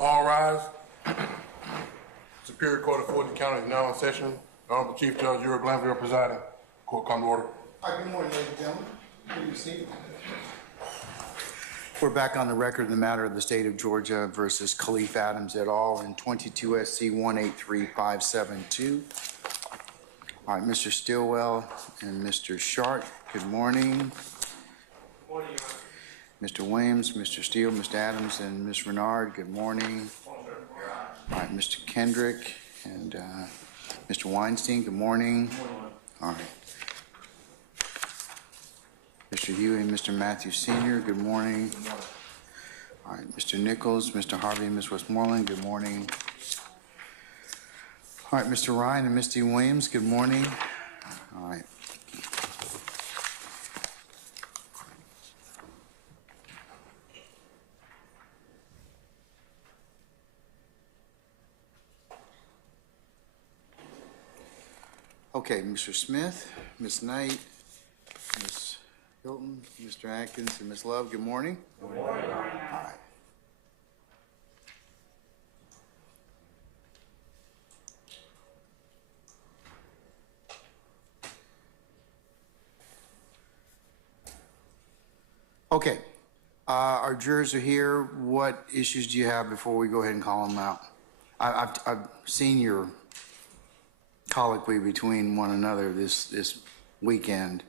All rise. Superior Court of Fulton County is now in session. The Honorable Chief Judge Euro Glanville presiding. Court come to order. All right, good morning, ladies and gentlemen. Please We're back on the record in the matter of the state of Georgia versus Khalif Adams et al. In 22 SC 183572. All right, Mr. Stillwell and Mr. Sharp, good morning. Good morning, Your Honor. Mr. Williams, Mr. Steele, Mr. Adams, and Ms. Renard, good morning. All right, Mr. Kendrick and Mr. Weinstein, good morning. Good morning. All right. Mr. Huey and Mr. Matthews Sr., good morning. Good morning. All right, Mr. Nichols, Mr. Harvey and Ms. Westmoreland, good morning. All right, Mr. Ryan and Misty Williams, good morning. All right. Okay, Mr. Smith, Ms. Knight, Ms. Hilton, Mr. Atkins, and Ms. Love, good morning. Good morning. All right. Okay, our jurors are here. What issues do you have before we go ahead and call them out? I've seen your colloquy between one another this weekend.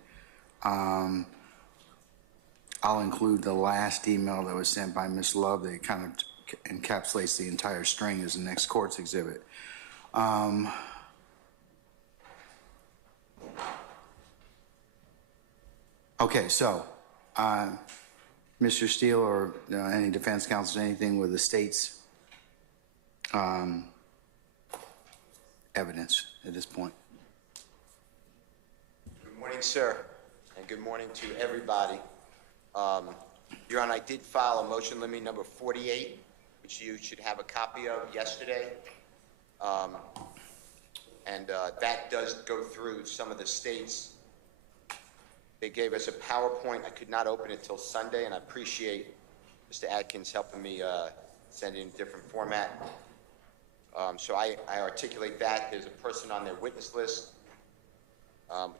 I'll include the last email that was sent by Ms. Love that kind of encapsulates the entire string as the next court's exhibit. Okay, so Mr. Steele or any defense counsel, anything with the state's evidence at this point? Good morning, sir, and good morning to everybody. Your Honor, I did file a motion limine number 48, which you should have a copy of yesterday. That does go through some of the states. They gave us a PowerPoint. I could not open it till Sunday, and I appreciate Mr. Atkins helping me send it in a different format. So I articulate that. There's a person on their witness list,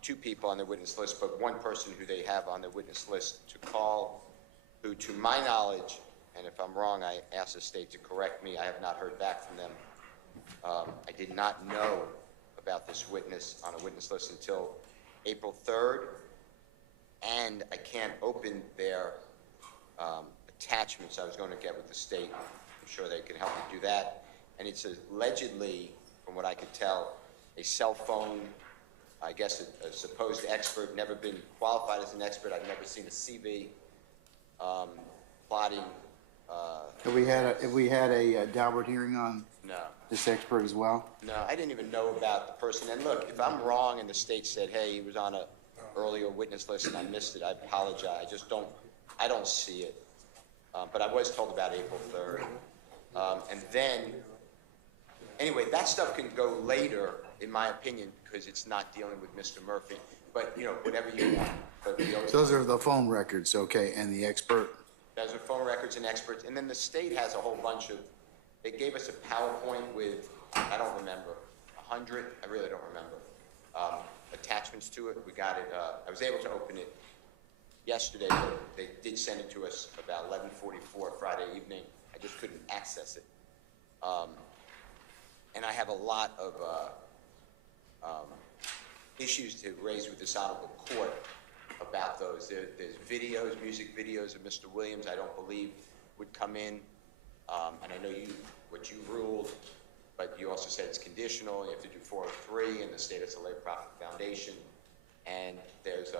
two people on their witness list, but one person who they have on their witness list to call, who, to my knowledge, and if I'm wrong, I ask the state to correct me, I have not heard back from them. I did not know about this witness on a witness list until April 3rd, and I can't open their attachments I was going to get with the state. I'm sure they can help me do that. And it's allegedly, from what I could tell, a cell phone, I guess a supposed expert, never been qualified as an expert. I've never seen a CV plotting. Have we had a Daubert hearing on this expert as well? No, I didn't even know about the person. And look, if I'm wrong and the state said, hey, he was on a earlier witness list and I missed it, I apologize. I don't see it. But I was told about April 3rd. And then, anyway, that stuff can go later, in my opinion, because it's not dealing with Mr. Murphy. But, you know, whatever you want. But so those are the phone records, okay, and the expert? Those are phone records and experts. And then the state has a whole bunch of, they gave us a PowerPoint with, I don't remember, 100, I really don't remember, attachments to it. We got it, I was able to open it yesterday, but they did send it to us about 11:44 Friday evening. I just couldn't access it. And I have a lot of issues to raise with this honorable court about those. There's videos, music videos of Mr. Williams I don't believe would come in. And I know what you ruled, but you also said it's conditional. You have to do 403 in the state of the Labor Profit Foundation. And there's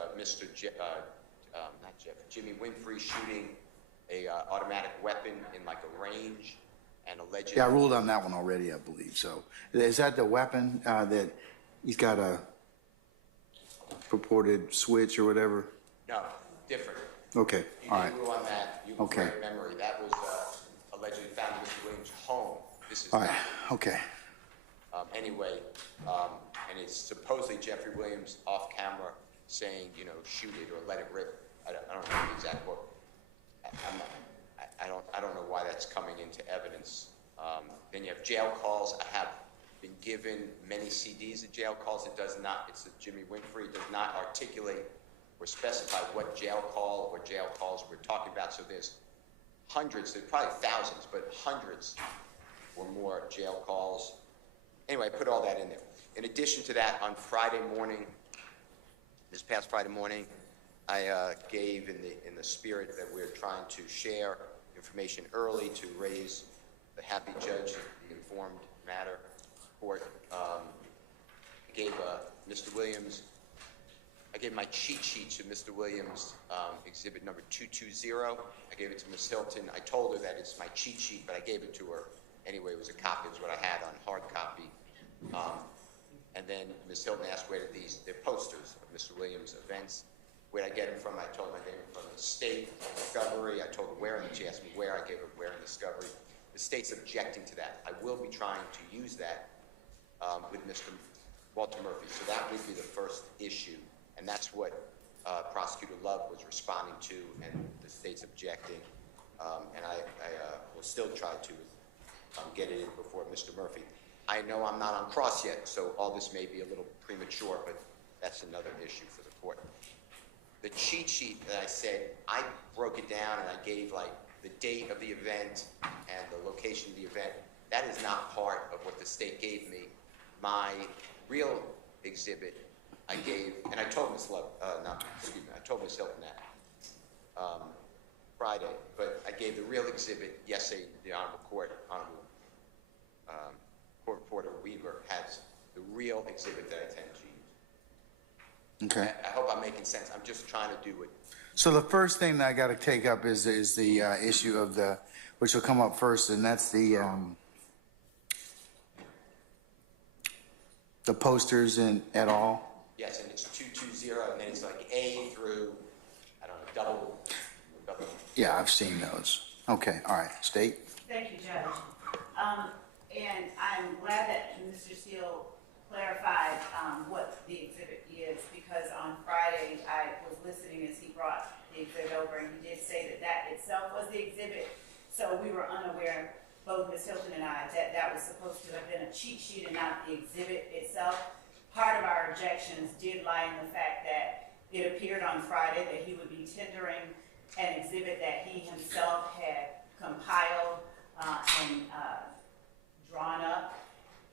Jimmy Winfrey shooting a automatic weapon in like a range and alleged. Yeah, I ruled on that one already, I believe. So is that the weapon that he's got a purported switch or whatever? No, different. Okay, all right. You didn't rule on that. You have great memory. That was allegedly found in Mr. Williams' home. This is all right. Okay. Anyway, and it's supposedly Jeffrey Williams off camera saying, you know, shoot it or let it rip. I don't know the exact quote. I don't know why that's coming into evidence Then you have jail calls. I have been given many CDs of jail calls. It does not, it's the Jimmy Winfrey, it does not articulate or specify what jail call or jail calls we're talking about. So there's hundreds, there's probably thousands, but hundreds or more jail calls. Anyway, I put all that in there. In addition to that, on Friday morning, this past Friday morning, I gave in the spirit that we're trying to share information early to raise the happy judge, the informed matter court. I gave Mr. Williams, I gave my cheat sheet to Mr. Williams, exhibit number 220. I gave it to Ms. Hilton. I told her that it's my cheat sheet, but I gave it to her anyway. It was a copy, it was what I had on hard copy. And then Ms. Hilton asked where did they're posters of Mr. Williams' events. Where did I get them from? I told her I gave them from the state discovery. I told her where, and then she asked me where. I gave her where in discovery. The state's objecting to that. I will be trying to use that with Mr. Walter Murphy. So that would be the first issue, and that's what Prosecutor Love was responding to, and the state's objecting. And I will still try to get it in before Mr. Murphy. I know I'm not on cross yet, so all this may be a little premature, but that's another issue for the court. The cheat sheet that I said, I broke it down and I gave like the date of the event and the location of the event. That is not part of what the state gave me. My real exhibit I gave, and I told Ms. Love, I told Ms. Hilton that Friday, but I gave the real exhibit yesterday. The Honorable Court Reporter Weaver has the real exhibit that I intend to use. Okay. I hope I'm making sense. I'm just trying to do it. So the first thing that I got to take up is the issue of which will come up first, and that's the posters at all. Yes, and it's 220, and then it's like A through, I don't know, double. Yeah, I've seen those. Okay, all right, State. Thank you, Judge. And I'm glad that Mr. Steele clarified what the exhibit is, because on Friday I was listening as he brought the exhibit over, and he did say that itself was the exhibit. So we were unaware, both Ms. Hilton and I, that was supposed to have been a cheat sheet and not the exhibit itself. Part of our objections did lie in the fact that it appeared on Friday that he would be tendering an exhibit that he himself had compiled and drawn up.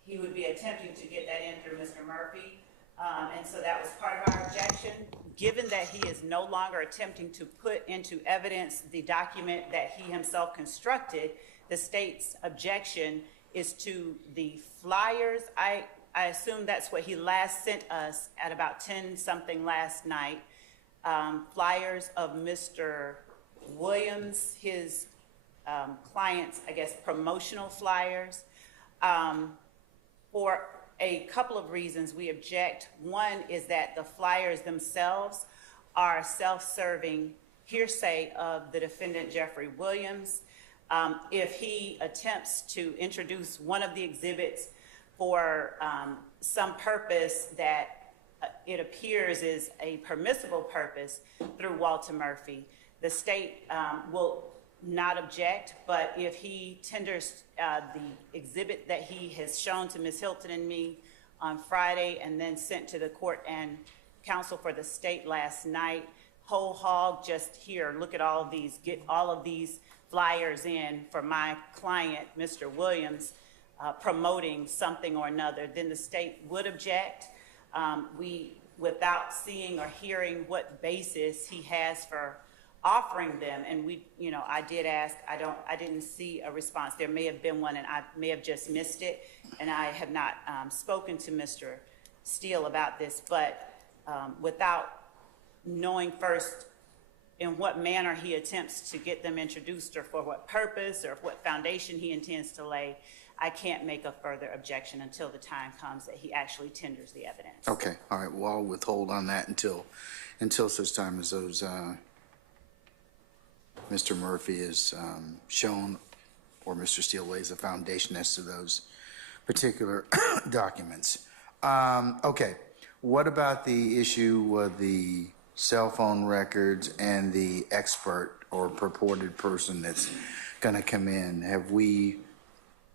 He would be attempting to get that in through Mr. Murphy. And so that was part of our objection. Given that he is no longer attempting to put into evidence the document that he himself constructed, the state's objection is to the flyers. I assume that's what he last sent us at about 10-something last night. Flyers of Mr. Williams, his client's, I guess, promotional flyers. For a couple of reasons we object. One is that the flyers themselves are self-serving hearsay of the defendant, Jeffrey Williams. If he attempts to introduce one of the exhibits for some purpose that it appears is a permissible purpose through Walter Murphy, the state will not object, but if he tenders the exhibit that he has shown to Ms. Hilton and me on Friday and then sent to the court and counsel for the state last night, whole hog, just here, look at all of these, get all of these flyers in for my client, Mr. Williams, promoting something or another, then the state would object. Without seeing or hearing what basis he has for offering them, and I did ask, I didn't see a response. There may have been one and I may have just missed it, and I have not spoken to Mr. Steele about this, but without knowing first in what manner he attempts to get them introduced or for what purpose or what foundation he intends to lay, I can't make a further objection until the time comes that he actually tenders the evidence. Okay, all right, well, I'll withhold on that until such time as those Mr. Murphy is shown or Mr. Steele lays a foundation as to those particular documents. Okay, what about the issue with the cell phone records and the expert or purported person that's going to come in? Have we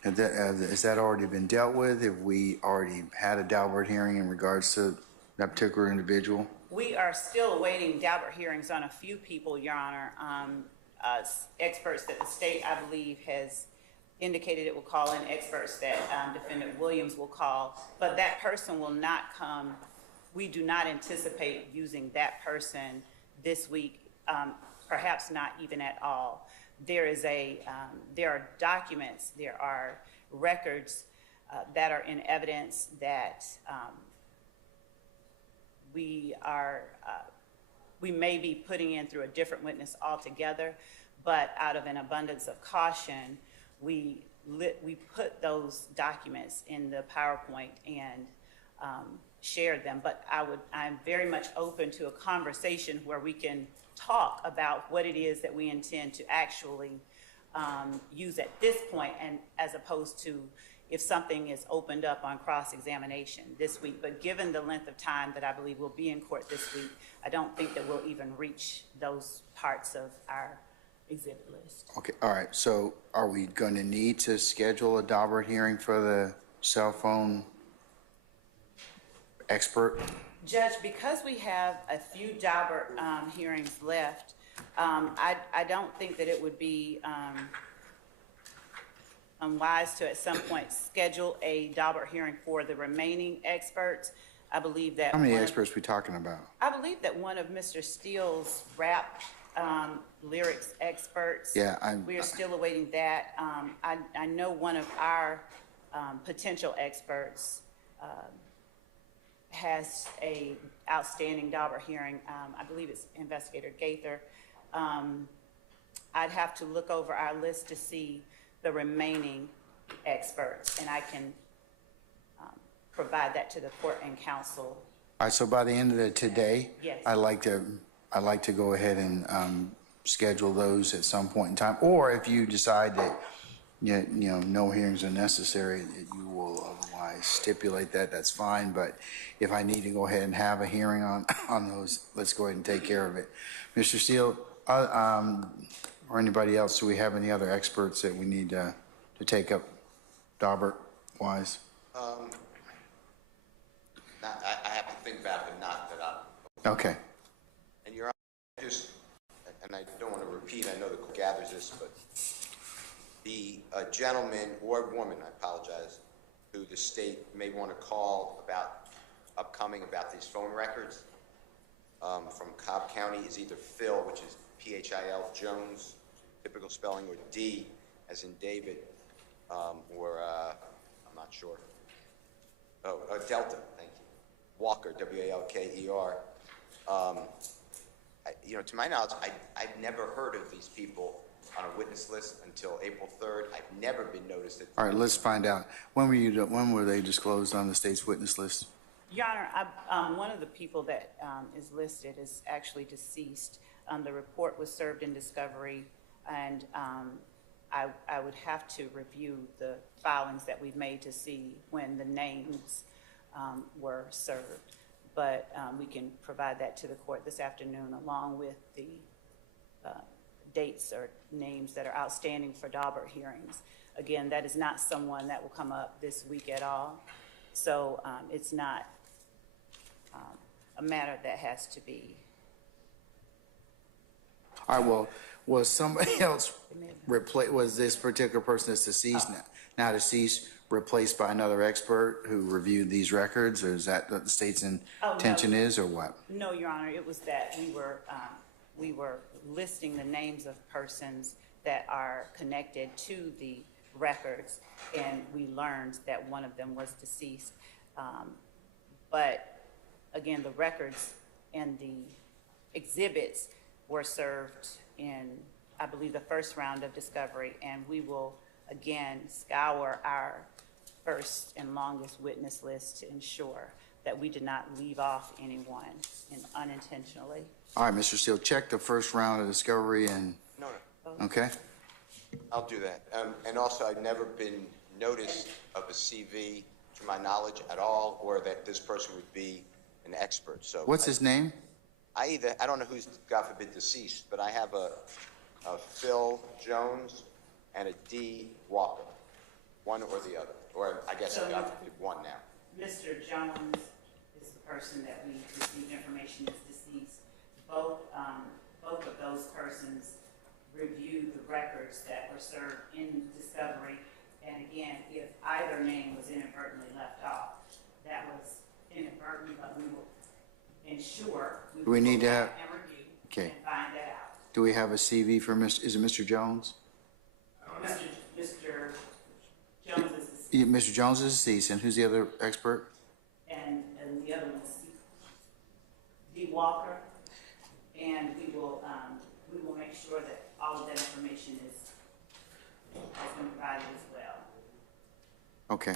Has that already been dealt with? Have we already had a Daubert hearing in regards to that particular individual? We are still awaiting Daubert hearings on a few people, Your Honor. Experts that the state, I believe, has indicated it will call in, experts that Defendant Williams will call, but that person will not come. We do not anticipate using that person this week, perhaps not even at all. There are documents, there are records that are in evidence that we may be putting in through a different witness altogether, but out of an abundance of caution, we put those documents in the PowerPoint and shared them. But I'm very much open to a conversation where we can talk about what it is that we intend to actually use at this point, and as opposed to if something is opened up on cross-examination this week. But given the length of time that I believe we'll be in court this week, I don't think that we'll even reach those parts of our exhibit list. Okay, all right. So are we going to need to schedule a Daubert hearing for the cell phone expert? Judge, because we have a few Daubert hearings left, I don't think that it would be unwise to at some point schedule a Daubert hearing for the remaining experts. I believe that. How many experts are we talking about? I believe that one of Mr. Steele's rap lyrics experts. Yeah, we are still awaiting that. I know one of our potential experts has a outstanding Daubert hearing. I believe it's Investigator Gaither. I'd have to look over our list to see the remaining experts, and I can provide that to the court and counsel. All right, so by the end of the today, Yes. I'd like to go ahead and schedule those at some point in time. Or if you decide that no hearings are necessary, that you will otherwise stipulate that, that's fine. But if I need to go ahead and have a hearing on those, let's go ahead and take care of it. Mr. Steele, or anybody else, do we have any other experts that we need to take up Daubert-wise? I have to think about it, but not that I'm. Okay. And Your Honor, and I don't want to repeat, I know the court gathers this, but the gentleman or woman, I apologize, who the state may want to call about these phone records from Cobb County is either Phil, which is Phil Jones, typical spelling, or D as in David, or I'm not sure. Delta, thank you. Walker, Walker. To my knowledge, I've never heard of these people on a witness list until April 3rd. I've never been noticed. All right, let's find out. When were they disclosed on the state's witness list? Your Honor, one of the people that is listed is actually deceased. The report was served in discovery, and I would have to review the filings that we've made to see when the names were served. But we can provide that to the court this afternoon, along with the dates or names that are outstanding for Daubert hearings. Again, that is not someone that will come up this week at all. So it's not a matter that has to be. All right, well, was somebody else was this particular person that's deceased, now deceased, replaced by another expert who reviewed these records, or is that what the state's intention is, or what? No, Your Honor, it was that we were listing the names of persons that are connected to the records, and we learned that one of them was deceased. But again, the records and the exhibits were served in, I believe, the first round of discovery, and we will again scour our first and longest witness list to ensure that we did not leave off anyone unintentionally. All right, Mr. Steele, check the first round of discovery and. No. Okay. I'll do that. And also, I've never been noticed of a CV, to my knowledge, at all, or that this person would be an expert. So what's his name? I don't know who's, God forbid, deceased, but I have a Phil Jones and a D Walker. One or the other, or I guess So- I got to do one now. Mr. Jones is the person that we received information is deceased. Both of those persons reviewed the records that were served in discovery. And again, if either name was inadvertently left off, that was inadvertent, but we will ensure. Do we need to have- And review Okay. and find that out. Do we have a CV for is it Mr. Jones? Mr. Jones is deceased, Mr. Jones is deceased, and who's the other expert? and the other one is D. Walker. And we will make sure that all of that information has been provided as well. Okay.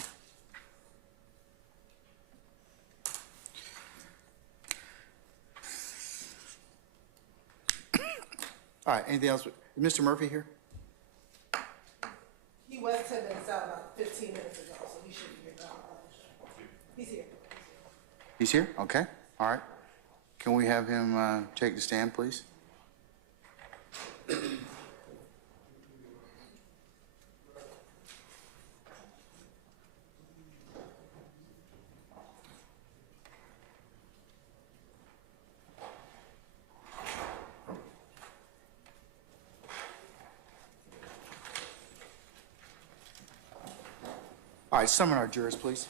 All right, anything else? Is Mr. Murphy here? He was 10 minutes out about 15 minutes ago, so he should be here now. He's here. He's here? Okay, all right. Can we have him take the stand, please? All right, summon our jurors, please.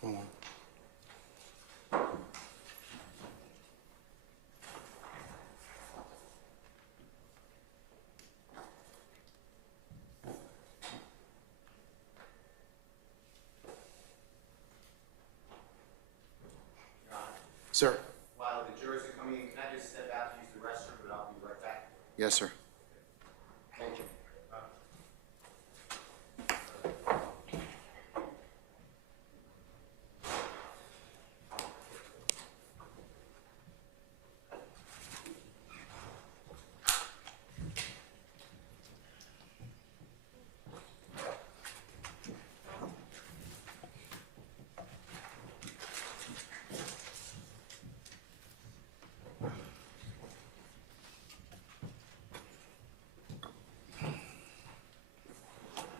Come on. Sir? While the jurors are coming in, can I just step out to use the restroom, but I'll be right back? Yes, sir. Thank you.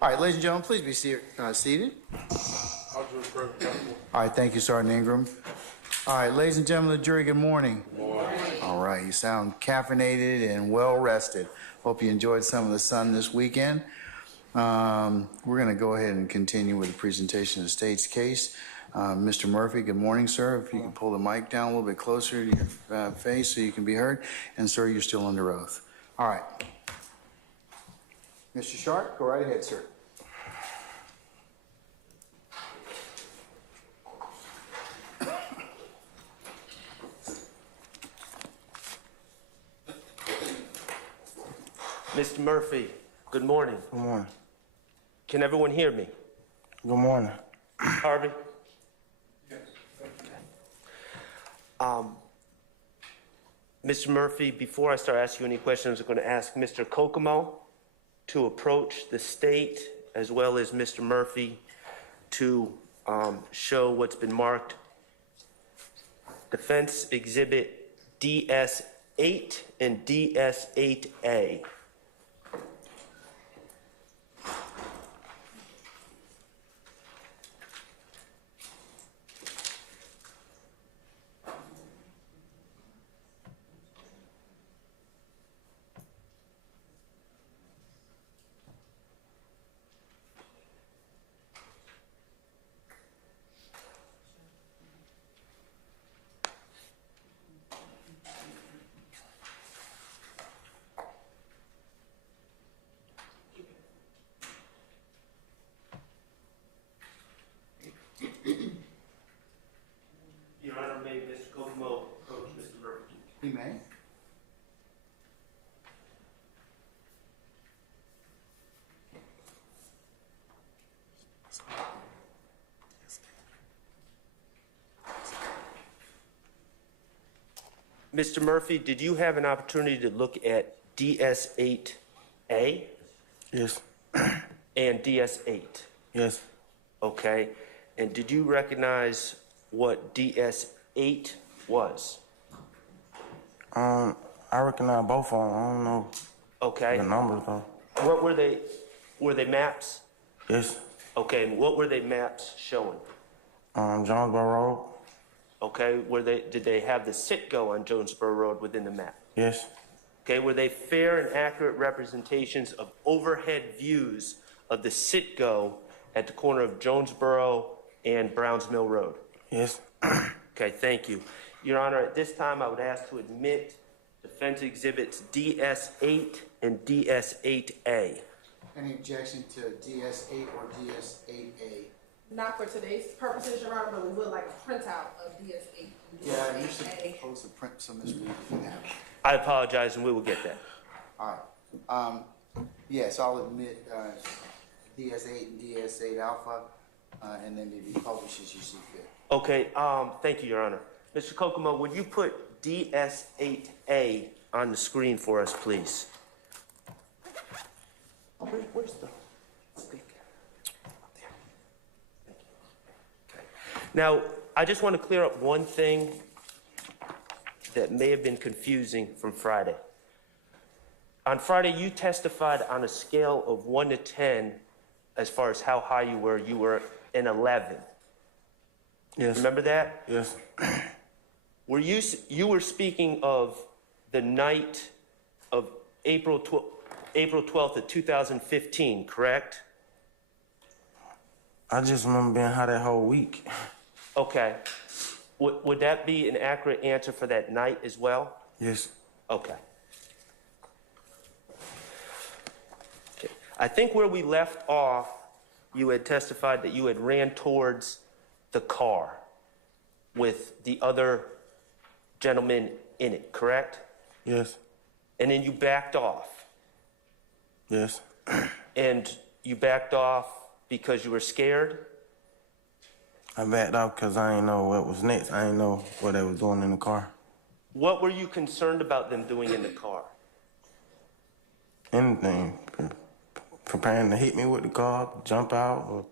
All right, ladies and gentlemen, please be seated. I'll do it first. All right, thank you, Sergeant Ingram. All right, ladies and gentlemen of the jury, good morning. All right, you sound caffeinated and well-rested. Hope you enjoyed some of the sun this weekend. We're going to go ahead and continue with the presentation of the state's case. Mr. Murphy, good morning, sir. If you can pull the mic down a little bit closer to your face so you can be heard. And, sir, you're still under oath. All right. Mr. Sharp, go right ahead, sir. Mr. Murphy, good morning. Good morning. Can everyone hear me? Good morning. Harvey? Mr. Murphy, before I start asking you any questions, I'm going to ask Mr. Kokomo to approach the state as well as Mr. Murphy to show what's been marked Defense Exhibit DS-8 and DS-8A. Your Honor, may Mr. Kokomo approach Mr. Murphy? He may. Mr. Murphy, did you have an opportunity to look at DS-8A Yes. and DS-8? Yes. Okay. And did you recognize what DS8 was? I recognize both of them. I don't know Okay. the numbers though. What were they? Were they maps? Yes. Okay, and what were they maps showing? Jonesboro Road. Okay, did they have the sit-go on Jonesboro Road within the map? Yes. Okay, were they fair and accurate representations of overhead views of the sit-go at the corner of Jonesboro and Browns Mill Road? Yes. Okay, thank you. Your Honor, at this time, I would ask to admit defense exhibits DS8 and DS8A. Any objection to DS8 or DS8A? Not for today's purposes, Your Honor, but we would like a printout of DS8 and Yeah, you should DS8A. post a print so Ms. Reed can have it. I apologize, and we will get that. All right. Yes, I'll admit DS8 and DS8 Alpha, and then they be published as you see fit. Okay, thank you, Your Honor. Mr. Kokomo, would you put DS8A on the screen for us, please? Where's the stick? There. Thank you. Okay. Now, I just want to clear up one thing that may have been confusing from Friday. On Friday, you testified on a scale of 1 to 10 as far as how high you were an 11. Yes. Remember that? Yes. You were speaking of the night of April 12th of 2015, correct? I just remember being high that whole week. Okay. Would that be an accurate answer for that night as well? Yes. Okay. Okay. I think where we left off, you had testified that you had ran towards the car with the other gentleman in it, correct? Yes. And then you backed off. Yes. And you backed off because you were scared? I backed off because I didn't know what was next. I didn't know what they was doing in the car. What were you concerned about them doing in the car? Anything. Preparing to hit me with the car, jump out, or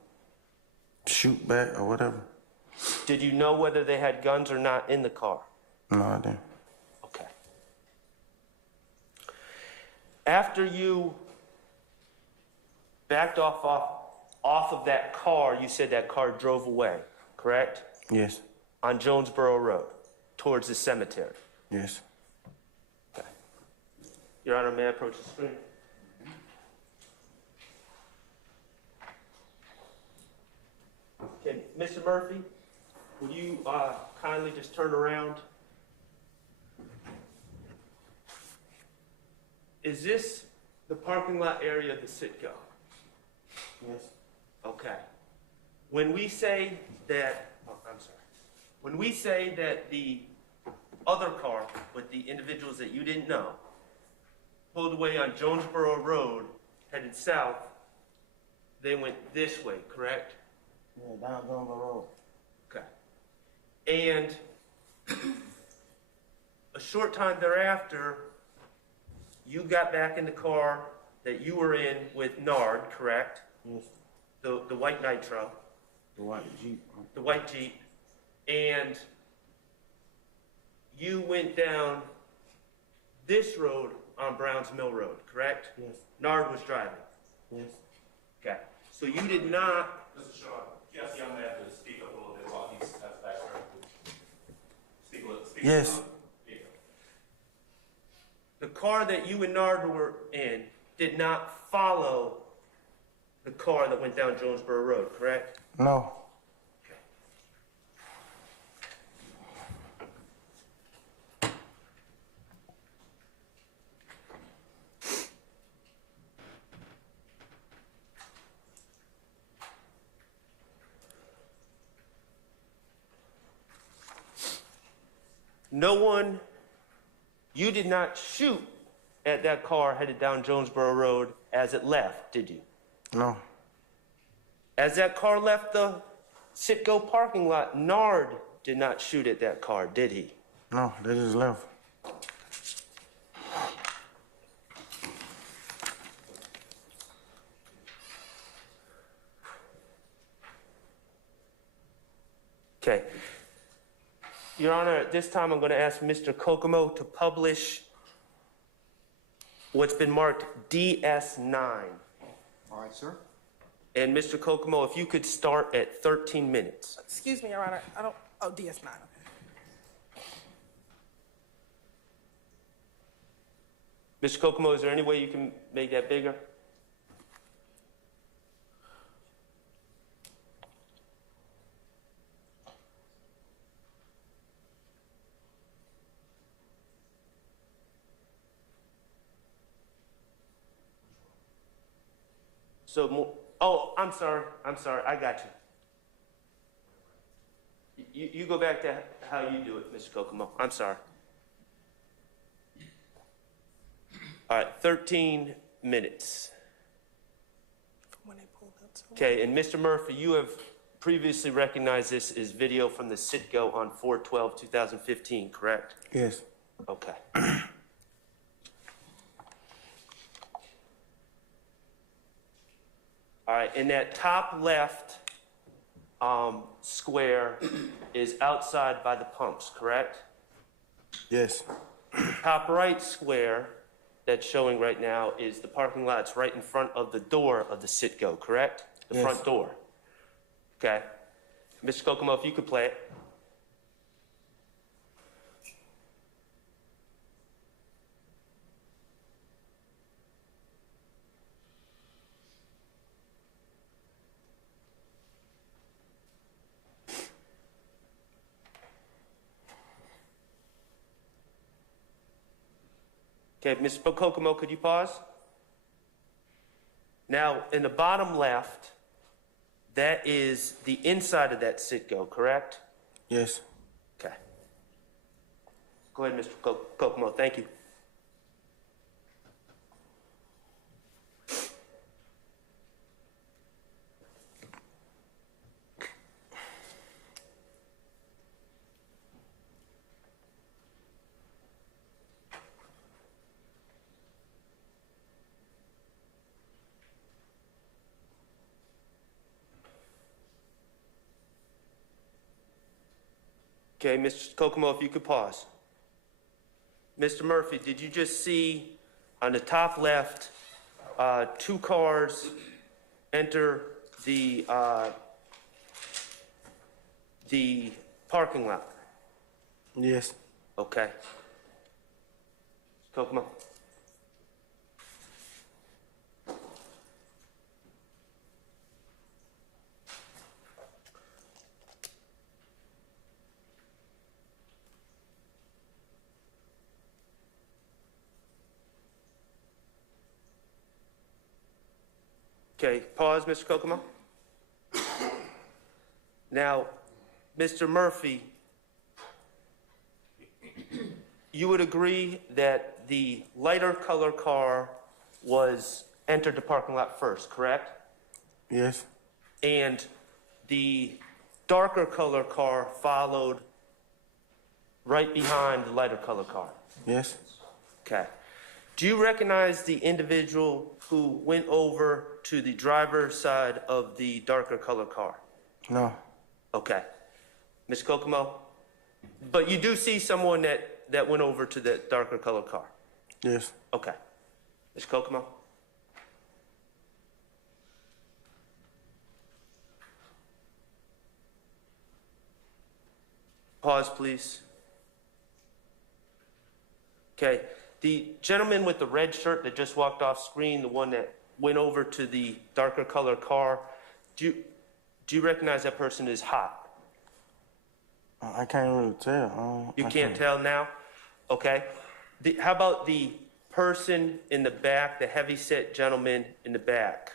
shoot back, or whatever. Did you know whether they had guns or not in the car? No, I didn't. Okay. After you backed off of that car, you said that car drove away, correct? Yes. On Jonesboro Road, towards the cemetery. Yes. Okay. Your Honor, may I approach the screen? Okay, Mr. Murphy, would you kindly just turn around? Is this the parking lot area of the Citgo? Yes. Okay. When we say that, when we say that the other car with the individuals that you didn't know pulled away on Jonesboro Road, headed south, they went this way, correct? Yeah, down Jonesboro Road. Okay. And a short time thereafter, you got back in the car that you were in with Nard, correct? Yes. The white Nitro, The white Jeep. the white Jeep, and you went down this road on Browns Mill Road, correct? Yes. Nard was driving. Yes. Okay. So you did not. Mr. Shaw, yes, young man to speak up a little bit while he steps back there. Speak Yes. up. The car that you and Nard were in did not follow the car that went down Jonesboro Road, correct? No. No one, you did not shoot at that car headed down Jonesboro Road as it left, did you? No. As that car left the Citgo parking lot, Nard did not shoot at that car, did he? No, they just left. Okay. Your Honor, at this time, I'm going to ask Mr. Kokomo to publish what's been marked DS9. All right, sir. And Mr. Kokomo, if you could start at 13 minutes. Excuse me, Your Honor, I don't, oh, DS9, okay. Mr. Kokomo, is there any way you can make that bigger? Oh, I'm sorry, I got you. You go back to how you do it, Mr. Kokomo. I'm sorry. All right, 13 minutes. When they pulled up to Okay, and Mr. Murphy, you have previously recognized this as video from the Citgo on 4/12/2015, correct? Yes. Okay. All right, in that top left square is outside by the pumps, correct? Yes. Top right square that's showing right now is the parking lot's right in front of the door of the Citgo, correct? The Yes. front door. Okay. Mr. Kokomo, if you could play it. Okay, Mr. Kokomo, could you pause? Now, in the bottom left, that is the inside of that Citgo, correct? Yes. Okay. Go ahead, Mr. Kokomo, thank you. Okay, Mr. Kokomo, if you could pause. Mr. Murphy, did you just see on the top left, two cars enter the parking lot? Yes. Okay. Kokomo. Okay, pause, Mr. Kokomo. Now, Mr. Murphy, you would agree that the lighter color car was entered the parking lot first, correct? Yes. And the darker color car followed right behind the lighter color car? Yes. Okay. Do you recognize the individual who went over to the driver's side of the darker color car? No. Okay. Ms. Kokomo? But you do see someone that went over to the darker color car? Yes. Okay. Ms. Kokomo? Pause, please. Okay. The gentleman with the red shirt that just walked off screen, the one that went over to the darker color car, do you recognize that person is hot? I can't really tell. You can't tell now? Okay. How about the person in the back, the heavy-set gentleman in the back?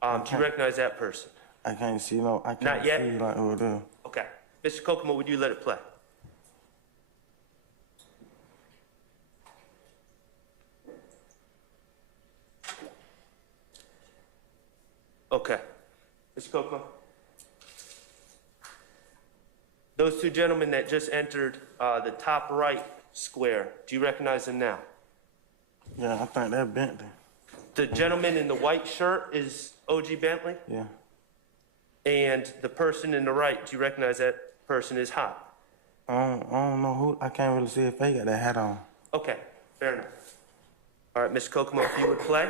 Do you recognize that person? I can't see no. I can't Not yet? see like over there. Okay. Mr. Kokomo, would you let it play? Okay. Mr. Kokomo? Those two gentlemen that just entered the top right square, do you recognize them now? Yeah, I think that Bentley. The gentleman in the white shirt is O.G. Bentley? Yeah. And the person in the right, do you recognize that person is hot. I don't know who. I can't really see if they got that hat on. Okay, fair enough. All right, Mr. Kokomo, if you would play.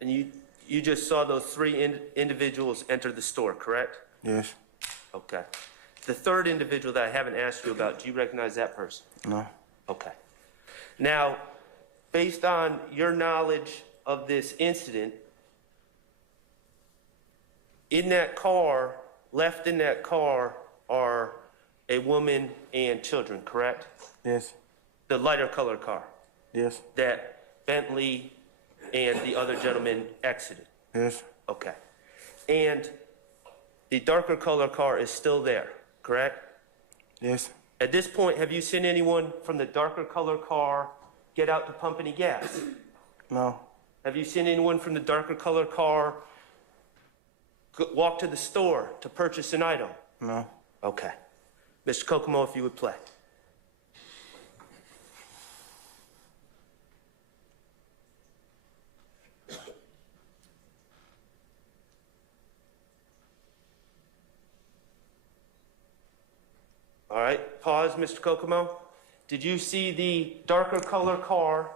And you just saw those three individuals enter the store, correct? Yes. Okay. The third individual that I haven't asked you about, do you recognize that person? No. Okay. Now, based on your knowledge of this incident, in that car, left in that car are a woman and children, correct? Yes. The lighter color car Yes. that Bentley and the other gentleman exited. Yes. Okay. And the darker color car is still there, correct? Yes. At this point, have you seen anyone from the darker color car get out to pump any gas? No. Have you seen anyone from the darker color car walk to the store to purchase an item? No. Okay. Mr. Kokomo, if you would play. All right, pause, Mr. Kokomo. Did you see the darker color car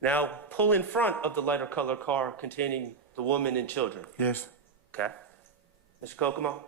now pull in front of the lighter color car containing the woman and children? Yes. Okay. Mr. Kokomo?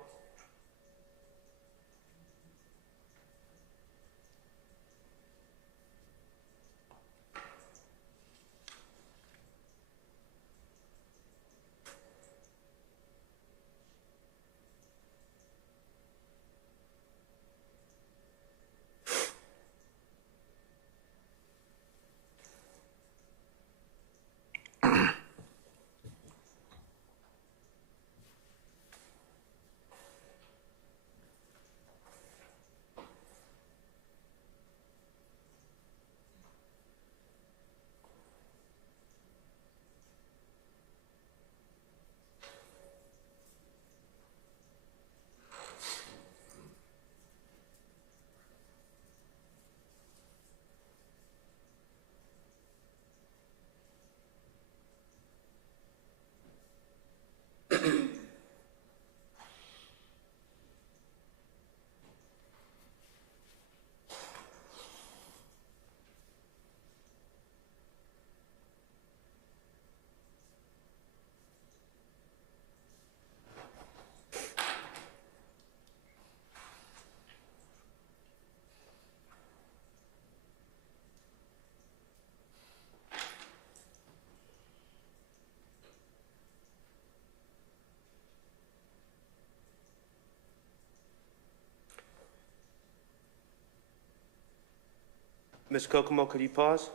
Ms. Kokomo, could you pause?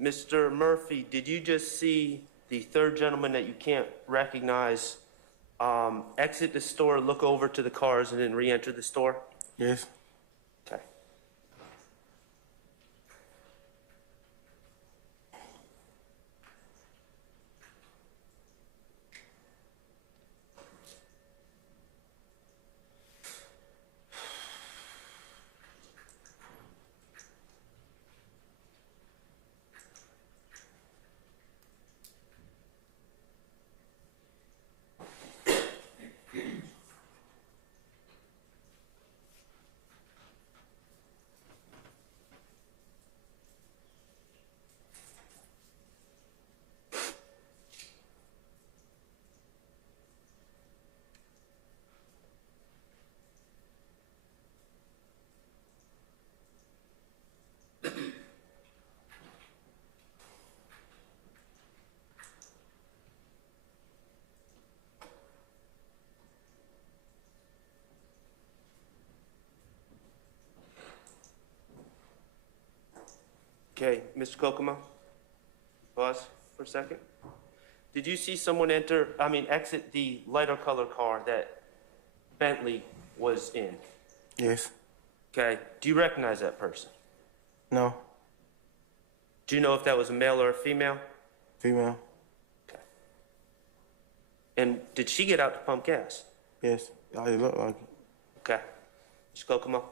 Mr. Murphy, did you just see the third gentleman that you can't recognize exit the store, look over to the cars, and then re-enter the store? Yes. Okay. Okay, Mr. Kokomo, pause for a second. Did you see someone exit the lighter color car that Bentley was in? Yes. Okay, do you recognize that person? No. Do you know if that was a male or a female? Female. Okay. And did she get out to pump gas? Yes. It looked like it. Okay. Mr. Kokomo?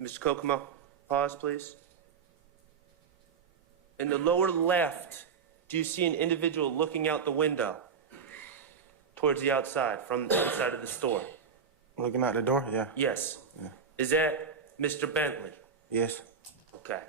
Mr. Kokomo, pause, please. In the lower left, do you see an individual looking out the window towards the outside, from the inside of the store? Looking out the door? Yeah. Yes. Yeah. Is that Mr. Bentley? Yes. Okay.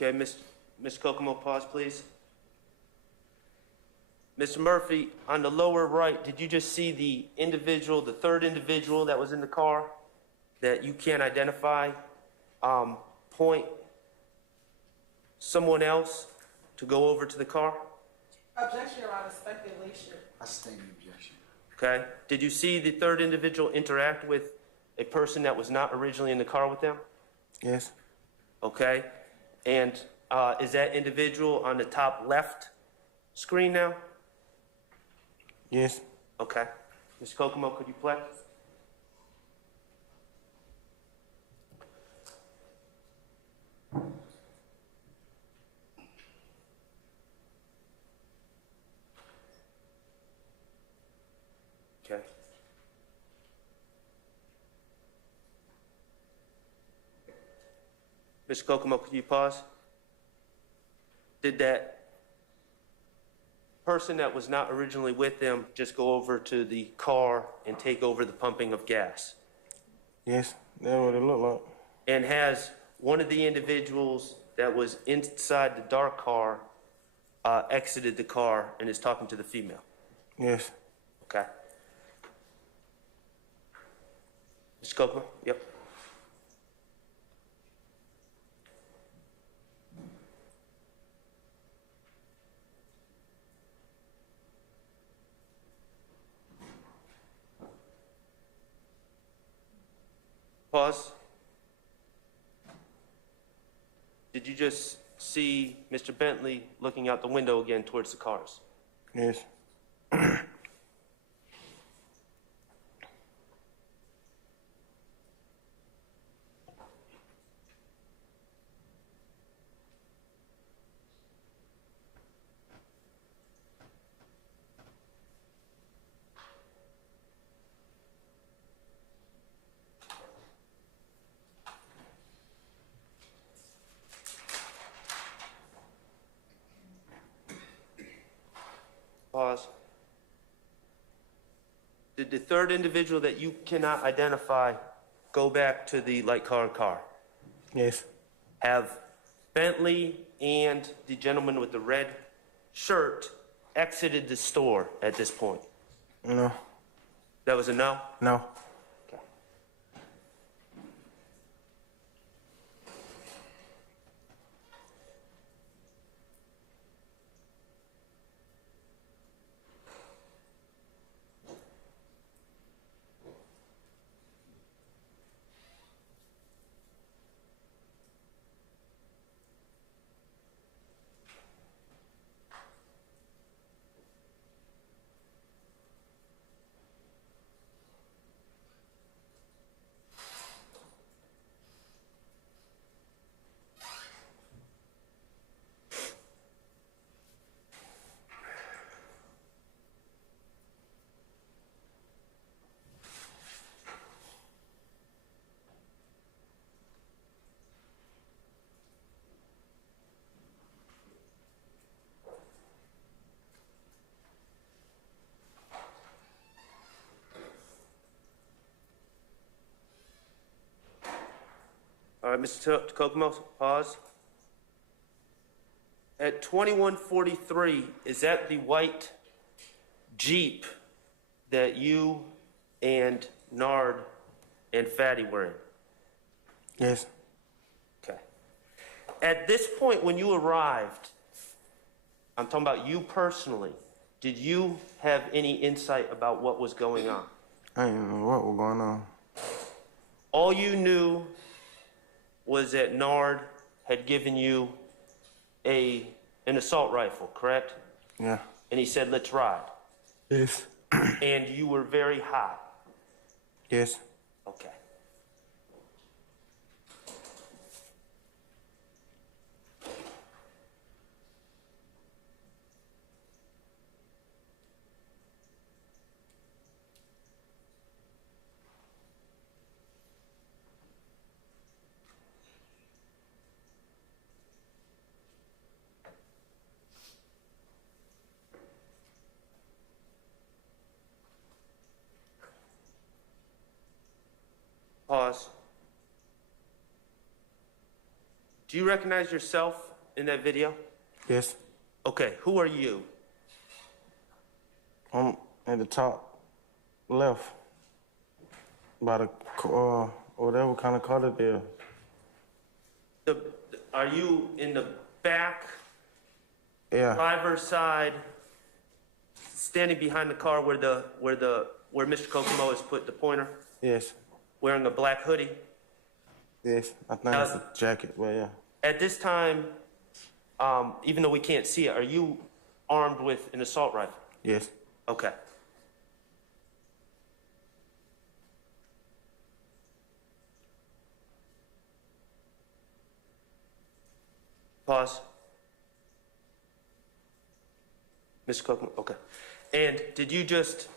Okay, Ms. Kokomo, pause, please. Mr. Murphy, on the lower right, did you just see the individual, the third individual that was in the car that you can't identify, point someone else to go over to the car? Objection, Your Honor, speculation. I sustain the objection. Okay. Did you see the third individual interact with a person that was not originally in the car with them? Yes. Okay. And is that individual on the top left screen now? Yes. Okay. Mr. Kokomo, could you play? Okay. Mr. Kokomo, could you pause? Did that person that was not originally with them just go over to the car and take over the pumping of gas? Yes. That's what it looked like. And has one of the individuals that was inside the dark car exited the car and is talking to the female? Yes. Okay. Mr. Kokomo? Yep. Pause. Did you just see Mr. Bentley looking out the window again towards the cars? Yes. Pause. Did the third individual that you cannot identify go back to the light colored car? Yes. Have Bentley and the gentleman with the red shirt exited the store at this point? No. That was a no? No. Okay. All right, Mr. Kokomo, pause. At 2143, is that the white Jeep that you and Nard and Fatty were in? Yes. Okay. At this point, when you arrived, I'm talking about you personally, did you have any insight about what was going on? I didn't know what was going on. All you knew was that Nard had given you an assault rifle, correct? Yeah. And he said, let's ride. Yes. And you were very high. Yes. Okay. Pause. Do you recognize yourself in that video? Yes. Okay, who are you? I'm at the top left. By the whatever kind of car it is. Are you in the back, Yeah. driver's side, standing behind the car where Mr. Kokomo has put the pointer, Yes. wearing a black hoodie? Yes. I think it's a jacket, but yeah. At this time, even though we can't see it, are you armed with an assault rifle? Yes. Okay. Pause. Mr. Kokomo, okay. And did you just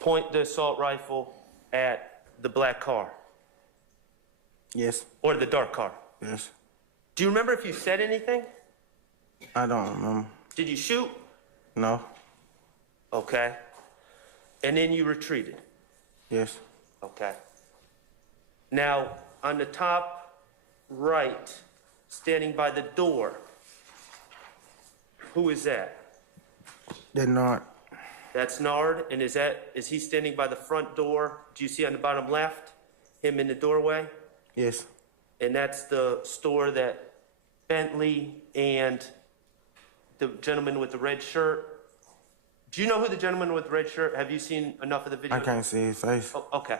point the assault rifle at the black car Yes. or the dark car? Yes. Do you remember if you said anything? I don't remember. Did you shoot? No. Okay. And then you retreated? Yes. Okay. Now, on the top right, standing by the door, who is that? They're not. That's Nard, and is he standing by the front door? Do you see on the bottom left, him in the doorway? Yes. And that's the store that Bentley and the gentleman with the red shirt. Do you know who the gentleman with the red shirt? Have you seen enough of the video? I can't see his face. Oh, okay.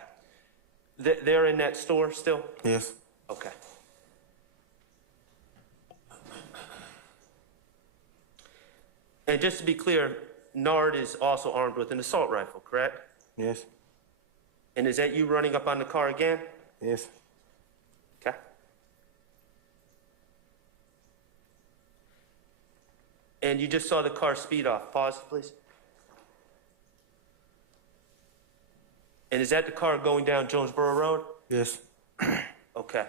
They're in that store still? Yes. Okay. And just to be clear, Nard is also armed with an assault rifle, correct? Yes. And is that you running up on the car again? Yes. Okay. And you just saw the car speed off. Pause, please. And is that the car going down Jonesboro Road? Yes. Okay.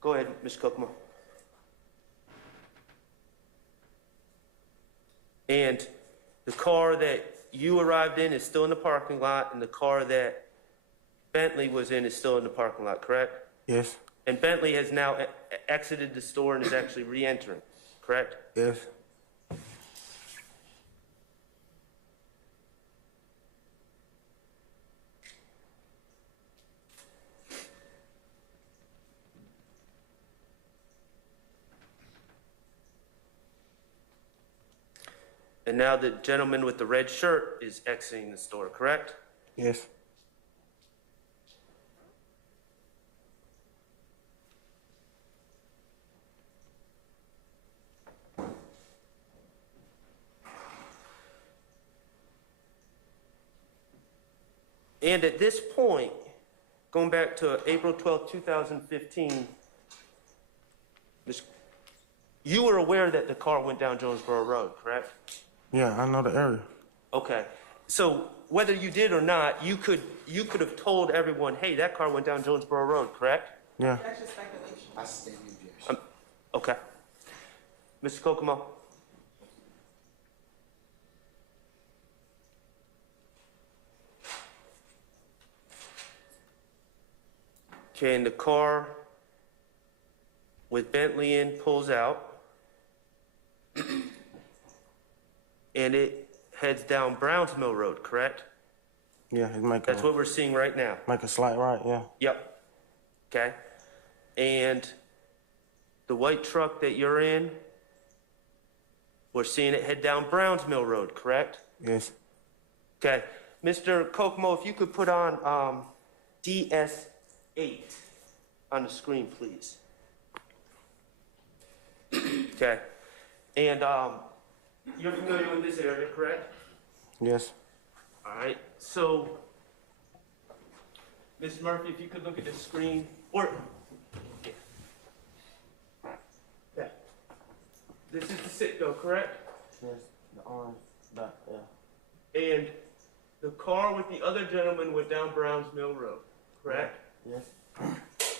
Go ahead, Mr. Kokomo. And the car that you arrived in is still in the parking lot, and the car that Bentley was in is still in the parking lot, correct? Yes. And Bentley has now exited the store and is actually re-entering, correct? Yes. And now the gentleman with the red shirt is exiting the store, correct? Yes. And at this point, going back to April 12, 2015, you were aware that the car went down Jonesboro Road, correct? Yeah, I know the area. Okay. So whether you did or not, you could have told everyone, hey, that car went down Jonesboro Road, correct? Yeah. That's just speculation. I stand in objection. Okay. Mr. Kokomo? Okay, and the car with Bentley in pulls out. And it heads down Browns Mill Road, correct? Yeah, it make That's a, what we're seeing right now. make a slight right, yeah. Yep. Okay. And the white truck that you're in, we're seeing it head down Browns Mill Road, correct? Yes. Okay. Mr. Kokomo, if you could put on DS8 on the screen, please. Okay. And you're familiar with this area, correct? Yes. All right. So, Ms. Murphy, if you could look at the screen, or yeah. Yeah. This is the sit-go, correct? Yes. The arms back there. And the car with the other gentleman went down Browns Mill Road, correct? Yes.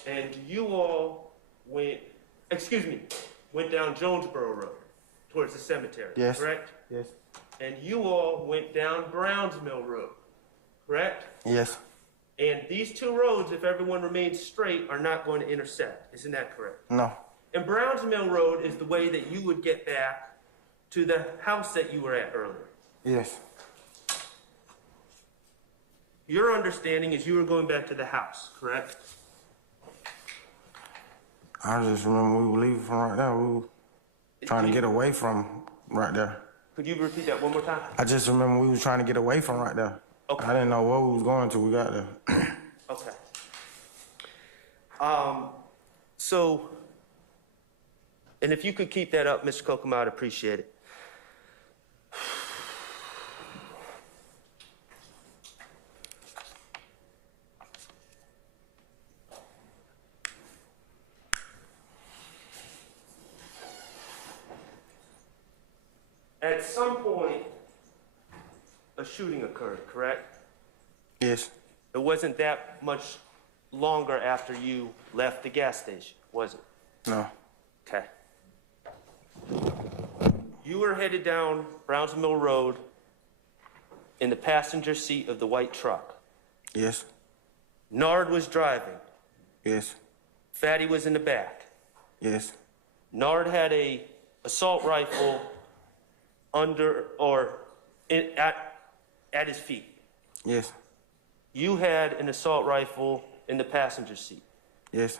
And you all went down Jonesboro Road towards the cemetery, Yes. correct? Yes. And you all went down Browns Mill Road, correct? Yes. And these two roads, if everyone remains straight, are not going to intersect. Isn't that correct? No. And Browns Mill Road is the way that you would get back to the house that you were at earlier. Yes. Your understanding is you were going back to the house, correct? I just remember we were leaving from right there. We were trying to get away from right there. Could you repeat that one more time? I just remember we was trying to get away from right there. Okay. I didn't know where we was going till we got there. Okay. So, and if you could keep that up, Mr. Kokomo, I'd appreciate it. At some point, a shooting occurred, correct? Yes. It wasn't that much longer after you left the gas station, was it? No. Okay. You were headed down Browns Mill Road in the passenger seat of the white truck. Yes. Nard was driving. Yes. Fatty was in the back. Yes. Nard had a assault rifle under or at his feet. Yes. You had an assault rifle in the passenger seat. Yes.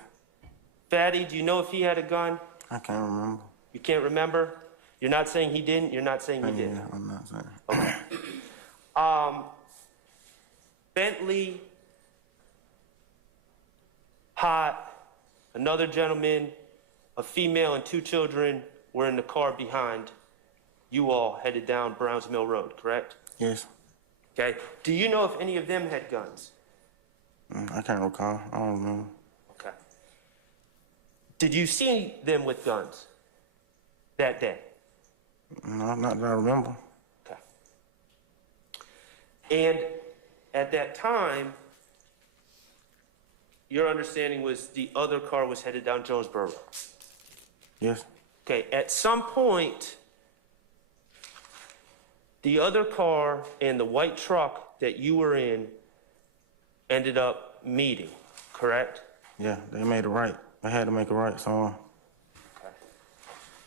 Fatty, do you know if he had a gun? I can't remember. You can't remember? You're not saying he didn't? You're not saying he did? Yeah, I'm not saying. Okay. Bentley, Hot, another gentleman, a female and two children were in the car behind. You all headed down Browns Mill Road, correct? Yes. Okay. Do you know if any of them had guns? I can't recall. I don't remember. Okay. Did you see them with guns that day? No, not that I remember. Okay. And at that time, your understanding was the other car was headed down Jonesboro Road. Yes. Okay, at some point, the other car and the white truck that you were in ended up meeting, correct? Yeah, they made a right. They had to make a right somewhere.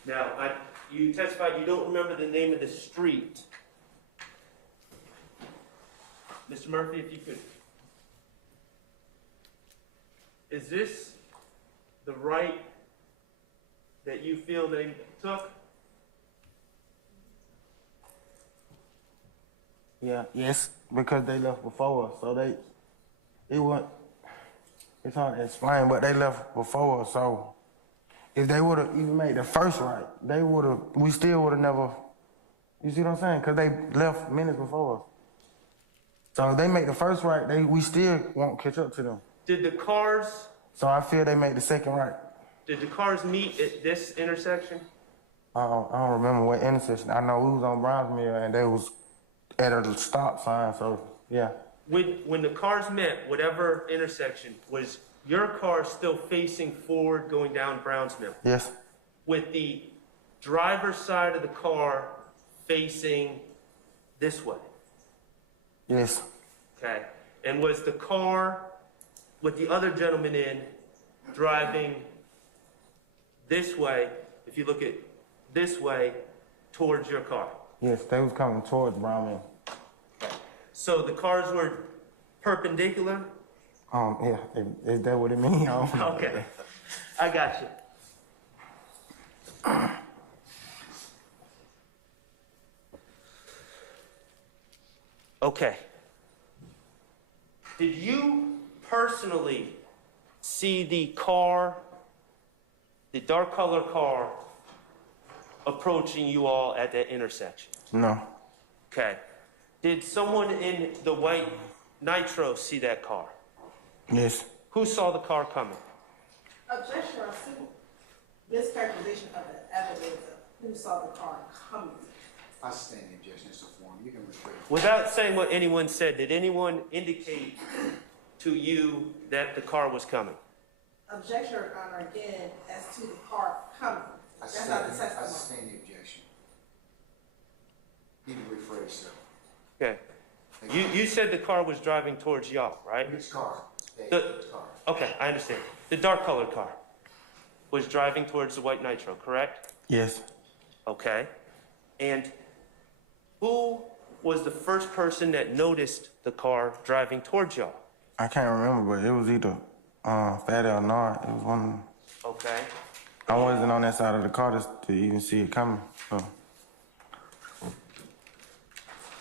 Now, you testified you don't remember the name of the street. Mr. Murphy, if you could. Is this the right that you feel they took? Yeah. Yes, because they left before us, so it's hard to explain, but they left before us, so if they would have even made the first right, we still would have never, you see what I'm saying? Because they left minutes before us. So if they make the first right, we still won't catch up to them. Did the cars So I feel they made the second right. meet at this intersection? I don't remember what intersection. I know we was on Brownsmill and they was at a stop sign, so yeah. When the cars met, whatever intersection, was your car still facing forward going down Brownsmill? Yes. With the driver's side of the car facing this way? Yes. Okay. And was the car with the other gentleman in driving this way, if you look at this way, towards your car? Yes, they was coming towards Brownmill. So the cars were perpendicular? Yeah, is that what it means? Okay. I got you. Okay. Did you personally see the car, the dark color car, approaching you all at that intersection? No. Okay. Did someone in the white Nitro see that car? Yes. Who saw the car coming? Objection or mischaracterization of the evidence of who saw the car coming. I sustain the objection. It's a form. You can refer. Without saying what anyone said, did anyone indicate to you that the car was coming? Objection, Your Honor, again, as to the car coming. That's not the I testimony. sustain the objection. You can rephrase, sir. Okay. You said the car was driving towards y'all, right? Which car? The- Which car? Okay, I understand. The dark colored car was driving towards the white Nitro, correct? Yes. Okay. And who was the first person that noticed the car driving towards y'all? I can't remember, but it was either Fatty or Nard. It was one. Okay. I wasn't on that side of the car to even see it coming. So.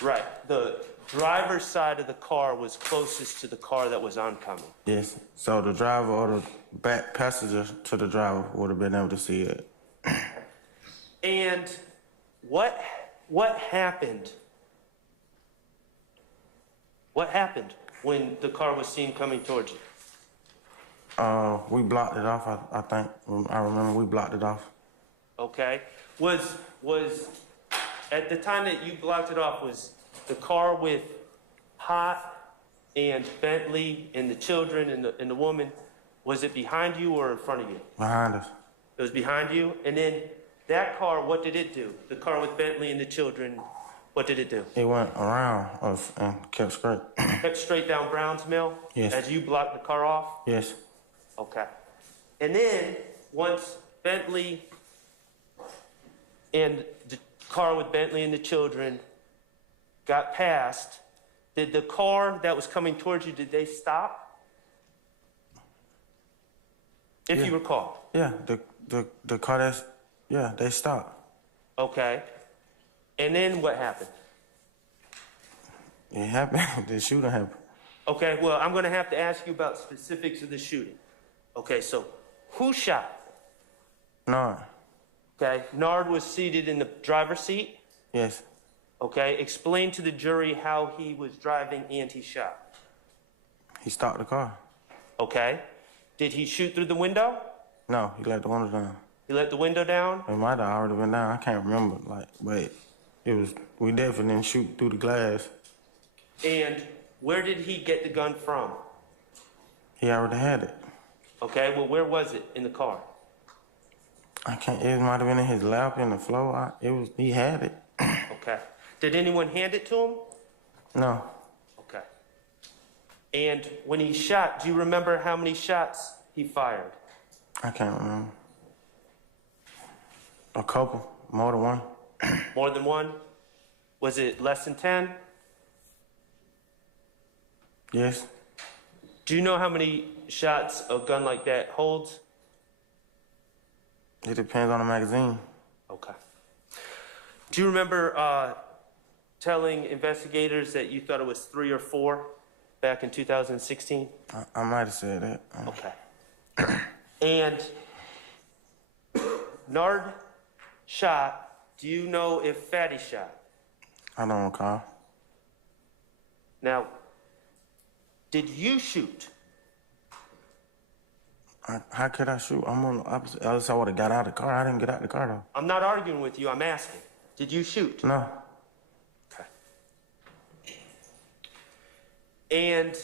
Right. The driver's side of the car was closest to the car that was oncoming. Yes. So the driver or the back passenger to the driver would have been able to see it. And what happened? What happened when the car was seen coming towards you? We blocked it off. I think I remember we blocked it off. Okay. Was at the time that you blocked it off, was the car with Hot and Bentley and the children and the woman, was it behind you or in front of you? Behind us. It was behind you, and then that car, what did it do? The car with Bentley and the children, what did it do? It went around us and kept straight. Kept straight down Browns Mill? Yes. As you blocked the car off? Yes. Okay. And then, once Bentley and the car with Bentley and the children got past, did the car that was coming towards you, did they stop? If Yeah. you recall. Yeah. The car that's they stopped. Okay. And then what happened? It happened. The shooting happened. Okay, well, I'm going to have to ask you about specifics of the shooting. Okay, so who shot? No. Okay, Nard was seated in the driver's seat. Yes. Okay, explain to the jury how he was driving and he shot. He stopped the car. Okay, did he shoot through the window? No, he let the window down. He let the window down? It might have already been down. I can't remember. But it was. We definitely didn't shoot through the glass. And where did he get the gun from? He already had it. Okay, well, where was it in the car? I can't. It might have been in his lap in the floor. He had it. Okay. Did anyone hand it to him? No. Okay. And when he shot, do you remember how many shots he fired? I can't remember. A couple. More than one. More than one? Was it less than 10? Yes. Do you know how many shots a gun like that holds? It depends on the magazine. Okay. Do you remember telling investigators that you thought it was 3 or 4 back in 2016? I might have said that. Okay. And Nard shot. Do you know if Fatty shot? I don't recall. Now, did you shoot? How could I shoot? I'm on the opposite. Else I would have got out of the car. I didn't get out of the car though. I'm not arguing with you. I'm asking. Did you shoot? No. Okay. And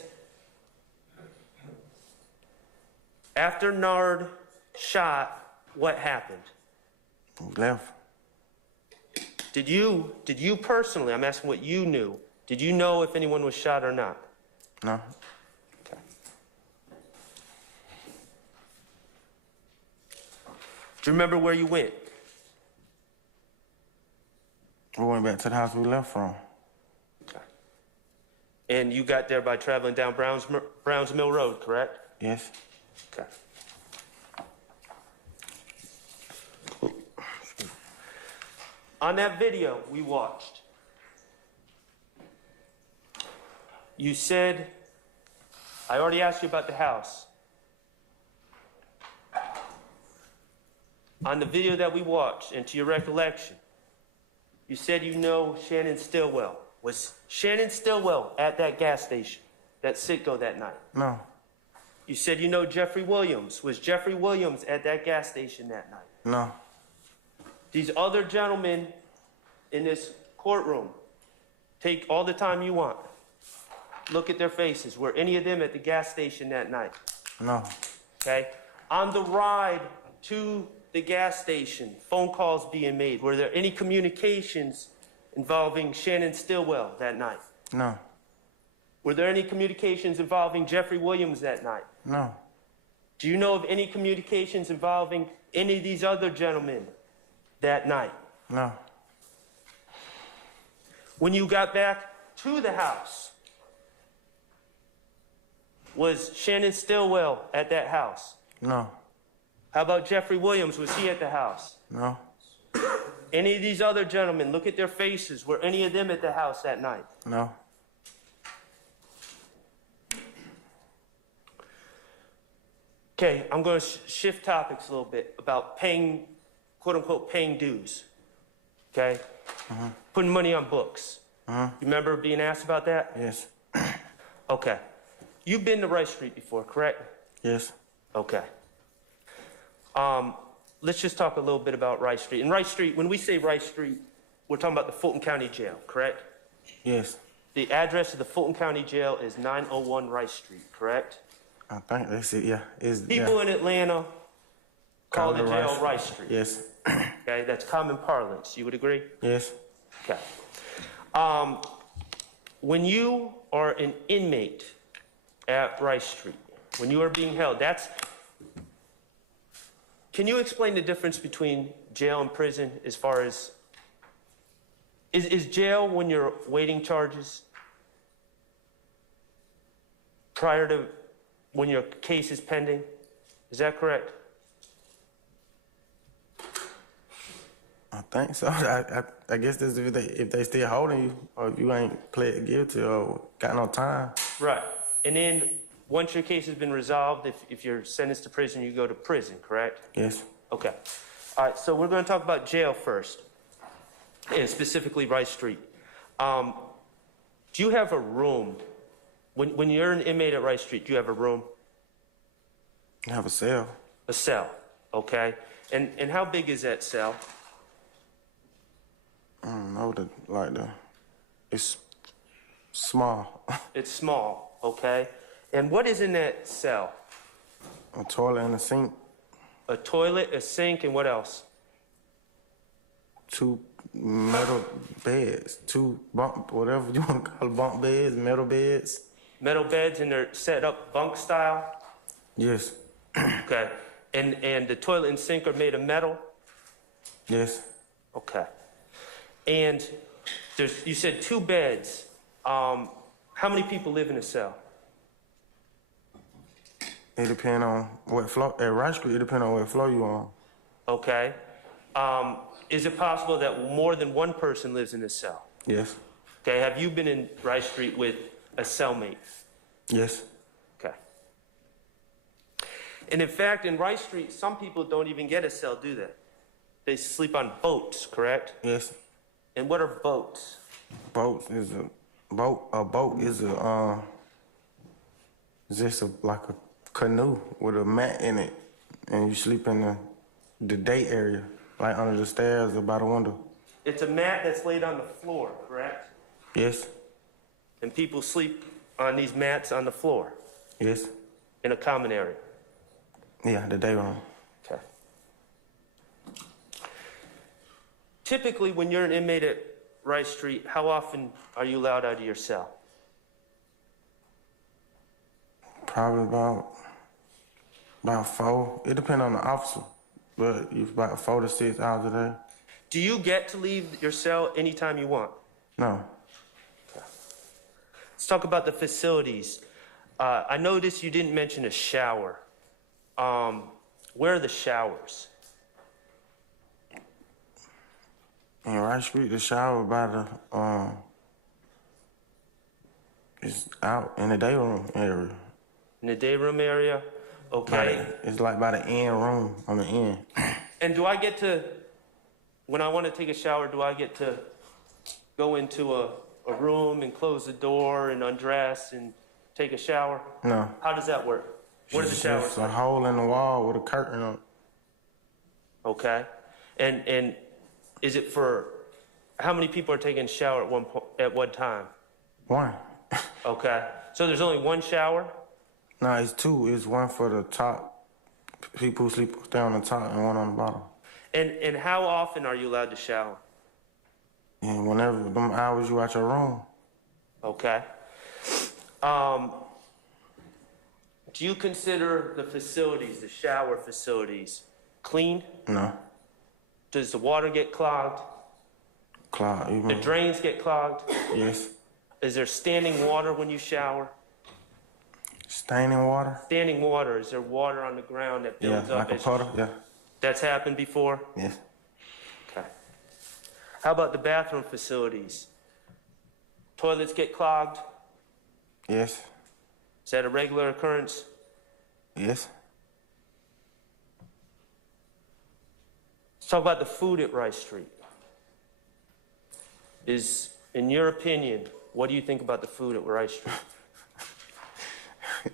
after Nard shot, what happened? We left. Did you personally, I'm asking what you knew, did you know if anyone was shot or not? No. Okay. Do you remember where you went? We went back to the house we left from. Okay. And you got there by traveling down Browns Mill Road, correct? Yes. Okay. On that video we watched, you said, I already asked you about the house. on the video that we watched, and to your recollection, you said you know Shannon Stillwell. Was Shannon Stillwell at that gas station, that Citgo that night? No, You said you know Jeffrey Williams. Was Jeffrey Williams at that gas station that night? no, These other gentlemen in this courtroom, take all the time you want. Look at their faces. Were any of them at the gas station that night? no, Okay? On the ride to the gas station, phone calls being made. Were there any communications involving Shannon Stillwell that night? no, Were there any communications involving Jeffrey Williams that night? no, Do you know of any communications involving any of these other gentlemen that night? no, When you got back to the house, was Shannon Stillwell at that house? no, How about Jeffrey Williams? Was he at the house? no, Any of these other gentlemen, look at their faces. Were any of them at the house that night? no. Okay, I'm going to shift topics a little bit about paying, quote unquote, paying dues. Okay? Putting money on books. You remember being asked about that? Yes, Okay. You've been to Rice Street before, correct? yes, Okay. Let's just talk a little bit about Rice Street. And Rice Street, when we say Rice Street, we're talking about the Fulton County Jail, correct? yes. The address of the Fulton County Jail is 901 Rice Street, correct? I think that's it. Yeah, it's People yeah. in Atlanta call the it jail Rice Street. Yes, Okay, that's common parlance. You would agree? yes, Okay. When you are an inmate at Rice Street, when you are being held, can you explain the difference between jail and prison as far as, is jail when you're waiting charges prior to when your case is pending? Is that correct? I think so. I guess that's if they still holding you, or if you ain't pled guilty or got no time. Right. And then once your case has been resolved, if you're sentenced to prison, you go to prison, correct? Yes, Okay. All right, so we're going to talk about jail first, and specifically Rice Street. Do you have a room? When you're an inmate at Rice Street, do you have a room? you have a cell. A cell, okay? And how big is that cell? I don't know it's small. It's small, okay? And what is in that cell? A toilet and a sink, A toilet, a sink, and what else? 2 metal beds, 2 bunk, whatever you want to call it, bunk beds, metal beds. Metal beds, and they're set up bunk style? Yes, Okay. And the toilet and sink are made of metal? yes, Okay. And you said 2 beds. How many people live in a cell? it depends on what floor. At Rice Street, it depends on what floor you on. Okay. Is it possible that more than one person lives in a cell? Yes, Okay. Have you been in Rice Street with a cellmate? yes, Okay. And in fact, in Rice Street, some people don't even get a cell, do they? They sleep on boats, correct? yes. And what are boats? Boat is a boat. A boat is just like a canoe with a mat in it, and you sleep in the day area, like under the stairs or by the window. It's a mat that's laid on the floor, correct? Yes, And people sleep on these mats on the floor yes, in a common area. yeah. The day room. Okay. Typically, when you're an inmate at Rice Street, how often are you allowed out of your cell? Probably about 4. It depends on the officer, but it's about 4 to 6 hours a day. Do you get to leave your cell anytime you want? No, Let's talk about the facilities. I noticed you didn't mention a shower. Where are the showers? in Rice Street, the shower by the it's out in the day room area. In the day room area? Okay. It's like by the end room on the end. And do I get to, when I want to take a shower, do I get to go into a room and close the door and undress and take a shower? No. How does that work? What are the It's showers just a like? hole in the wall with a curtain on it. Okay. And is it for, how many people are taking a shower at one time? One. Okay. So there's only one shower? No, it's two. It's one for the top. People who sleep stay on the top and one on the bottom. And how often are you allowed to shower? And whenever them hours you out your room. Okay. Do you consider the facilities, the shower facilities, clean? No. Does the water get clogged? Cloud. The drains get clogged? Yes. Is there standing water when you shower? Staining water? Standing water, is there water on the ground that Yeah, builds up? like a puddle, yeah. That's happened before? Yes. Okay. How about the bathroom facilities? Toilets get clogged? Yes. Is that a regular occurrence? Yes. Let's talk about the food at Rice Street. In your opinion, what do you think about the food at Rice Street?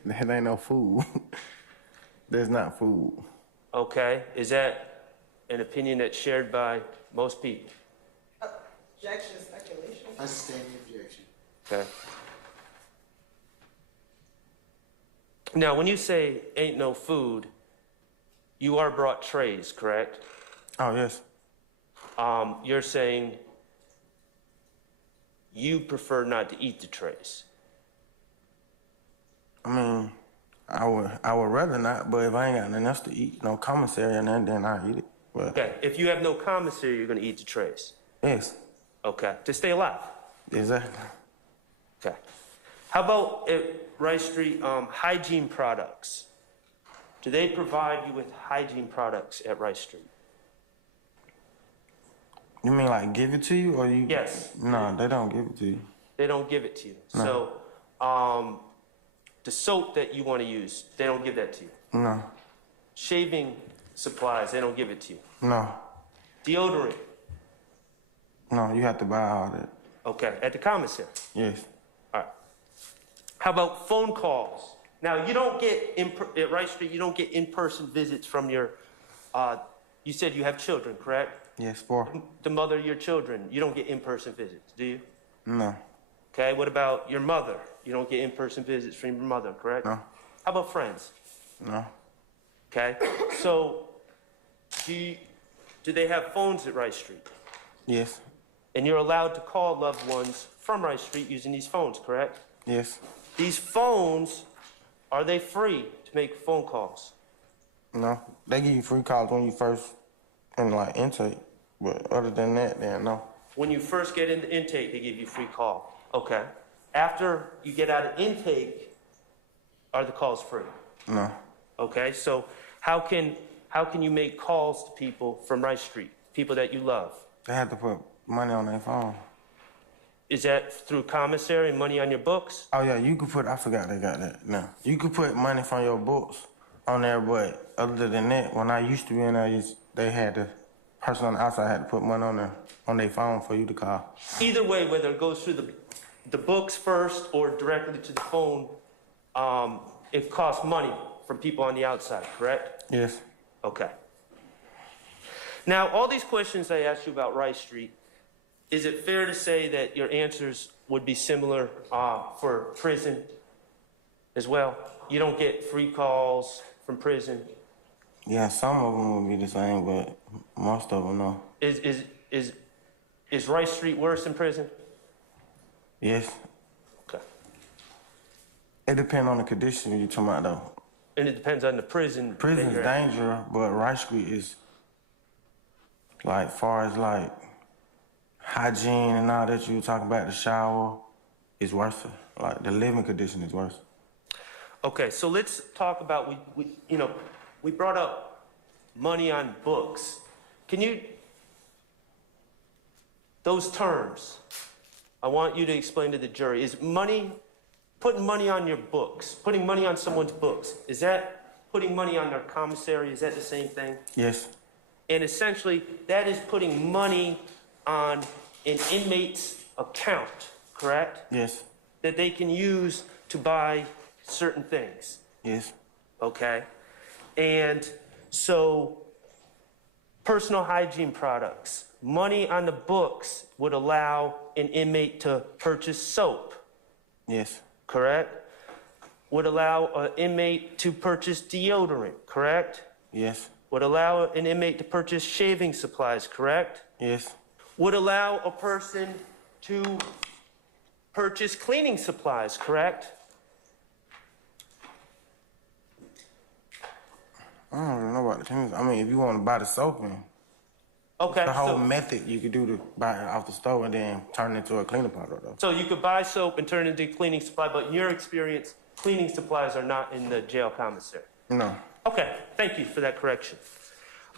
That ain't no food. There's not food. Okay, is that an opinion that's shared by most people? Objection, speculation. I stand the objection. Okay. Now, when you say ain't no food, you are brought trays, correct? Oh, yes. You're saying you prefer not to eat the trays. I mean, I would rather not, but if I ain't got nothing else to eat, no commissary or nothing, then I eat it. But Okay, if you have no commissary, you're going to eat the trays. yes, Okay, to stay alive. exactly. Okay. How about at Rice Street, hygiene products? Do they provide you with hygiene products at Rice Street? You mean like give it to you or you? Yes. No, they don't give it to you. They don't give it to you. No. So, the soap that you want to use, they don't give that to you. No, Shaving supplies, they don't give it to you. no, Deodorant, no, you have to buy all that. okay, at the commissary. Yes. All right. How about phone calls? Now, you don't get, at Rice Street, you don't get in-person visits from your, you said you have children, correct? Yes, 4. The mother of your children, you don't get in-person visits, do you? No, Okay, what about your mother? You don't get in-person visits from your mother, correct? No. How about friends? no, Okay, so do they have phones at Rice Street? yes, And you're allowed to call loved ones from Rice Street using these phones, correct? yes, These phones, are they free to make phone calls? no. They give you free calls when you first in like intake, but other than that, then no. When you first get into intake, they give you a free call. Okay. After you get out of intake, are the calls free? No, Okay, so how can you make calls to people from Rice Street, people that you love? they have to put money on their phone. Is that through commissary, money on your books? Oh yeah, you could put. I forgot they got that. No, you could put money from your books on there, but other than that, when I used to be in there, they had the person on the outside had to put money on their phone for you to call. Either way, whether it goes through the books first or directly to the phone, it costs money from people on the outside, correct? Yes, Okay. Now, all these questions I asked you about Rice Street, is it fair to say that your answers would be similar for prison as well? You don't get free calls from prison? yeah. Some of them would be the same, but most of them no. Is Rice Street worse than prison? Yes, Okay. it depends on the condition you're talking about though. And it depends on the prison. Prison that is you're at. dangerous, but Rice Street is like far as like hygiene and all that you were talking about. The shower is worse. Like the living condition is worse. Okay, so let's talk about, we brought up money on books. Can you, those terms, I want you to explain to the jury. Is money, putting money on your books, putting money on someone's books, is that putting money on their commissary? Is that the same thing? Yes, And essentially, that is putting money on an inmate's account, correct? Yes. That they can use to buy certain things, Yes. okay? And so, personal hygiene products, money on the books would allow an inmate to purchase soap, Yes. correct? Would allow an inmate to purchase deodorant, correct? Yes. Would allow an inmate to purchase shaving supplies, correct? Yes. Would allow a person to purchase cleaning supplies, correct? I don't really know about the things. I mean, if you want to buy the soap, and Okay, the whole so, method you could do to buy it off the store and then turn it into a cleaning product, though. so you could buy soap and turn it into cleaning supply, but in your experience, cleaning supplies are not in the jail commissary. No. Okay, thank you for that correction.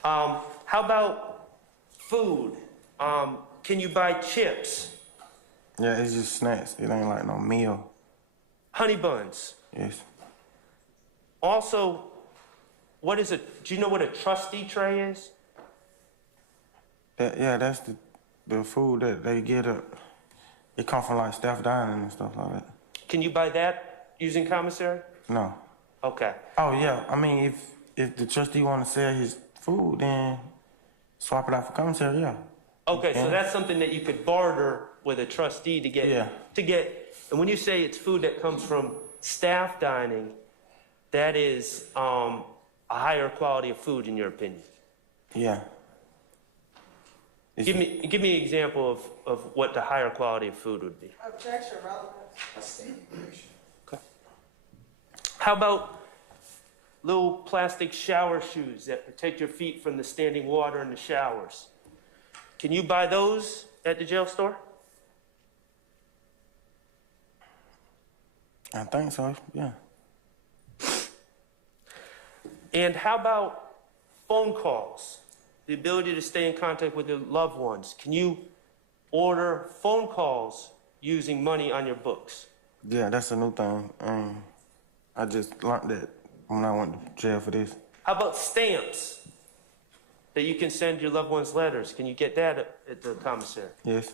How about food? Can you buy chips, Yeah, it's just snacks. It ain't like no meal. honey buns? Yes. Also, do you know what a trustee tray is? Yeah, that's the food that they get up. It come from like staff dining and stuff like that. Can you buy that using commissary? No. Okay. Oh yeah, I mean if the trustee want to sell his food, then swap it out for commissary. Yeah. Okay, so Yeah. that's something that you could barter with a trustee to get, Yeah. and when you say it's food that comes from staff dining, that is a higher quality of food in your opinion. Yeah. Give me an example of what the higher quality of food would be. Objection, relevance. Okay. How about little plastic shower shoes that protect your feet from the standing water in the showers? Can you buy those at the jail store? I think so. Yeah. And how about phone calls? The ability to stay in contact with your loved ones. Can you order phone calls using money on your books? Yeah, that's a new thing. I just learned that when I went to jail for this. How about stamps that you can send your loved ones letters? Can you get that at the commissary? Yes.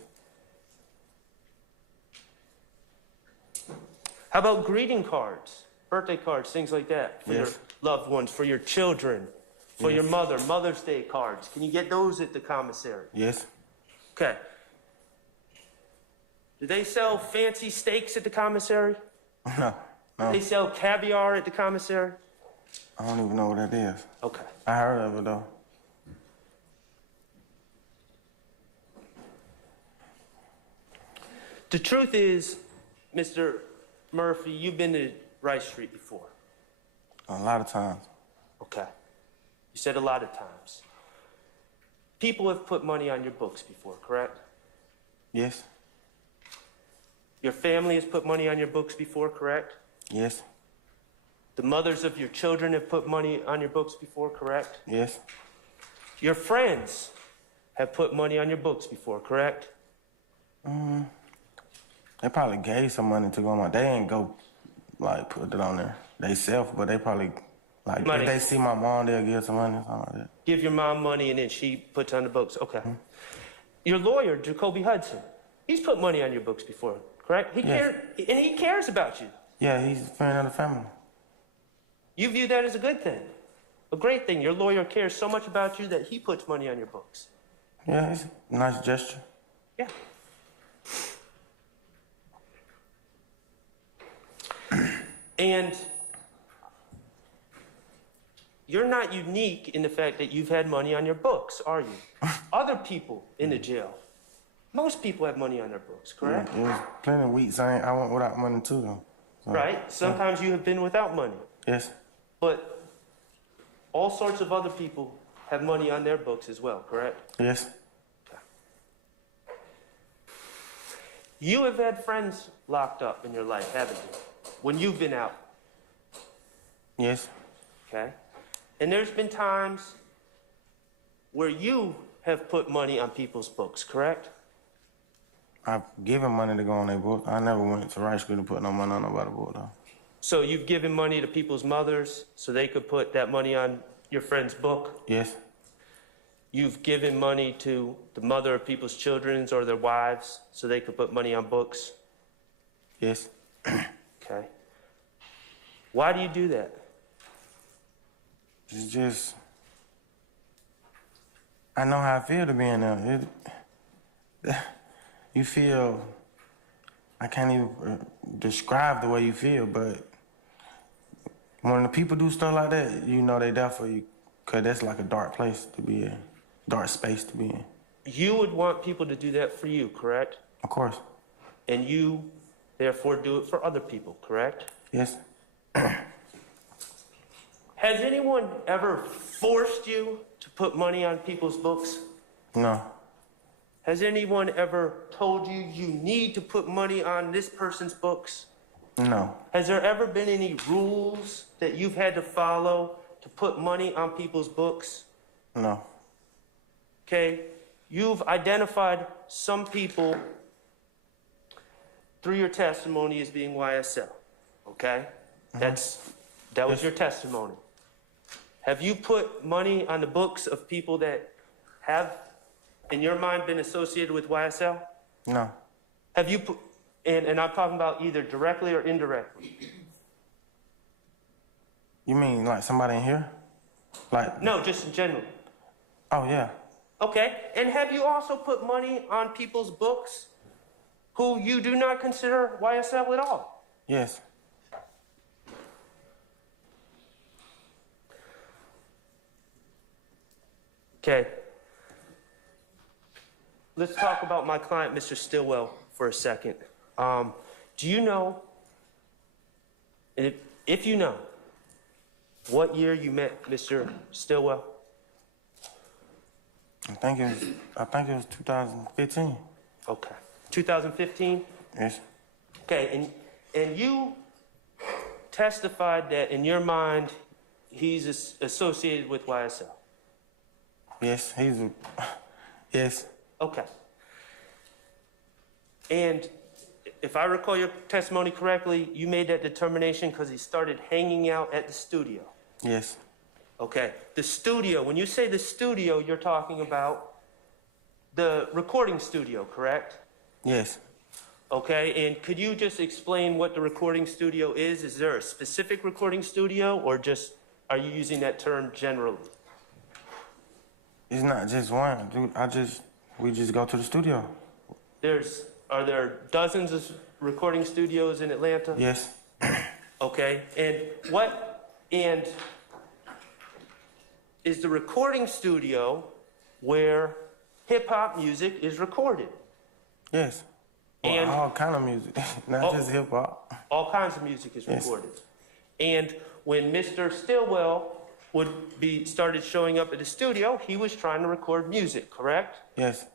How about greeting cards, birthday cards, things like that for your Yes. loved ones, for your children, for Yes. your mother, Mother's Day cards? Can you get those at the commissary? Yes. Okay. Do they sell fancy steaks at the commissary? No. Do they sell caviar at the commissary? I don't even know what that is. Okay. I heard of it though. The truth is, Mr. Murphy, you've been to Rice Street before. A lot of times. Okay. You said a lot of times. People have put money on your books before, correct? Yes. Your family has put money on your books before, correct? Yes. The mothers of your children have put money on your books before, correct? Yes. Your friends have put money on your books before, correct? They probably gave some money to go on. They ain't go like put it on there they self, but they probably like Money. if they see my mom, they'll give some money or something like that. Give your mom money and then she puts on the books. Okay. Your lawyer, Jacoby Hudson, he's put money on your books before, correct? Yes. He cares about you. Yeah, he's a friend of the family. You view that as a good thing, a great thing. Your lawyer cares so much about you that he puts money on your books. Yeah, it's a nice gesture. Yeah. And you're not unique in the fact that you've had money on your books, are you? Other people in the jail, most people have money on their books, correct? Yeah, it was plenty of weeks I went without money too though. So, Right? Sometimes you have been without money, Yes. but all sorts of other people have money on their books as well, correct? Yes. You have had friends locked up in your life, haven't you? When you've been out, Yes. okay? And there's been times where you have put money on people's books, correct? I've given money to go on their book. I never went to Rice School to put no money on nobody's book though. So you've given money to people's mothers so they could put that money on your friend's book. Yes. you've given money to the mother of people's children or their wives so they could put money on books? Yes. Okay. Why do you do that? It's just, I know how I feel to be in there. You feel, I can't even describe the way you feel, but when the people do stuff like that, you know they there for you, because that's like a dark place to be in, dark space to be in. You would want people to do that for you, correct? Of course. And you, therefore, do it for other people, correct? Yes. Has anyone ever forced you to put money on people's books? No. Has anyone ever told you you need to put money on this person's books? No. Has there ever been any rules that you've had to follow to put money on people's books? No. Okay, you've identified some people through your testimony as being YSL, okay? That was your testimony. Have you put money on the books of people that have, in your mind, been associated with YSL? No. Have you put, and I'm talking about either directly or indirectly? You mean like somebody in here? Like? No, just in general. Oh, yeah. Okay, and have you also put money on people's books who you do not consider YSL at all? Yes. Okay. Let's talk about my client, Mr. Stillwell, for a second. Do you know, and if you know, what year you met Mr. Stillwell? I think it was 2015. Okay. 2015? Yes. Okay, and you testified that in your mind, he's associated with YSL. Yes, yes. Okay. And if I recall your testimony correctly, you made that determination because he started hanging out at the studio. Yes. Okay. The studio, when you say the studio, you're talking about the recording studio, correct? Yes. Okay, and could you just explain what the recording studio is? Is there a specific recording studio, or just are you using that term generally? It's not just one, dude. We just go to the studio. Are there dozens of recording studios in Atlanta? Yes. Okay, and is the recording studio where hip-hop music is recorded? Yes. Well, And all kind of music, not just hip hop. all kinds of music is Yes. recorded. And when Mr. Stillwell started showing up at the studio, he was trying to record music, correct? Yes.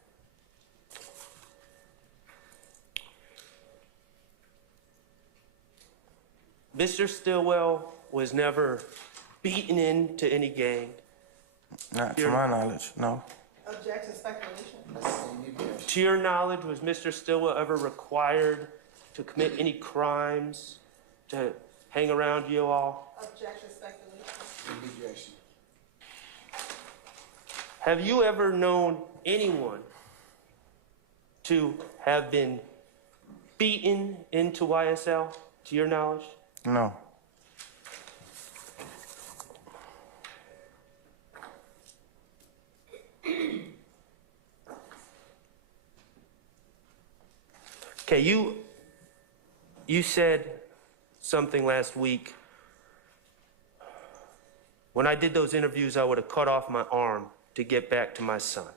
Mr. Stillwell was never beaten into any gang. Not to Here. my knowledge, no. Objection, speculation. To your knowledge, was Mr. Stillwell ever required to commit any crimes to hang around you all? Objection, speculation. Have you ever known anyone to have been beaten into YSL, to your knowledge? No. Okay, you said something last week. When I did those interviews, I would have cut off my arm to get back to my son.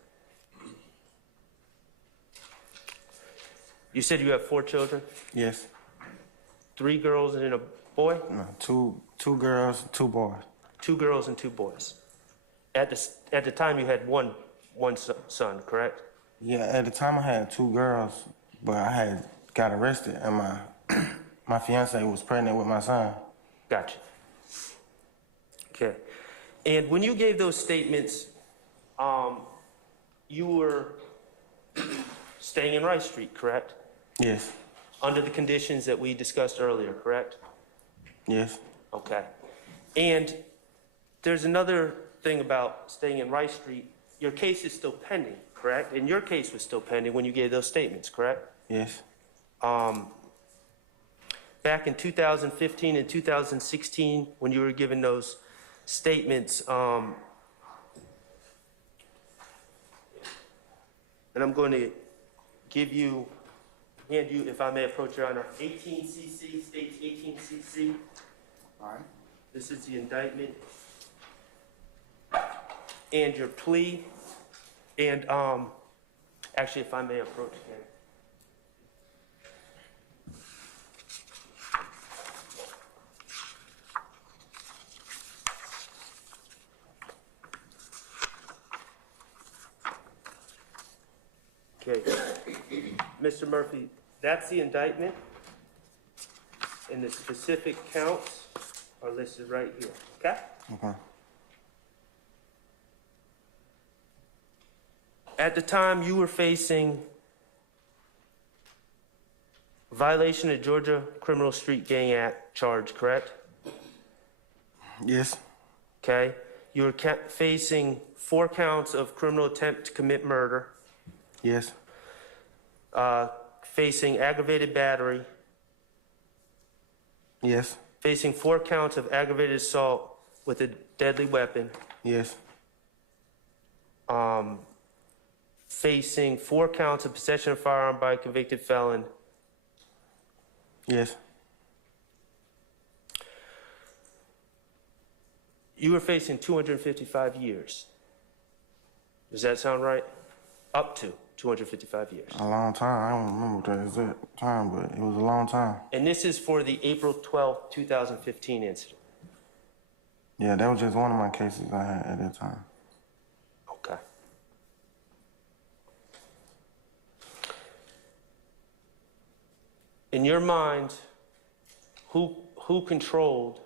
You said you have 4 children? Yes. 3 girls and a boy? No. Two girls, 2 boys. 2 girls and 2 boys. At the time, you had one son, correct? Yeah, at the time I had 2 girls, but I had got arrested and my fiance was pregnant with my son. Gotcha. Okay. And when you gave those statements, you were staying in Rice Street, correct? Yes. Under the conditions that we discussed earlier, correct? Yes. Okay. And there's another thing about staying in Rice Street. your case is still pending, correct? And your case was still pending when you gave those statements, correct? Yes. Back in 2015 and 2016, when you were given those statements, and I'm going to hand you, if I may approach your honor, 18 CC, states 18 CC. All right. This is the indictment and your plea. And actually, if I may approach again. Okay, Mr. Murphy, that's the indictment, and the specific counts are listed right here, okay? Okay. At the time, you were facing violation of Georgia Criminal Street Gang Act charge, correct? Yes. Okay, you were facing 4 counts of criminal attempt to commit murder, Yes. Facing aggravated battery, Yes. facing 4 counts of aggravated assault with a deadly weapon, Yes. facing 4 counts of possession of a firearm by a convicted felon. Yes. You were facing 255 years. Does that sound right? Up to 255 years. A long time. I don't remember the exact time, but it was a long time. And this is for the April 12th, 2015 incident. Yeah, that was just one of my cases I had at that time. Okay. In your mind, who controlled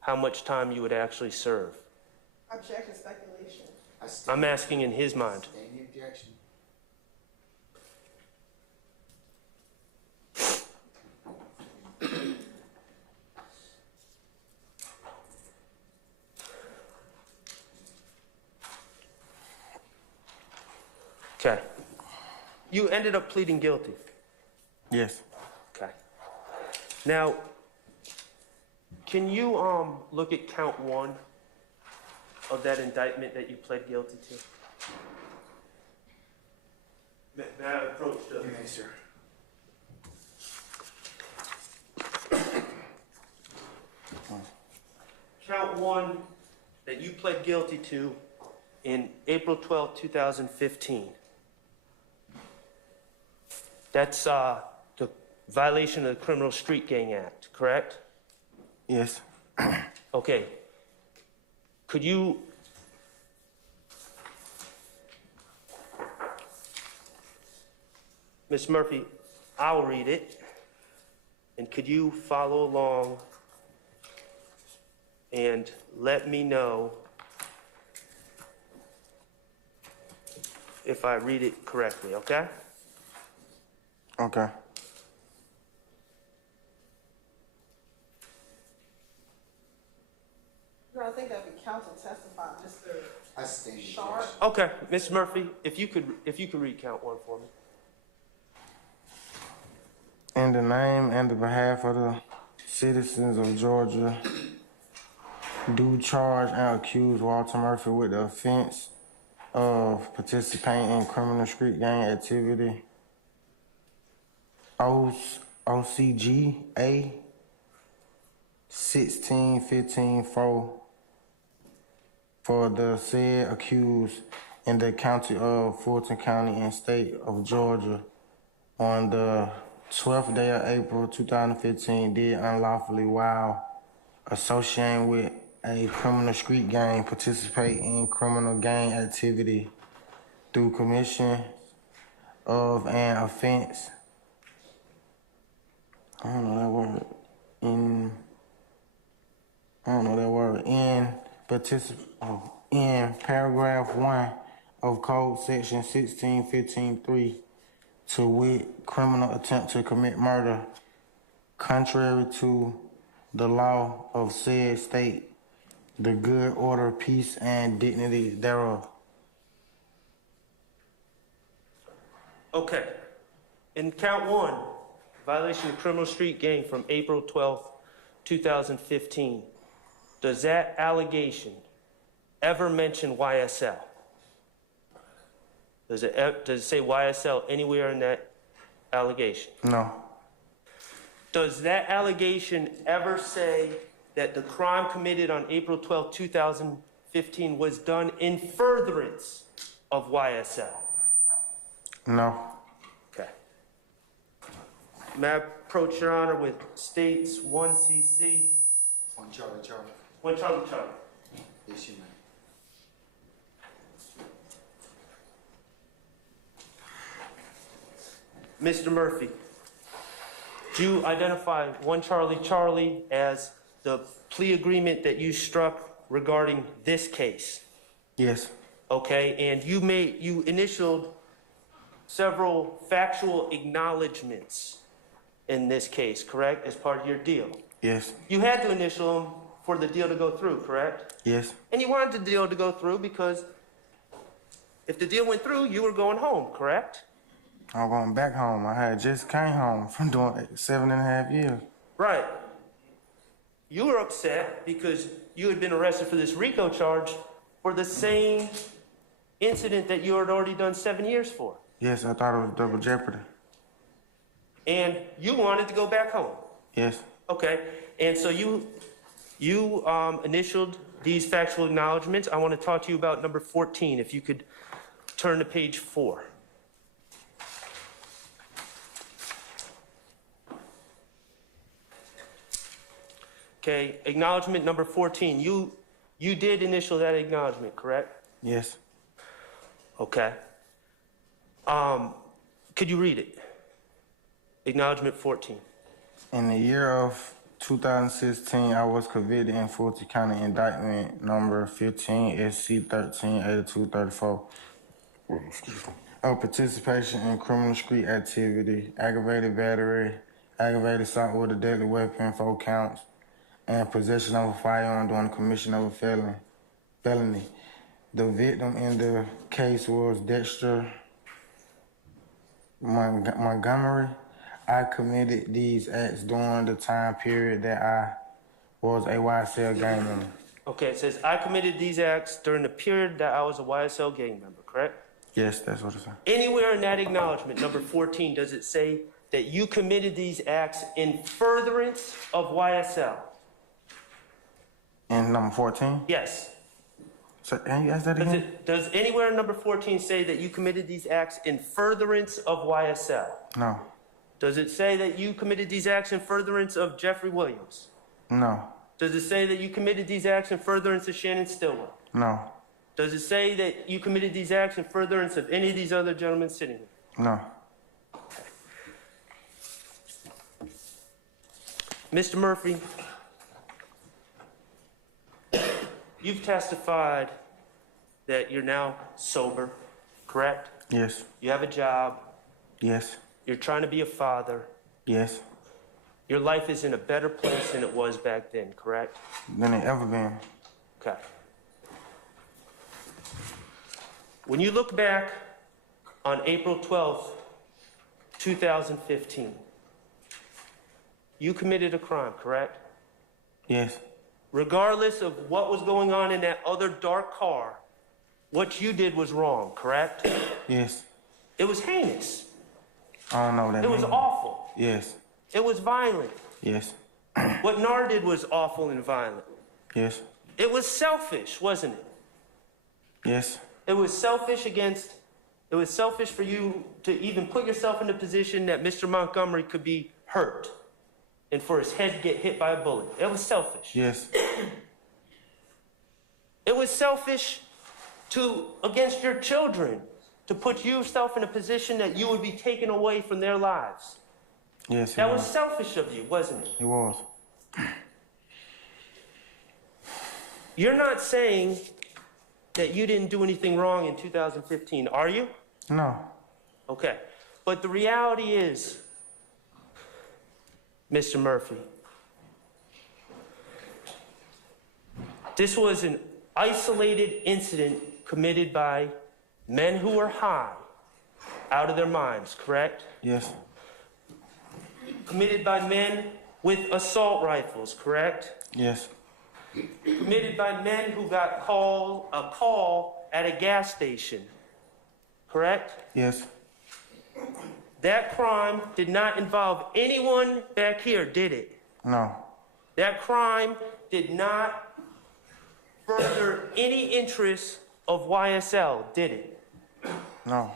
how much time you would actually serve? Objection, speculation. I'm asking in his mind. Sustain the objection. Okay. You ended up pleading guilty. Yes. Okay. Now, can you look at count 1 of that indictment that you pled guilty to? May I approach the... You may, sir. Count 1 that you pled guilty to in April 12, 2015. That's the violation of the Criminal Street Gang Act, correct? Yes. Okay. Could you... Ms. Murphy, I'll read it. And could you follow along and let me know if I read it correctly, okay? Okay. No, I think that'd be counsel testifying, Mr. I sustain the Sharp. objection. Okay, Ms. Murphy, if you could read count 1 for me. In the name and the behalf of the citizens of Georgia, do charge and accuse Walter Murphy with the offense of participating in criminal street gang activity. OCGA 16-15-4 for the said accused in the county of Fulton County and state of Georgia on the 12th day of April 2015 did unlawfully while associating with a criminal street gang participate in criminal gang activity through commission of an offense. I don't know that word. In paragraph 1 of Code Section 16-15-3, to wit, criminal attempt to commit murder, contrary to the law of said state, the good order, peace, and dignity thereof. Okay. In count 1, violation of criminal street gang from April 12th, 2015, does that allegation ever mention YSL? Does it say YSL anywhere in that allegation? No. Does that allegation ever say that the crime committed on April 12, 2015 was done in furtherance of YSL? No. Okay. May I approach Your Honor with states 1CC? One Charlie. 1 Charlie. Yes, you may. Mr. Murphy, do you identify 1 Charlie as the plea agreement that you struck regarding this case? Yes. Okay, and you initialed several factual acknowledgments in this case, correct, as part of your deal? Yes. You had to initial them for the deal to go through, correct? Yes. And you wanted the deal to go through because if the deal went through, you were going home, correct? I'm going back home. I had just came home from doing 7.5 years. Right. You were upset because you had been arrested for this RICO charge for the same incident that you had already done 7 years for. Yes, I thought it was double jeopardy. And you wanted to go back home. Yes. Okay. And so you initialed these factual acknowledgments. I want to talk to you about number 14, if you could turn to page 4. Okay, acknowledgement number 14. You did initial that acknowledgement, correct? Yes. Okay. Could you read it? Acknowledgement 14. In the year of 2016, I was convicted in Fulton County Indictment number 15 SC 138234 of participation in criminal street activity, aggravated battery, aggravated assault with a deadly weapon, 4 counts, and possession of a firearm during the commission of a felony. The victim in the case was Dexter Montgomery. I committed these acts during the time period that I was a YSL gang member. Okay, it says, I committed these acts during the period that I was a YSL gang member, correct? Yes, that's what it says. Anywhere in that acknowledgement, number 14, does it say that you committed these acts in furtherance of YSL? And number 14? Yes. So, can you ask that again? Does anywhere in number 14 say that you committed these acts in furtherance of YSL? No. Does it say that you committed these acts in furtherance of Jeffrey Williams? No. Does it say that you committed these acts in furtherance of Shannon Stillwell? No. Does it say that you committed these acts in furtherance of any of these other gentlemen sitting here? No. Mr. Murphy, you've testified that you're now sober, correct? Yes. You have a job. Yes. You're trying to be a father. Yes. Your life is in a better place than it was back then, correct? Than it ever been. Okay. When you look back on April 12th, 2015, you committed a crime, correct? Yes. Regardless of what was going on in that other dark car, what you did was wrong, correct? Yes. It was heinous. I don't know what that It was means. awful. Yes. It was violent. Yes. What Nar did was awful and violent. Yes. It was selfish, wasn't it? Yes. It was selfish for you to even put yourself in a position that Mr. Montgomery could be hurt and for his head to get hit by a bullet. It was selfish. Yes. It was selfish against your children, to put yourself in a position that you would be taken away from their lives. Yes. That was selfish of you, wasn't it? It was. You're not saying that you didn't do anything wrong in 2015, are you? No. Okay. But the reality is, Mr. Murphy, this was an isolated incident committed by men who were high out of their minds, correct? Yes. Committed by men with assault rifles, correct? Yes. Committed by men who got a call at a gas station, correct? Yes. That crime did not involve anyone back here, did it? No. That crime did not further any interests of YSL, did it? No.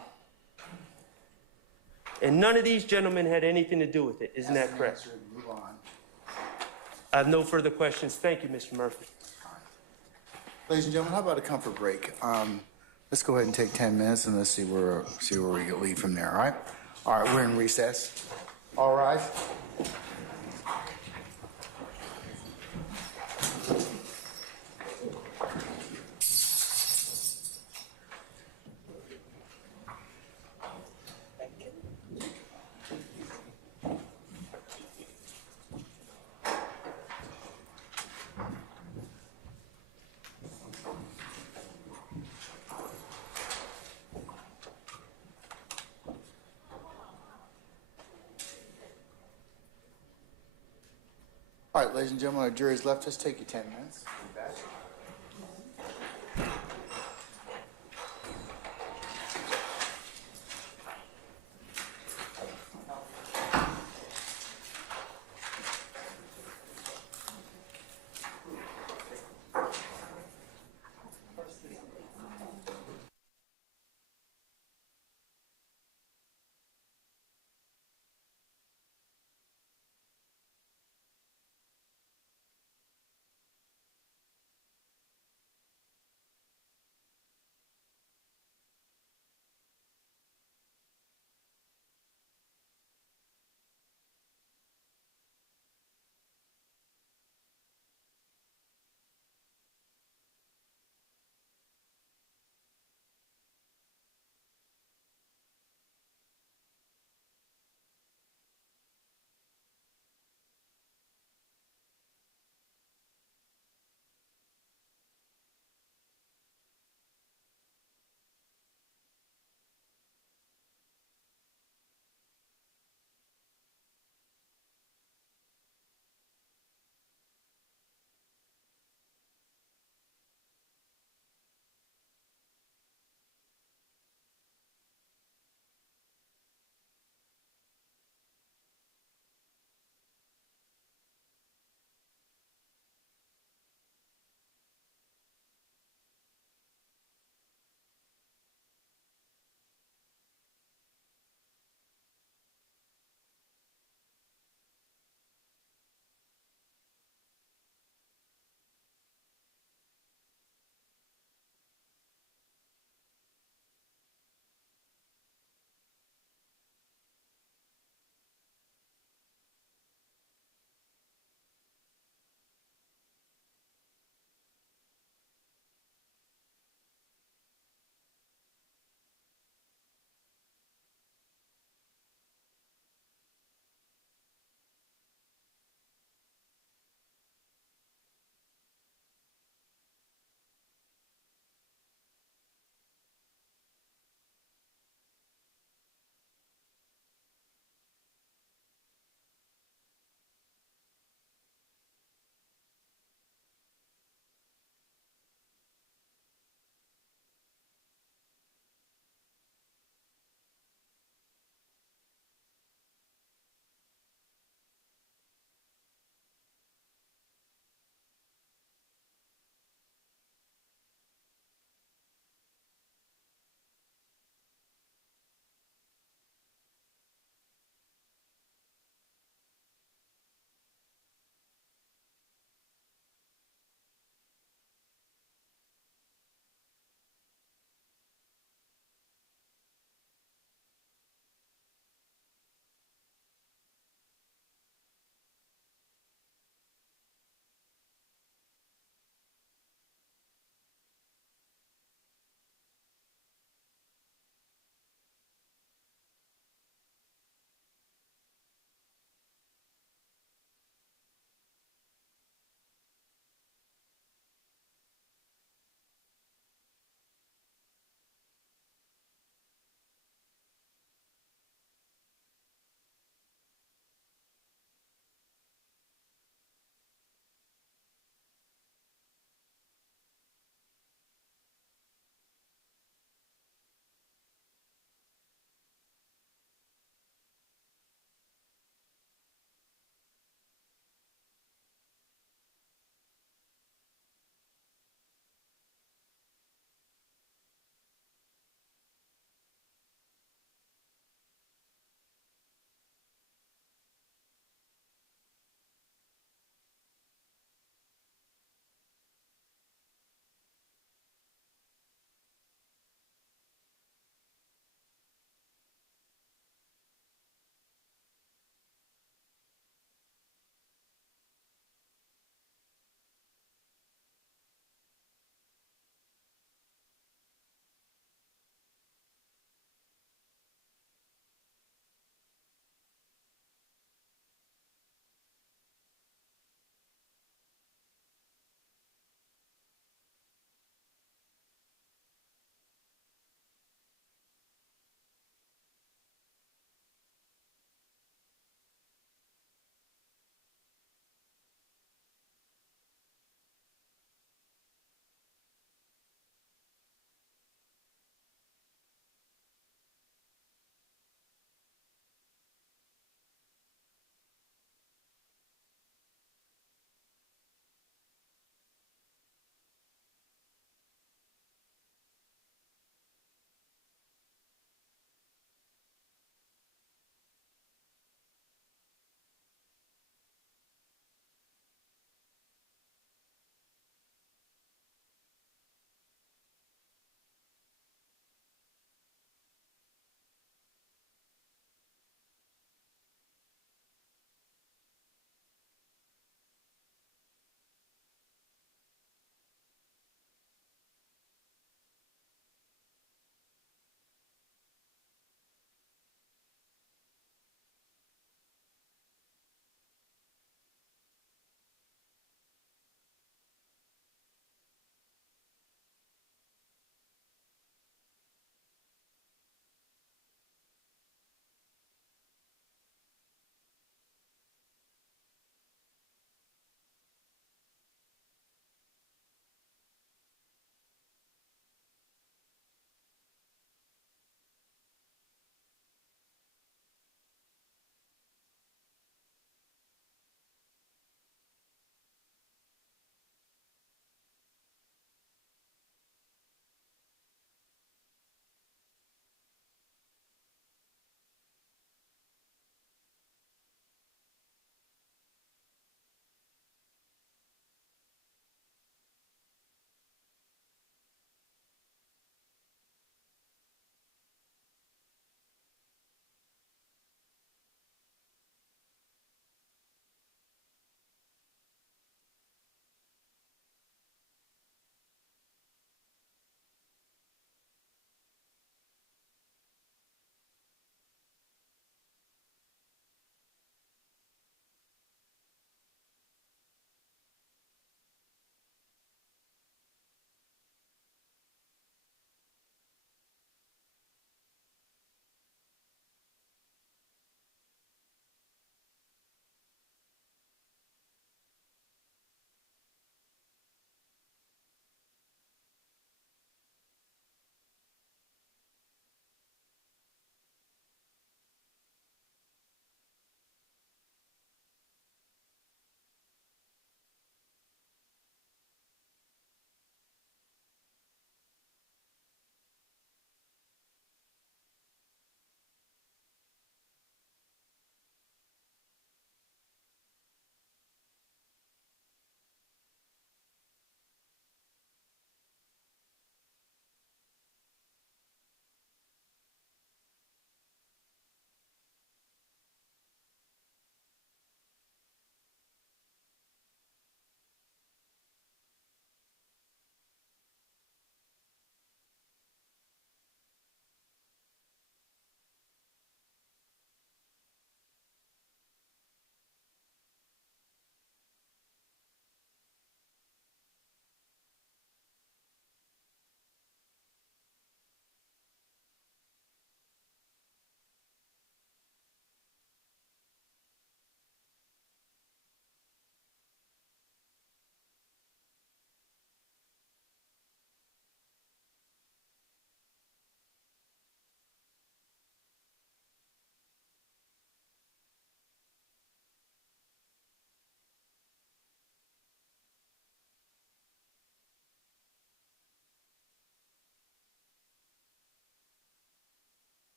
And none of these gentlemen had anything to do with it, isn't that correct? Move on. I have no further questions. Thank you, Mr. Murphy. Ladies and gentlemen, how about a comfort break? Let's go ahead and take 10 minutes and let's see where we can leave from there, all right? All right, we're in recess. All rise. All right, ladies and gentlemen, our jury's left us. Take your 10 minutes. Be back.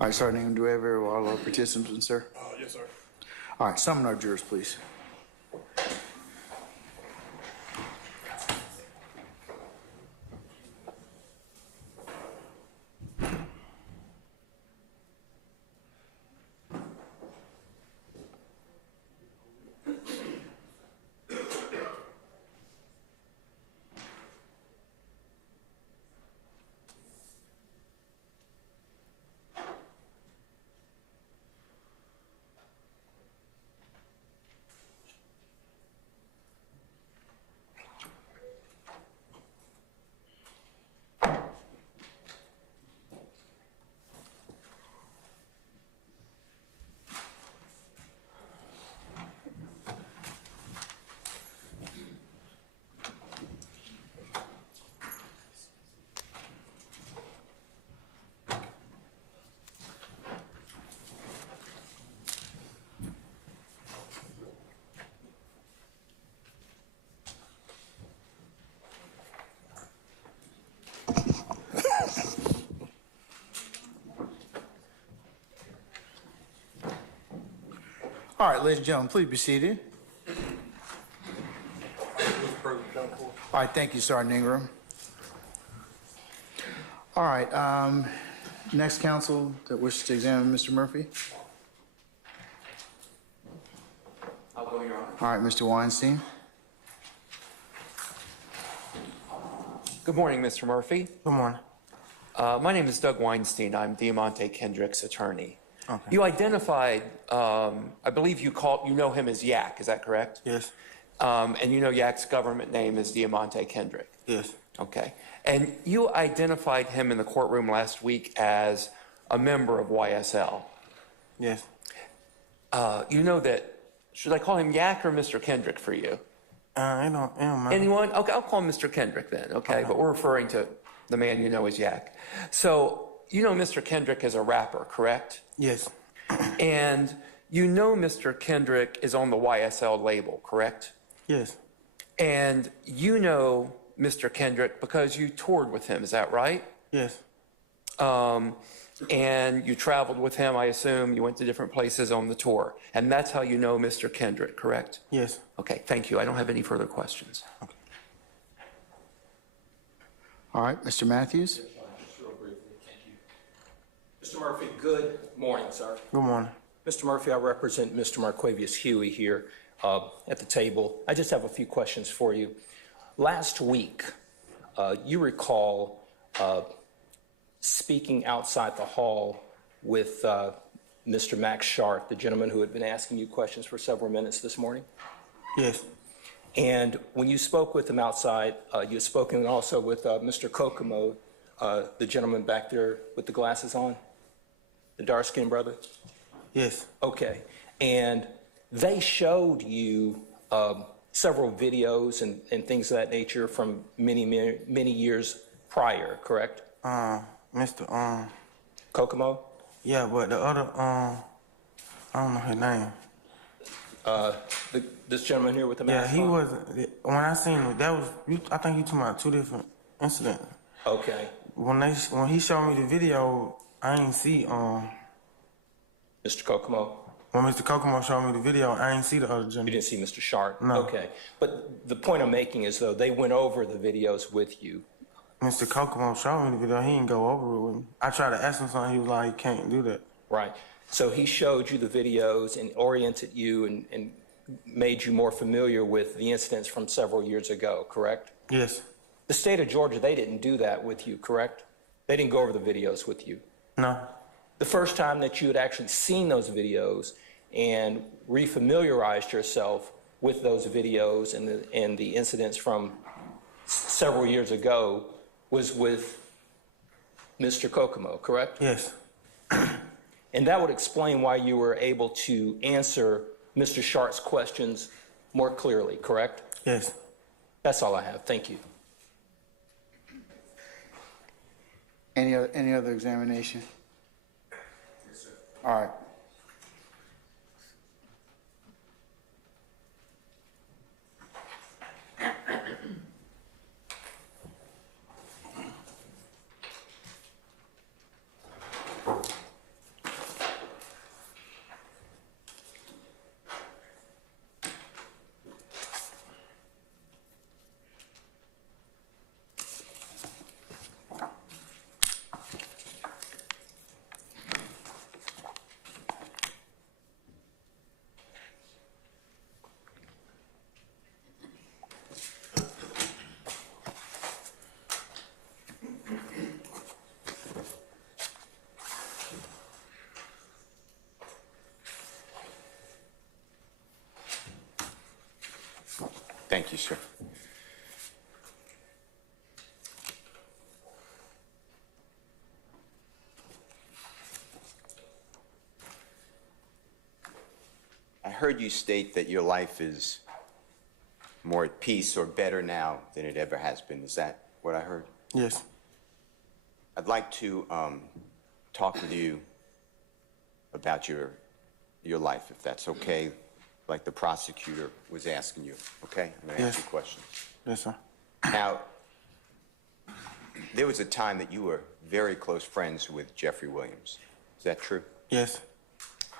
All right, Sergeant Ingram, do we have all our participants, sir? Yes, sir. All right, summon our jurors, please. All right, ladies and gentlemen, please be seated. All right, thank you, Sergeant Ingram. All right, next counsel that wishes to examine Mr. Murphy. I'll go, Your Honor. All right, Mr. Weinstein. Good morning, Mr. Murphy. Good morning. My name is Doug Weinstein. I'm Diamante Kendrick's attorney. Okay. You identified, I believe you know him as Yak, is that correct? Yes. And you know Yak's government name is Diamante Kendrick. Yes. Okay. And you identified him in the courtroom last week as a member of YSL. Yes. You know that, should I call him Yak or Mr. Kendrick for you? It don't matter. Anyone? Okay, I'll call him Mr. Kendrick then, okay? But we're referring to the man you know as Yak. So, you know Mr. Kendrick is a rapper, correct? Yes. And you know Mr. Kendrick is on the YSL label, correct? Yes. And you know Mr. Kendrick because you toured with him, is that right? Yes. And you traveled with him, I assume. You went to different places on the tour. And that's how you know Mr. Kendrick, correct? Yes. Okay, thank you. I don't have any further questions. Okay. All right, Mr. Matthews. Just real briefly, thank you. Mr. Murphy, good morning, sir. Good morning. Mr. Murphy, I represent Mr. Marquavius Huey here at the table. I just have a few questions for you. Last week, you recall speaking outside the hall with Mr. Max Sharp, the gentleman who had been asking you questions for several minutes this morning? Yes. And when you spoke with him outside, you had spoken also with Mr. Kokomo, the gentleman back there with the glasses on, the dark-skinned brother? Yes. Okay. And they showed you several videos and things of that nature from many years prior, correct? Mr. Kokomo? Yeah, but the other, I don't know his name. This gentleman here with the Yeah, mask he on? wasn't, when I seen it, that was, I think you talking about two different incidents. Okay. When he showed me the video, I ain't see, Mr. Kokomo? when Mr. Kokomo showed me the video, I ain't see the other You gentleman. didn't see Mr. Sharp? No. Okay. But the point I'm making is, though, they went over the videos with you. Mr. Kokomo showed me the video, he didn't go over it with me. I tried to ask him something, he was like, he can't do that. Right. So he showed you the videos and oriented you and made you more familiar with the incidents from several years ago, correct? Yes. The state of Georgia, they didn't do that with you, correct? They didn't go over the videos with you. No. The first time that you had actually seen those videos and refamiliarized yourself with those videos and the incidents from several years ago was with Mr. Kokomo, correct? Yes. And that would explain why you were able to answer Mr. Sharp's questions more clearly, correct? Yes. That's all I have. Thank you. Any other examination? Yes, sir. All right. Thank you, sir. I heard you state that your life is more at peace or better now than it ever has been. Is that what I heard? Yes. I'd like to talk with you about your life, if that's okay, like the prosecutor was asking you, okay? I'm gonna ask you questions. Yes, sir. Now, there was a time that you were very close friends with Jeffrey Williams. Is that true? Yes.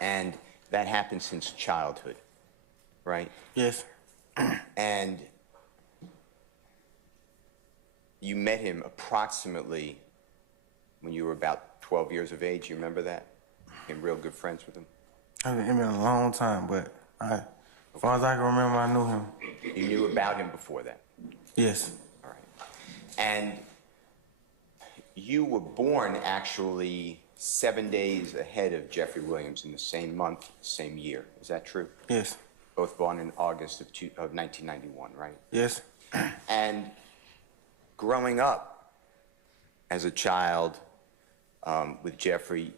And that happened since childhood, right? Yes. And you met him approximately when you were about 12 years of age. You remember that? Became real good friends with him. It's been a long time, but as far as I can remember, I knew him. You knew about him before that? Yes. All right. And you were born actually 7 days ahead of Jeffrey Williams in the same month, same year. Is that true? Yes. Both born in August of 1991, right? Yes. And growing up as a child with Jeffrey,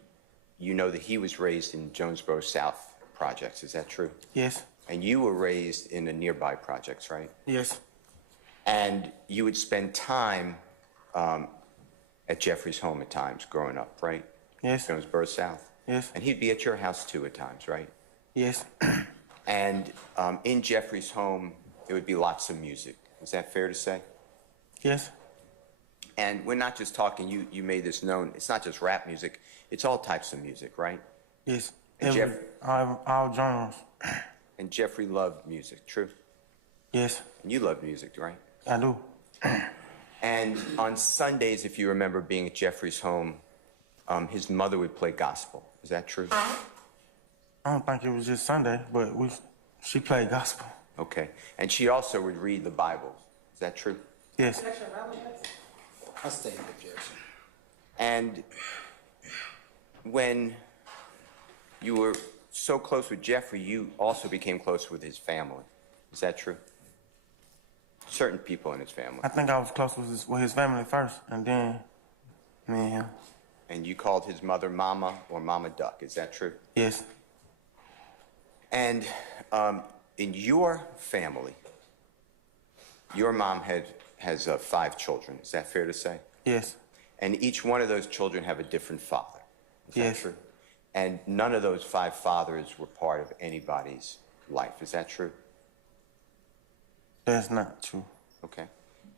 you know that he was raised in Jonesboro South projects. Is that true? Yes. And you were raised in the nearby projects, right? Yes. And you would spend time at Jeffrey's home at times growing up, right? Yes. Jonesboro South. Yes. And he'd be at your house too at times, right? Yes. And in Jeffrey's home, there would be lots of music. Is that fair to say? Yes. And we're not just talking, you made this known, it's not just rap music, it's all types of music, right? Yes. And All genres. And Jeffrey loved music, true? Yes. And you love music, right? I do. And on Sundays, if you remember being at Jeffrey's home, his mother would play gospel. Is that true? I don't think it was just Sunday, but she played gospel. Okay. And she also would read the Bible. Is that true? Yes. I stay in objection. And when you were so close with Jeffrey, you also became close with his family. Is that true? Certain people in his family. I think I was close with his family first, and then me and him. And you called his mother Mama or Mama Duck. Is that true? Yes. And in your family, your mom has 5 children. Is that fair to say? Yes. And each one of those children have a different father. Is Yes. that true? And none of those 5 fathers were part of anybody's life. Is that true? That's not true. Okay.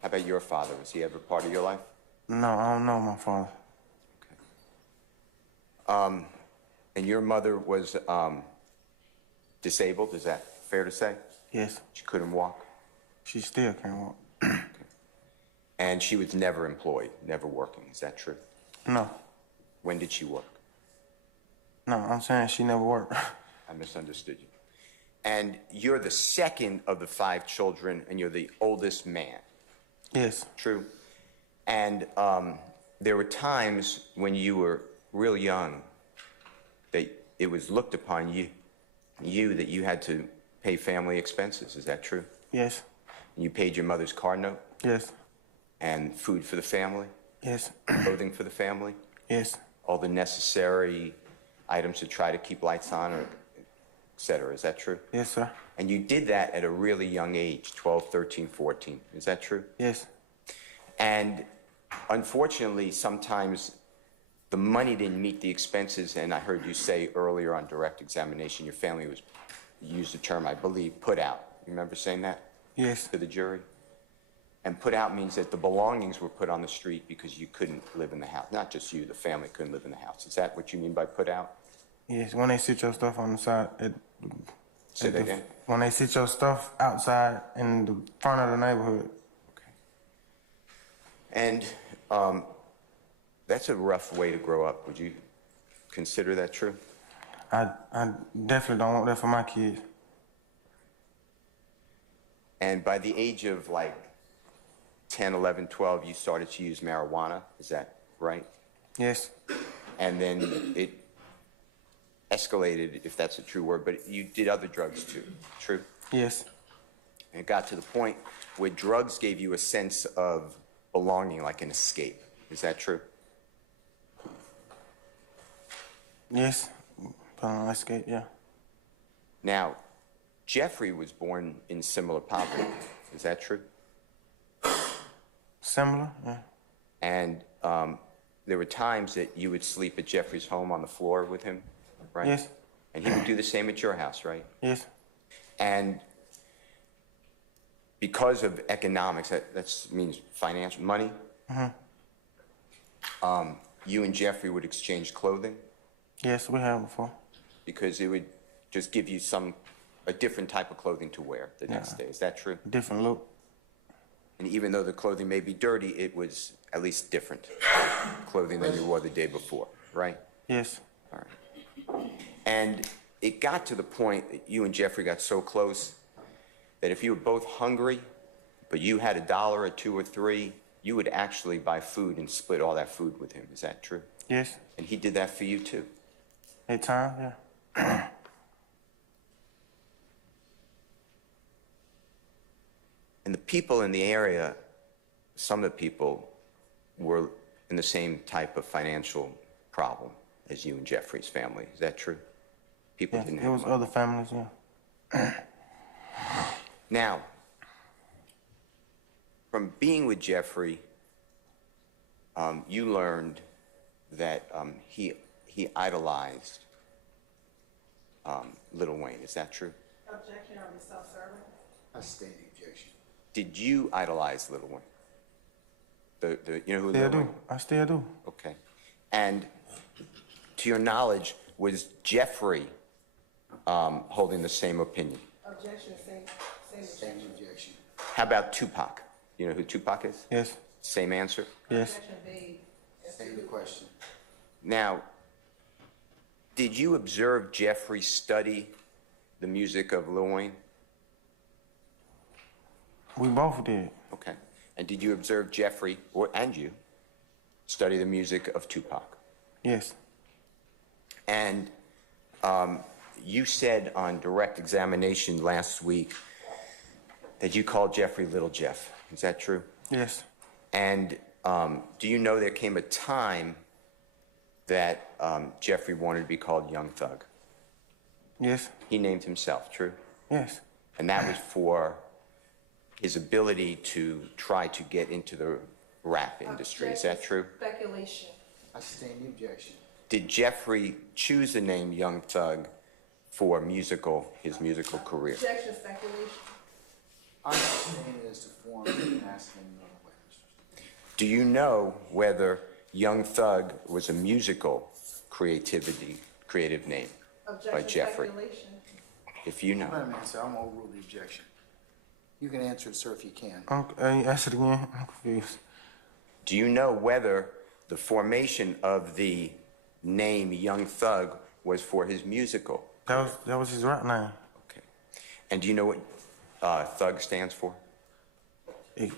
How about your father? Was he ever part of your life? No, I don't know my father. Okay. And your mother was disabled. Is that fair to say? Yes. She couldn't walk. She still can't walk. And she was never employed, never working. Is that true? No. When did she work? No, I'm saying she never worked. I misunderstood you. And you're the second of the 5 children, and you're the oldest man. Yes. True. And there were times when you were real young that it was looked upon that you had to pay family expenses. Is that true? Yes. And you paid your mother's car note Yes. and food for the family, Yes. clothing for the family, Yes. all the necessary items to try to keep lights on, or et cetera. Is that true? Yes, sir. And you did that at a really young age, 12, 13, 14. Is that true? Yes. And Unfortunately, sometimes the money didn't meet the expenses, and I heard you say earlier on direct examination, your family was, you used the term, I believe, put out. You remember saying that yes. to the jury? And put out means that the belongings were put on the street because you couldn't live in the house. Not just you, the family couldn't live in the house. Is that what you mean by put out? Yes. When they sit your stuff on the side, Say that again? when they sit your stuff outside in the front of the neighborhood. Okay. And that's a rough way to grow up. Would you consider that true? I definitely don't want that for my kids. And by the age of like 10, 11, 12, you started to use marijuana. Is that right? Yes. And then it escalated, if that's a true word, but you did other drugs too, true? Yes. And it got to the point where drugs gave you a sense of belonging, like an escape. Is that true? Yes. Escape, yeah. Now, Jeffrey was born in similar poverty. Is that true? Similar, yeah. And there were times that you would sleep at Jeffrey's home on the floor with him, right? Yes. And he would do the same at your house, right? Yes. And because of economics, that means financial money, you and Jeffrey would exchange clothing Yes, we have before. because it would just give you a different type of clothing to wear the next day. Is that true? Different look. And even though the clothing may be dirty, it was at least different clothing than you wore the day before, right? Yes. All right. And it got to the point that you and Jeffrey got so close that if you were both hungry, but you had $1 or $2 or $3, you would actually buy food and split all that food with him. Is that true? Yes. And he did that for you too. At time, yeah. And the people in the area, some of the people were in the same type of financial problem as you and Jeffrey's family. Is that true? People Yes, didn't there have was money. other families, yeah. Now, from being with Jeffrey, you learned that he idolized Lil Wayne. Is that true? Objection, are we self-serving? I state the objection. Did you idolize Lil Wayne? You know who Still Lil do. Wayne? I still do. Okay. And to your knowledge, was Jeffrey holding the same opinion? Objection, same Same objection. objection. How about Tupac? You know who Tupac is? Yes. Same answer? Yes. Objection vague. Same the question. Now, did you observe Jeffrey study the music of Lil Wayne? We both did. Okay. And did you observe Jeffrey, and you, study the music of Tupac? Yes. And you said on direct examination last week that you called Jeffrey Little Jeff. Is that true? Yes. And do you know there came a time that Jeffrey wanted to be called Young Thug? Yes. He named himself, true? Yes. And that was for his ability to try to get into the rap industry. Is that true? Speculation. I sustain the objection. Did Jeffrey choose the name Young Thug for his musical career? Objection, speculation. I'm saying it as to form and asking no way. Do you know whether Young Thug was a musical creative name by Objection, Jeffrey? speculation. If you know. Madam Answer, I'm gonna overrule the objection. You can answer it, sir, if you can. Ask it again. I'm confused. Do you know whether the formation of the name Young Thug was for his musical? That was his right name. Okay. And do you know what Thug stands for? It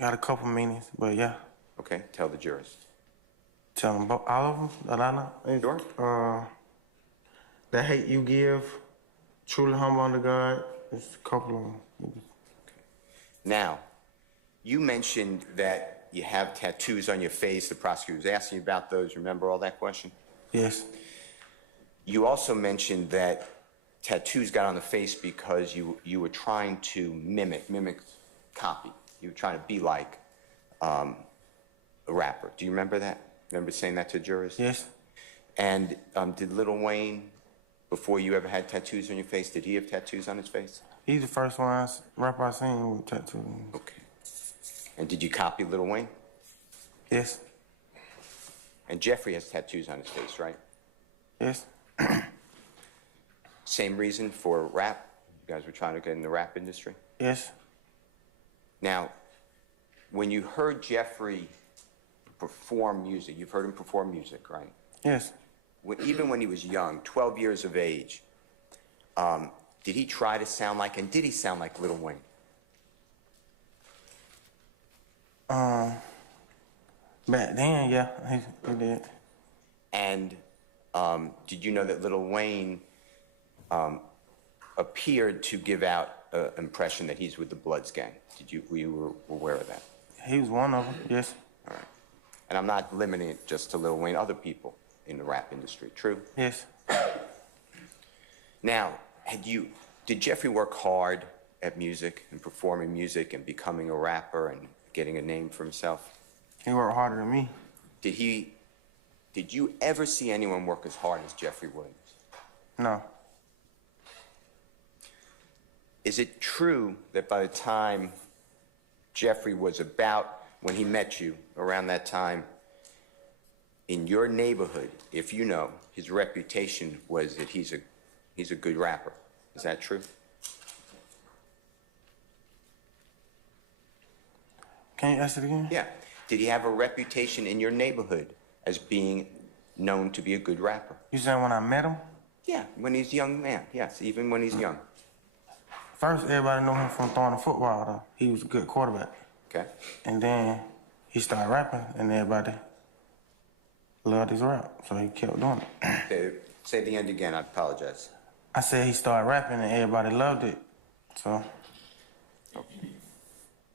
got a couple meanings, but yeah. Okay, tell the jurors. Tell them all of them that I know. It's, Sure. the hate you give, truly humble unto God. It's a couple of them. Now, you mentioned that you have tattoos on your face. The prosecutor was asking you about those. Remember all that question? Yes. You also mentioned that tattoos got on the face because you were trying to mimic, copy. You were trying to be like a rapper. Do you remember that? Remember saying that to jurors? Yes. And did Lil Wayne, before you ever had tattoos on your face, did he have tattoos on his face? He's the first one rapper I seen with tattoos. Okay. And did you copy Lil Wayne? Yes. And Jeffrey has tattoos on his face, right? Yes. Same reason for rap? You guys were trying to get in the rap industry? Yes. Now, when you heard Jeffrey perform music, you've heard him perform music, right? Yes. Even when he was young, 12 years of age, did he try to sound like, and did he sound like Lil Wayne? Back then, yeah, he did. And did you know that Lil Wayne appeared to give out an impression that he's with the Bloods gang. Were you aware of that? He was one of them, yes. All right. And I'm not limiting it just to Lil Wayne, other people in the rap industry, true? Yes. Now, did Jeffrey work hard at music and performing music and becoming a rapper and getting a name for himself? He worked harder than me. Did you ever see anyone work as hard as Jeffrey Williams? No. Is it true that by the time Jeffrey was about, when he met you, around that time, in your neighborhood, if you know, his reputation was that he's a good rapper? Is that true? Can you ask it again? Yeah. Did he have a reputation in your neighborhood as being known to be a good rapper? You saying when I met him? Yeah, when he's a young man. Yes, even when he's young. First, everybody knew him from throwing the football, though. He was a good quarterback. Okay. And then he started rapping, and everybody loved his rap, so he kept doing it. Say the end again, I apologize. I said he started rapping, and everybody loved it, so.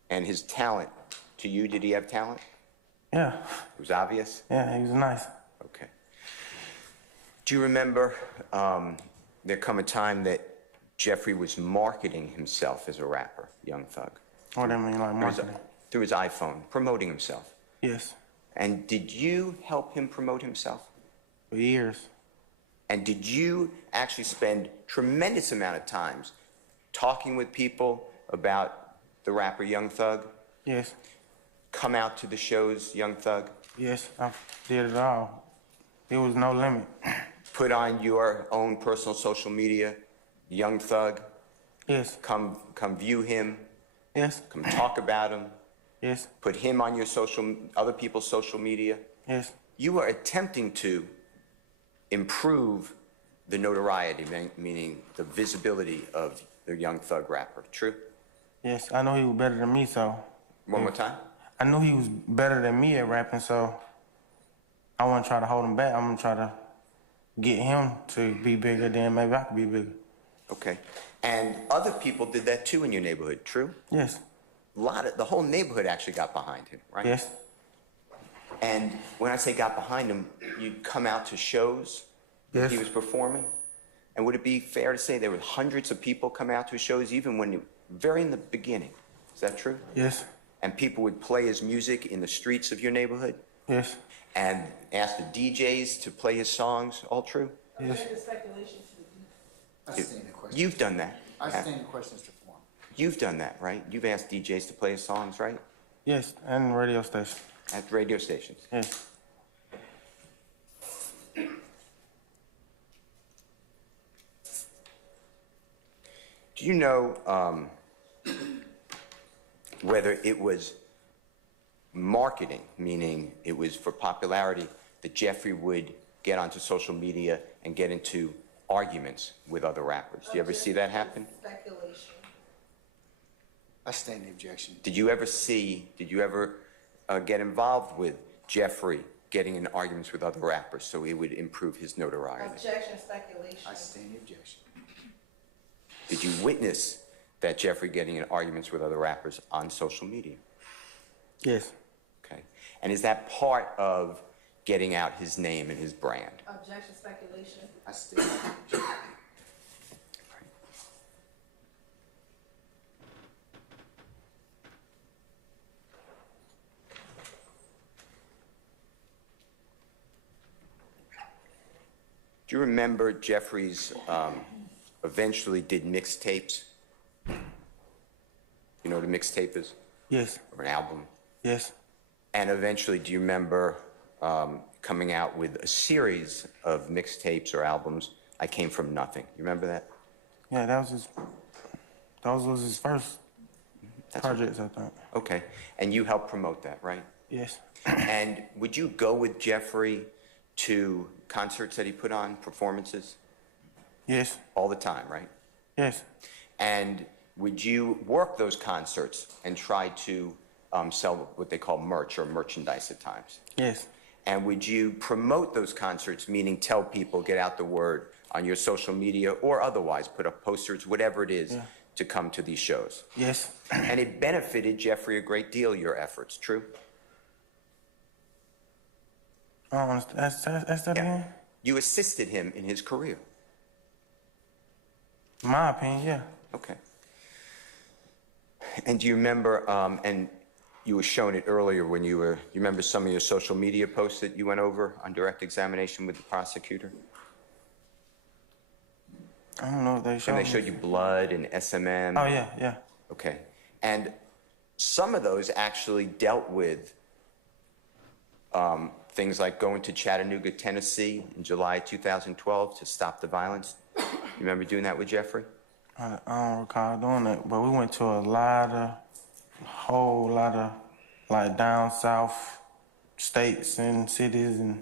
And his talent, to you, did he have talent? Yeah. It was obvious? Yeah, he was nice. Okay. Do you remember there come a time that Jeffrey was marketing himself as a rapper, Young Thug? What do you mean, like marketing? Through his iPhone, promoting himself. Yes. And did you help him promote himself? For years. And did you actually spend tremendous amount of times talking with people about the rapper Young Thug? Yes. Come out to the shows, Young Thug? Yes, I did it all. There was no limit. Put on your own personal social media, Young Thug? Yes. Come view him? Yes. Come talk about him? Yes. Put him on your other people's social media? Yes. You were attempting to improve the notoriety, meaning the visibility of the Young Thug rapper, true? Yes, I know he was better than me, so. One more time? I knew he was better than me at rapping, so I want to try to hold him back. I'm going to try to get him to be bigger, then maybe I could be bigger. Okay. And other people did that too in your neighborhood, true? Yes. The whole neighborhood actually got behind him, right? Yes. And when I say got behind him, you'd come out to shows Yes. he was performing? And would it be fair to say there were hundreds of people come out to his shows even when very in the beginning? Is that true? Yes. And people would play his music in the streets of your neighborhood? Yes. And ask the DJs to play his songs? All true? Yes. I stand the question. You've done that. I stand the questions to form. You've done that, right? You've asked DJs to play his songs, right? Yes, and radio station. At radio stations. Yes. Do you know whether it was marketing, meaning it was for popularity, that Jeffrey would get onto social media and get into arguments with other rappers? Do you ever see that happen? Speculation. I stand the objection. Did you ever get involved with Jeffrey getting in arguments with other rappers so he would improve his notoriety? Objection, speculation. I stand the objection. Did you witness that Jeffrey getting in arguments with other rappers on social media? Yes. Okay. And is that part of getting out his name and his brand? Objection, speculation. I stand the objection. Do you remember Jeffrey's eventually did mixtapes? You know what a mixtape is? Yes. Or an album? Yes. And eventually, do you remember coming out with a series of mixtapes or albums? I Came From Nothing. You remember that? Yeah, that was his first projects, I think. Okay. And you helped promote that, right? Yes. And would you go with Jeffrey to concerts that he put on, performances? Yes. All the time, right? Yes. And would you work those concerts and try to sell what they call merch or merchandise at times? Yes. And would you promote those concerts, meaning tell people, get out the word on your social media or otherwise, put up posters, whatever it is, to come to these shows? Yes. And it benefited Jeffrey a great deal, your efforts, true? I don't understand. Ask that again? You assisted him in his career. In my opinion, yeah. Okay. And do you remember, and you were showing it earlier when you remember some of your social media posts that you went over on direct examination with the prosecutor? I don't know if they showed And they me. showed you blood and SMM? Oh, yeah, yeah. Okay. And some of those actually dealt with things like going to Chattanooga, Tennessee in July 2012 to stop the violence. You remember doing that with Jeffrey? I don't recall doing that, but we went to a whole lot of, like, down south states and cities and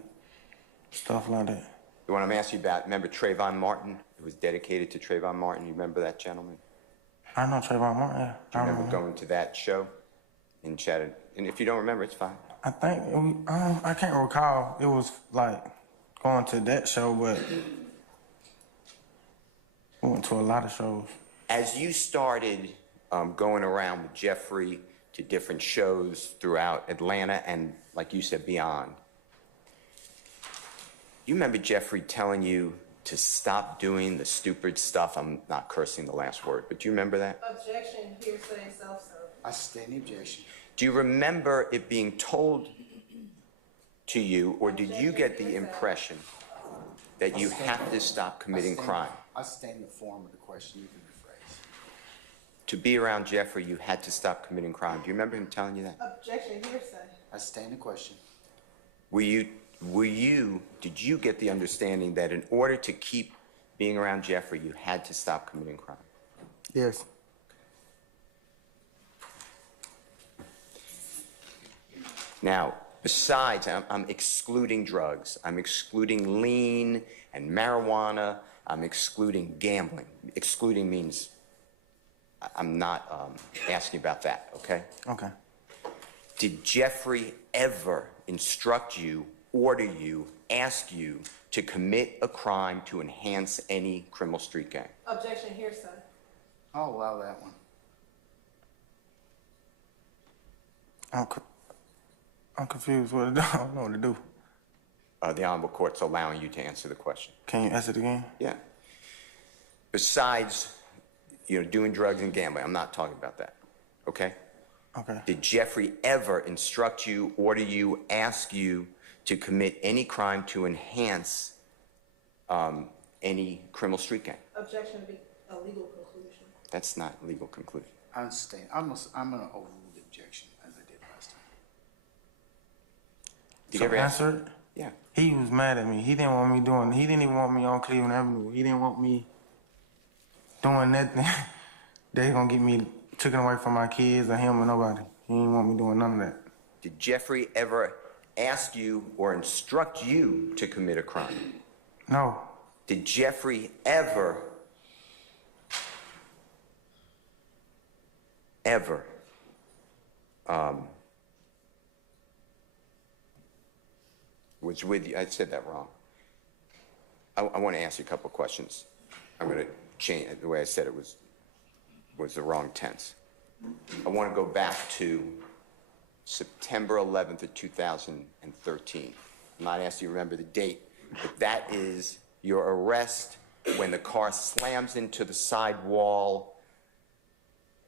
stuff like that. The one I'm asking you about, remember Trayvon Martin? It was dedicated to Trayvon Martin. You remember that gentleman? I know Trayvon Martin, yeah. Do you remember going to that show in Chattanooga? And if you don't remember, it's fine. I think, I can't recall. It was, like, going to that show, but we went to a lot of shows. As you started going around with Jeffrey to different shows throughout Atlanta and, like you said, beyond, you remember Jeffrey telling you to stop doing the stupid stuff? I'm not cursing the last word, but do you remember that? Objection, hearsay, self-serving. I stand the objection. Do you remember it being told to you, or did you get the impression that you have to stop committing crime? I stand the form of the question, you can rephrase. To be around Jeffrey, you had to stop committing crime. Do you remember him telling you that? Objection, hearsay. I stand the question. Did you get the understanding that in order to keep being around Jeffrey, you had to stop committing crime? Yes. Now, besides, I'm excluding drugs. I'm excluding lean and marijuana. I'm excluding gambling. Excluding means I'm not asking about that, okay? Okay. Did Jeffrey ever instruct you, order you, ask you to commit a crime to enhance any criminal street gang? Objection, hearsay. I'll allow that one. I'm confused. What to do? I don't know what to do. The Honorable Court's allowing you to answer the question. Can you ask it again? Yeah. Besides, doing drugs and gambling, I'm not talking about that, okay? Okay. Did Jeffrey ever instruct you, order you, ask you to commit any crime to enhance any criminal street gang? Objection to be a legal conclusion. That's not a legal conclusion. I understand. I'm going to overrule the objection as I did last time. Did So you ever ask? answer it? Yeah. He was mad at me. He didn't want me doing. He didn't even want me on Cleveland Avenue. He didn't want me doing nothing. They gonna get me taken away from my kids or him or nobody. He didn't want me doing none of that. Did Jeffrey ever ask you or instruct you to commit a crime? No. Did Jeffrey ever was with you? I said that wrong. I want to ask you a couple of questions. I'm going to change the way I said it was the wrong tense. I want to go back to September 11th of 2013. I'm not asking you to remember the date, but that is your arrest when the car slams into the side wall.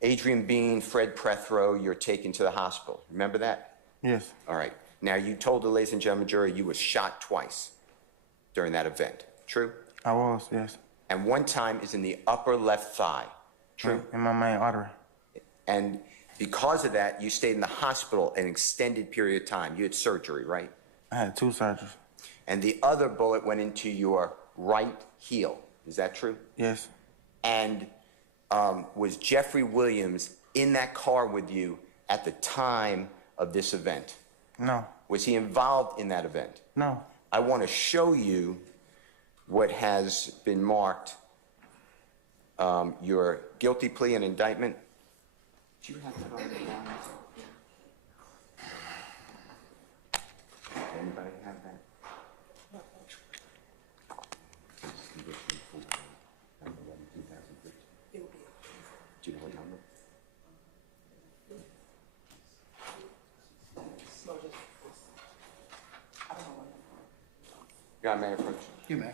Adrian Bean, Fred Prethrow, you're taken to the hospital. Remember that? Yes. All right. Now, you told the ladies and gentlemen jury you were shot twice during that event. True? I was, yes. And one time is in the upper left thigh. True? In my main artery. And because of that, you stayed in the hospital an extended period of time. You had surgery, right? I had 2 surgeries. And the other bullet went into your right heel. Is that true? Yes. And was Jeffrey Williams in that car with you at the time of this event? No. Was he involved in that event? No. I want to show you what has been marked your guilty plea and indictment. Do you have that on the ground? Anybody have Your Honor, may I approach? You may.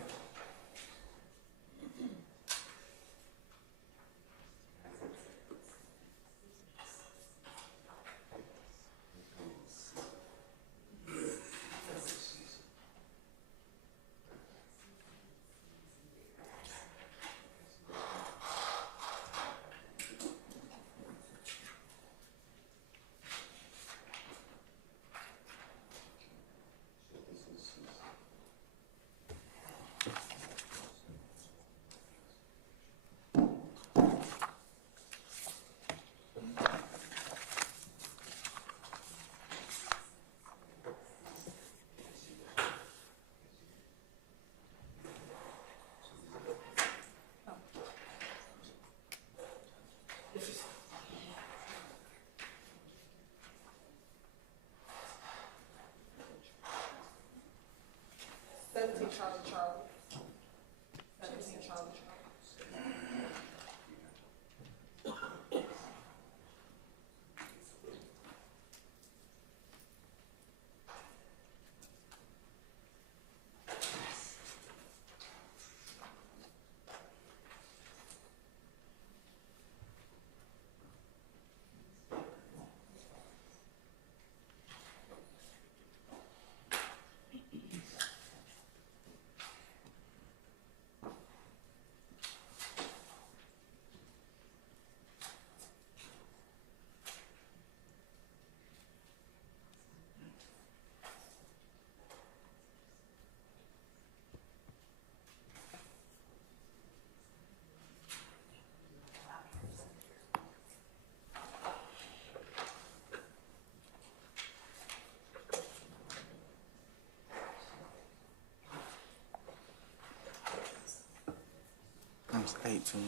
That's 18.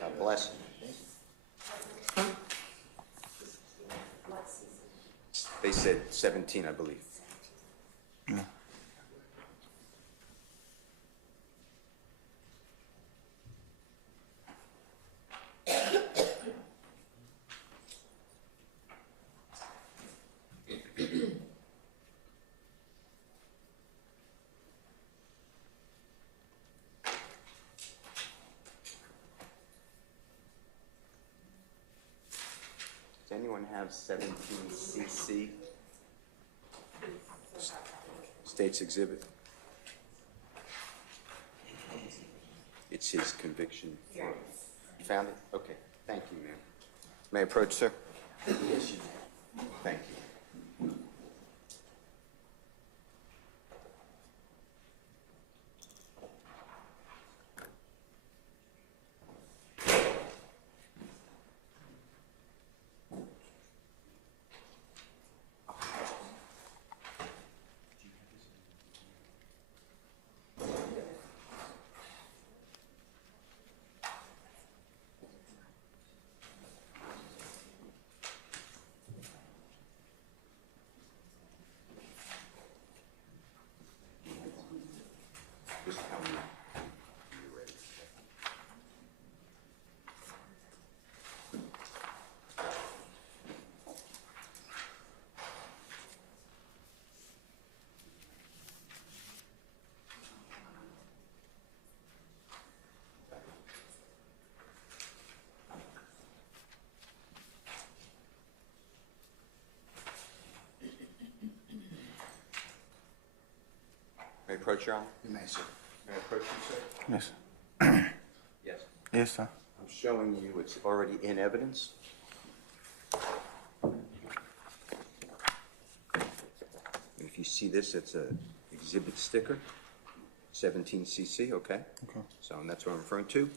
God bless you. They said 17, I believe. Yeah. Does anyone have 17cc? State's exhibit. It's his conviction. You found it? Okay. Thank you, ma'am. May I approach, sir? Yes, you may. Thank you. Just tell me when you're ready. May I approach, Your Honor? You may, sir. May I approach you, sir? Yes. Yes. Yes, sir. I'm showing you it's already in evidence. If you see this, it's a exhibit sticker, 17cc, okay? Okay. So and that's what I'm referring to.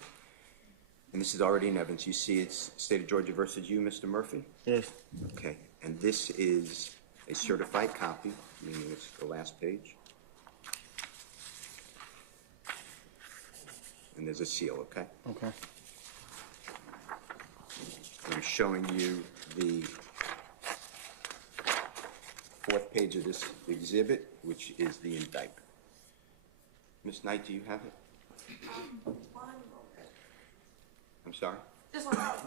And this is already in evidence. You see it's State of Georgia versus you, Mr. Murphy? Yes. Okay. And this is a certified copy, meaning it's the last page. And there's a seal, okay? Okay. I'm showing you the fourth page of this exhibit, which is the indictment. Ms. Knight, do you have it? One moment. I'm sorry? Just one moment.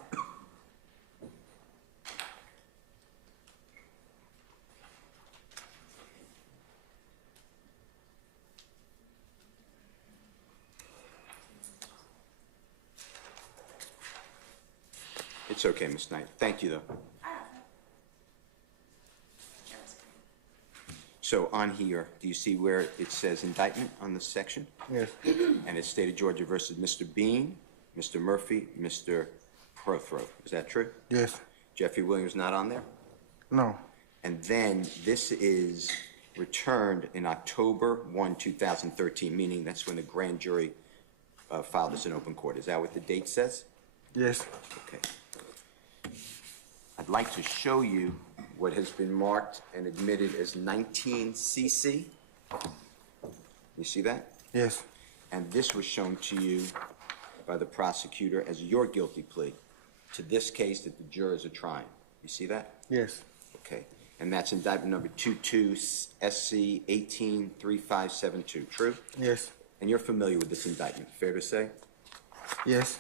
It's okay, Ms. Knight. Thank you, though. So on here, do you see where it says indictment on this section? Yes. And it's State of Georgia versus Mr. Bean, Mr. Murphy, Mr. Prothrow. Is that true? Yes. Jeffrey Williams not on there? No. And then this is returned in October 1, 2013, meaning that's when the grand jury filed this in open court. Is that what the date says? Yes. Okay. I'd like to show you what has been marked and admitted as 19CC. You see that? Yes. And this was shown to you by the prosecutor as your guilty plea to this case that the jurors are trying. You see that? Yes. Okay. And that's indictment number 22 SC 183572. True? Yes. And you're familiar with this indictment, fair to say? Yes.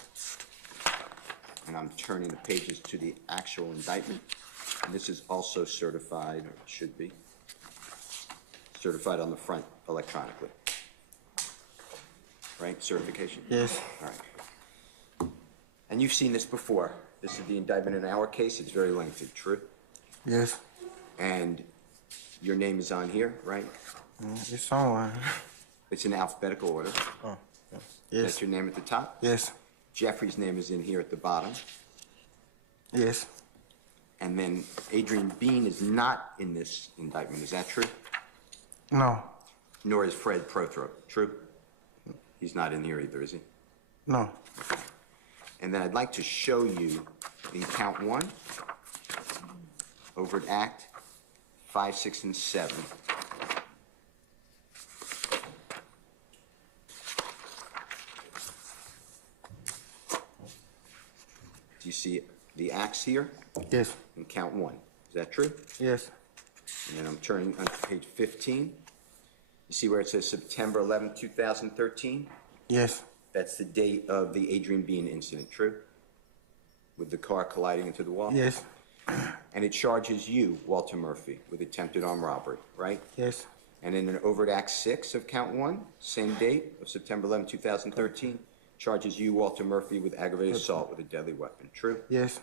And I'm turning the pages to the actual indictment. And this is also certified, or should be, certified on the front electronically. Right? Certification? Yes. All right. And you've seen this before. This is the indictment in our case. It's very lengthy. True? Yes. And your name is on here, right? It's someone. It's in alphabetical order. Oh. Yes. That's your name at the top? Yes. Jeffrey's name is in here at the bottom. Yes. And then Adrian Bean is not in this indictment. Is that true? No. Nor is Fred Prothrow. True? He's not in here either, is he? No. And then I'd like to show you in count 1, overt act 5, 6, and 7. Do you see the acts here? Yes. In count 1. Is that true? Yes. And then I'm turning on to page 15. You see where it says September 11, 2013? Yes. That's the date of the Adrian Bean incident, true? With the car colliding into the wall? Yes. And it charges you, Walter Murphy, with attempted armed robbery, right? Yes. And in an overt act 6 of count 1, same date of September 11, 2013, charges you, Walter Murphy, with aggravated assault with a deadly weapon, true? Yes.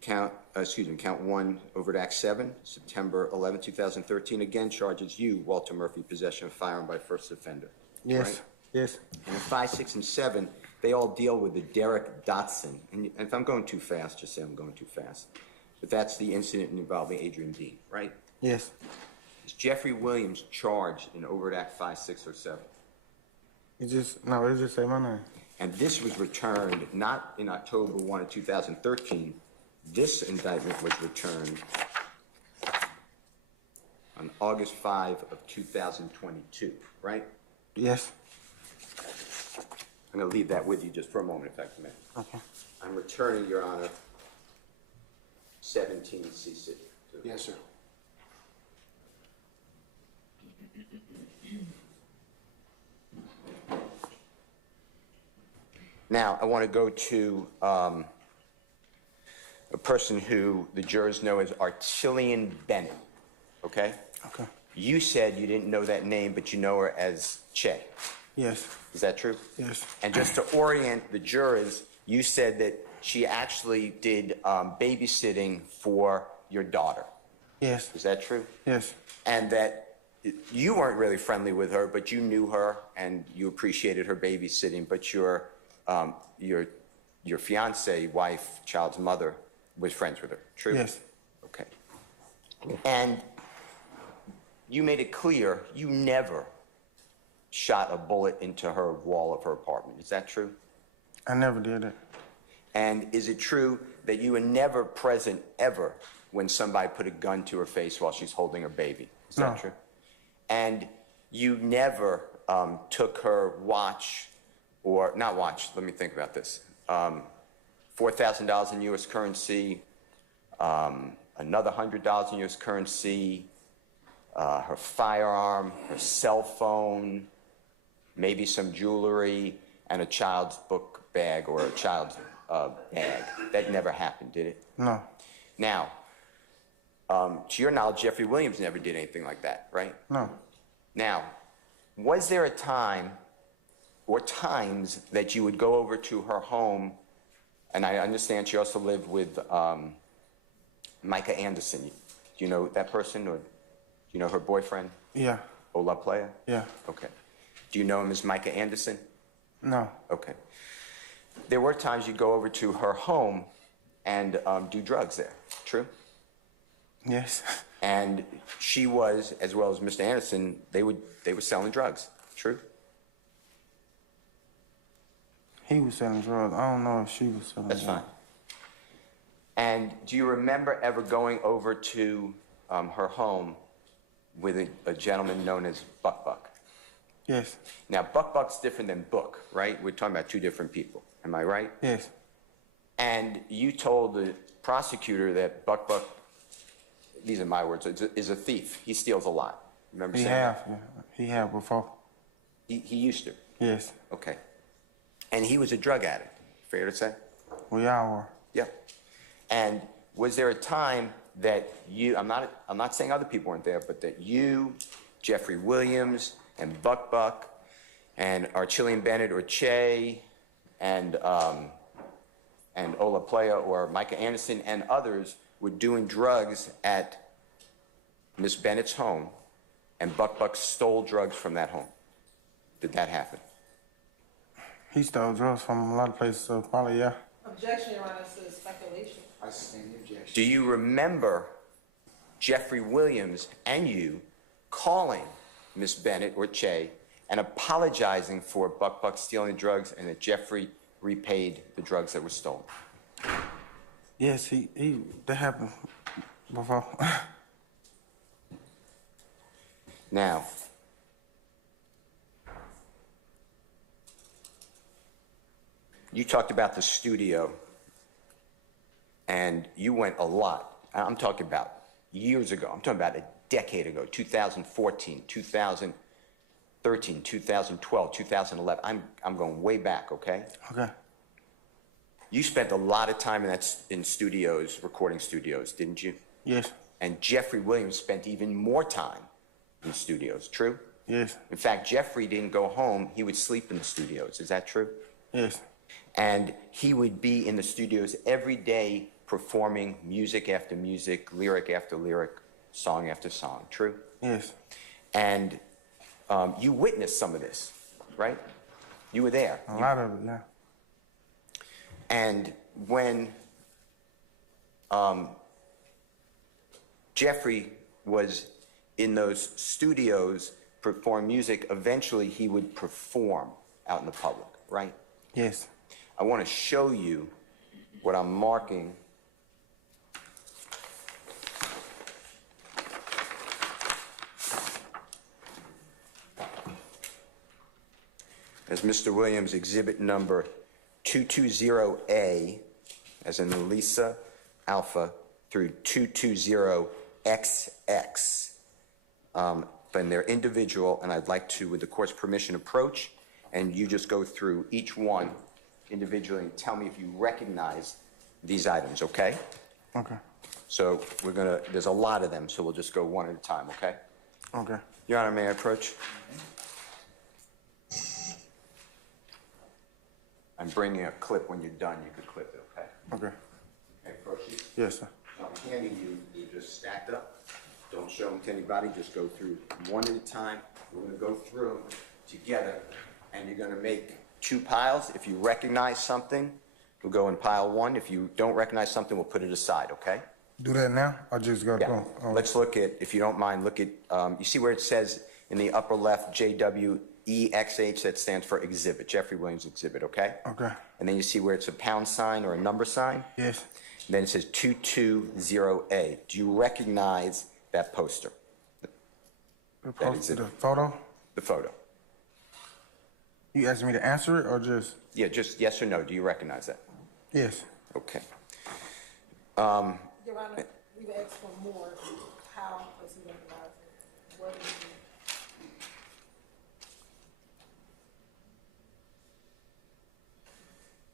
Count 1, overt act 7, September 11, 2013, again charges you, Walter Murphy, possession of firearm by first offender. Yes. Right? Yes. And in 5, 6, and 7, they all deal with the Derek Dotson. And if I'm going too fast, just say I'm going too fast. But that's the incident involving Adrian Bean, right? Yes. Is Jeffrey Williams charged in overt act 5, 6, or 7? It just say my name. And this was returned not in October 1 of 2013. This indictment was returned on August 5 of 2022, right? Yes. I'm going to leave that with you just for a moment, if I may. Okay. I'm returning, Your Honor, 17CC. Yes, sir. Now, I want to go to a person who the jurors know as Artillian Bennett, okay? Okay. You said you didn't know that name, but you know her as Che. Yes. Is that true? Yes. And just to orient the jurors, you said that she actually did babysitting for your daughter. Yes. Is that true? Yes. And that you weren't really friendly with her, but you knew her and you appreciated her babysitting, but your fiance, wife, child's mother, was friends with her. True? Yes. Okay. And you made it clear you never shot a bullet into her wall of her apartment. Is that true? I never did it. And is it true that you were never present ever when somebody put a gun to her face while she's holding her baby? Is that No. true? And you never took her watch, or not watch, let me think about this, $4,000 in U.S. currency, another $100 in U.S. currency, her firearm, her cell phone, maybe some jewelry, and a child's book bag or a child's bag. That never happened, did it? No. Now, to your knowledge, Jeffrey Williams never did anything like that, right? No. Now, was there a time or times that you would go over to her home And I understand she also lived with Micah Anderson. Do you know that person, or do you know her boyfriend? Yeah. Plea? Yeah. Okay. Do you know him as Micah Anderson? No. Okay. There were times you'd go over to her home and do drugs there. True? Yes. And she was, as well as Mr. Anderson, they were selling drugs. True? He was selling drugs. I don't know if she was selling That's drugs. fine. And do you remember ever going over to her home with a gentleman known as Buck Buck? Yes. Now, Buck Buck's different than Book, right? We're talking about two different people. Am I right? Yes. And you told the prosecutor that Buck Buck, these are my words, is a thief. He steals a lot. Remember He saying that? have. Yeah. He have before. He used to. Yes. Okay. And he was a drug addict, fair to say? We all were. Yeah. And was there a time that you, I'm not saying other people weren't there, but that you, Jeffrey Williams, and Buck Buck, and Archillian Bennett or Che, and Ola Plea or Micah Anderson and others were doing drugs at Miss Bennett's home, and Buck Buck stole drugs from that home? Did that happen? He stole drugs from a lot of places, so probably, yeah. Objection, Your Honor, this is speculation. I sustain the objection. Do you remember Jeffrey Williams and you calling Miss Bennett or Che and apologizing for Buck Buck stealing drugs, and that Jeffrey repaid the drugs that were stolen? Yes, that happened before. Now, you talked about the studio, and you went a lot. I'm talking about years ago. I'm talking about a decade ago, 2014, 2013, 2012, 2011. I'm going way back, okay? Okay. You spent a lot of time in studios, recording studios, didn't you? Yes. And Jeffrey Williams spent even more time in studios, true? Yes. In fact, Jeffrey didn't go home. He would sleep in the studios. Is that true? Yes. And he would be in the studios every day performing music after music, lyric after lyric, song after song. True? Yes. And you witnessed some of this, right? You were there. A lot of it, yeah. And when Jeffrey was in those studios perform music, eventually he would perform out in the public, right? Yes. I want to show you what I'm marking. As Mr. Williams, exhibit number 220A, as in Lisa Alpha, through 220XX. But they're individual, and I'd like to, with the court's permission, approach, and you just go through each one individually and tell me if you recognize these items, okay? Okay. So there's a lot of them, so we'll just go one at a time, okay? Okay. Your Honor, may I approach? I'm bringing a clip. When you're done, you could clip it, okay? Okay. Okay, proceed. Yes, sir. So I'm handing you, they're just stacked up. Don't show them to anybody, just go through one at a time. We're gonna go through them together, and you're gonna make two piles. If you recognize something, we'll go in pile one. If you don't recognize something, we'll put it aside, okay? Do that now? I just got to Yeah. go. Let's look at, if you don't mind, look at, you see where it says in the upper left, JWEXH, that stands for exhibit, Jeffrey Williams exhibit, okay? Okay. And then you see where it's a pound sign or a number sign? Yes. And then it says 220A. Do you recognize that poster? The That is it. the photo? The photo? You asking me to answer it or just? Yeah, just yes or no. Do you recognize that? Yes. Okay. Your Honor, we've asked for more. How does he recognize it? What is it?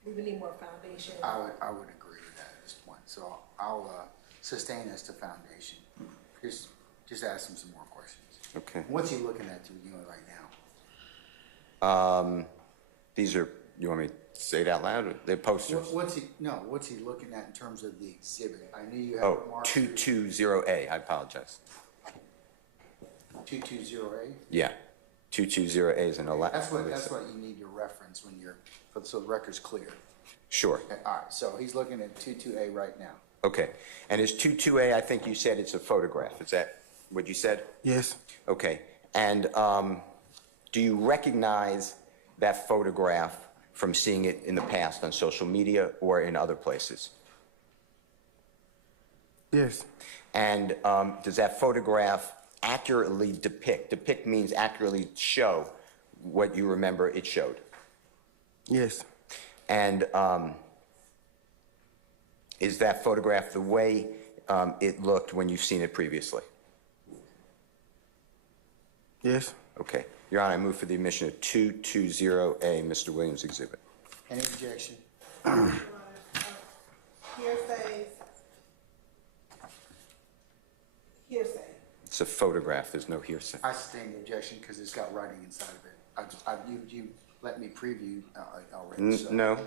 We would need more foundation. I would agree with that at this point. So I'll sustain as to foundation. Just ask him some more questions. Okay. What's he looking at through right now? These are you want me to say it out loud? They're posters. What's he looking at in terms of the exhibit? I knew you had Oh, it marked. 220A, I apologize. 220A? Yeah, 220A is an That's what you need to reference when so the record's clear. Sure. Okay, all right, so he's looking at 22A right now. Okay, and is 22A, I think you said it's a photograph, is that what you said? Yes. Okay, and do you recognize that photograph from seeing it in the past on social media or in other places? Yes. And does that photograph accurately depict means accurately show what you remember it showed? Yes. And is that photograph the way it looked when you've seen it previously? Yes. Okay. Your Honor, I move for the admission of 220A, Mr. Williams' exhibit. Any objection? Hearsay. It's a photograph, there's no hearsay. I sustain the objection because it's got writing inside of it. You let me preview already. So. No,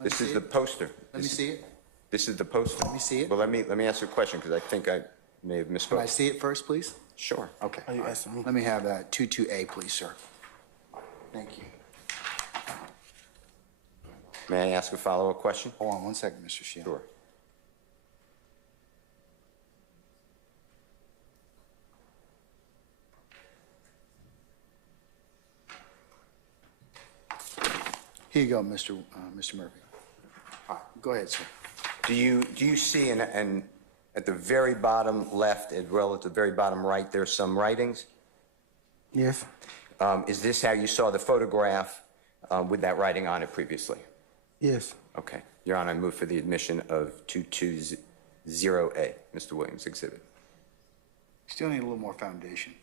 this is the poster. Let me see it. This is the poster. Let me see it. Well, let me ask you a question because I think I may have Can I misspoke. see it first, please? Sure. Okay. Are you all right. asking me? Let me have 22A, please, sir. Thank you. May I ask a follow-up question? Hold on one second, Mr. Shield. Sure. Here you go, Mr. Murphy. All right, go ahead, sir. Do you see and at the very bottom left as well as the very bottom right, there's some writings? Yes. Is this how you saw the photograph with that writing on it previously? Yes. Okay. Your Honor, I move for the admission of 220A, Mr. Williams' exhibit. Still need a little more foundation.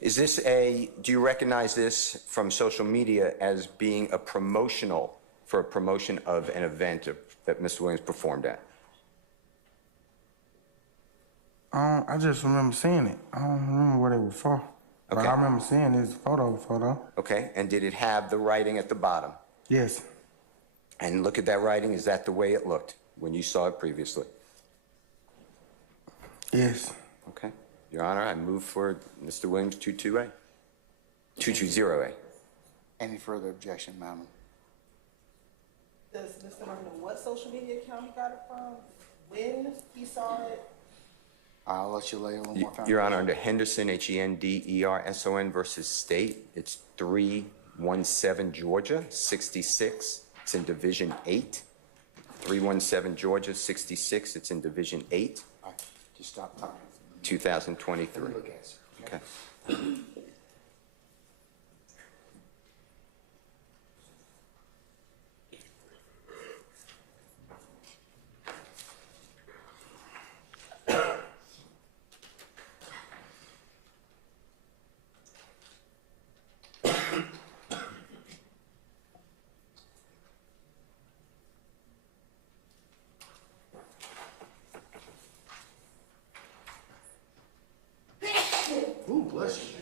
Is this do you recognize this from social media as being a promotion of an event that Mr. Williams performed at? I just remember seeing it. I don't remember what it was for. But Okay. I remember seeing this photo. Okay. And did it have the writing at the bottom? Yes. And look at that writing. Is that the way it looked when you saw it previously? Yes. Okay. Your Honor, I move for Mr. Williams 220A. Any further objection, madam? Does Mr. Murphy know what social media account he got it from? When he saw it? I'll let you lay a little more foundation. Your Honor, under Henderson, Henderson versus State, it's 317 Georgia, 66. It's in Division 8. 317 Georgia, 66. It's in Division 8, All right, just stop talking. 2023. Let me look at it, sir. Okay. Ooh, bless you.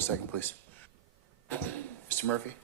a second, please. Mr. Murphy?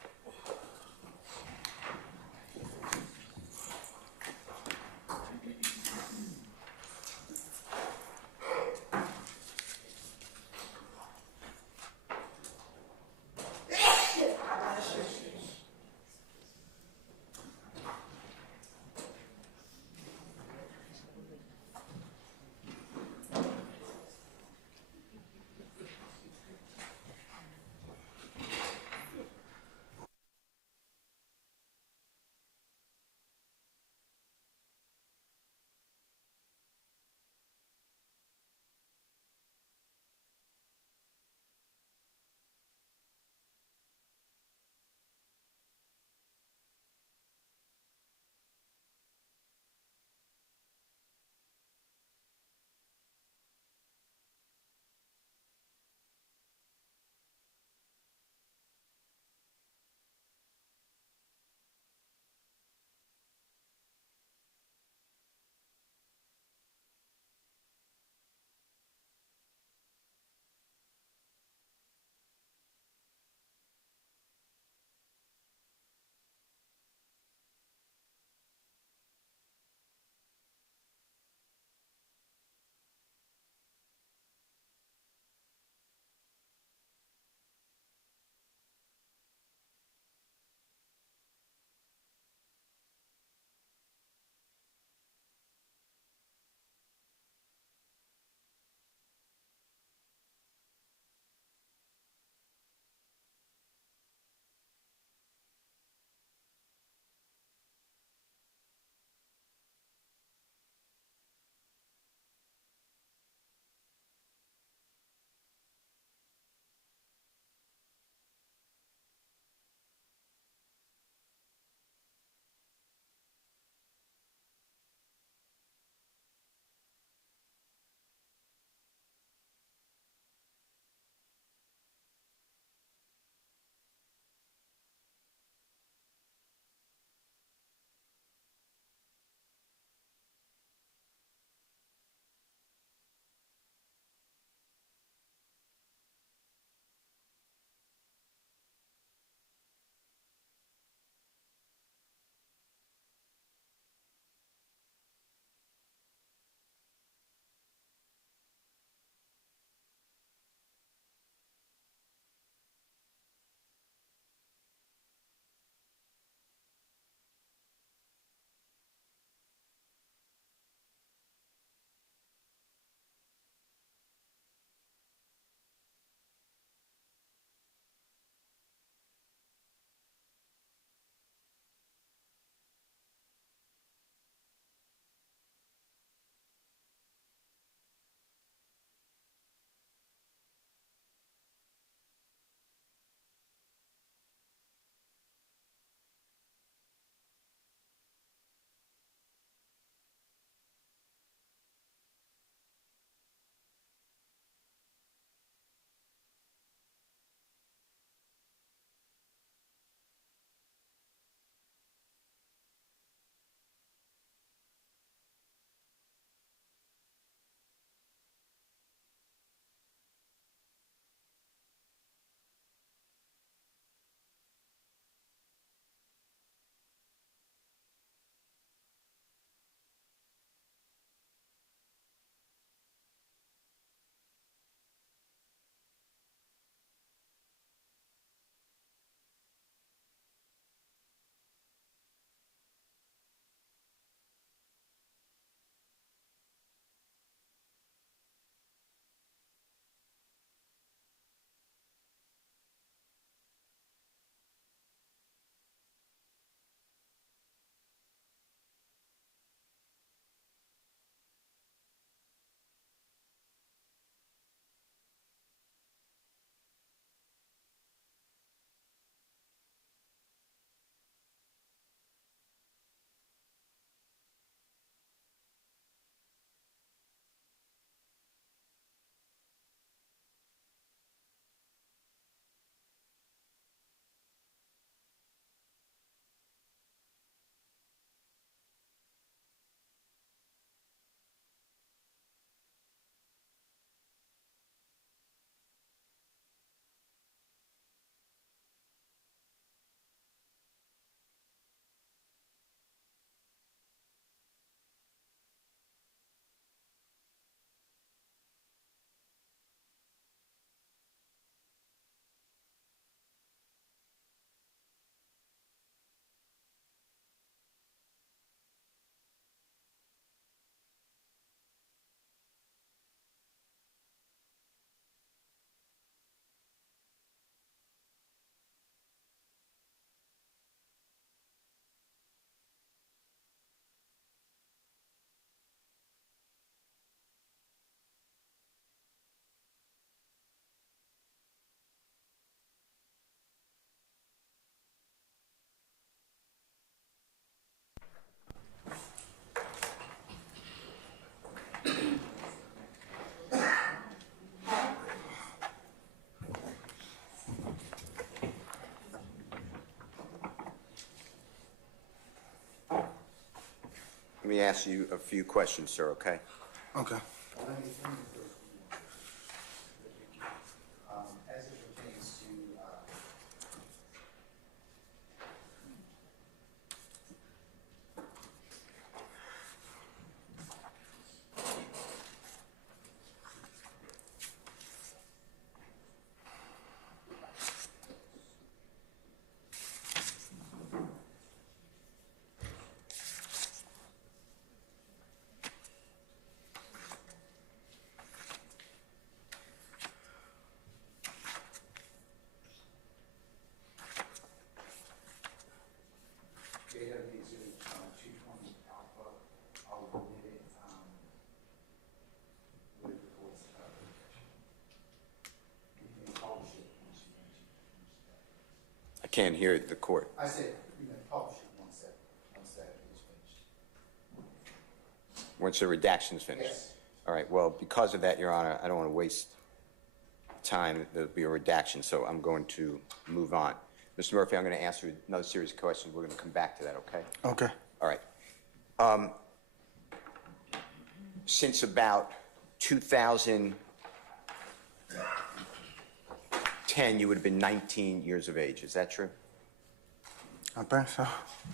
Let me ask you a few questions, sir, okay? Okay. As it pertains to, I can't hear the court. I said, you know, publish it once that is finished. Once the redaction's finished? Yes. All right, well, because of that, Your Honor, I don't want to waste time. There'll be a redaction, so I'm going to move on. Mr. Murphy, I'm going to ask you another series of questions. We're going to come back to that, okay? Okay. All right. Since about 2010, you would have been 19 years of age. Is that true? I think so.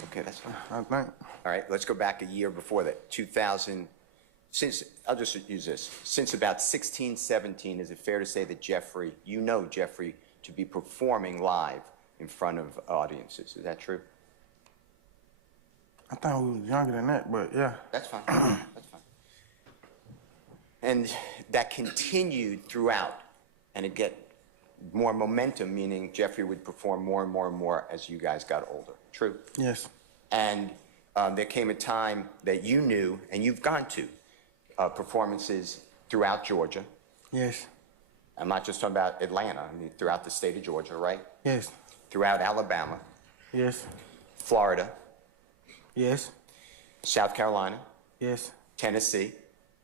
Okay, that's fine. I think. All right, let's go back a year before that, 2000. I'll just use this. Since about 16, 17, is it fair to say that Jeffrey, you know Jeffrey, to be performing live in front of audiences? Is that true? I thought we was younger than that, but yeah. That's fine. That's fine. And that continued throughout, and it get more momentum, meaning Jeffrey would perform more and more and more as you guys got older. True? Yes. And there came a time that you knew, and you've gone to, performances throughout Georgia. Yes. I'm not just talking about Atlanta, I mean throughout the state of Georgia, right? Yes. Throughout Alabama, Yes. Florida, Yes. South Carolina, Yes. Tennessee,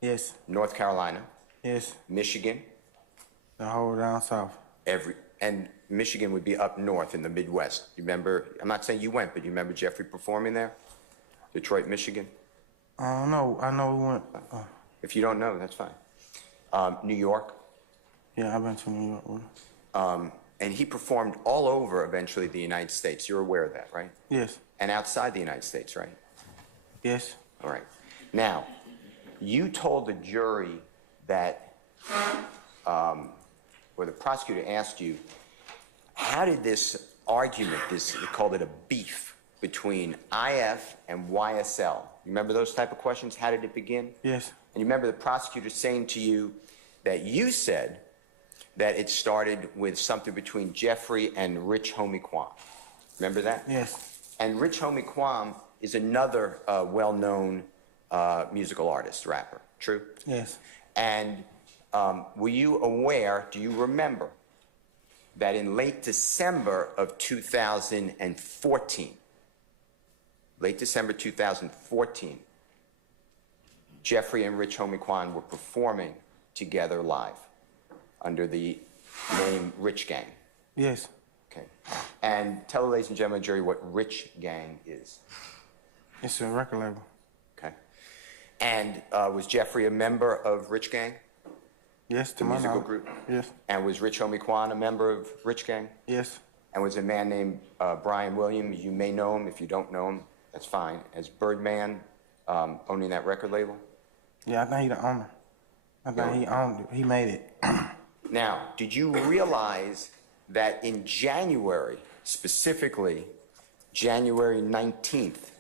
Yes. North Carolina, Yes. Michigan, The whole down south. and Michigan would be up north in the Midwest. You remember, I'm not saying you went, but you remember Jeffrey performing there? Detroit, Michigan? I don't know. I know we went. If you don't know, that's fine. New York? Yeah, I've been to New York with him. And he performed all over, eventually, the United States. You're aware of that, right? Yes. And outside the United States, right? Yes. All right. Now, you told the jury that, or the prosecutor asked you, how did this argument, they called it a beef, between IF and YSL, you remember those type of questions? How did it begin? Yes. And you remember the prosecutor saying to you that you said that it started with something between Jeffrey and Rich Homie Kwam. Remember that? Yes. And Rich Homie Kwam is another well-known musical artist, rapper. True? Yes. And were you aware, do you remember, that in late December of 2014, late December 2014, Jeffrey and Rich Homie Kwam were performing together live under the name Rich Gang? Yes. Okay. And tell the ladies and gentlemen, jury, what Rich Gang is. It's a record label. Okay. And was Jeffrey a member of Rich Gang? Yes, to The my musical knowledge. group? Yes. And was Rich Homie Kwam a member of Rich Gang? Yes. And was a man named Brian Williams, you may know him, if you don't know him, that's fine, as Birdman, owning that record label? Yeah, I think he the owner. I think he owned it. He made it. Now, did you realize that in January, specifically January 19th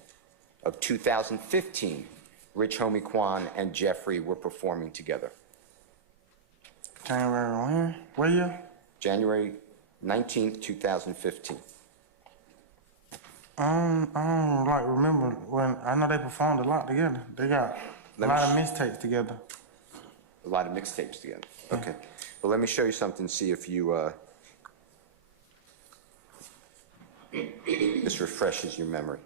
of 2015, Rich Homie Kwam and Jeffrey were performing together? January when? What year? January 19th, 2015. I don't like remember when I know they performed a lot together. They got a lot of mixtapes together. A lot of mixtapes together. Okay. Well, let me show you something, see if you, this refreshes your memory.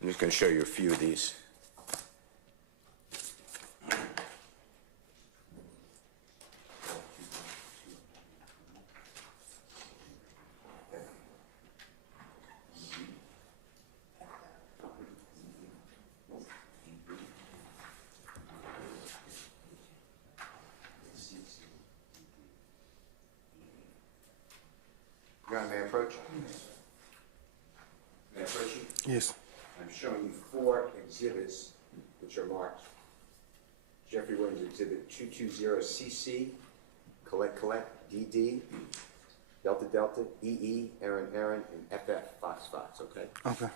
I'm just going to show you a few of these. Your Honor, may I approach? May I approach you? Yes. I'm showing you 4 exhibits which are marked. Jeffrey Williams Exhibit 220CC, Colette, DD, Delta, Delta, EE, Aaron, and FF, Fox, okay? Okay.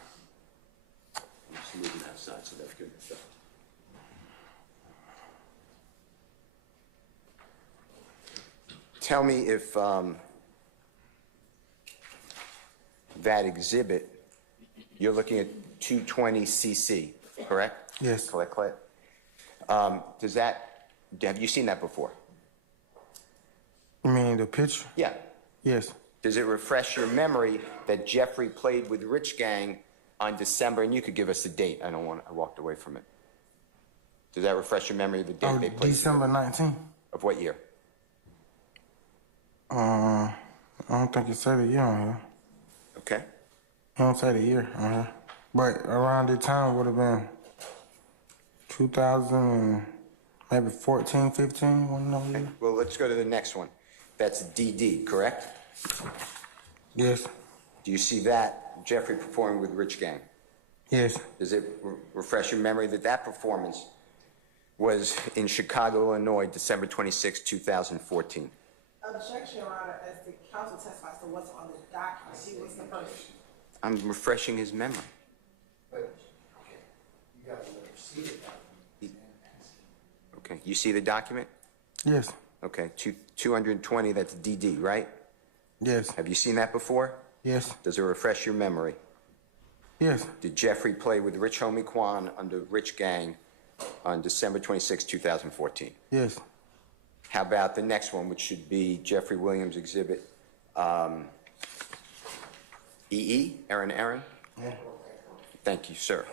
I'm just moving outside, so that's good. Tell me if that exhibit, you're looking at 220CC, correct? Yes. Collect. Have you seen that before? You mean the picture? Yeah. Yes. Does it refresh your memory that Jeffrey played with Rich Gang on December, and you could give us the date. I walked away from it. Does that refresh your memory of the date they played? December 19th. Of what year? I don't think it said the year on here. Okay. It don't say the year on here. But around the time would have been 2000, maybe 14, 15, one of those years. Well, let's go to the next one. That's DD, correct? Yes. Do you see that Jeffrey performing with Rich Gang? Yes. Does it refresh your memory that that performance was in Chicago, Illinois, December 26, 2014? Objection, Your Honor, as the counsel testifies to what's on the document. He was the person. I'm refreshing his memory. But, you got to see it. Okay, you see the document? Yes. Okay, 220, that's DD, right? Yes. Have you seen that before? Yes. Does it refresh your memory? Yes. Did Jeffrey play with Rich Homie Quan under Rich Gang on December 26, 2014? Yes. How about the next one, which should be Jeffrey Williams Exhibit EE, Aaron? Yeah. Thank you, sir.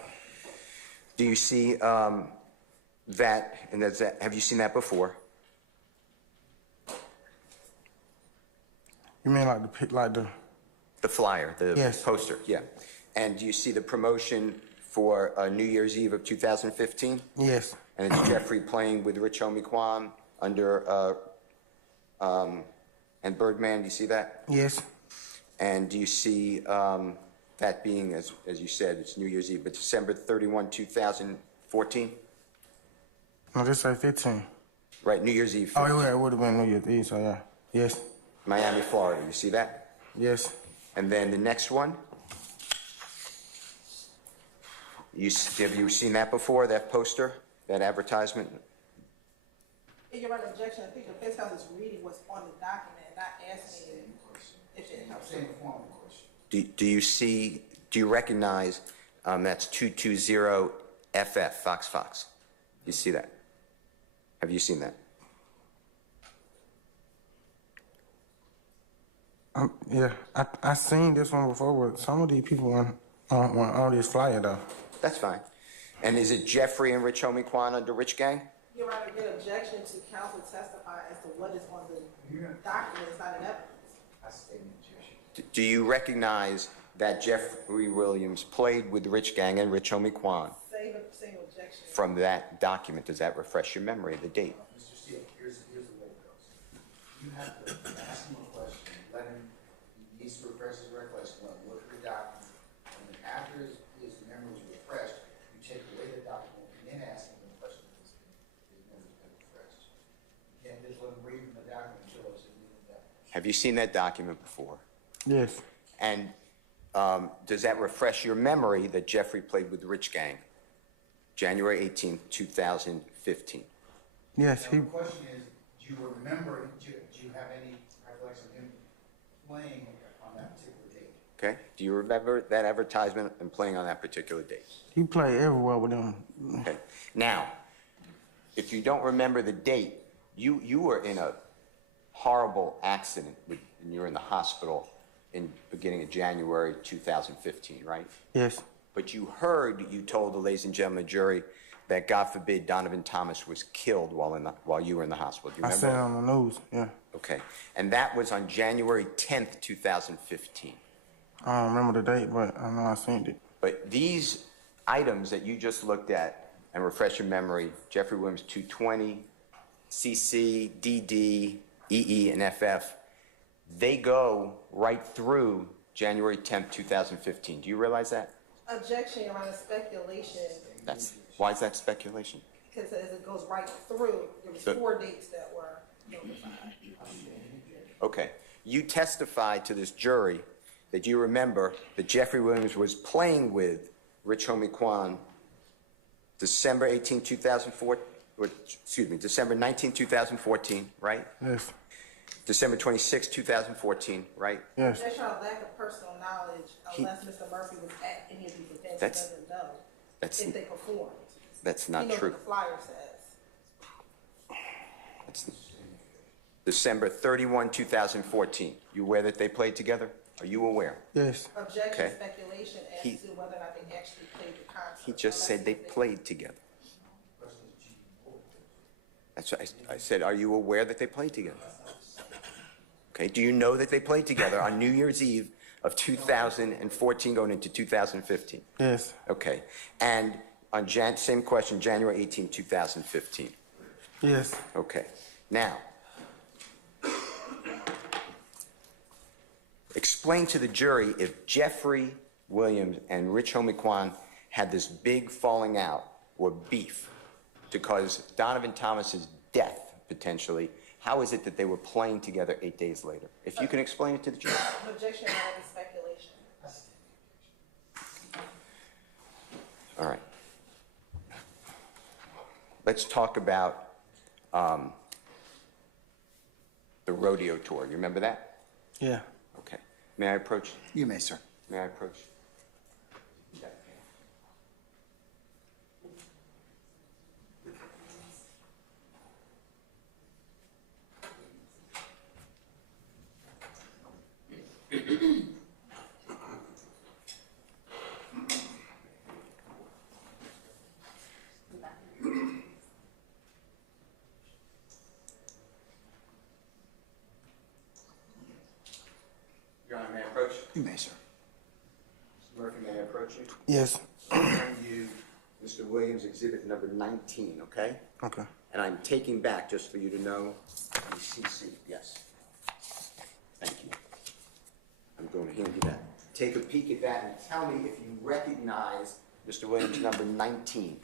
Do you see that, and that's that, have you seen that before? You mean like the The flyer, the Yes. poster, yeah. And do you see the promotion for New Year's Eve of 2015? Yes. And it's Jeffrey playing with Rich Homie Quan under, and Birdman, do you see that? Yes. And do you see that being, as you said, it's New Year's Eve, but December 31, 2014? No, this say 15. Right, New Year's Eve, Oh, yeah, it would have been New Year's Eve, so yeah. Yes. Miami, Florida, you see that? Yes. And then the next one? Have you seen that before, that poster, that advertisement? In your objection, I think the defense counsel is reading what's on the document and not asking if it helps. Do you recognize that's 220FF, Fox? You see that? Have you seen that? Yeah, I seen this one before, but some of these people want on this flyer though. That's fine. And is it Jeffrey and Rich Homie Quan under Rich Gang? Your Honor, get objection to counsel testify as to what is on the document. It's not an evidence. Do you recognize that Jeffrey Williams played with Rich Gang and Rich Homie Quan Same objection. from that document? Does that refresh your memory of the date? Mr. Steele, here's the way it goes. You have to ask him a question, let him, he needs to refresh his recollection, let him look at the document, and then after his memory is refreshed, you take away the document and then ask him the question if his memory's been refreshed. You can't just let him read from the document until it's in the document. Have you seen that document before? Yes. And does that refresh your memory that Jeffrey played with Rich Gang, January 18, 2015? Yes. Now, the question is, do you remember, do you have any recollection of him playing on that particular date? Okay. Do you remember that advertisement and playing on that particular date? He played everywhere with them. Okay. Now, if you don't remember the date, you were in a horrible accident and you were in the hospital in beginning of January 2015, right? Yes. but you told the ladies and gentlemen jury that, God forbid, Donovan Thomas was killed while you were in the hospital. Do you I remember? said it on the news, yeah. Okay. And that was on January 10th, 2015. I don't remember the date, but I know I seen it. But these items that you just looked at, and refresh your memory, Jeffrey Williams 220, CC, DD, EE, and FF, they go right through January 10th, 2015. Do you realize that? Objection, Your Honor, speculation, Why is that speculation? because as it goes right through, there was 4 dates that were notified. Okay. You testified to this jury that you remember that Jeffrey Williams was playing with Rich Homie Quan December 18, 2004, December 19, 2014, right? Yes, December 26, 2014, right? yes. Objection on lack of personal knowledge, unless Mr. Murphy was at any of these events, he That's- doesn't know that's- if they performed. That's You not know true. what the flyer says. That's December 31, 2014. You aware that they played together? Are you aware? Yes, Objection, Okay. speculation as He- to whether or not they actually played the concert. He just said they played together. That's what I said, are you aware that they played together? Okay, do you know that they played together on New Year's Eve of 2014 going into 2015? yes, Okay, and on same question, January 18, 2015. yes. Okay, now, explain to the jury if Jeffrey Williams and Rich Homie Quan had this big falling out or beef to cause Donovan Thomas's death, potentially. How is it that they were playing together 8 days later? If you can explain it to the jury. Objection, Your Honor, is speculation. All right. Let's talk about the rodeo tour. You remember that? Yeah. Okay. May I approach? You may, sir. May I approach? Your Honor, may I approach? You may, sir. Mr. Murphy, may I approach you? Yes, I'll hand you Mr. Williams' exhibit number 19, okay? okay. And I'm taking back, just for you to know, the CC, yes. Thank you. I'm going to hand you that. Take a peek at that and tell me if you recognize Mr. Williams' number 19.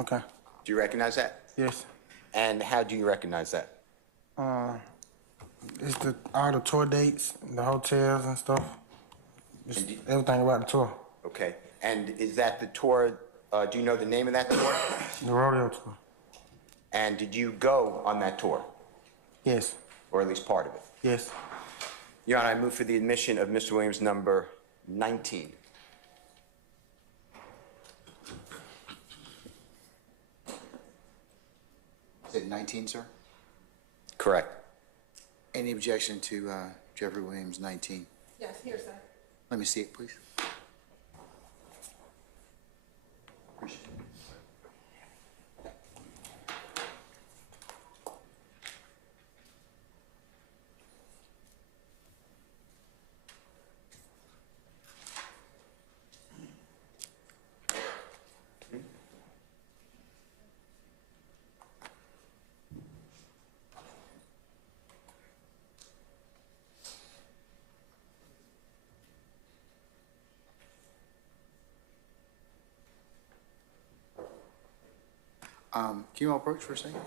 Okay. Do you recognize that? Yes. And how do you recognize that? It's all the tour dates, the hotels and stuff. Just And everything about the tour. Okay. And is that the tour, do you know the name of that tour? The rodeo tour. And did you go on that tour, Yes, or at least part of it? yes. Your Honor, I move for the admission of Mr. Williams, number 19. Is it 19, sir? Correct. Any objection to Jeffrey Williams, 19? Yes, here, sir. Let me see it, please. Can you all approach for a second?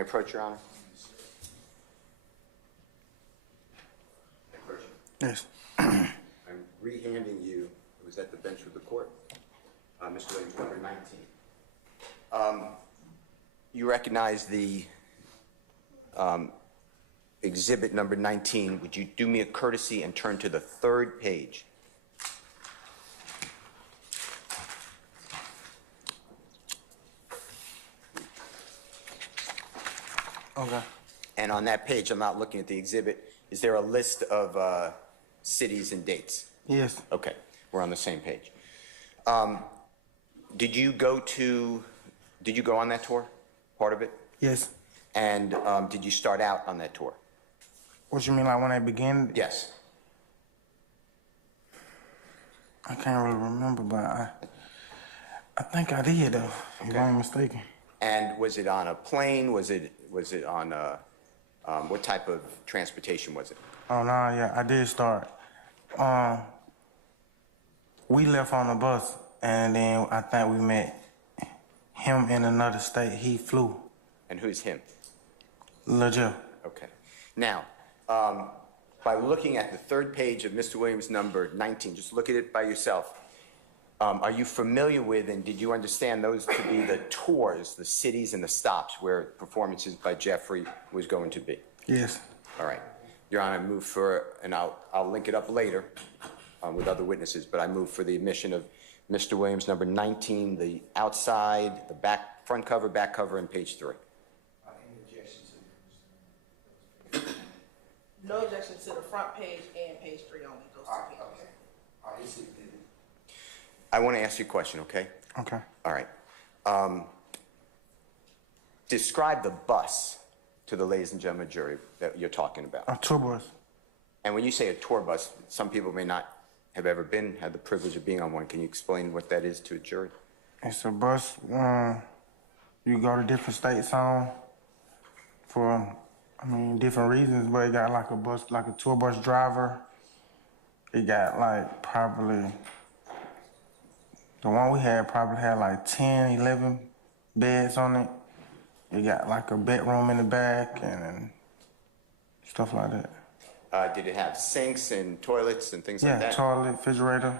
I approach, Your Honor? Yes. I'm re-handing you, it was at the bench of the court, Mr. Williams, number 19. You recognize the exhibit number 19. Would you do me a courtesy and turn to the third page? Okay. And on that page, I'm not looking at the exhibit, is there a list of cities and dates? Yes. Okay, we're on the same page. Did you go on that tour, part of it? Yes. And did you start out on that tour? What you mean, like when I began? Yes. I can't really remember, but I think I did, though, if I'm mistaken. And was it on a plane? Was it on what type of transportation was it? Oh, no, yeah, I did start. We left on the bus, and then I think we met him in another state. He flew. And who's him? Lil Jeff. Okay. Now, by looking at the third page of Mr. Williams' number 19, just look at it by yourself. Are you familiar with and did you understand those to be the tours, the cities and the stops where performances by Jeffrey was going to be? Yes. All right. Your Honor, I move for, and I'll link it up later with other witnesses, but I move for the admission of Mr. Williams, number 19, the outside, the back, front cover, back cover, and page 3. No objection to the front page and page 3 only, those two pages. I want to ask you a question, okay? Okay. All right. Describe the bus to the ladies and gentlemen jury that you're talking about. A tour bus. And when you say a tour bus, some people may not have ever had the privilege of being on one. Can you explain what that is to a jury? It's a bus. You go to different states on for, different reasons, but it got like a bus, like a tour bus driver. It got like probably, the one we had probably had like 10, 11 beds on it. It got like a bedroom in the back and stuff like that. Did it have sinks and toilets and things like Yeah, that? toilet, refrigerator,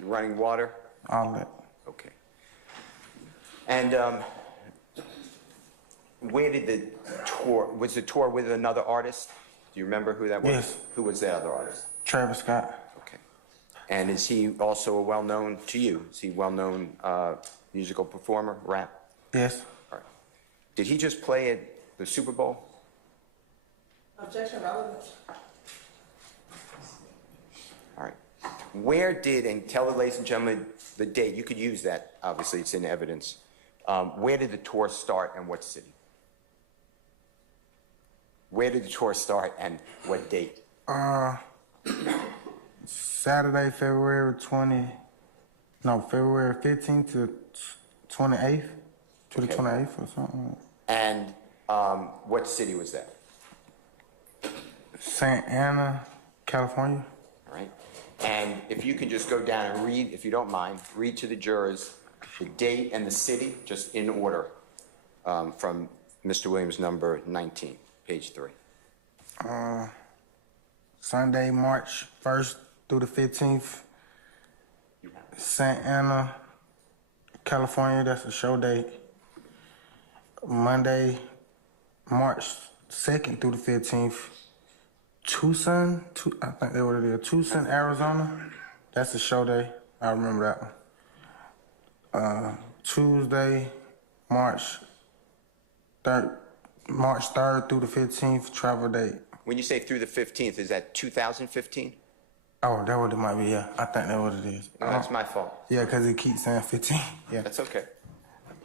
Running water? all that. Okay. And where did the tour, was the tour with another artist? Do you remember who that was? Yes. Who was the other artist? Travis Scott. Okay. And is he also a well-known to you? Is he a well-known musical performer, rap? Yes. All right. Did he just play at the Super Bowl? Objection relevant. All right. Where did, and tell the ladies and gentlemen the date, you could use that, obviously it's in evidence. Where did the tour start and what city? Where did the tour start and what date? Saturday, February 15th to 28th, to the Okay. 28th or something. And what city was that? Santa Ana, California. All right. And if you can just go down and read, if you don't mind, read to the jurors the date and the city, just in order, from Mr. Williams' number 19, page 3. Sunday, March 1st through the 15th. Santa Ana, California, that's a show date. Monday, March 2nd through the 15th. Tucson, I think they were there. Tucson, Arizona, that's a show day. I remember that one. Tuesday, March 3rd through the 15th, travel date. When you say through the 15th, is that 2015? Oh, that what it might be, yeah. I think that's what it is. No, that's my fault. Yeah, because it keeps saying 15. Yeah. That's okay.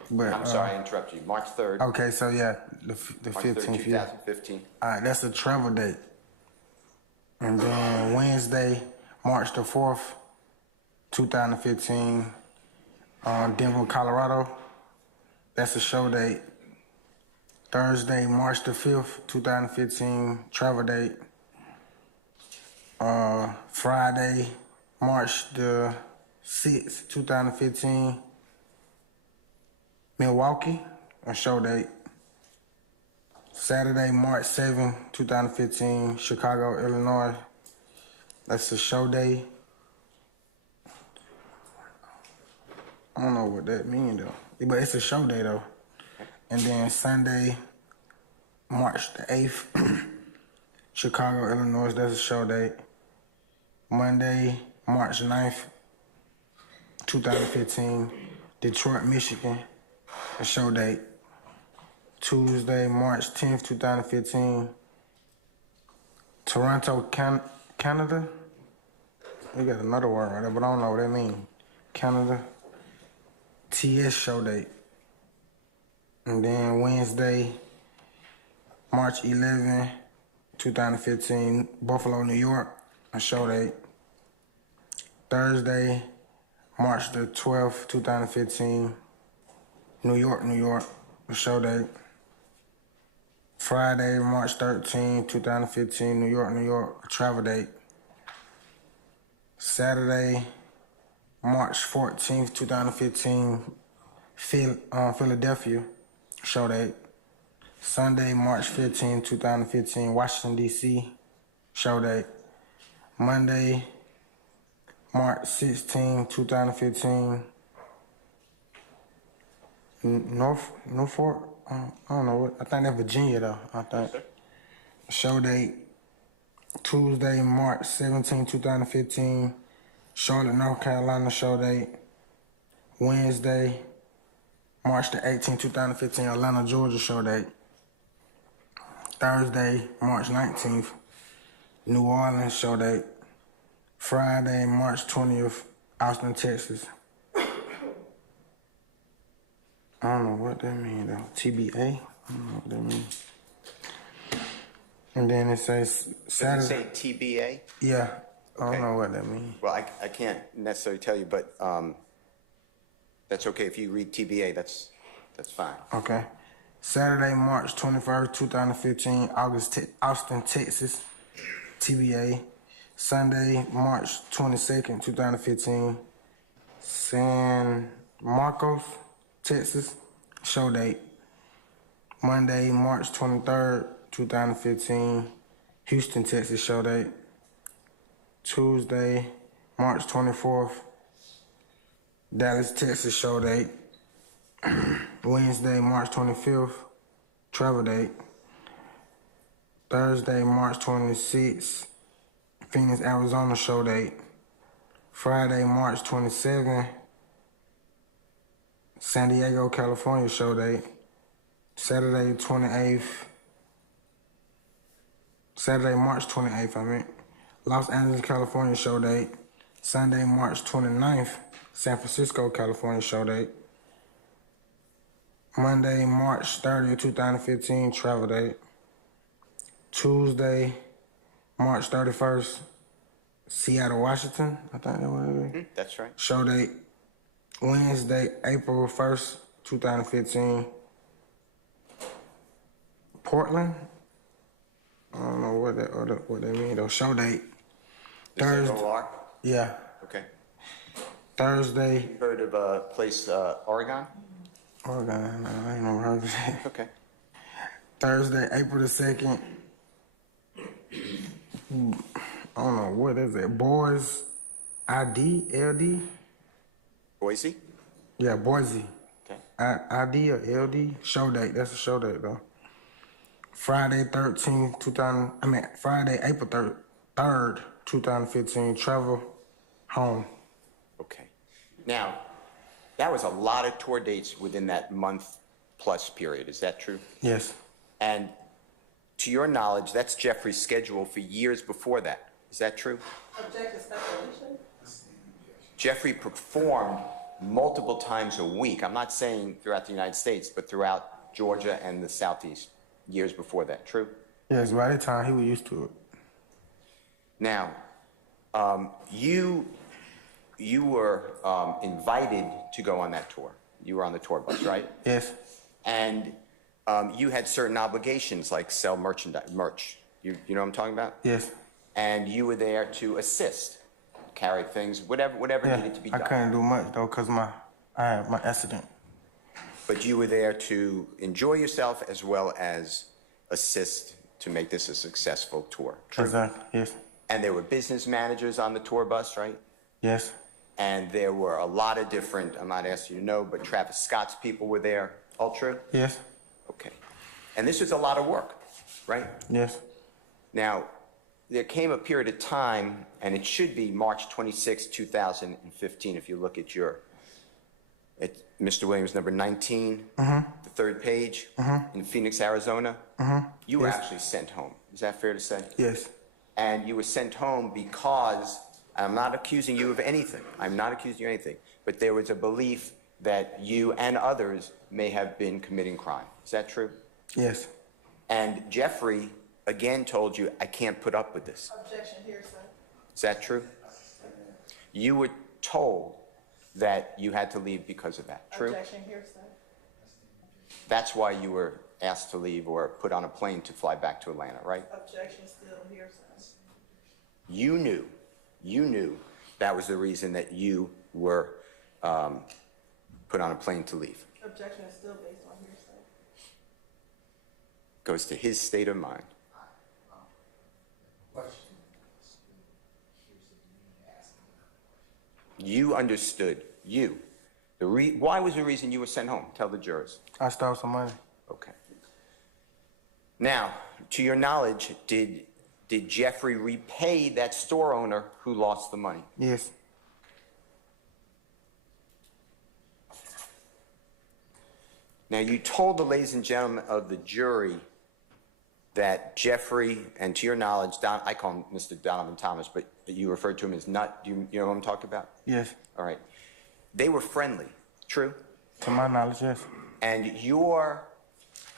But, I'm sorry I interrupted you. March 3rd. Okay, so yeah, the March 3rd, 15th, yeah. 2015. All right, that's a travel date. And then Wednesday, March the 4th, 2015, Denver, Colorado. That's a show date. Thursday, March the 5th, 2015, travel date. Friday, March the 6th, 2015, Milwaukee, a show date. Saturday, March 7, 2015, Chicago, Illinois. That's a show day. I don't know what that means though, but it's a show day though. And then Sunday, March the 8th, Chicago, Illinois, that's a show date. Monday, March 9th, 2015, Detroit, Michigan, a show date. Tuesday, March 10th, 2015, Toronto, Canada. We got another word right there, but I don't know what that means. Canada, TS show date. And then Wednesday, March 11, 2015, Buffalo, New York, a show date. Thursday, March the 12th, 2015, New York, a show date. Friday, March 13, 2015, New York, a travel date. Saturday, March 14th, 2015, Philadelphia, show date. Sunday, March 15, 2015, Washington, D.C., show date. Monday, March 16, 2015, Norfolk, I don't know what, I think that's Virginia though, I think. Show date. Tuesday, March 17, 2015, Charlotte, North Carolina, show date. Wednesday, March the 18th, 2015, Atlanta, Georgia, show date. Thursday, March 19th, New Orleans, show date. Friday, March 20th, Austin, Texas. I don't know what that means though. TBA? I don't know what that means. And then it says Saturday. Does it say TBA? Yeah, I Okay. don't know what that means. Well, I can't necessarily tell you, but that's okay. If you read TBA, that's fine. Okay. Saturday, March 21st, 2015, Austin, Texas, TBA. Sunday, March 22nd, 2015, San Marcos, Texas, show date. Monday, March 23rd, 2015, Houston, Texas, show date. Tuesday, March 24th, Dallas, Texas, show date. Wednesday, March 25th, travel date. Thursday, March 26th, Phoenix, Arizona, show date. Friday, March 27th, San Diego, California, show date. Saturday, March 28th, Los Angeles, California, show date. Sunday, March 29th, San Francisco, California, show date. Monday, March 30th, 2015, travel date. Tuesday, March 31st, Seattle, Washington, I think that's what it is. That's right. Show date. Wednesday, April 1st, 2015, Portland. I don't know what they mean though. Show date. Is it Thursday. OR? Yeah. Okay. Thursday. Heard of a place, Oregon? Oregon. No, I ain't never heard of it. Okay. Thursday, April the 2nd. I don't know, what is it? Boys ID, LD? Boise? Yeah, Boise. Okay. ID or LD? Show date. That's a show date though. Friday, Friday, April 3rd, 2015, travel home. Okay. Now, that was a lot of tour dates within that month-plus period. Is that true? Yes. And to your knowledge, that's Jeffrey's schedule for years before that. Is that true? Objective speculation? Jeffrey performed multiple times a week. I'm not saying throughout the United States, but throughout Georgia and the Southeast years before that. True? Yes, by that time he was used to it. Now, you were invited to go on that tour. You were on the tour bus, right? Yes. And you had certain obligations like sell merch. You know what I'm talking about? Yes. And you were there to assist, carry things, whatever needed to be done. I couldn't do much though because I had my accident. But you were there to enjoy yourself as well as assist to make this a successful tour. True? Exactly, yes. And there were business managers on the tour bus, right? Yes, And there were a lot of different, I'm not asking you to know, but Travis Scott's people were there. All true? yes, Okay. And this was a lot of work, right? yes, Now, there came a period of time, and it should be March 26, 2015, if you look at Mr. Williams, number 19, the third page, in Phoenix, Arizona. You were actually sent home. Is that fair to say? yes, And you were sent home because, I'm not accusing you of anything. I'm not accusing you of anything. But there was a belief that you and others may have been committing crime. Is that true? yes, And Jeffrey again told you, I can't put up with this. Objection here, sir. Is that true? You were told that you had to leave because of that. True? Objection here, sir. That's why you were asked to leave or put on a plane to fly back to Atlanta, right? Objection still here, sir. You knew that was the reason that you were put on a plane to leave. Objection is still based on here, sir. Goes to his state of mind. You understood. Why was the reason you were sent home? Tell the jurors. I stole some money. Okay. Now, to your knowledge, did Jeffrey repay that store owner who lost the money? Yes, Now, you told the ladies and gentlemen of the jury that Jeffrey, and to your knowledge, I call him Mr. Donovan Thomas, but you referred to him as Nut. Do you know what I'm talking about? yes, All right. They were friendly, true? to my knowledge, yes, And your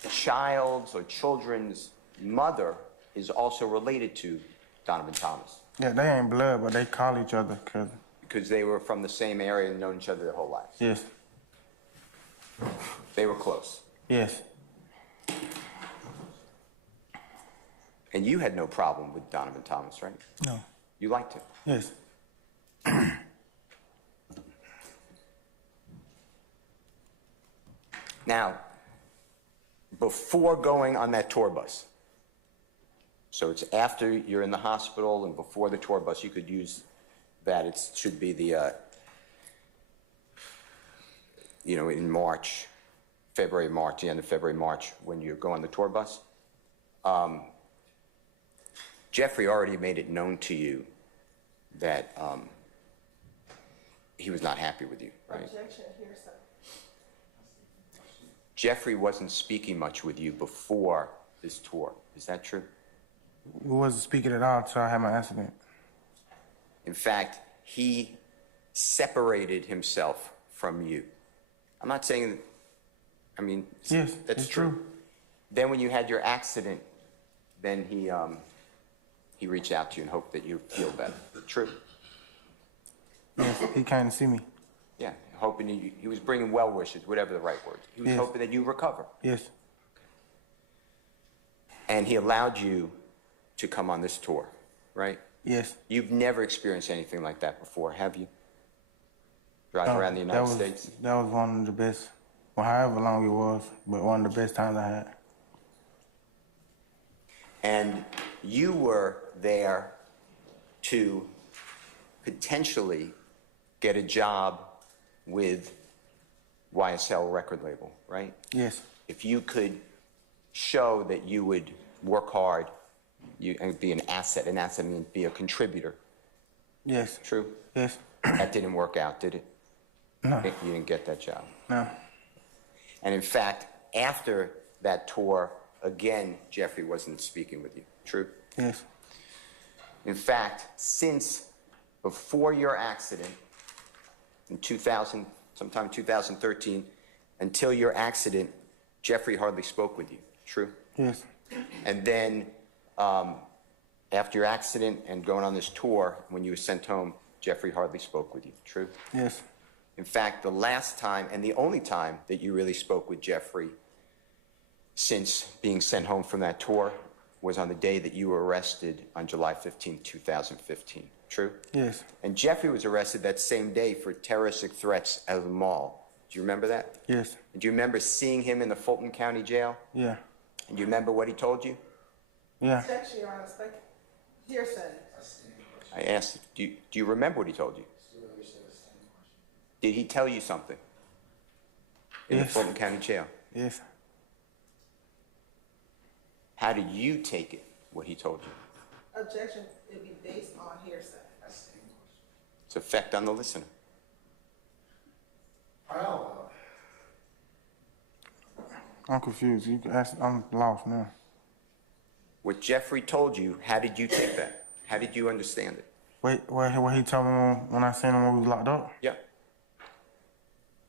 child's or children's mother is also related to Donovan Thomas yeah, they ain't blood, but they call each other cousin. because they were from the same area and known each other their whole lives. Yes, They were close. yes, And you had no problem with Donovan Thomas, right? no, You liked him. yes, Now, before going on that tour bus, so it's after you're in the hospital and before the tour bus, you could use that. It should be the, in March, February, March, the end of February, March, when you go on the tour bus. Jeffrey already made it known to you that he was not happy with you, right? Objection here, sir. Jeffrey wasn't speaking much with you before this tour. Is that true? we wasn't speaking at all until I had my accident. In fact, he separated himself from you. I'm not saying, Yes, that's it's true. true. Then when you had your accident, then he reached out to you and hoped that you feel better. True? Yes, he came to see me. Yeah, hoping he was bringing well wishes, whatever the right word. He was Yes. hoping that you recover. Yes, And he allowed you to come on this tour, right? yes. You've never experienced anything like that before, have you? Driving No, around the United States? That was one of the best, well, however long it was, but one of the best times I had. And you were there to potentially get a job with YSL record label, right? Yes, If you could show that you would work hard, and be an asset means be a contributor, yes, true? yes, That didn't work out, did it? no, You didn't get that job. no, And in fact, after that tour, again, Jeffrey wasn't speaking with you, true? yes, In fact, since before your accident in 2000, sometime 2013, until your accident, Jeffrey hardly spoke with you, true? yes, And then after your accident and going on this tour, when you were sent home, Jeffrey hardly spoke with you, true? yes, In fact, the last time and the only time that you really spoke with Jeffrey since being sent home from that tour was on the day that you were arrested on July 15, 2015. True? yes, And Jeffrey was arrested that same day for terroristic threats at the mall. Do you remember that? yes, Do you remember seeing him in the Fulton County jail? yeah, And you remember what he told you? Yeah. Objection, Your Honor, second. Hearsay. I asked, do you remember what he told you? Did he tell you something? In the Yes. Fulton County Jail? Yes. How did you take it, what he told you? Objection, it be based on hearsay. Its effect on the listener. I'm confused. You can ask, I'm lost now. What Jeffrey told you, how did you take that? How did you understand it? Wait, what he told me when I seen him when we was locked up? Yeah.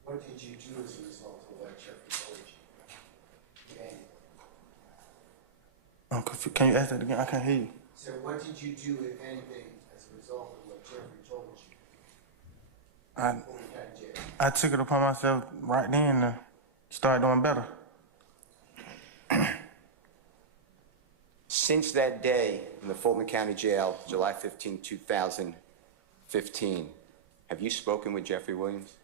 What did you do as a result of what Jeffrey told you? Okay. I'm confused. Can you ask that again? I can't hear you. So what did you do, if anything, as a result of what Jeffrey told you? Fulton County Jail? I took it upon myself right then to start doing better. Since that day in the Fulton County Jail, July 15, 2015, have you spoken with Jeffrey Williams?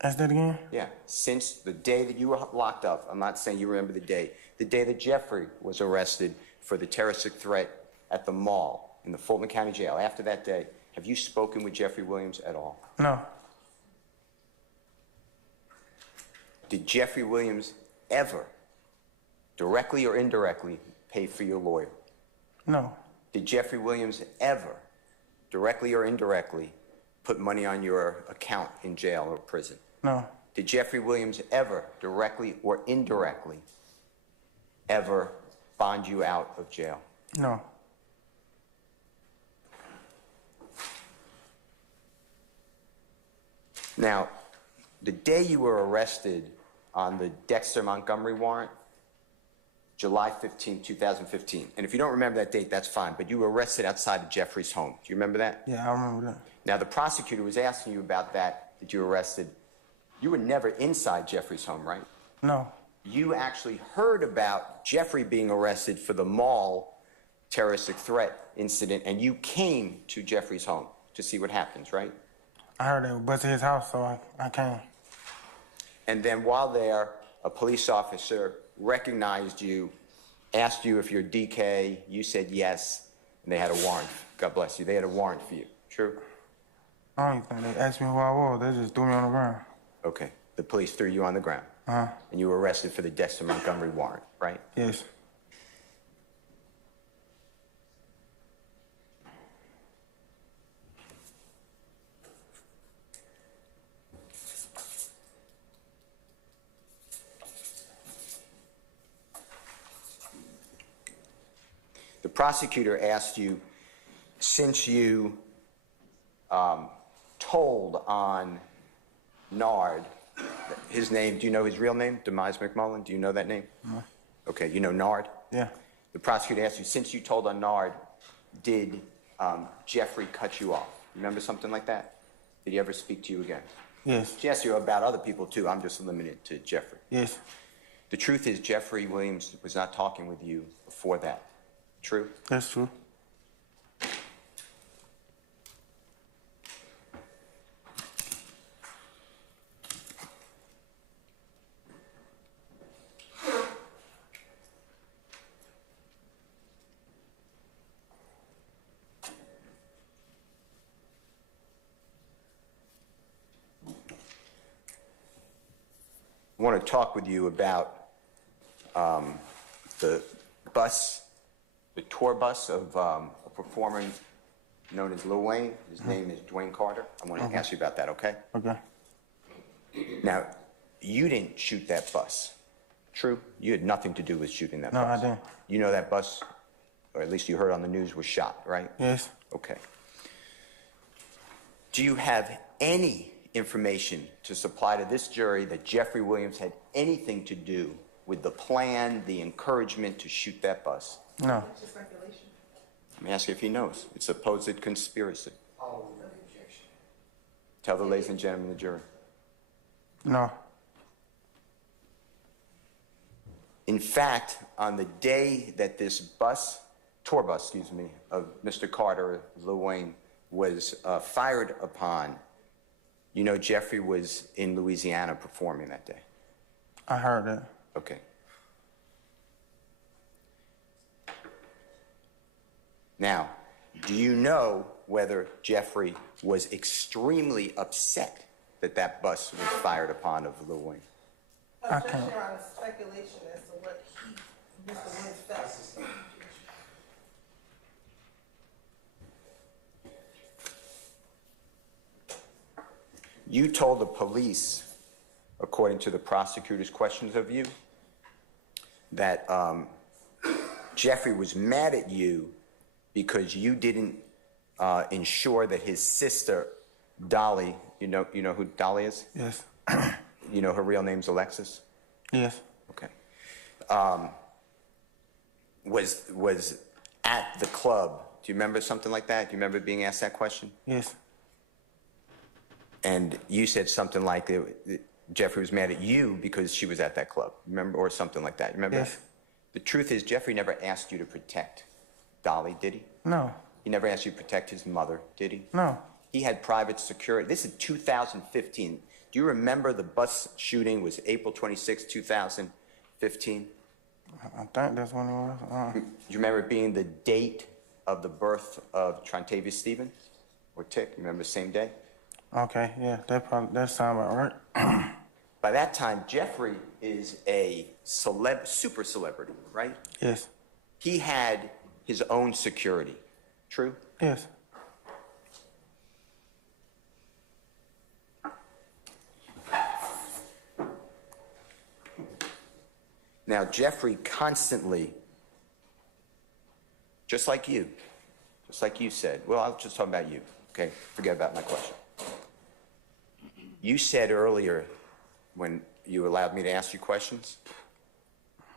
Ask that again? Yeah. Since the day that you were locked up, I'm not saying you remember the day that Jeffrey was arrested for the terroristic threat at the mall in the Fulton County Jail, after that day, have you spoken with Jeffrey Williams at all? No. Did Jeffrey Williams ever, directly or indirectly, pay for your lawyer? No. Did Jeffrey Williams ever, directly or indirectly, put money on your account in jail or prison? No. Did Jeffrey Williams ever, directly or indirectly, ever bond you out of jail? No. Now, the day you were arrested on the Dexter Montgomery warrant, July 15, 2015, and if you don't remember that date, that's fine, but you were arrested outside of Jeffrey's home. Do you remember that? Yeah, I remember that. Now, the prosecutor was asking you about that you were arrested. You were never inside Jeffrey's home, right? No. You actually heard about Jeffrey being arrested for the mall terroristic threat incident, and you came to Jeffrey's home to see what happens, right? I heard they were busting his house, so I came. And then while there, a police officer recognized you, asked you if you're DK, you said yes, and they had a warrant. God bless you. They had a warrant for you. True? I don't even think they asked me who I was. They just threw me on the ground. Okay. The police threw you on the ground. Uh-huh. And you were arrested for the Dexter Montgomery warrant, right? Yes. The prosecutor asked you, since you told on Nard, his name, do you know his real name? Demise McMullen, do you know that name? No. Okay, you know Nard? Yeah. The prosecutor asked you, since you told on Nard, did Jeffrey cut you off? Remember something like that? Did he ever speak to you again? Yes. She asked you about other people too. I'm just limited to Jeffrey. Yes. The truth is Jeffrey Williams was not talking with you before that. True? That's true. I want to talk with you about the bus, the tour bus of a performer known as Lil Wayne. His name is Dwayne Carter. I want to ask you about that, okay? Okay. Now, you didn't shoot that bus. True? You had nothing to do with shooting that No, bus. I didn't. You know that bus, or at least you heard on the news, was shot, right? Yes. Okay. Do you have any information to supply to this jury that Jeffrey Williams had anything to do with the plan, the encouragement to shoot that bus? No. It's just speculation. Let me ask you if he knows. It's a supposed conspiracy. I'll remove the objection. Tell the ladies and gentlemen of the jury. No. In fact, on the day that this bus, tour bus, of Mr. Carter, Lil Wayne, was fired upon, you know Jeffrey was in Louisiana performing that day. I heard that. Okay. Now, do you know whether Jeffrey was extremely upset that that bus was fired upon of Lil Wayne? Objection, Your Honor, speculation as to what Mr. Wayne felt. You told the police, according to the prosecutor's questions of you, that Jeffrey was mad at you because you didn't ensure that his sister, Dolly, you know who Dolly is? Yes. You know her real name's Alexis? Yes. Okay. Was at the club. Do you remember something like that? Do you remember being asked that question? Yes. And you said something like Jeffrey was mad at you because she was at that club. Remember, or something like that. Remember? Yes. The truth is, Jeffrey never asked you to protect Dolly, did he? No. He never asked you to protect his mother, did he? No. He had private security. This is 2015. Do you remember the bus shooting was April 26, 2015? I think that's when it was. Do you remember it being the date of the birth of Trontavia Stevens? Or Tick? You remember the same day? Okay, yeah, that sound about right. By that time, Jeffrey is a super celebrity, right? Yes. He had his own security. True? Yes. Now, Jeffrey constantly, just like you said, well, I'll just talk about you, okay? Forget about my question. You said earlier, when you allowed me to ask you questions,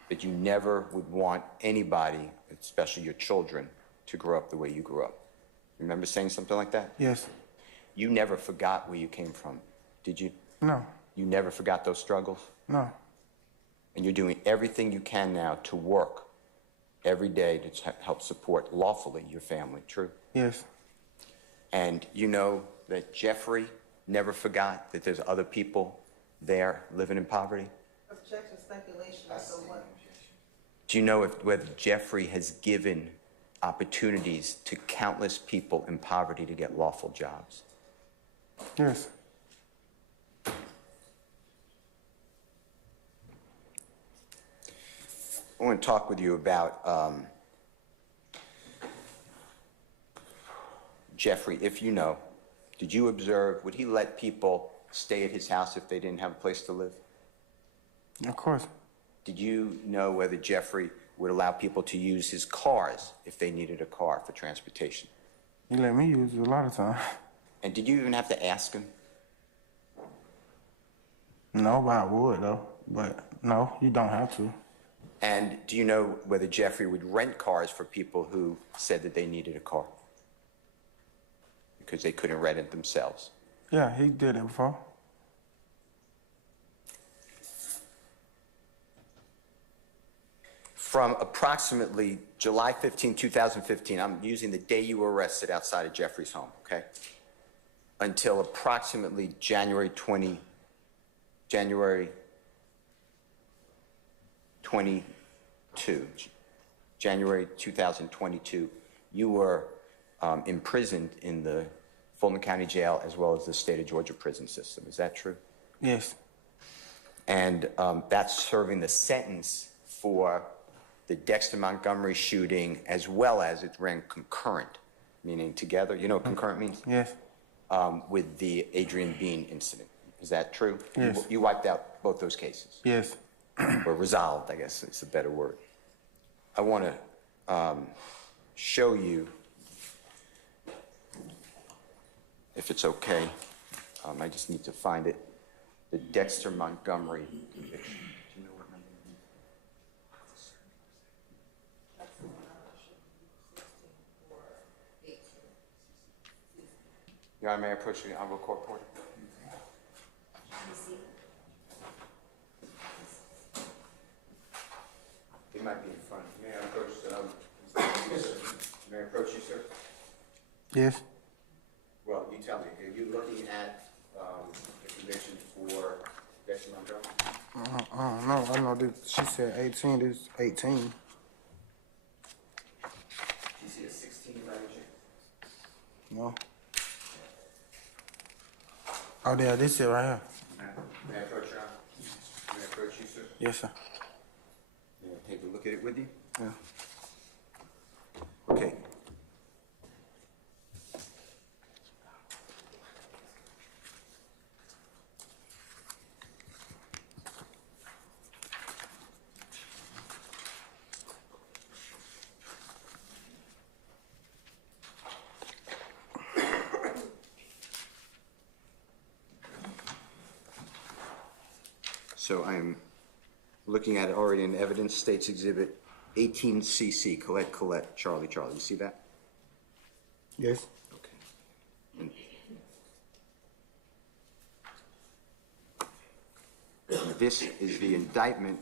that you never would want anybody, especially your children, to grow up the way you grew up. Remember saying something like that? Yes. You never forgot where you came from, did you? No. You never forgot those struggles? No. And you're doing everything you can now to work every day to help support lawfully your family, true? Yes. And you know that Jeffrey never forgot that there's other people there living in poverty? Objection, speculation as to what. Do you know whether Jeffrey has given opportunities to countless people in poverty to get lawful jobs? Yes. I want to talk with you about Jeffrey, if you know. Did you observe, would he let people stay at his house if they didn't have a place to live? Of course. Did you know whether Jeffrey would allow people to use his cars if they needed a car for transportation? He let me use it a lot of times. And did you even have to ask him? No, but I would, though. But no, you don't have to. And do you know whether Jeffrey would rent cars for people who said that they needed a car because they couldn't rent it themselves? Yeah, he did it before. From approximately July 15, 2015, I'm using the day you were arrested outside of Jeffrey's home, okay? Until approximately January 22, January 2022, you were imprisoned in the Fulton County Jail as well as the state of Georgia prison system. Is that true? Yes. And that's serving the sentence for the Dexter Montgomery shooting as well as it ran concurrent, meaning together. You know what concurrent means? Yes. With the Adrian Bean incident. Is that true? Yes. You wiped out both those cases? Yes. Or resolved, I guess is a better word. I want to show you, if it's okay, I just need to find it, the Dexter Montgomery conviction. Do you know what number it is? Your Honor, may I approach the honorable court reporter? It might be in front. May I approach may I approach you, sir? Yes. Well, you tell me, are you looking at the conviction for Dexter Montgomery? I don't know. I know this, she said 18. This is 18. Do you see a 16-year-old? No. Oh, there, this is right here. May I approach you? May I approach you, sir? Yes, sir. May I take a look at it with you? Yeah. Okay. So I'm looking at it already in evidence, States Exhibit 18CC, Colette, Charlie. You see that? Yes. Okay. And this is the indictment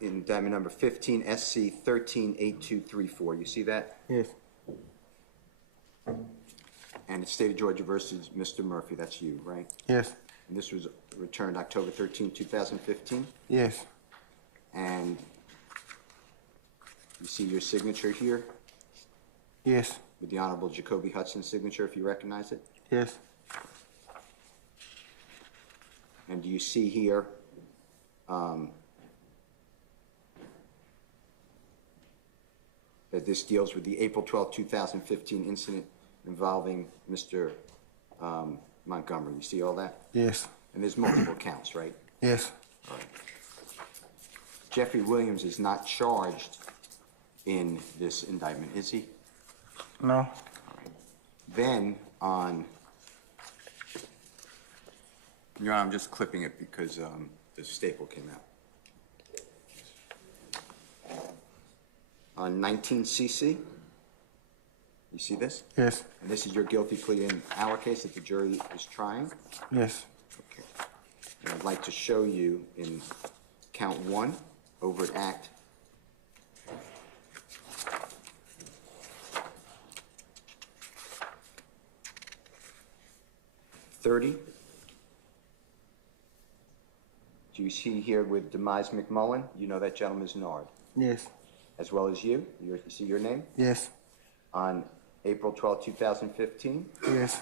indictment number 15 SC 138234. You see that? Yes. And it's State of Georgia versus Mr. Murphy. That's you, right? Yes. And this was returned October 13, 2015. Yes. And you see your signature here Yes. with the Honorable Jacoby Hudson's signature, if you recognize it. Yes. And do you see here that this deals with the April 12, 2015 incident involving Mr. Montgomery? You see all that? Yes. And there's multiple counts, right? Yes. All right. Jeffrey Williams is not charged in this indictment, is he? No. All right. Then on, Your Honor, I'm just clipping it because the staple came out. On 19CC, you see this? Yes. And this is your guilty plea in our case that the jury is trying? Yes. Okay. And I'd like to show you in count 1, overt act. $30. Do you see here with Demise McMullen? You know that gentleman's Nard, Yes. as well as you. You see your name? Yes. On April 12, 2015, Yes.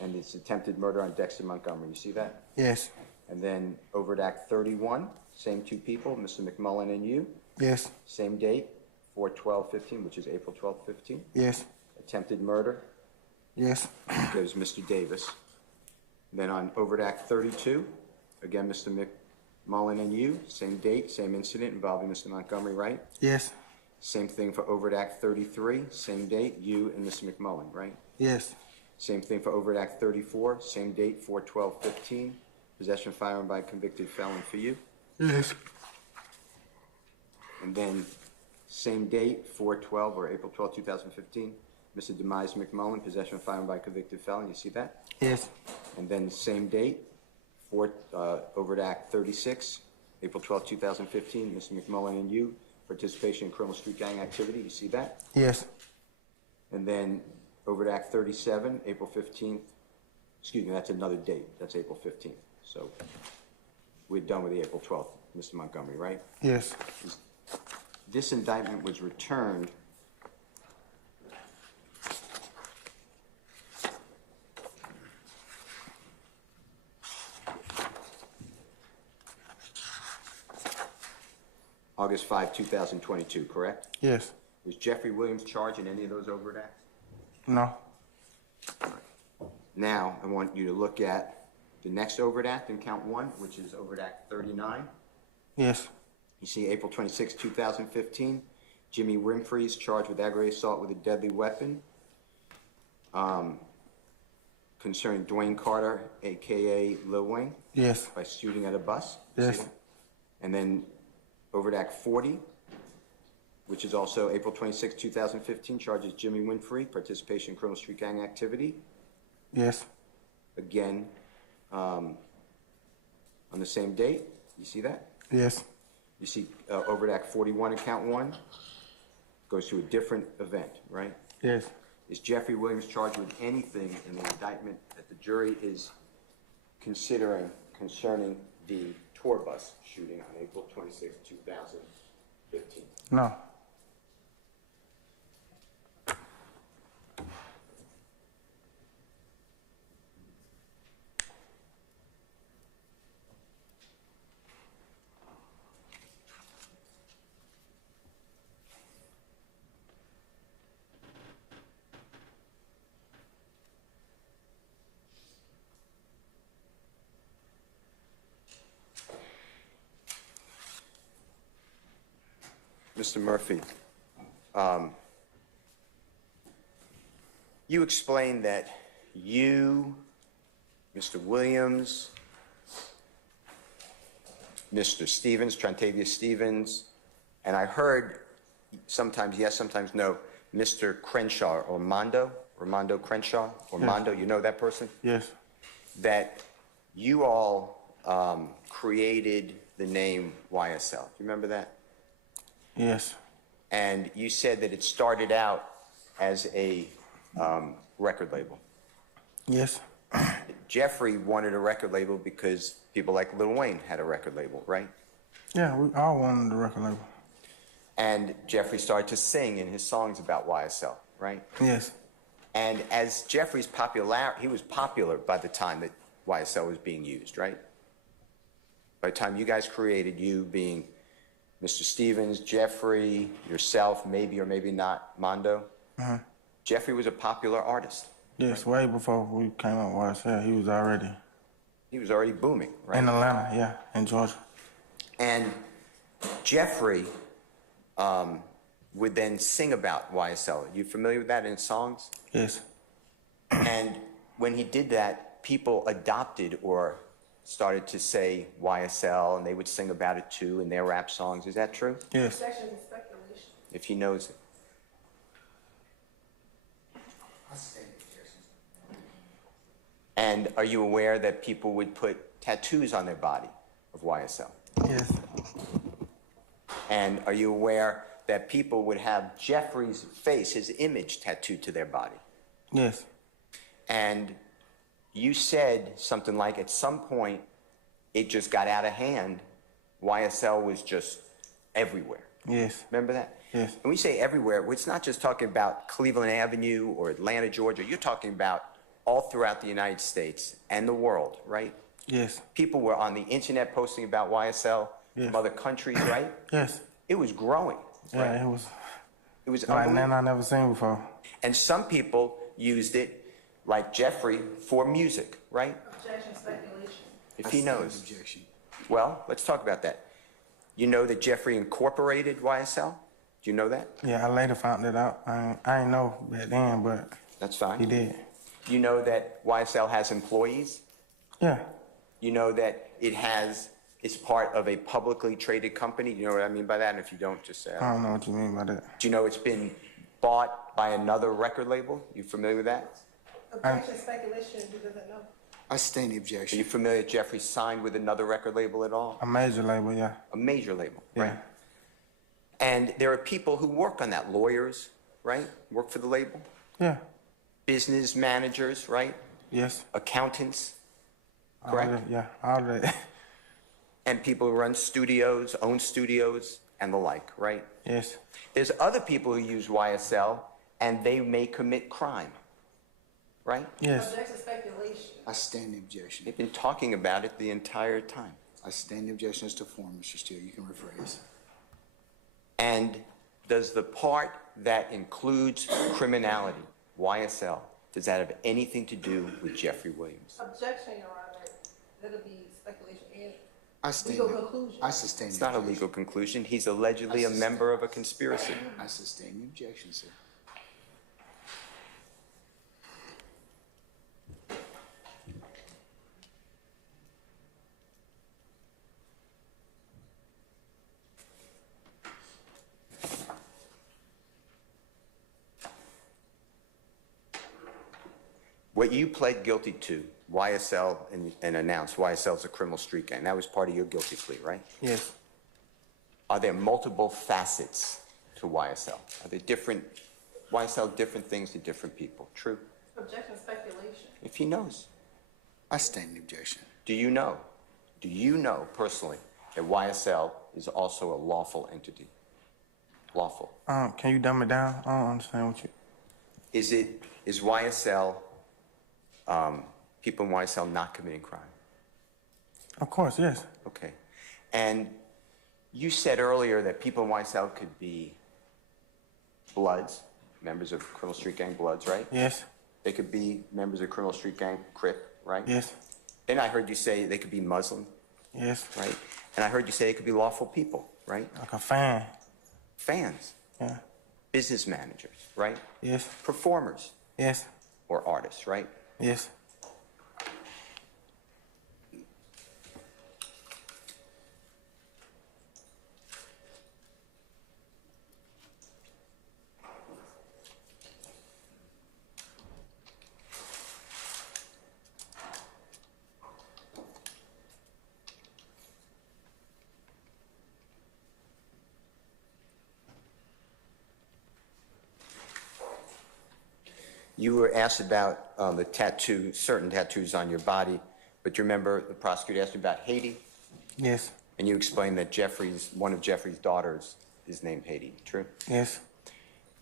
and it's attempted murder on Dexter Montgomery. You see that? Yes. And then overt act 31, same two people, Mr. McMullen and you. Yes. Same date, 4/12/15, which is April 12, 15. Yes. Attempted murder Yes. goes Mr. Davis. Then on overt act 32, again, Mr. McMullen and you, same date, same incident involving Mr. Montgomery, right? Yes. Same thing for overt act 33, same date, you and Mr. McMullen, right? Yes. Same thing for overt act 34, same date, 4/12/15, possession of firearm by a convicted felon for you. Yes. And then same date, 4/12 or April 12, 2015, Mr. Demise McMullen, possession of firearm by a convicted felon. You see that? Yes. And then same date, overt act 36, April 12, 2015, Mr. McMullen and you, participation in criminal street gang activity. You see that? Yes. And then overt act 37, April 15th. Excuse me, that's another date. That's April 15th. So we're done with the April 12th, Mr. Montgomery, right? Yes. This indictment was returned August 5, 2022, correct? Yes. Was Jeffrey Williams charged in any of those overt acts? No. Now, I want you to look at the next overt act in count 1, which is overt act 39. Yes. You see April 26, 2015, Jimmy Winfrey is charged with aggravated assault with a deadly weapon concerning Dwayne Carter, AKA Lil Wayne, Yes. by shooting at a bus. You see Yes. that? And then overt act 40, which is also April 26, 2015, charges Jimmy Winfrey, participation in criminal street gang activity. Yes. Again, on the same date. You see that? Yes. You see overt act 41 in count 1 goes to a different event, right? Yes. Is Jeffrey Williams charged with anything in the indictment that the jury is considering concerning the tour bus shooting on April 26, 2015? No. Mr. Murphy, you explained that you, Mr. Williams, Mr. Stevens, Trentavious Stevens, and I heard sometimes yes, sometimes no, Mr. Crenshaw, or Armando Crenshaw, or Yes. Mondo, you know that person? Yes. That you all created the name YSL. Do you remember that? Yes. And you said that it started out as a record label. Yes. Jeffrey wanted a record label because people like Lil Wayne had a record label, right? Yeah, we all wanted the record label. And Jeffrey started to sing in his songs about YSL, right? Yes. And as Jeffrey's he was popular by the time that YSL was being used, right? By the time you guys created, you being Mr. Stevens, Jeffrey, yourself, maybe or maybe not, Mondo, Jeffrey was a popular artist. Yes, way before we came up with YSL, he was already booming, right? in Atlanta, yeah, in Georgia. And Jeffrey would then sing about YSL. Are you familiar with that in songs? Yes. And when he did that, people adopted or started to say YSL, and they would sing about it too in their rap songs. Is that true? Yes. Objection is speculation. If he knows it. I sustain the objection. And are you aware that people would put tattoos on their body of YSL? Yes. And are you aware that people would have Jeffrey's face, his image, tattooed to their body? Yes. And you said something like, at some point, it just got out of hand. YSL was just everywhere. Yes. Remember that? Yes. And we say everywhere, it's not just talking about Cleveland Avenue or Atlanta, Georgia. You're talking about all throughout the United States and the world, right? Yes. People were on the internet posting about YSL from other countries, right? Yes. It was growing. Yeah, right? it was like like nothing I never seen before. And some people used it, like Jeffrey, for music, right? Objection, speculation. If he knows. Objection. Well, let's talk about that. You know that Jeffrey incorporated YSL? Do you know that? Yeah, I later found it out. I didn't know back then, but That's fine. he did. You know that YSL has employees? Yeah. You know that it's part of a publicly traded company? You know what I mean by that? And if you don't, just say. I don't know what you mean by that. Do you know it's been bought by another record label? You familiar with that? Objection, speculation, who doesn't know? I sustain the Are objection. you familiar that Jeffrey signed with another record label at all? A major label, yeah. A major label, Yeah. right? And there are people who work on that, lawyers, right? Work for the label. Yeah. Business managers, right? Yes. Accountants, All correct? that, yeah, all that. And people who run studios, own studios, and the like, right? Yes. There's other people who use YSL, and they may commit crime, right? Yes. Objection, speculation. I sustain the objection. They've been talking about it the entire time. I sustain the objection as to form, Mr. Steele. You can rephrase. And does the part that includes criminality, YSL, does that have anything to do with Jeffrey Williams? Objection, Your Honor. That'll be speculation and I sustain legal the- conclusion. I sustain It's the not a objection. legal conclusion. He's allegedly a member of a conspiracy. I sustain the objection, sir. What you pled guilty to, YSL, and announced YSL is a criminal street gang, that was part of your guilty plea, right? Yes. Are there multiple facets to YSL? Are there YSL different things to different people? True? Objection, speculation. If he knows. I sustain the objection. Do you know? Do you know personally that YSL is also a lawful entity? Lawful. Can you dumb it down? I don't understand what you. Is YSL, people in YSL not committing crime? Of course, yes. Okay. And you said earlier that people in YSL could be Bloods, members of Criminal Street Gang Bloods, right? Yes. They could be members of Criminal Street Gang Crip, right? Yes. Then I heard you say they could be Muslim, Yes. right? And I heard you say they could be lawful people, right? Like a fan. Fans, Yeah. business managers, right? Yes. Performers Yes. or artists, right? Yes. You were asked about the tattoo, certain tattoos on your body, but you remember the prosecutor asked you about Haiti, Yes. and you explained that one of Jeffrey's daughters is named Haiti, true? Yes.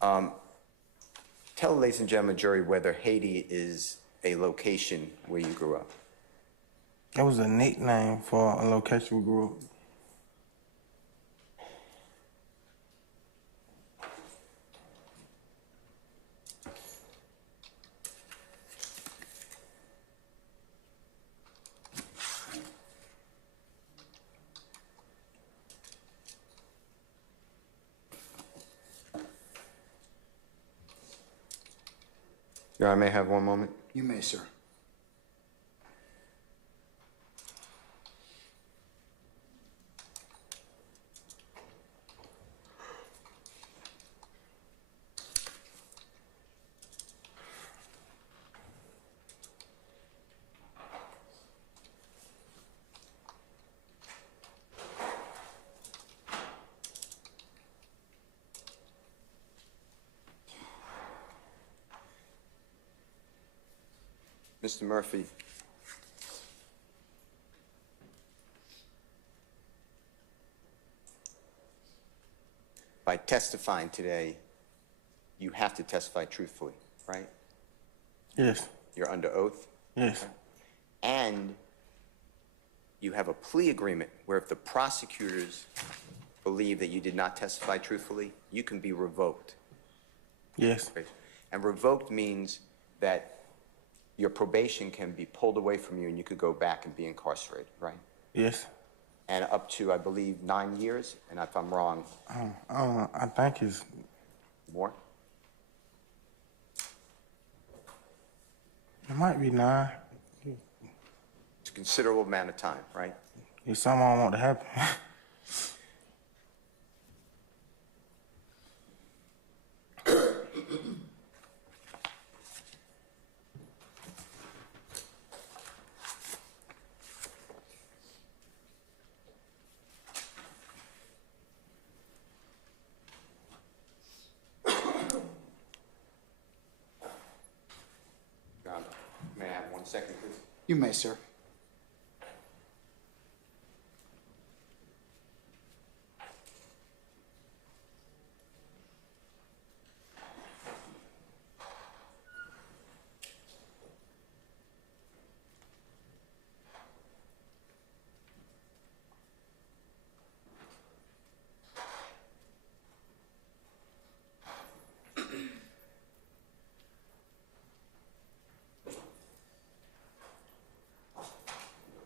Tell the ladies and gentlemen, jury, whether Haiti is a location where you grew up. That was a nickname for a location we grew up. Your Honor, may I have one moment? You may, sir. Mr. Murphy, by testifying today, you have to testify truthfully, right? Yes. You're under oath, Yes. and you have a plea agreement where if the prosecutors believe that you did not testify truthfully, you can be revoked. Yes. And revoked means that your probation can be pulled away from you and you could go back and be incarcerated, right? Yes. And up to, I believe, 9 years, and if I'm wrong, I don't know. I think it's more? it might be 9. It's a considerable amount of time, right? It's something I don't want to happen. Your Honor, may I have 1 second, please? You may, sir.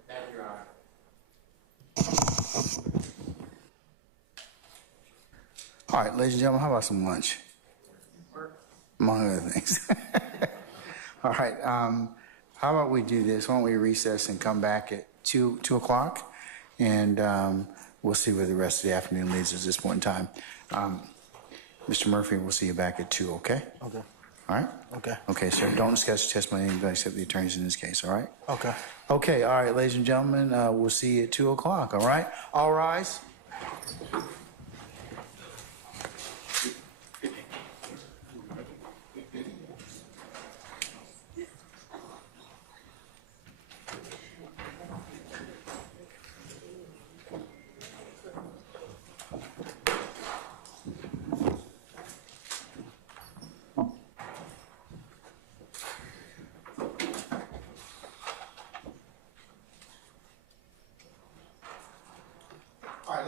Thank you, Your Honor. All right, ladies and gentlemen, how about some lunch? Among other things. All right, how about we do this? Why don't we recess and come back at 2 o'clock? And we'll see where the rest of the afternoon leads us at this point in time. Mr. Murphy, we'll see you back at 2, okay? Okay. All right? Okay. Okay, sir, don't discuss the testimony of anybody except the attorneys in this case, all right? Okay. Okay, all right, ladies and gentlemen, we'll see you at 2 o'clock, all right? All rise.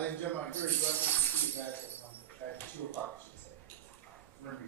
Ladies and gentlemen, jury, let's proceed back at 2 o'clock, I should say. Remember.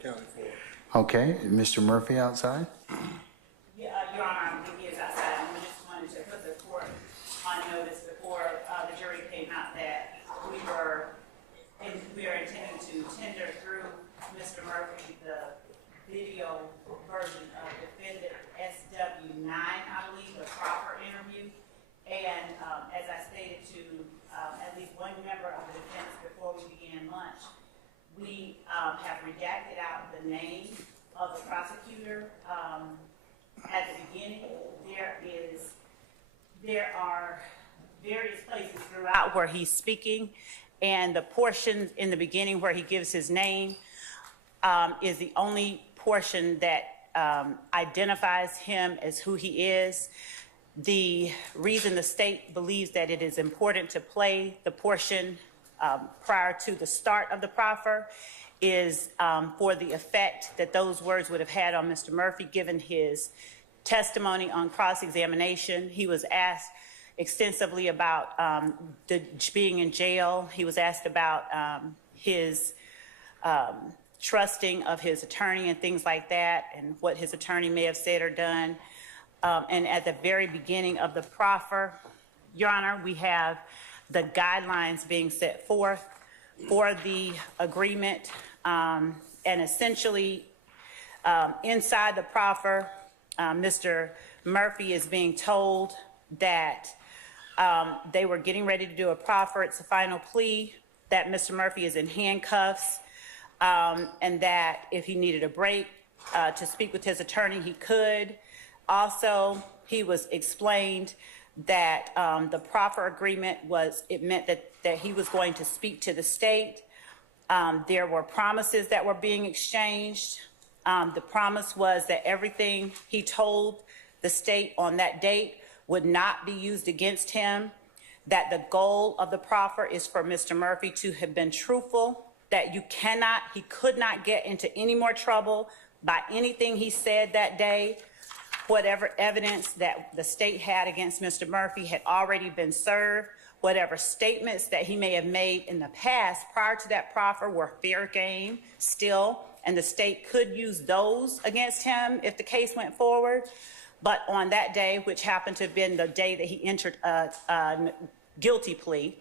accounted for. Okay, Mr. Murphy outside? Yeah, Your Honor, he is outside, and we just wanted to put the court on notice before the jury came out that we are intending to tender through Mr. Murphy the video version of defendant SW9, I believe, the proper interview. And as I stated to at least one member of the defense before we began lunch, we have redacted out the name of the prosecutor. At the beginning, there are various places throughout where he's speaking, and the portion in the beginning where he gives his name is the only portion that identifies him as who he is. The reason the state believes that it is important to play the portion prior to the start of the proffer is for the effect that those words would have had on Mr. Murphy given his testimony on cross-examination. He was asked extensively about being in jail. He was asked about his trusting of his attorney and things like that, and what his attorney may have said or done. And at the very beginning of the proffer, Your Honor, we have the guidelines being set forth for the agreement. And essentially, inside the proffer, Mr. Murphy is being told that they were getting ready to do a proffer. It's a final plea, that Mr. Murphy is in handcuffs, and that if he needed a break to speak with his attorney, he could. Also, he was explained that the proffer agreement meant that he was going to speak to the state. There were promises that were being exchanged. The promise was that everything he told the state on that date would not be used against him, that the goal of the proffer is for Mr. Murphy to have been truthful, that he could not get into any more trouble by anything he said that day. Whatever evidence that the state had against Mr. Murphy had already been served. Whatever statements that he may have made in the past prior to that proffer were fair game still, and the state could use those against him if the case went forward. But on that day, which happened to have been the day that he entered a guilty plea,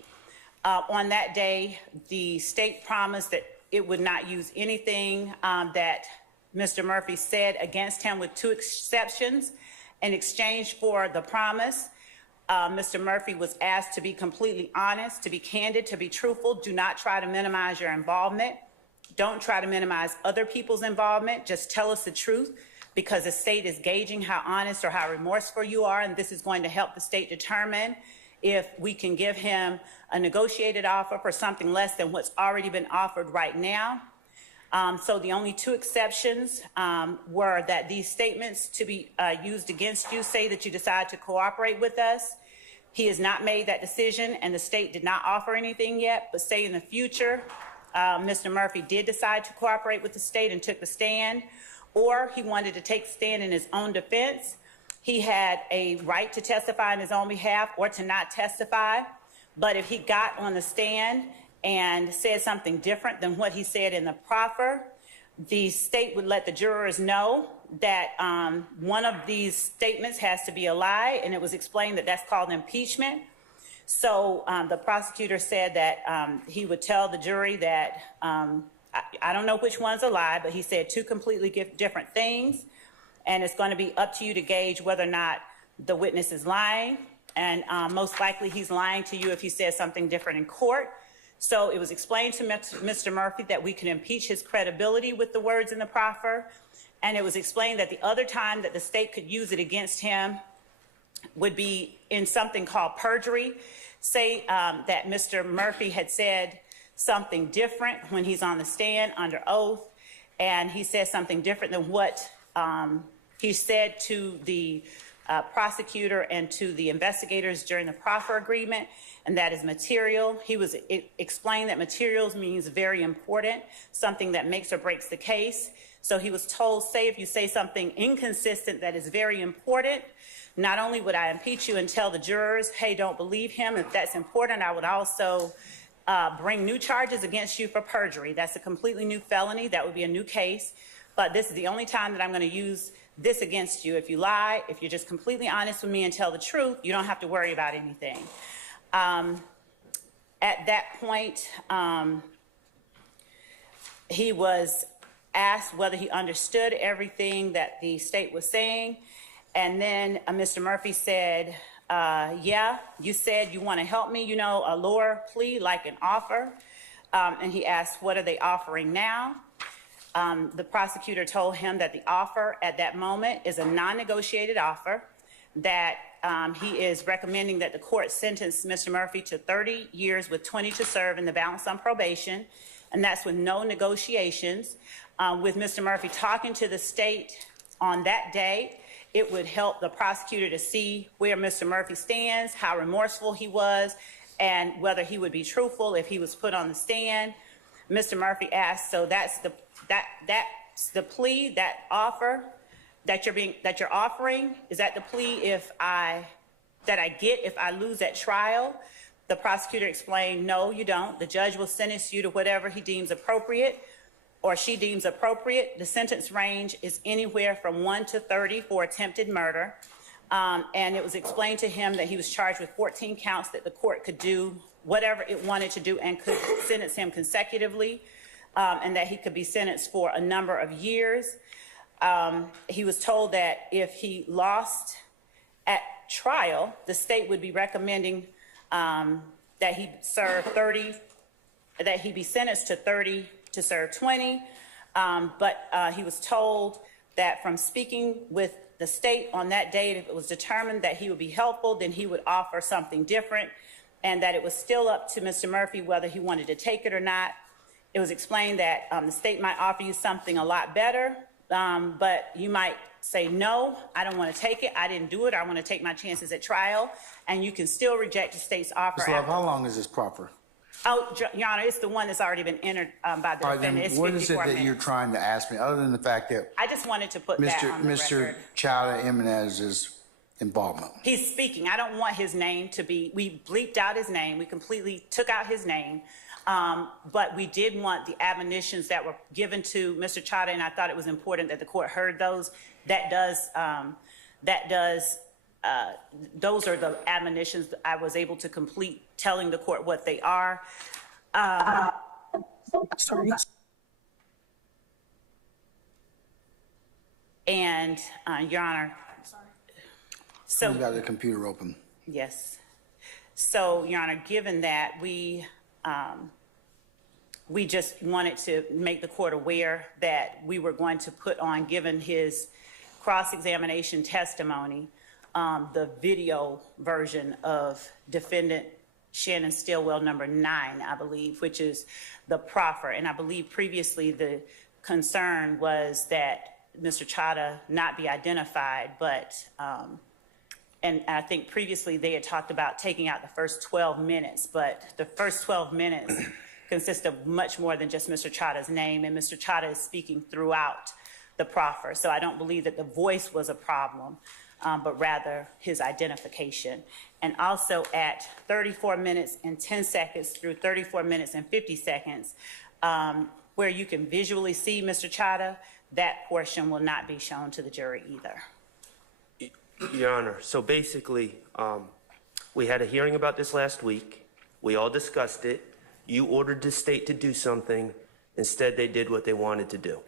on that day, the state promised that it would not use anything that Mr. Murphy said against him, with two exceptions. In exchange for the promise, Mr. Murphy was asked to be completely honest, to be candid, to be truthful. Do not try to minimize your involvement. Don't try to minimize other people's involvement. Just tell us the truth, because the state is gauging how honest or how remorseful you are, and this is going to help the state determine if we can give him a negotiated offer for something less than what's already been offered right now. So the only two exceptions were that these statements to be used against you say that you decide to cooperate with us. He has not made that decision, and the state did not offer anything yet, but say in the future, Mr. Murphy did decide to cooperate with the state and took the stand, or he wanted to take the stand in his own defense. He had a right to testify on his own behalf or to not testify, but if he got on the stand and said something different than what he said in the proffer, the state would let the jurors know that one of these statements has to be a lie, and it was explained that that's called impeachment. So the prosecutor said that he would tell the jury that, I don't know which one's a lie, but he said two completely different things, and it's going to be up to you to gauge whether or not the witness is lying, and most likely he's lying to you if he says something different in court. So it was explained to Mr. Murphy that we can impeach his credibility with the words in the proffer, and it was explained that the other time that the state could use it against him would be in something called perjury. Say that Mr. Murphy had said something different when he's on the stand under oath, and he says something different than what he said to the prosecutor and to the investigators during the proffer agreement, and that is material. It explained that materials means very important, something that makes or breaks the case. So he was told, say if you say something inconsistent that is very important, not only would I impeach you and tell the jurors, hey, don't believe him. If that's important, I would also bring new charges against you for perjury. That's a completely new felony. That would be a new case. But this is the only time that I'm going to use this against you. If you lie, if you're just completely honest with me and tell the truth, you don't have to worry about anything. At that point, he was asked whether he understood everything that the state was saying. And then Mr. Murphy said, yeah, you said you want to help me, a lower plea, like an offer. And he asked, what are they offering now? The prosecutor told him that the offer at that moment is a non-negotiated offer, that he is recommending that the court sentence Mr. Murphy to 30 years with 20 to serve and the balance on probation, and that's with no negotiations. With Mr. Murphy talking to the state on that day, it would help the prosecutor to see where Mr. Murphy stands, how remorseful he was, and whether he would be truthful if he was put on the stand. Mr. Murphy asked, so that's the plea, that offer that you're offering? Is that the plea that I get if I lose at trial? The prosecutor explained, no, you don't. The judge will sentence you to whatever he deems appropriate or she deems appropriate. The sentence range is anywhere from 1 to 30 for attempted murder. And it was explained to him that he was charged with 14 counts, that the court could do whatever it wanted to do and could sentence him consecutively, and that he could be sentenced for a number of years. He was told that if he lost at trial, the state would be recommending that he serve 30, that he be sentenced to 30 to serve 20. But he was told that from speaking with the state on that date, if it was determined that he would be helpful, then he would offer something different, and that it was still up to Mr. Murphy whether he wanted to take it or not. It was explained that the state might offer you something a lot better, but you might say, no, I don't want to take it. I didn't do it. I want to take my chances at trial. And you can still reject the state's offer. Ms. Love, how long is this proper? Oh, Your Honor, it's the one that's already been entered by the All right, defendant. then, It's what is it 54 that minutes. you're trying to ask me, other than the fact that I just wanted to put that on the Mr. record. Chowder Jimenez's involvement? He's speaking. I don't want his name to be, we bleeped out his name. We completely took out his name. But we did want the admonitions that were given to Mr. Chowder, and I thought it was important that the court heard those. Those are the admonitions that I was able to complete, telling the court what they are. Sorry. And, Your Honor, so. You got the computer open. Yes. So, Your Honor, given that, we just wanted to make the court aware that we were going to put on, given his cross-examination testimony, the video version of defendant Shannon Stillwell number 9, I believe, which is the proffer. And I believe previously the concern was that Mr. Chowder not be identified, but and I think previously they had talked about taking out the first 12 minutes, but the first 12 minutes consist of much more than just Mr. Chowder's name, and Mr. Chowder is speaking throughout the proffer. So I don't believe that the voice was a problem, but rather his identification. And also at 34 minutes and 10 seconds through 34 minutes and 50 seconds, where you can visually see Mr. Chowder, that portion will not be shown to the jury either. Your Honor, so basically, we had a hearing about this last week. We all discussed it. You ordered the state to do something. Instead, they did what they wanted to do.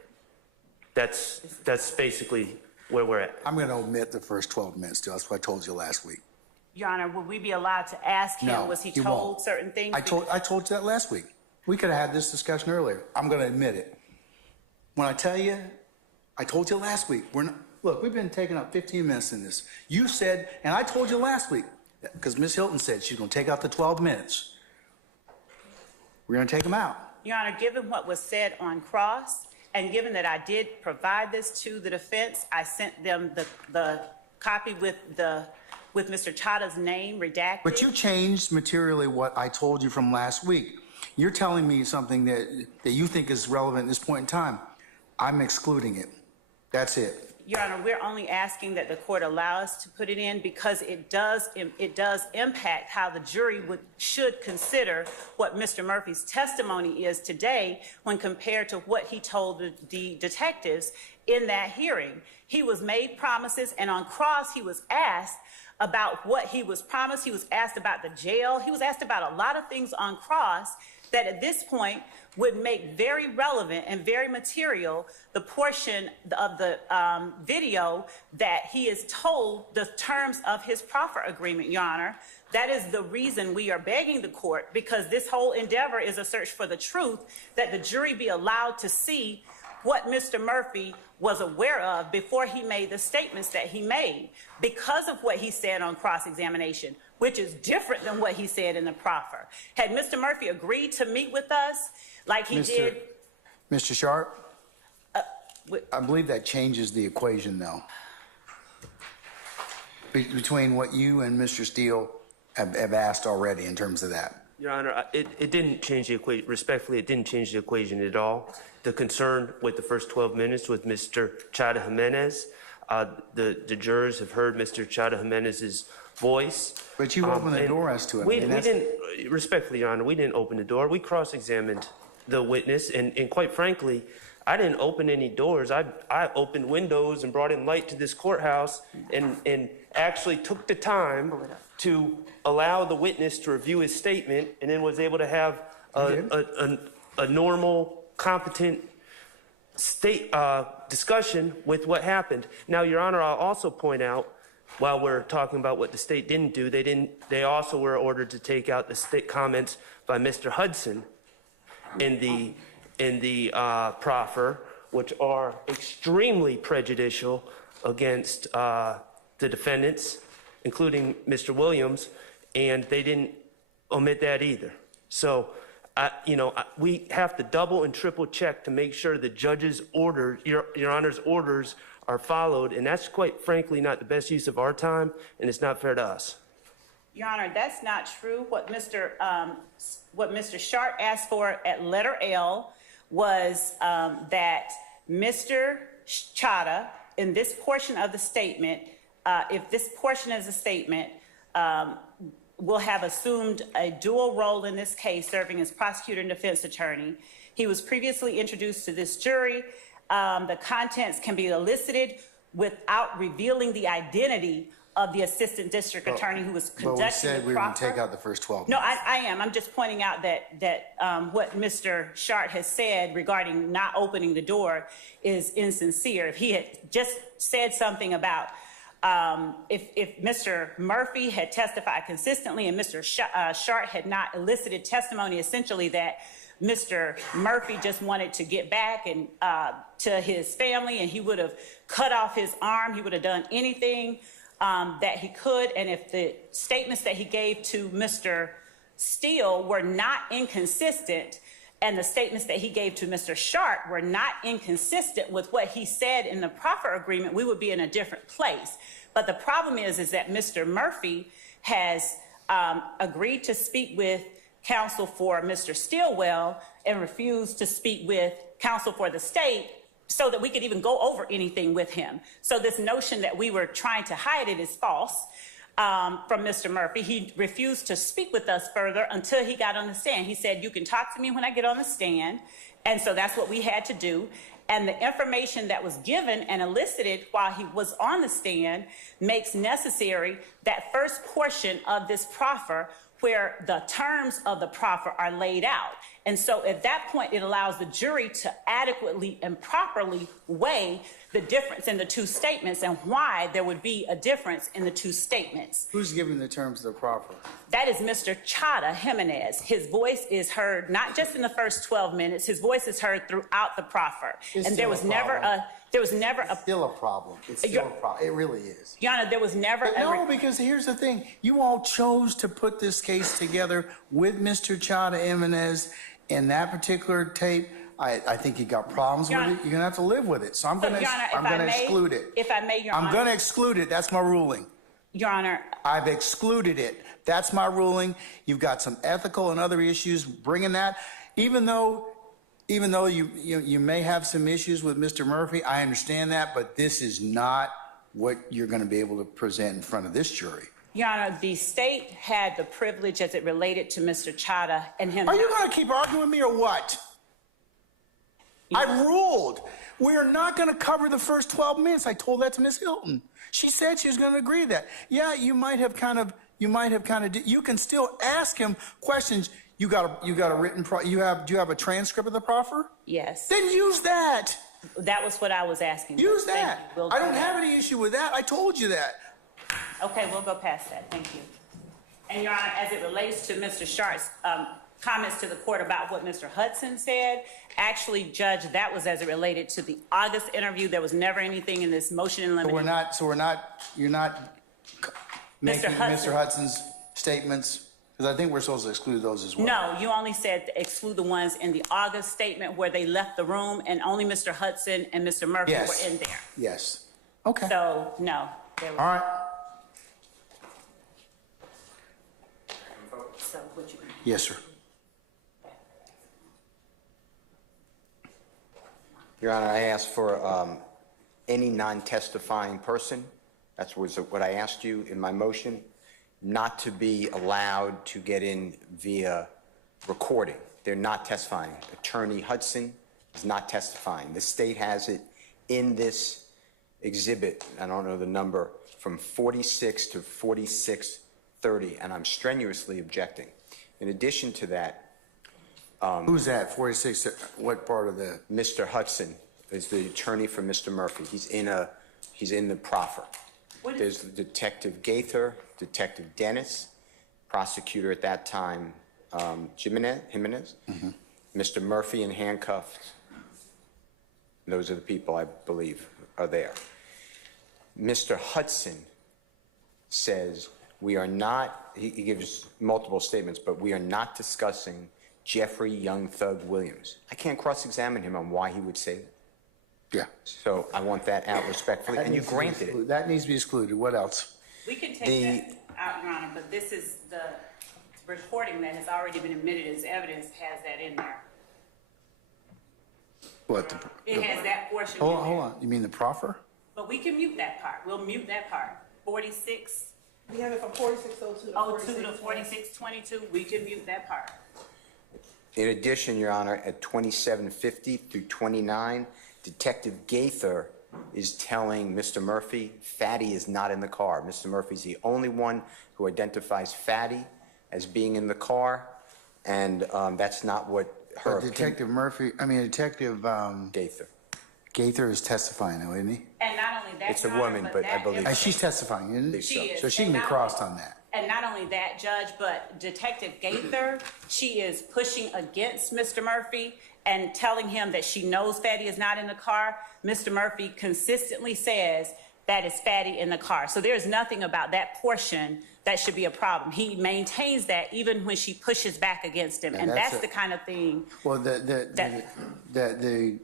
That's basically where we're at. I'm going to omit the first 12 minutes, still. That's what I told you last week. Your Honor, would we be allowed to ask him, No, was he you told won't. certain things? I told you that last week. We could have had this discussion earlier. I'm going to admit it. When I tell you, I told you last week, look, we've been taking up 15 minutes in this. You said, and I told you last week, because Ms. Hilton said she's going to take out the 12 minutes. We're going to take them out. Your Honor, given what was said on cross, and given that I did provide this to the defense, I sent them the copy with Mr. Chowder's name redacted. But you changed materially what I told you from last week. You're telling me something that you think is relevant at this point in time. I'm excluding it. That's it. Your Honor, we're only asking that the court allow us to put it in because it does impact how the jury should consider what Mr. Murphy's testimony is today when compared to what he told the detectives in that hearing. He was made promises, and on cross he was asked about what he was promised. He was asked about the jail. He was asked about a lot of things on cross that at this point would make very relevant and very material the portion of the video that he is told the terms of his proffer agreement, Your Honor. That is the reason we are begging the court, because this whole endeavor is a search for the truth, that the jury be allowed to see what Mr. Murphy was aware of before he made the statements that he made because of what he said on cross-examination, which is different than what he said in the proffer. Had Mr. Murphy agreed to meet with us like he did... Mr. Sharp? I believe that changes the equation, though, between what you and Mr. Steele have asked already in terms of that. Your Honor, it didn't change the equation. Respectfully, it didn't change the equation at all. The concern with the first 12 minutes with Mr. Chada Jimenez, the jurors have heard Mr. Chada Jimenez's voice. But you opened the door as to it. We didn't, respectfully, Your Honor, we didn't open the door. We cross-examined the witness, and quite frankly, I didn't open any doors. I opened windows and brought in light to this courthouse and actually took the time to allow the witness to review his statement, and then was able to have a normal, competent discussion with what happened. Now, Your Honor, I'll also point out, while we're talking about what the state didn't do, they also were ordered to take out the state comments by Mr. Hudson in the proffer, which are extremely prejudicial against the defendants, including Mr. Williams, and they didn't omit that either. So, we have to double and triple check to make sure the judge's orders, Your Honor's orders, are followed, and that's quite frankly not the best use of our time, and it's not fair to us. Your Honor, that's not true. What Mr. Sharp asked for at letter L was that Mr. Chada, in this portion of the statement, if this portion is a statement, will have assumed a dual role in this case, serving as prosecutor and defense attorney. He was previously introduced to this jury. The contents can be elicited without revealing the identity of the assistant district attorney who was conducting the proffer. But we said we were going to take out the first 12 No, minutes. I am. I'm just pointing out that what Mr. Sharp has said regarding not opening the door is insincere. If he had just said something about if Mr. Murphy had testified consistently and Mr. Sharp had not elicited testimony essentially that Mr. Murphy just wanted to get back and to his family, and he would have cut off his arm, he would have done anything that he could, and if the statements that he gave to Mr. Steele were not inconsistent, and the statements that he gave to Mr. Sharp were not inconsistent with what he said in the proffer agreement, we would be in a different place. But the problem is that Mr. Murphy has agreed to speak with counsel for Mr. Stilwell and refused to speak with counsel for the state so that we could even go over anything with him. So this notion that we were trying to hide it is false from Mr. Murphy. He refused to speak with us further until he got on the stand. He said, you can talk to me when I get on the stand. And so that's what we had to do. And the information that was given and elicited while he was on the stand makes necessary that first portion of this proffer where the terms of the proffer are laid out. And so at that point, it allows the jury to adequately and properly weigh the difference in the two statements and why there would be a difference in the two statements. Who's giving the terms of the proffer? That is Mr. Chada Jimenez. His voice is heard not just in the first 12 minutes, his voice is heard throughout the proffer. And there was never a... It's still a problem. It's still a problem. It really is. Your Honor, there was never No, because here's the thing. You all chose to put this case together with Mr. Chada Jimenez in that particular tape. I think you got problems with it. You're going to have to live with it. So I'm going to exclude it. If I may, Your Honor. I'm going to exclude it. That's my ruling. Your Honor. I've excluded it. That's my ruling. You've got some ethical and other issues bringing that. Even though even though you may have some issues with Mr. Murphy, I understand that, but this is not what you're going to be able to present in front of this jury. Your Honor, the state had the privilege as it related to Mr. Chadha and him. Are you going to keep arguing with me or what? I ruled. We are not going to cover the first 12 minutes. I told that to Ms. Hilton. She said she was going to agree to that. Yeah, you can still ask him questions. You got a written, do you have a transcript of the proffer? Yes. Then use that. That was what I was asking. Use that. We'll I don't have any issue with that. I told you that. Okay, we'll go past that. Thank you. And Your Honor, as it relates to Mr. Sharp's comments to the court about what Mr. Hudson said, actually, Judge, that was as it related to the August interview. There was never anything in this motion in limine. You're not making Mr. Hudson's statements? Because I think we're supposed to exclude those as well. No, you only said to exclude the ones in the August statement where they left the room and only Mr. Hudson and Mr. Murphy were in there. Yes. Okay. So, no. All right. So, what you... Yes, sir. Your Honor, I asked for any non-testifying person. That's what I asked you in my motion, not to be allowed to get in via recording. They're not testifying. Attorney Hudson is not testifying. The state has it in this exhibit, I don't know the number, from 46 to 4630, and I'm strenuously objecting. In addition to that, who's that? 46? What part of the? Mr. Hudson is the attorney for Mr. Murphy. He's in the proffer. There's Detective Gaither, Detective Dennis, prosecutor at that time, Jimenez, Mr. Murphy in handcuffs. Those are the people I believe are there. Mr. Hudson says we are not, he gives multiple statements, but we are not discussing Jeffrey Young Thug Williams. I can't cross-examine him on why he would say that. Yeah. So I want that out respectfully, and you granted it. That needs to be excluded. What else? We can take that out, Your Honor, but this is the recording that has already been admitted as evidence has that in there. What? It has that portion. Hold on. You mean the proffer? But we can mute that part. We'll mute that part. 46. We have it from 4602 to 02 to 4622. We can mute that part. In addition, Your Honor, at 2750 through 29, Detective Gaither is telling Mr. Murphy Fatty is not in the car. Mr. Murphy's the only one who identifies Fatty as being in the car, and that's not what her Detective Gaither is testifying, though, isn't he? And not only that, It's a Your Honor, woman, but I believe And she's testifying, isn't it? She is. So she can be crossed on that. And not only that, Judge, but Detective Gaither, she is pushing against Mr. Murphy and telling him that she knows Fatty is not in the car. Mr. Murphy consistently says that is Fatty in the car. So there's nothing about that portion that should be a problem. He maintains that even when she pushes back against him. And that's the kind of thing. Well, the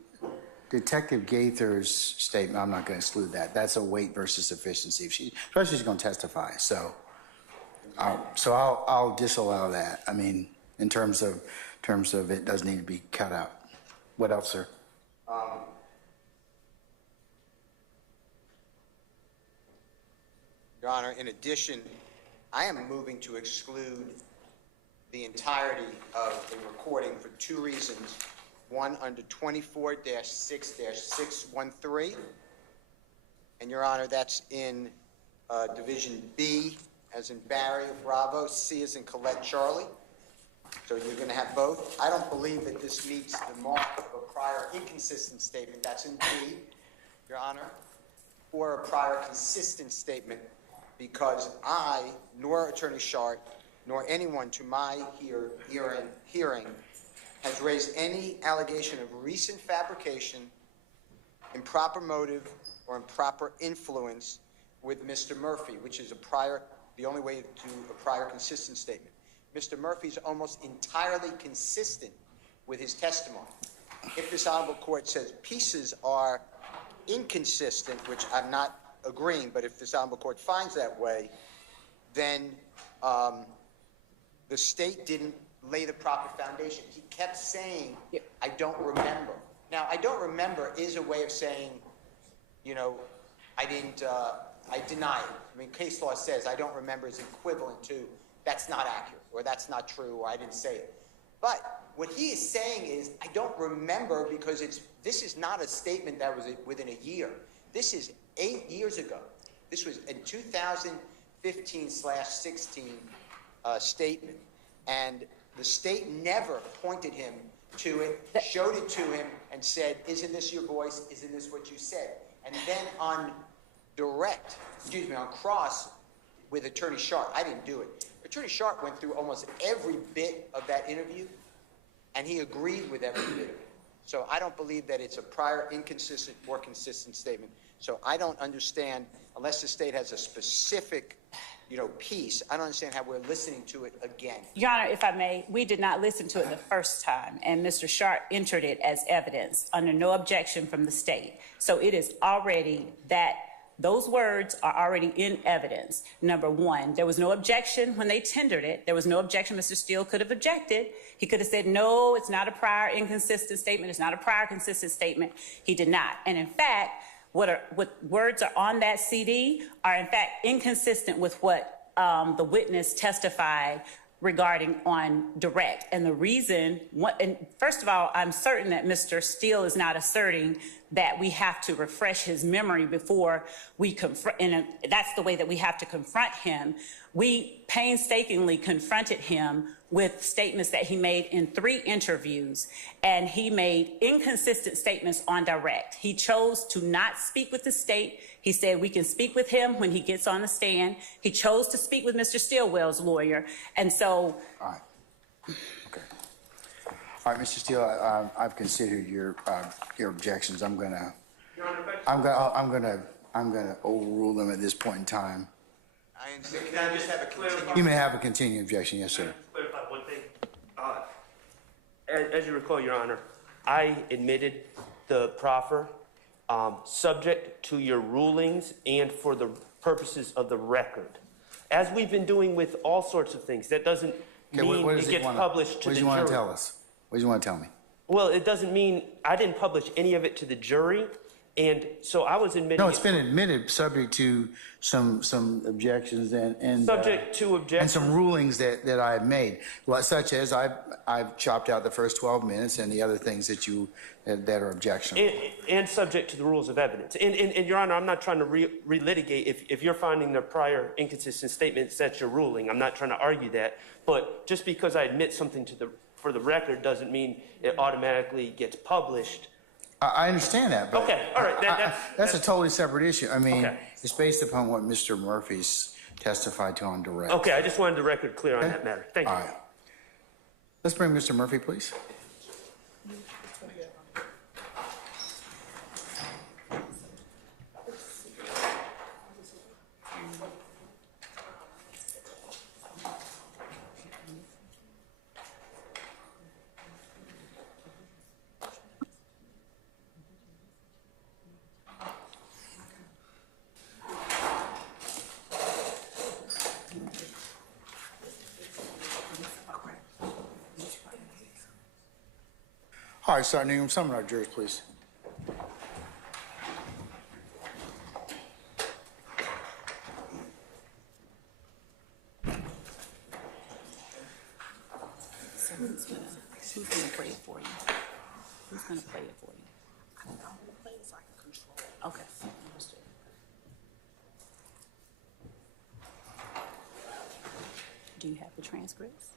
Detective Gaither's statement, I'm not going to exclude that. That's a weight versus sufficiency. Especially she's going to testify. So I'll disallow that. I mean, in terms of it does need to be cut out. What else, sir? Your Honor, in addition, I am moving to exclude the entirety of the recording for two reasons. One, under 24-6-613. And Your Honor, that's in Division B, as in Barry, Bravo, C as in Colette, Charlie. So you're going to have both. I don't believe that this meets the mark of a prior inconsistent statement. That's in B, Your Honor, or a prior consistent statement, because I, nor Attorney Sharp, nor anyone to my hearing has raised any allegation of recent fabrication, improper motive, or improper influence with Mr. Murphy, which is the only way to a prior consistent statement. Mr. Murphy is almost entirely consistent with his testimony. If this honorable court says pieces are inconsistent, which I'm not agreeing, but if this honorable court finds that way, then the state didn't lay the proper foundation. He kept saying, I don't remember. Now, I don't remember is a way of saying, you know, I deny it. I mean, case law says I don't remember is equivalent to that's not accurate, or that's not true, or I didn't say it. But what he is saying is, I don't remember because this is not a statement that was within a year. This is 8 years ago. This was in 2015/16 statement. And the state never pointed him to it, showed it to him, and said, isn't this your voice? Isn't this what you said? And then on cross with Attorney Sharp, I didn't do it. Attorney Sharp went through almost every bit of that interview, and he agreed with every bit of it. So I don't believe that it's a prior inconsistent or consistent statement. So I don't understand, unless the state has a specific, piece, I don't understand how we're listening to it again. Your Honor, if I may, we did not listen to it the first time, and Mr. Sharp entered it as evidence under no objection from the state. So it is already that those words are already in evidence. Number one, there was no objection when they tendered it. There was no objection. Mr. Steele could have objected. He could have said, no, it's not a prior inconsistent statement. It's not a prior consistent statement. He did not. And in fact, what words are on that CD are in fact inconsistent with what the witness testified regarding on direct. And the reason, first of all, I'm certain that Mr. Steele is not asserting that we have to refresh his memory before we confront, and that's the way that we have to confront him. We painstakingly confronted him with statements that he made in 3 interviews, and he made inconsistent statements on direct. He chose to not speak with the state. He said we can speak with him when he gets on the stand. He chose to speak with Mr. Stilwell's lawyer, and so. All right. Okay. All right, Mr. Steele, I've considered your objections. I'm gonna overrule them at this point in time. I understand. Can I just have a continuing? You may have a continuing objection, yes, sir. Clarify one thing. As you recall, Your Honor, I admitted the proffer subject to your rulings and for the purposes of the record. As we've been doing with all sorts of things, that doesn't mean it gets published to the jury. What do you want to tell us? What do you want to tell me? Well, it doesn't mean I didn't publish any of it to the jury. And so I was admitting. No, it's been admitted subject to some objections and subject to objections and some rulings that I have made, such as I've chopped out the first 12 minutes and the other things that are objectionable. And subject to the rules of evidence. And Your Honor, I'm not trying to relitigate. If you're finding the prior inconsistent statements, that's your ruling. I'm not trying to argue that. But just because I admit something for the record doesn't mean it automatically gets published. I understand that, but okay, all right. That's a totally separate issue. I mean, okay. It's based upon what Mr. Murphy's testified to on direct. Okay, I just wanted the record clear on that matter. Thank you. All right. Let's bring Mr. Murphy, please. All right, Sergeant Ingram, summon our jurors, please. So who's gonna play it for you? Who's gonna play it for you? I'm gonna play it so I can control it. Okay, understood. Do you have the transcripts?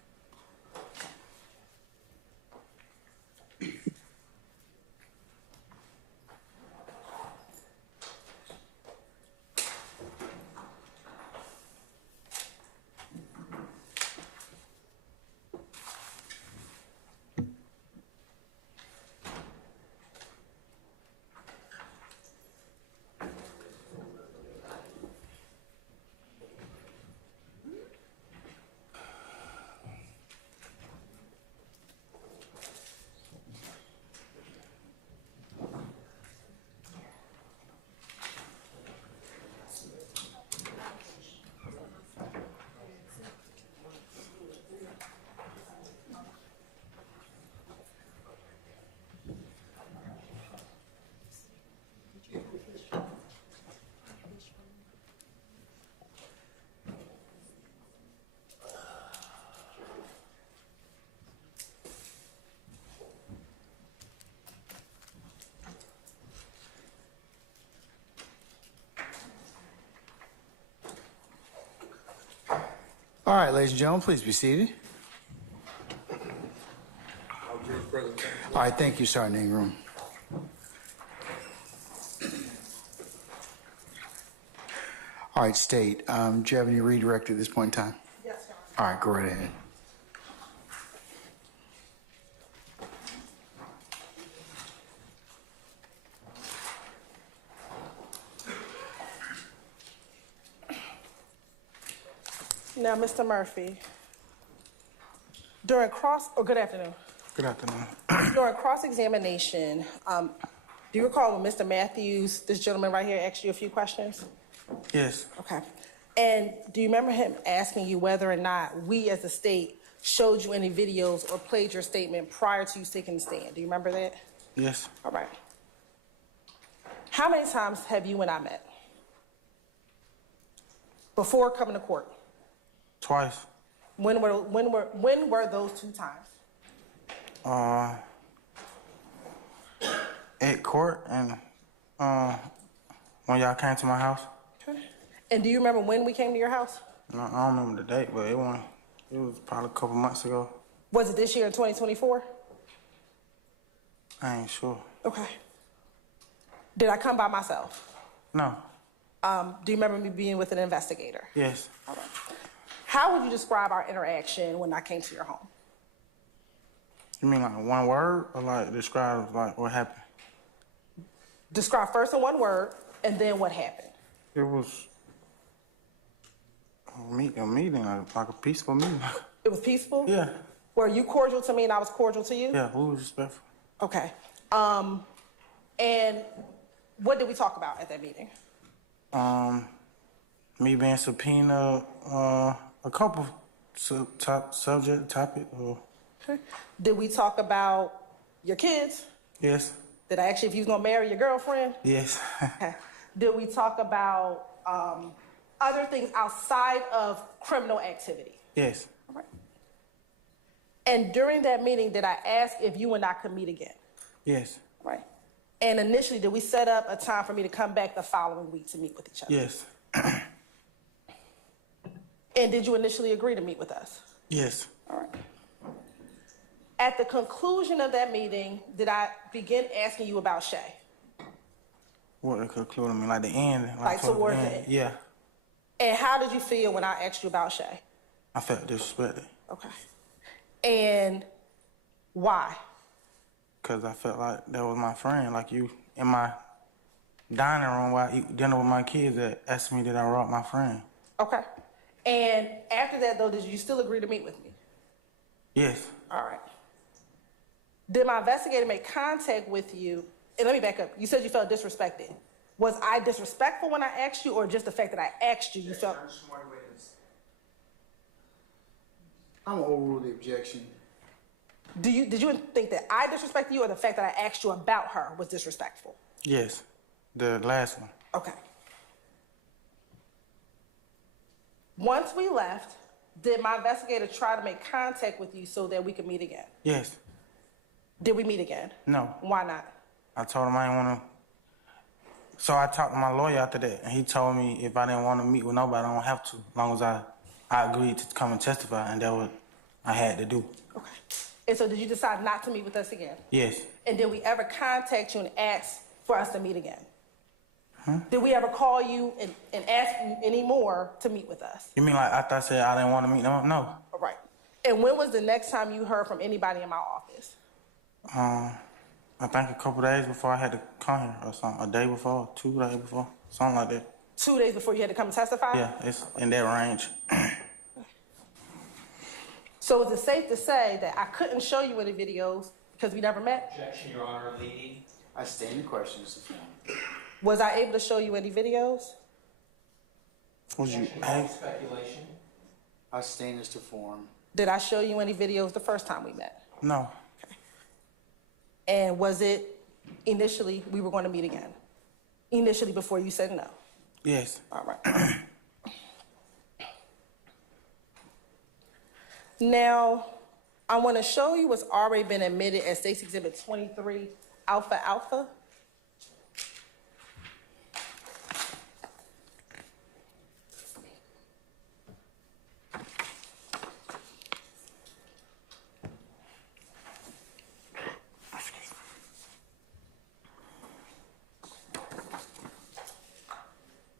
All right, ladies and gentlemen, please be seated. All right, thank you, Sergeant Ingram. All right, State, do you have any redirect at this point in time? Yes, Your Honor. All right, go right ahead. Now, Mr. Murphy, good afternoon. Good afternoon. During cross-examination, do you recall when Mr. Matthews, this gentleman right here, asked you a few questions? Yes. Okay. And do you remember him asking you whether or not we as a state showed you any videos or played your statement prior to you taking the stand? Do you remember that? Yes. All right. How many times have you and I met? Before coming to court? Twice. When were those 2 times? At court and when y'all came to my house. Okay. And do you remember when we came to your house? No, I don't remember the date, but it was probably a couple months ago. Was it this year in 2024? I ain't sure. Okay. Did I come by myself? No. Do you remember me being with an investigator? Yes. All right. How would you describe our interaction when I came to your home? You mean like one word or like describe like what happened? Describe first in one word and then what happened. It was a meeting, like a peaceful meeting. It was peaceful? Yeah. Were you cordial to me and I was cordial to you? Yeah, we was respectful. Okay. And what did we talk about at that meeting? Me being subpoenaed, a couple topic. Okay. Did we talk about your kids? Yes. Did I ask you if you was gonna marry your girlfriend? Yes. Okay. Did we talk about other things outside of criminal activity? Yes. All right. And during that meeting, did I ask if you and I could meet again? Yes. All right. And initially, did we set up a time for me to come back the following week to meet with each other? Yes. And did you initially agree to meet with us? Yes. All right. At the conclusion of that meeting, did I begin asking you about Shay? What the conclusion? I mean, like the end. Like towards the end? Yeah. And how did you feel when I asked you about Shay? I felt disrespected. Okay. And why? Because I felt like that was my friend. Like you in my dining room while eating dinner with my kids that asked me did I rob my friend. Okay. And after that, though, did you still agree to meet with me? Yes. All right. Did my investigator make contact with you? And let me back up. You said you felt disrespected. Was I disrespectful when I asked you, or just the fact that I asked you, you felt? I'm gonna overrule the objection. Did you think that I disrespected you, or the fact that I asked you about her was disrespectful? Yes. The last one. Okay. Once we left, did my investigator try to make contact with you so that we could meet again? Yes. Did we meet again? No. Why not? I told him I didn't want to. So I talked to my lawyer after that, and he told me if I didn't want to meet with nobody, I don't have to, as long as I agreed to come and testify, and that's what I had to do. Okay. And so did you decide not to meet with us again? Yes. And did we ever contact you and ask for us to meet again? Did we ever call you and ask you any more to meet with us? You mean like after I said I didn't want to meet? No. No. All right. And when was the next time you heard from anybody in my office? I think a couple days before I had to come here or something. A day before, 2 days before, something like that. 2 days before you had to come and testify? Yeah, it's in that range. So is it safe to say that I couldn't show you any videos because we never met? Objection, Your Honor, leading. I stand the questions. Was I able to show you any videos? Was you Speculation. I stand as to form. Did I show you any videos the first time we met? No. And was it initially we were going to meet again? initially before you said no? Yes. All right. Now, I want to show you what's already been admitted as State's Exhibit 23, Alpha Alpha.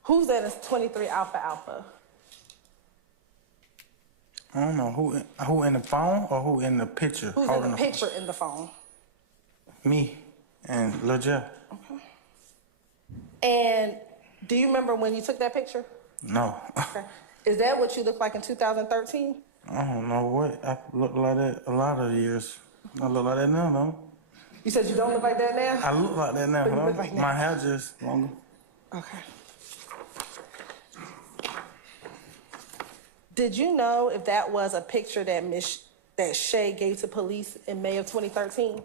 Who's that is 23 Alpha Alpha? I don't know who in the phone or who in the picture. Who's in the picture in the phone? Me and Lil Jeff. Okay. And do you remember when you took that picture? No. Okay. Is that what you looked like in 2013? I don't know what. I look like that a lot of years. I look like that now, though. You said you don't look like that now? I look like that now, But you huh? look like that. My hair just longer. Okay. Did you know if that was a picture that Shay gave to police in May of 2013?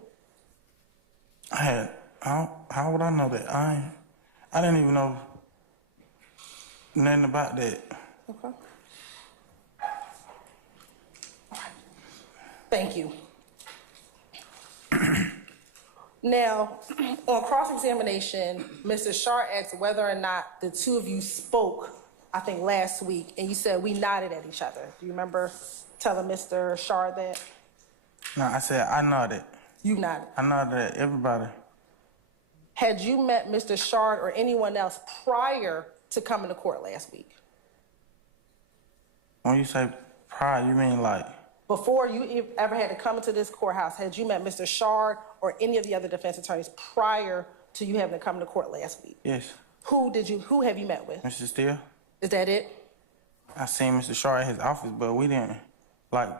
How would I know that? I didn't even know nothing about that. Okay. Thank you. Now, on cross-examination, Mr. Shar asked whether or not the two of you spoke, I think last week, and you said we nodded at each other. Do you remember telling Mr. Shar that? No, I said I nodded. You nodded. I nodded at everybody. Had you met Mr. Shard or anyone else prior to coming to court last week? When you say prior, you mean like? Before you ever had to come into this courthouse, had you met Mr. Shard or any of the other defense attorneys prior to you having to come to court last week? Yes. Who have you met with? Mr. Steele. Is that it? I seen Mr. Shaw at his office, but we didn't, like,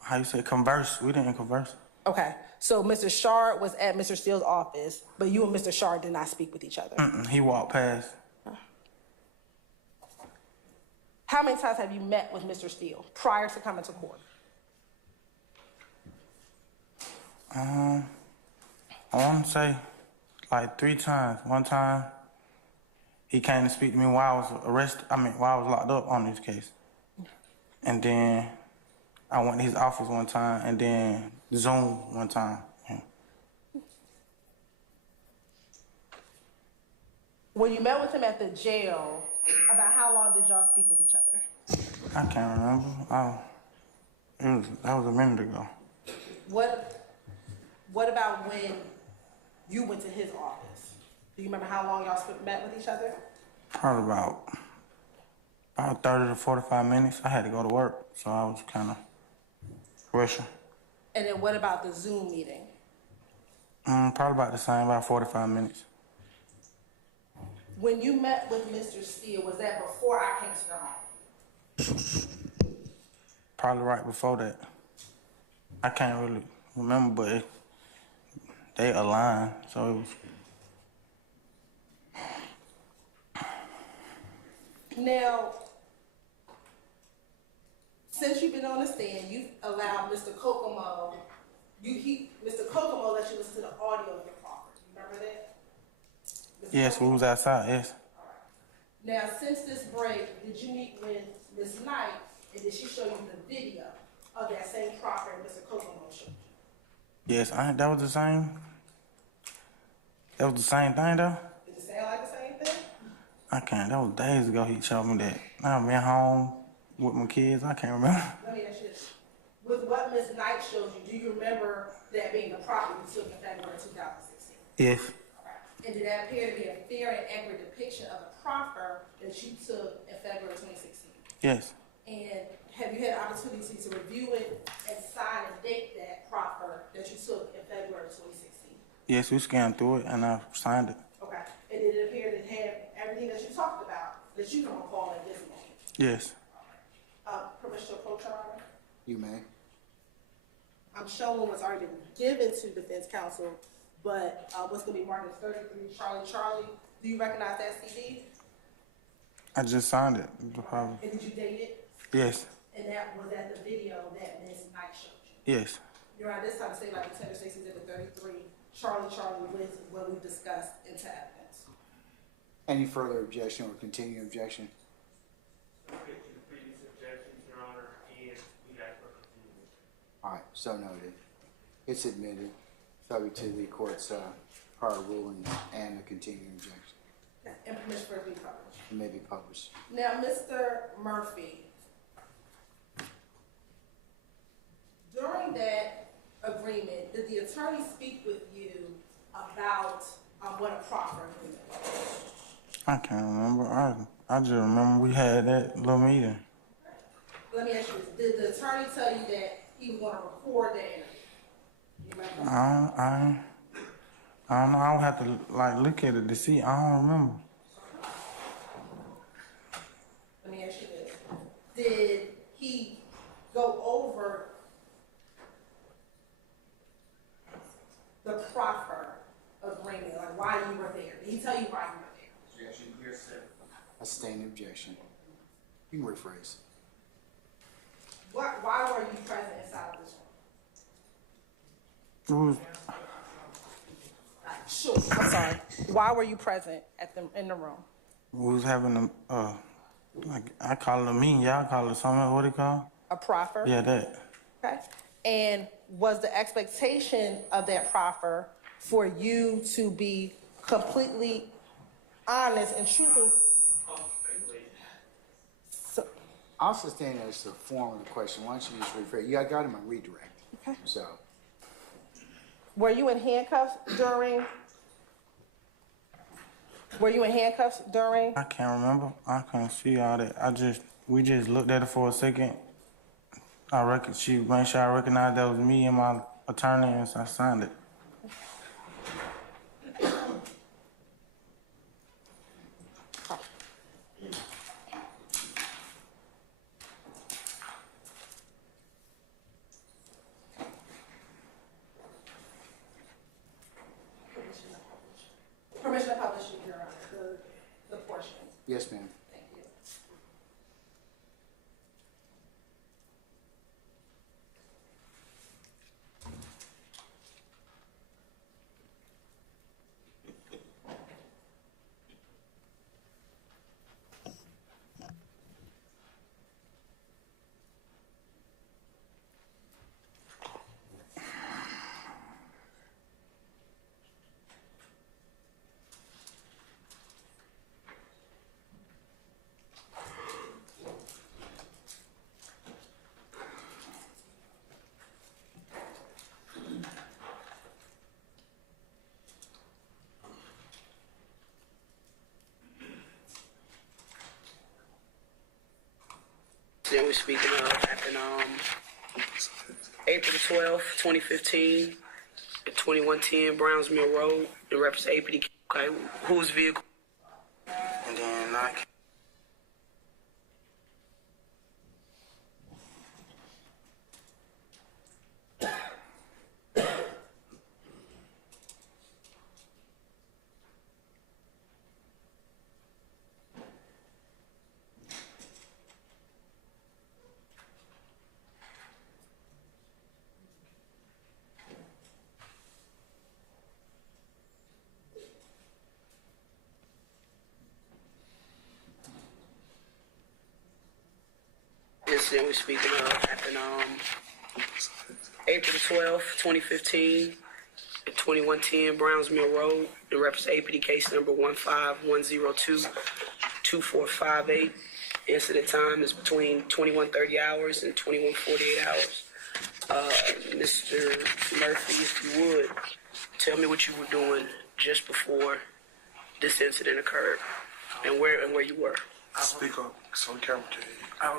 how you say, converse. We didn't converse. Okay. So Mr. Shard was at Mr. Steele's office, but you and Mr. Shard did not speak with each other. He walked past. How many times have you met with Mr. Steele prior to coming to court? I want to say like 3 times. One time, he came to speak to me while I was while I was locked up on this case. And then I went to his office one time, and then Zoom one time. When you met with him at the jail, about how long did y'all speak with each other? I can't remember. That was a minute ago. What about when you went to his office? Do you remember how long y'all met with each other? Probably about 30 to 45 minutes. I had to go to work, so I was kind of rushing. And then what about the Zoom meeting? Probably about the same, about 45 minutes. When you met with Mr. Steele, was that before I came to your home? Probably right before that. I can't really remember, but they aligned, so it was. Now, since you've been on the stand, you've allowed Mr. Kokomo, Mr. Kokomo let you listen to the audio of your property. You remember that? Yes, we was outside, yes. Now, since this break, did you meet with Ms. Knight, and did she show you the video of that same property Mr. Kokomo showed you? Yes, that was the same. That was the same thing, though? Did it sound like the same thing? I can't. That was days ago he showed me that. I've been home with my kids. I can't remember. Let me ask you this. With what Ms. Knight showed you, do you remember that being the property you took in February 2016? Yes. And did that appear to be a fair and accurate depiction of the proffer that you took in February 2016? Yes. And have you had the opportunity to review it and sign and date that proffer that you took in February 2016? Yes, we scanned through it and I signed it. Okay. And did it appear to have everything that you talked about that you can recall at this moment? Yes. Permission to approach, Your Honor? You may. I'm showing what's already been given to defense counsel, but what's going to be marked as 33 Charlie. Do you recognize that CD? I just signed it. And did you date it? Yes. And that was at the video that Ms. Knight showed you? Yes. You're on this time to say like the Tender States Exhibit 33, Charlie with what we discussed into evidence. Any further objection or continuing objection? Subject to the previous objections, Your Honor, and we ask for continuance. All right, so noted. It's admitted, subject to the court's prior ruling and a continuing objection. And permission for it to be published. It may be published. Now, Mr. Murphy, during that agreement, did the attorney speak with you about what a proffer agreement was? I can't remember. I just remember we had that little meeting. Let me ask you this. Did the attorney tell you that he was going to record the interview? You remember? I don't know. I would have to like look at it to see. I don't remember. Let me ask you this. Did he go over the proffer agreement, like why you were there? Did he tell you why you were there? Objection, here, sir. A sustained objection. You can rephrase. Why were you present inside of this It was, room? Sure. I'm sorry. Why were you present in the room? we was having a like I call it a meeting. Y'all call it something. What it called? A proffer? Yeah, that. Okay. And was the expectation of that proffer for you to be completely honest and truthful? So, I'll sustain it as the form of the question. Why don't you just rephrase? Yeah, I got him on redirect. okay. So, Were you in handcuffs during? Were you in handcuffs during? I can't remember. I couldn't see all that. We just looked at it for a second. She made sure I recognized that was me and my attorney, and so I signed it. Permission to publish, Your Honor, the portion. yes, ma'am. Thank you. Then we're speaking of happened April 12th, 2015, at 2110 Browns Mill Road, in reference to APD. Okay, whose vehicle? And then I Incident we're speaking of happened April 12th, 2015, at 2110 Browns Mill Road, in reference to APD case number 15102-2458. Incident time is between 21:30 hours and 21:48 hours. Mr. Murphy, if you would, tell me what you were doing just before this incident occurred, and where you were. speak up so we can tell you. I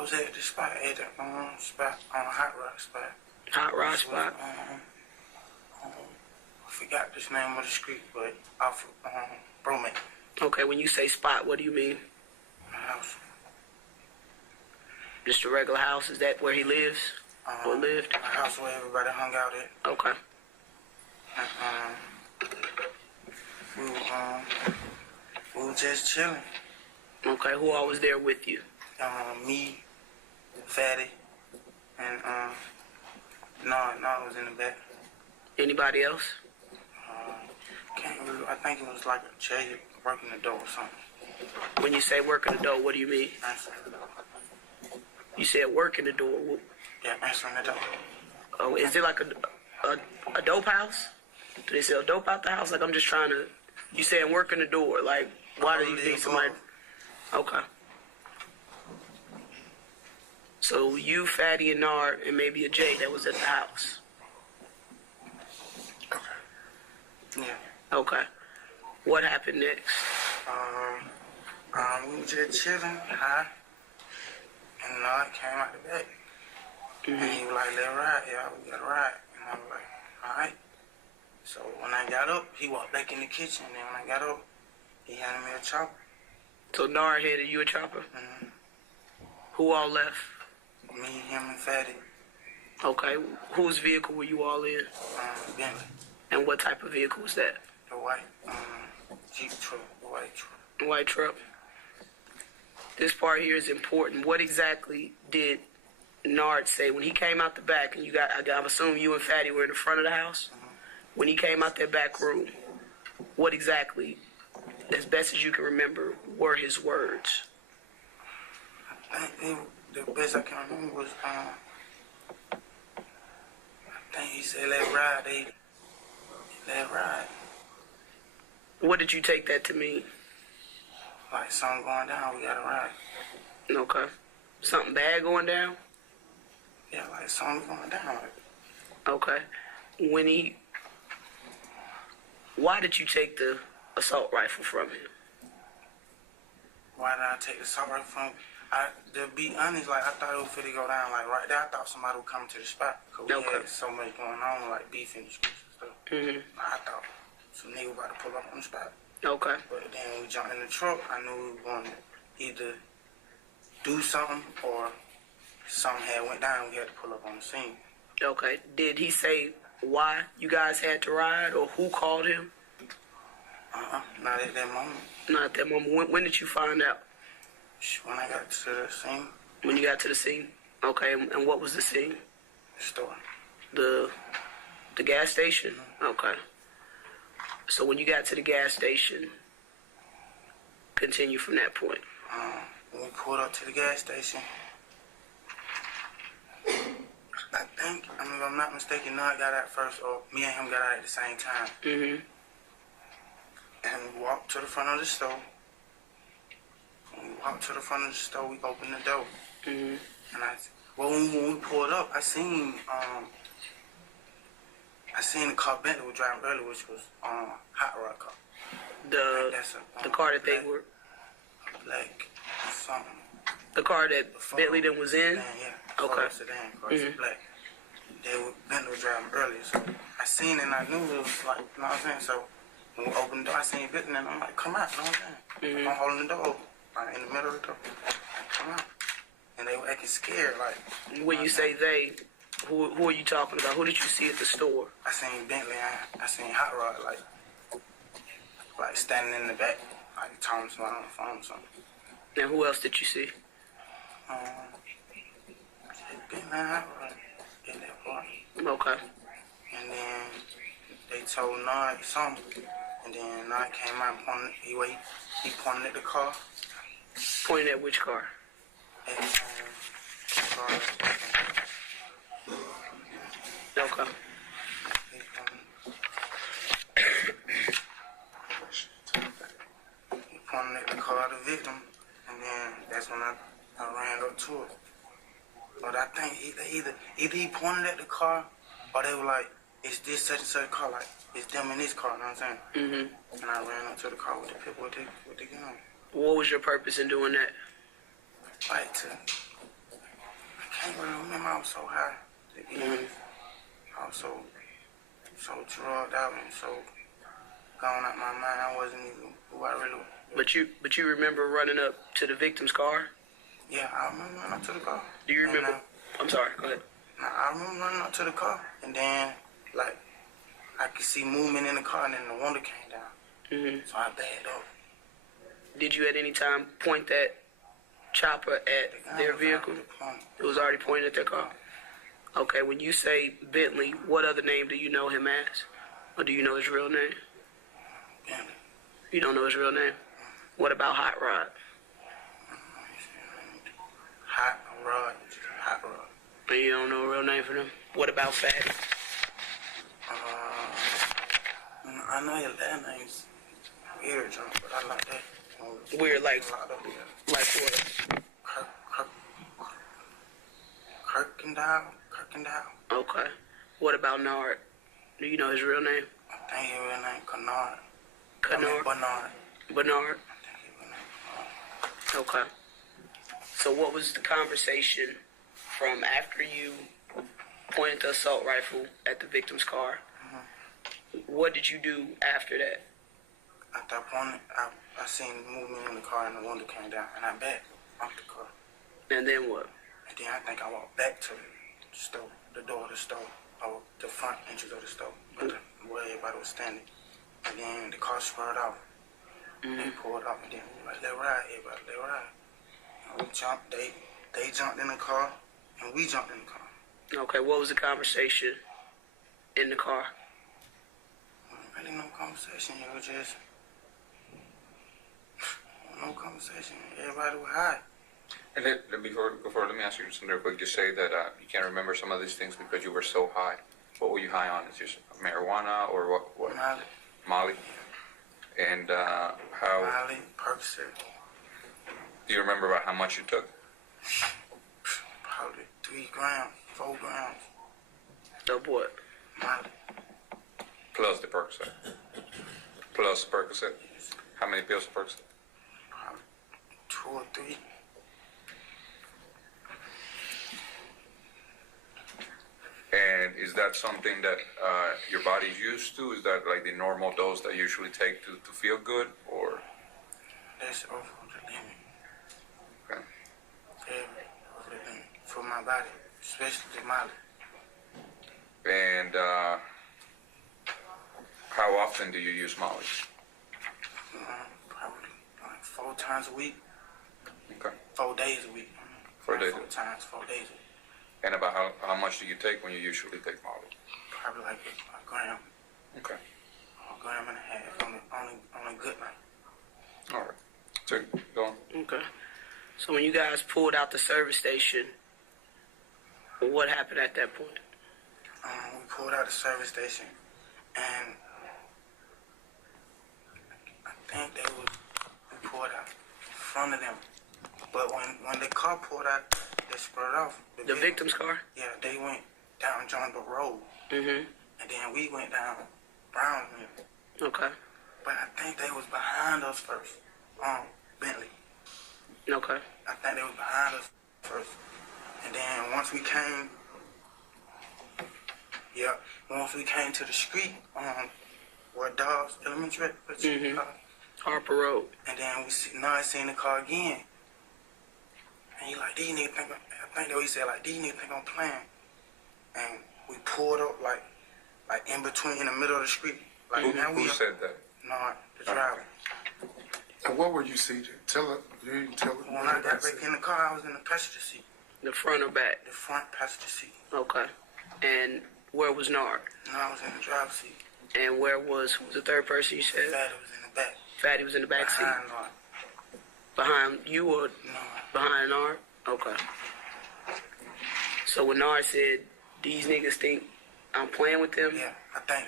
was at the spot, at the spot on Hot Rock spot. Hot rod spot. I forgot this name of the street, but off Broman. Okay, when you say spot, what do you mean? My house. Just a regular house? Is that where he lives or lived? My house where everybody hung out at. Okay. We were just chilling. Okay, who all was there with you? Me, Fatty, and no, it was in the back. Anybody else? can't really, I think it was like a jail, working the door or something. When you say working the door, what do you mean? Answering the door. You said working the door. Yeah, answering the door. Oh, is it like a dope house? Do they sell dope out the house? Like, I'm just trying to, you saying working the door, like, why do you think somebody, okay. So you, Fatty, and Nard, and maybe a Jay that was at the house. Yeah. Okay. What happened next? We was just chilling, high, and Nard came out the back. And he was like, let's ride, yeah, we gotta ride. And I was like, all right. So when I got up, he walked back in the kitchen, and then when I got up, he handed me a chopper. So Nard handed you a chopper? Who all left? Me, him, and Fatty. Okay. Whose vehicle were you all in? Bentley. And what type of vehicle was that? The white Jeep truck, the white truck. White truck. This part here is important. What exactly did Nard say when he came out the back? And I'm assuming you and Fatty were in the front of the house. When he came out that back room, what exactly, as best as you can remember, were his words? I think the best I can remember was, I think he said, let's ride, let's ride. What did you take that to mean? Like something going down, we gotta ride. Okay. Something bad going down? Yeah, like something going down. Okay. Why did you take the assault rifle from him? Why did I take the assault rifle from him? To be honest, like, I thought it was finna go down, like, right there, I thought somebody would come to the spot, because we had so much going on, like, beef in the streets and stuff. I thought some nigga about to pull up on the spot. Okay. But then when we jumped in the truck, I knew we were going to either do something or something had went down, we had to pull up on the scene. Okay. Did he say why you guys had to ride, or who called him? Not at that moment. Not at that moment. When did you find out? When I got to the scene. When you got to the scene? Okay, and what was the scene? The store. The gas station? Okay. So when you got to the gas station, continue from that point. When we pulled up to the gas station, I think, if I'm not mistaken, Nard got out first, or me and him got out at the same time. And we walked to the front of the store. When we walked to the front of the store, we opened the door. And when we pulled up, I seen the car Bentley was driving earlier, which was Hot Rod car. The car that they were. Black something. The car that Bentley then was in. Yeah. Okay. Sedan car, it's black. Bentley was driving earlier, so I seen it and I knew it was like, you know what I'm saying? So when we opened the door, I seen Bentley and I'm like, come out, you know what I'm saying? I'm holding the door open, like in the middle of the door. Come out. And they were acting scared, like. When you say they, who are you talking about? Who did you see at the store? I seen Bentley and I seen Hot Rod, like standing in the back, like talking to somebody on the phone or something. And who else did you see? Bentley and Hot Rod at that part. Okay. And then they told Nard something, and then Nard came out and pointed, he pointed at the car. Pointed at which car? At the car. Okay. He pointed at the car of the victim, and then that's when I ran up to it. But I think either he pointed at the car, or they were like, it's this such and such car, like, it's them in this car, you know what I'm saying? And I ran up to the car with the gun. What was your purpose in doing that? Like I can't really remember, I was so high, to be honest. I was so drugged out and so gone out my mind, I wasn't even who I really was. But you remember running up to the victim's car? Yeah, I remember running up to the car. Do you remember? I'm sorry, go ahead. I remember running up to the car, and then, like, I could see movement in the car, and then the window came down. So I backed up. Did you at any time point that chopper at their vehicle? It was already pointed at their car? Okay, when you say Bentley, what other name do you know him as? Or do you know his real name? Bentley. You don't know his real name? What about Hot Rod? Hot Rod. Hot Rod. And you don't know a real name for them? What about Fatty? I know your last name's weird, John, but I like that. Weird, like what? Kirkendall. Okay. What about Nard? Do you know his real name? I think his real name Kennard. Kennard? Bernard. Bernard? Okay. So what was the conversation from after you pointed the assault rifle at the victim's car? What did you do after that? At that point, I seen movement in the car and the window came down, and I backed off the car. And then what? And then I think I walked back to the store, the door of the store, or the front entrance of the store, but where everybody was standing. And then the car spurred off. They pulled off, and then we were like, let ride, everybody, let ride. And we jumped, they jumped in the car, and we jumped in the car. Okay, what was the conversation in the car? Really no conversation, it was just no conversation. Everybody was high. And then, before, let me ask you something real quick. You say that you can't remember some of these things because you were so high. What were you high on? Is it just marijuana or what? Molly. Molly? And how... Molly, Percocet. Do you remember about how much you took? Probably 3 grams, 4 grams. Of what? Molly. Plus the Percocet. Plus Percocet. How many pills of Percocet? Probably 2 or 3. And is that something that your body's used to? Is that like the normal dose that you usually take to feel good, or? That's over the limit. Okay. Yeah, over the limit for my body, especially the Molly. And how often do you use Molly? Probably like 4 times a week. Okay. 4 days a week. 4 days. 4 times, 4 days a week. And about how much do you take when you usually take Molly? Probably like a gram. Okay. A gram and a half on a good night. All right. So, go on. Okay. So when you guys pulled out the service station, what happened at that point? We pulled out the service station, and I think we pulled out in front of them. But when the car pulled out, they spurred off. The victim's car? Yeah, they went down Johnville Road. Mm-hmm. And then we went down Brownville. Okay. But I think they was behind us first. Bentley. Okay. I think they was behind us first. And then once we came to the street, where Dobbs Elementary, Harper Road. and then I seen the car again. And he like, these niggas think, I think that he said, like, these niggas think I'm playing. And we pulled up, like in between, in the middle of the street. Like, Who said that? No, the driver. And what were you seated? Tell it. You didn't tell it. When I got back in the car, I was in the passenger seat. The front or back? The front passenger seat. Okay. And where was Nard? No, I was in the driver's seat. And who was the third person you said? Fatty was in the back. Fatty was in the back seat? Behind Nard. Behind you or No. behind Nard? Okay. So when Nard said, these niggas think I'm playing with them? Yeah, I think.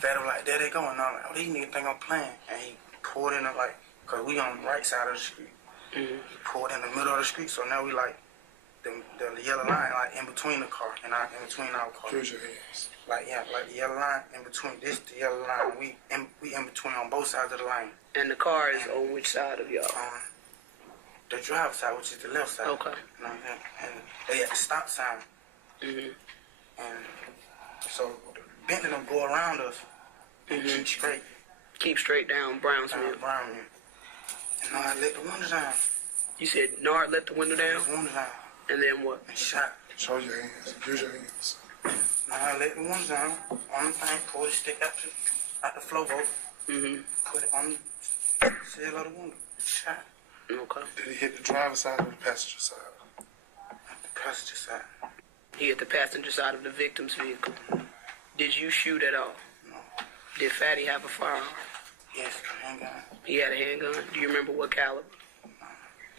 Fatty was like, there they go. And I'm like, oh, these niggas think I'm playing. And he pulled in because we on the right side of the street. Mm-hmm. He pulled in the middle of the street, so now we like the yellow line, like in between the car and in between our car. Here's your hands. Like the yellow line in between the yellow line. We in between on both sides of the line. And the car is on which side of y'all? The driver's side, which is the left side. Okay. You know what I'm saying? And they had the stop sign. Mm-hmm. And so Bentley don't go around us and keep straight. Keep straight down Brownsville. Brownville. And I let the window down. You said Nard let the window down? The window down. And then what? And shot. Show your hands. Here's your hands. Now I let the window down. On the thing, pull the stick out the floor boat. Mm-hmm. Put it on the sill of the window. Shot. Okay. Did he hit the driver's side or the passenger side? At the passenger side. He hit the passenger side of the victim's vehicle. Did you shoot at all? No. Did Fatty have a firearm? Yes, a handgun. He had a handgun. Do you remember what caliber?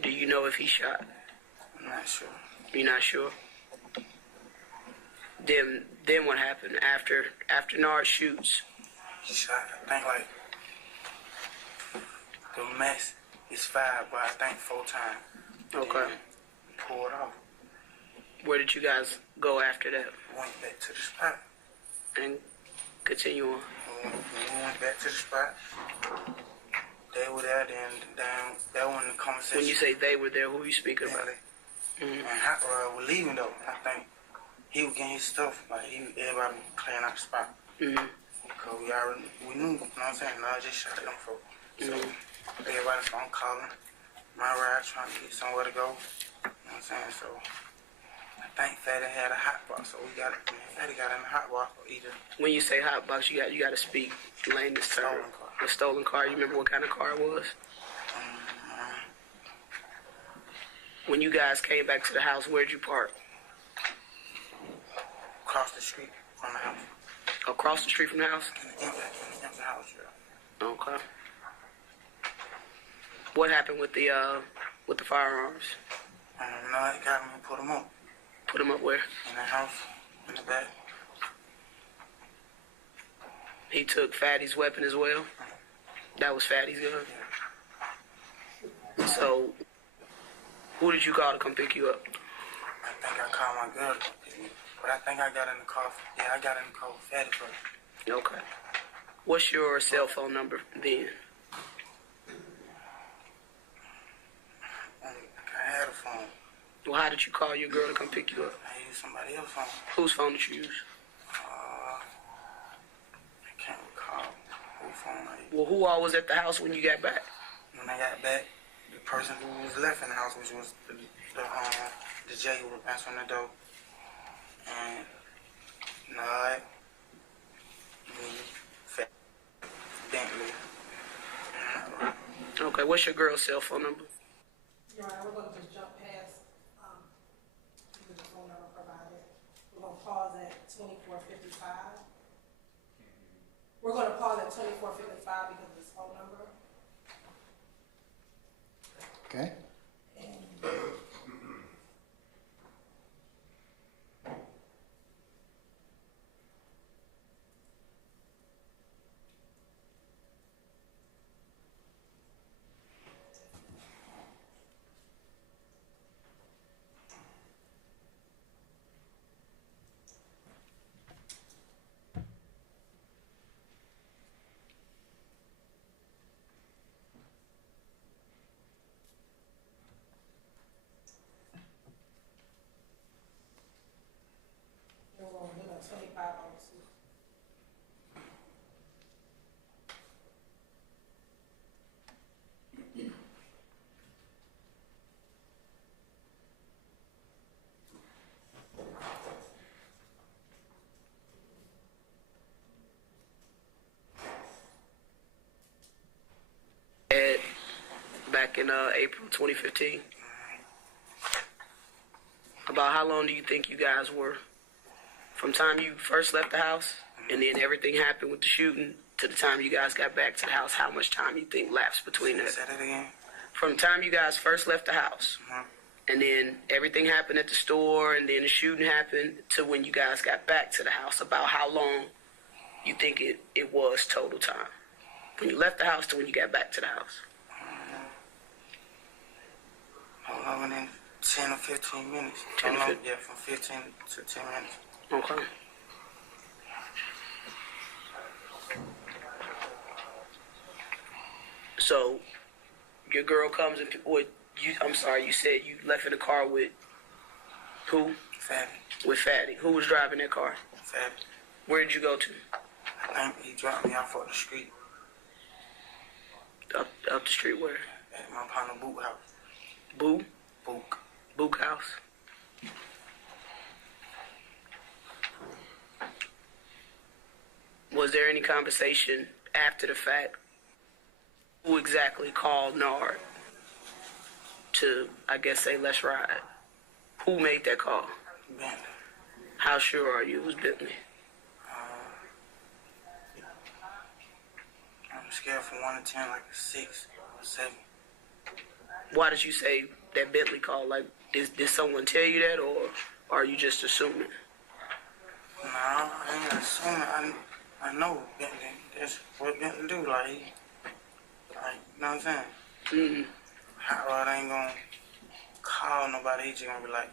Do you know if he shot? I'm not sure. You're not sure? Then what happened after Nard shoots? He shot, I think, like, the max is 5, but I think 4 times. Okay. Then pulled off. Where did you guys go after that? Went back to the spot. And continue on. We went back to the spot. They were there, then down. That one, the conversation. When you say they were there, who are you speaking about? And Hot Rod was leaving though. I think he was getting his stuff. Like everybody was clearing out the spot. Cause we knew. You know what I'm saying? No, I just shot them for. So everybody's phone calling. My ride trying to get somewhere to go. You know what I'm saying? So I think Fatty had a hot box, so we got it. Fatty got in the hot box or either. When you say hot box, you got to speak layman's term. A stolen car. You remember what kind of car it was? When you guys came back to the house, where'd you park? Across the street from the house. Across the street from the house? In the empty house, yeah. Okay. What happened with the firearms? No, it got me to put them up. Put them up where? In the house, in the back. He took Fatty's weapon as well? That was Fatty's gun? Yeah. So, who did you call to come pick you up? I think I called my girl to come pick me up. But I think I got in the car. Yeah, I got in the car with Fatty first. Okay. What's your cell phone number then? I had a phone. Well, how did you call your girl to come pick you up? I used somebody else's phone. Whose phone did you use? I can't recall whose phone I used. Well, who all was at the house when you got back? When I got back, the person who was left in the house, which was the J who was answering the door, and Nod, me, Fat, Bentley. Okay, what's your girl's cell phone number? Your Honor, we're going to just jump past the phone number provided. We're going to pause at 2455. We're going to pause at 2455 because of this phone number. Okay. We're going to do a 2502. Back in April 2015. About how long do you think you guys were? From time you first left the house, and then everything happened with the shooting, to the time you guys got back to the house, how much time you think lapsed between that? Say that again. From the time you guys first left the house, and then everything happened at the store, and then the shooting happened, to when you guys got back to the house, about how long you think it was total time? When you left the house to when you got back to the house? How long in 10 or 15 minutes? 10 or 15? Yeah, from 15 to 10 minutes. Okay. So, your girl comes and you said you left in the car with who? Fatty. With Fatty. Who was driving that car? Fatty. Where did you go to? I think he dropped me off on the street. Up the street where? At my partner Boot house. Boo? Book. Book house. Was there any conversation after the fact? Who exactly called Nard to, I guess, say, let's ride? Who made that call? Bentley. How sure are you it was Bentley? scale from 1 to 10, like a 6 or 7. Why did you say that Bentley call? Like, did someone tell you that, or are you just assuming? No, I ain't assuming. I know Bentley. That's what Bentley do. Like, you know what I'm saying? Mm-hmm. Howard ain't gonna call nobody. He just gonna be like,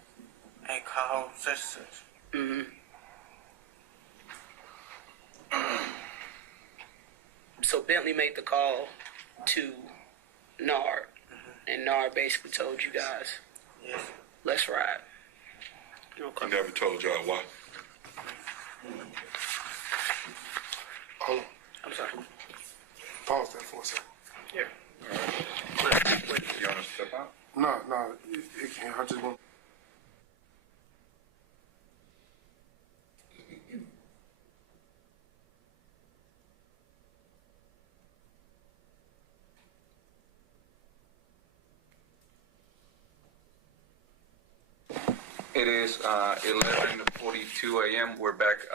hey, call such and such. Mm-hmm. So Bentley made the call to Nard, and Nard basically told you guys, Yes. let's ride. Okay. I never told y'all why. Hold on. I'm sorry. Pause that for a second. Yeah. You want to step out? No, it can't. I just want. It is 11:42 a.m. We're back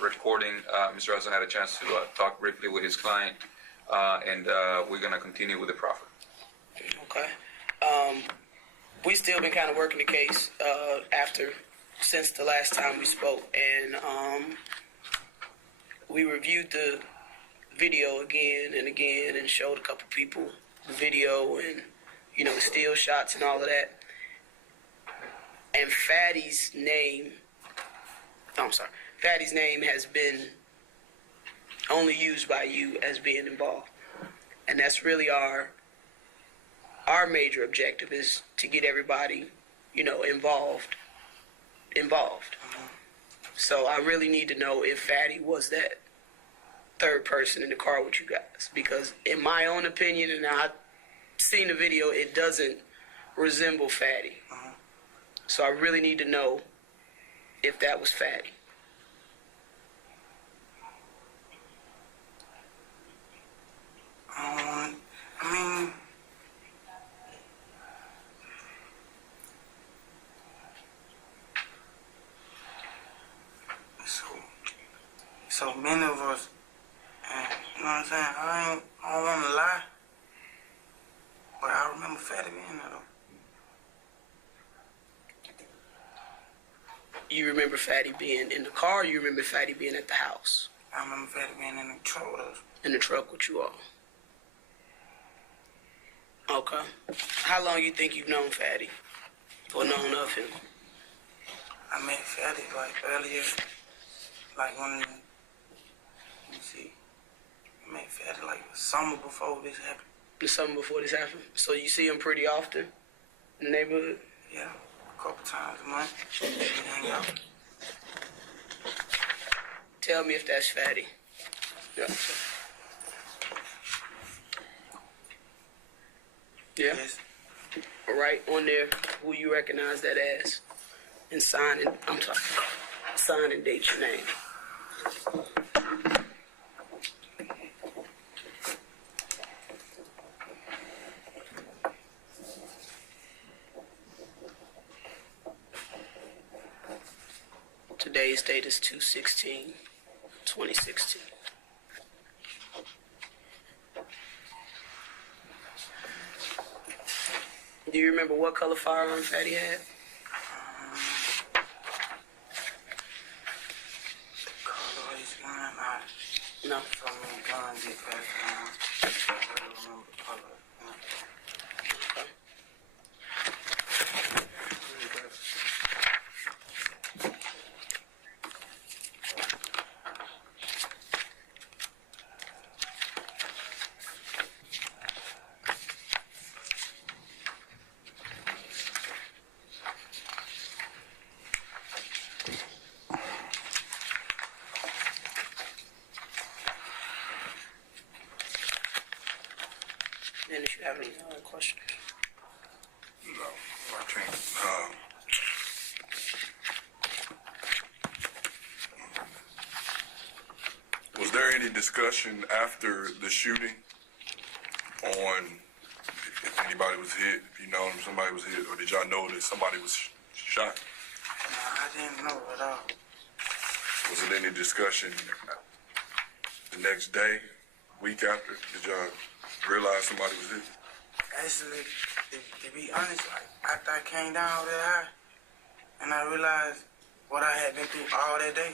recording. Mr. Hudson had a chance to talk briefly with his client, and we're going to continue with the proffer. Okay. We still been kind of working the case since the last time we spoke, and we reviewed the video again and again and showed a couple people the video and, the still shots and all of that. And Fatty's name has been only used by you as being involved. And that's really our major objective, is to get everybody, involved. So I really need to know if Fatty was that third person in the car with you guys. Because in my own opinion, and I've seen the video, it doesn't resemble Fatty. So I really need to know if that was Fatty. I mean, so many of us, and you know what I'm saying? I don't want to lie, but I remember Fatty being there though. You remember Fatty being in the car, or you remember Fatty being at the house? I remember Fatty being in the truck with us. In the truck with you all. Okay. How long you think you've known Fatty? Or known of him? I met Fatty like earlier, like when, let me see, I met Fatty like the summer before this happened. The summer before this happened? So you see him pretty often in the neighborhood? Yeah, a couple times a month. We hang out. Tell me if that's Fatty. Yeah. Yeah. Yes. Right on there, who you recognize that as, and sign and date your name. Today's date is 2/16/2016. Do you remember what color firearm Fatty had? Color his gun, No. so many guns get passed around. I don't remember the color. And if you have any other questions. No, I can't. Was there any discussion after the shooting on if anybody was hit, if you know somebody was hit, or did y'all know that somebody was shot? No, I didn't know at all. Was there any discussion the next day week after? Did y'all realize somebody was hit? Actually, to be honest, like, after I came down that high, and I realized what I had been through all that day,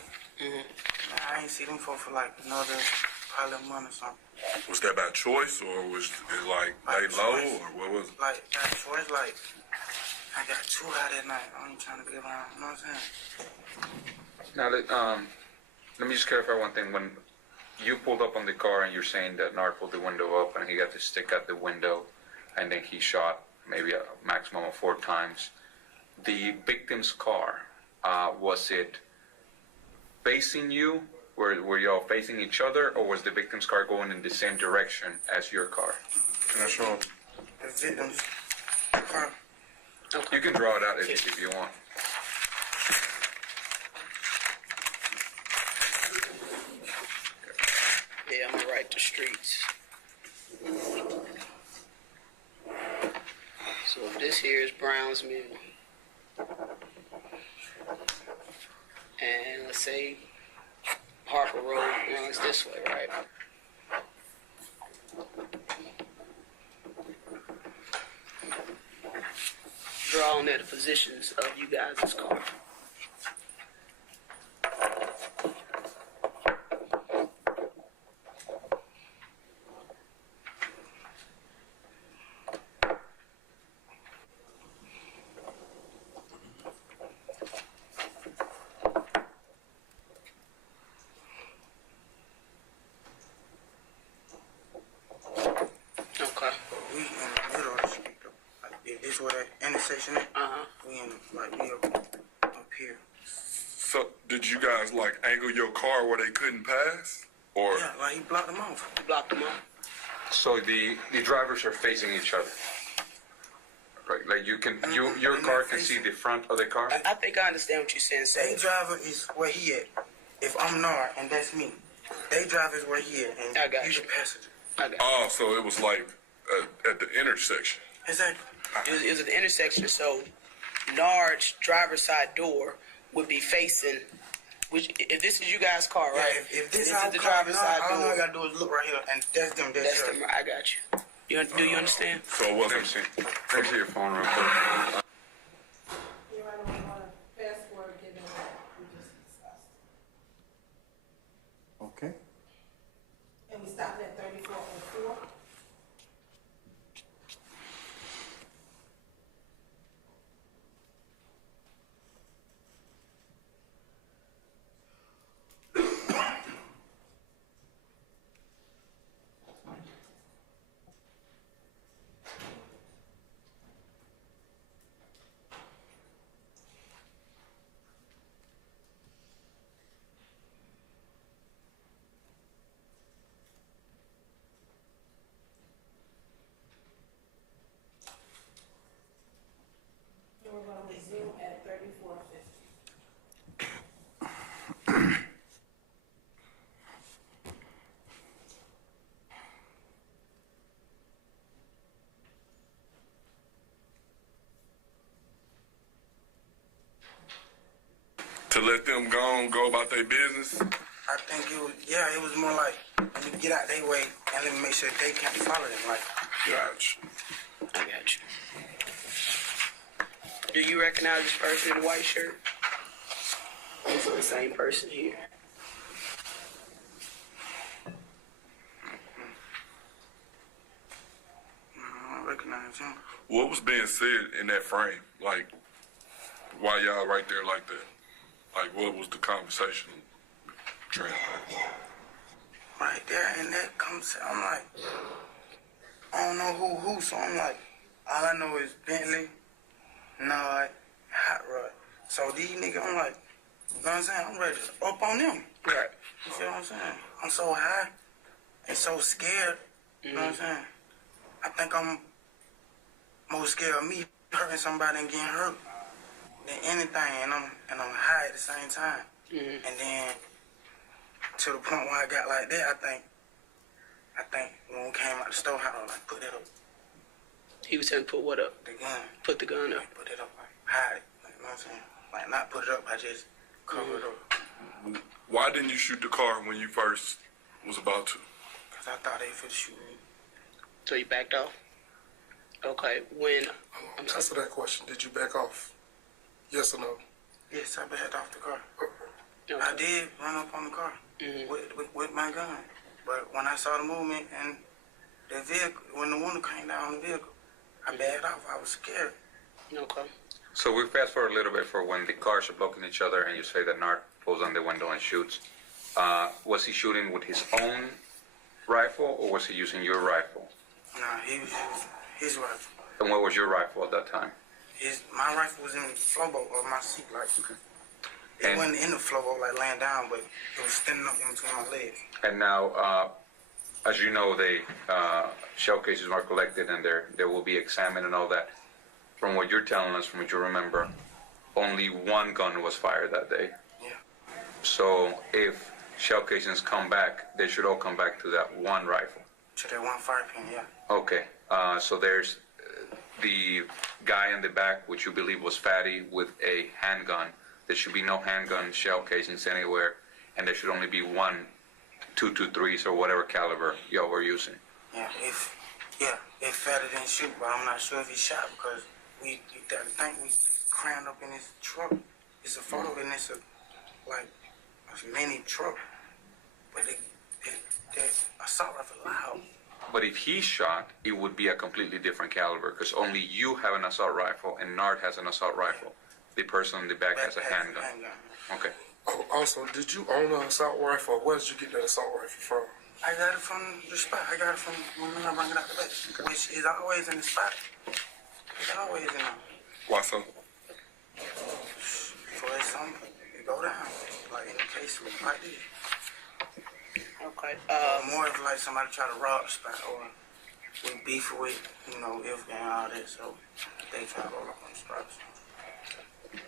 I ain't see them for like another probably a month or something. Was that by choice, or was it like lay low, or what was it? Like, by choice, like, I got too high that night. I ain't trying to be around, you know what I'm saying? Now, let me just clarify one thing. When you pulled up on the car and you're saying that Nard pulled the window up and he got to stick out the window and then he shot maybe a maximum of 4 times, the victim's car, was it facing you? Were y'all facing each other, or was the victim's car going in the same direction as your car? Can I show him? The victim's car. You can draw it out if you want. Yeah, I'm gonna write the streets. So this here is Browns Mill. And let's say Harper Road runs this way, right? Draw on there the positions of you guys' car. Intersection. We in we up here. So did you guys like angle your car where they couldn't pass, or? Yeah, like he blocked them off. He blocked them off. So the drivers are facing each other, right? Like you can your car can see the front of the car. I think I understand what you're saying. They driver is where he at. If I'm Nard and that's me, they driver is where he at, and I got you you. the passenger. I got you. Oh, so it was like at the intersection. Exactly. It was at the intersection, so Nard's driver's side door would be facing. Which, if this is you guys' car, right? Yeah, if this is our the car, driver's side all I door. gotta do is look right here, and that's them. That's her. them. I got you. Do you understand? So it wasn't. Let me see your phone real quick. You're right on fast forward, given what we just discussed. Okay. And we stopped at 3404. We're going to resume at 3450. To let them go about their business. I think it was more like, let me get out their way and let me make sure they can't follow them. Like, Gotcha. I got you. Do you recognize this person in the white shirt? It's the same person here. I don't recognize him. What was being said in that frame? Like, why y'all right there like that? Like, what was the conversation? Right there, and that comes, I'm like, I don't know who, so I'm like, all I know is Bentley, Nod, Hot Rod. So these niggas, I'm like, you know what I'm saying? I'm ready to up on them. Right. You feel what I'm saying? I'm so high and so scared. You know what I'm saying? I think I'm more scared of me hurting somebody and getting hurt than anything, and I'm high at the same time. And then to the point where I got like that, I think when we came out the store, I was like, put that up. He was telling put what up? The gun. Put the gun up. Put it up, like hide it. Like, you know what I'm saying? Like not put it up, I just cover it up. Why didn't you shoot the car when you first was about to? Because I thought they was shooting me. So you backed off? Okay, when... Answer that question. Did you back off? Yes or no? Yes, I backed off the car. I did run up on the car with my gun. But when I saw the movement and the vehicle, when the window came down on the vehicle, I backed off. I was scared. Okay. So we fast forward a little bit for when the cars are blocking each other and you say that Nart pulls on the window and shoots. Was he shooting with his own rifle or was he using your rifle? No, he was his rifle. And what was your rifle at that time? My rifle was in the flowboat of my seat, like. It wasn't in the flowboat, like laying down, but it was standing up in between my legs. And now, as you know, shell cases are collected and they will be examined and all that. From what you're telling us, from what you remember, only one gun was fired that day. Yeah. So if shell casings come back, they should all come back to that one rifle. To that one fire pin, yeah. Okay. So there's the guy in the back, which you believe was Fatty, with a handgun. There should be no handgun shell casings anywhere, and there should only be one 223s or whatever caliber y'all were using. Yeah, if Fatty didn't shoot, but I'm not sure if he shot because I think we crammed up in his truck. It's a photo and it's a mini truck, but the assault rifle loud. But if he shot, it would be a completely different caliber because only you have an assault rifle and Nart has an assault rifle. The person in the back has a handgun. Okay. Oh, also, did you own an assault rifle? Where did you get that assault rifle from? I got it from the spot. I got it from when I bring it out the back, which is always in the spot. It's always in there. Why so? For something, it go down, like in the case like this. Okay. More if like somebody try to rob the spot or we beef with, if and all that, so they try to roll up on the spots.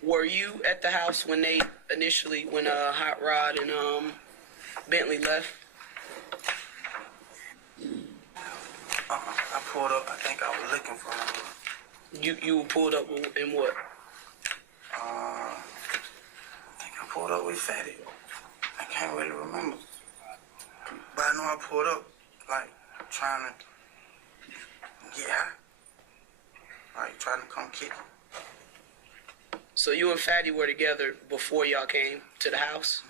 Were you at the house when Hot Rod and Bentley left? I pulled up. I think I was looking for him. You were pulled up in what? I think I pulled up with Fatty. I can't really remember. But I know I pulled up, like, trying to get high. Like, trying to come kick him. So you and Fatty were together before y'all came to the house?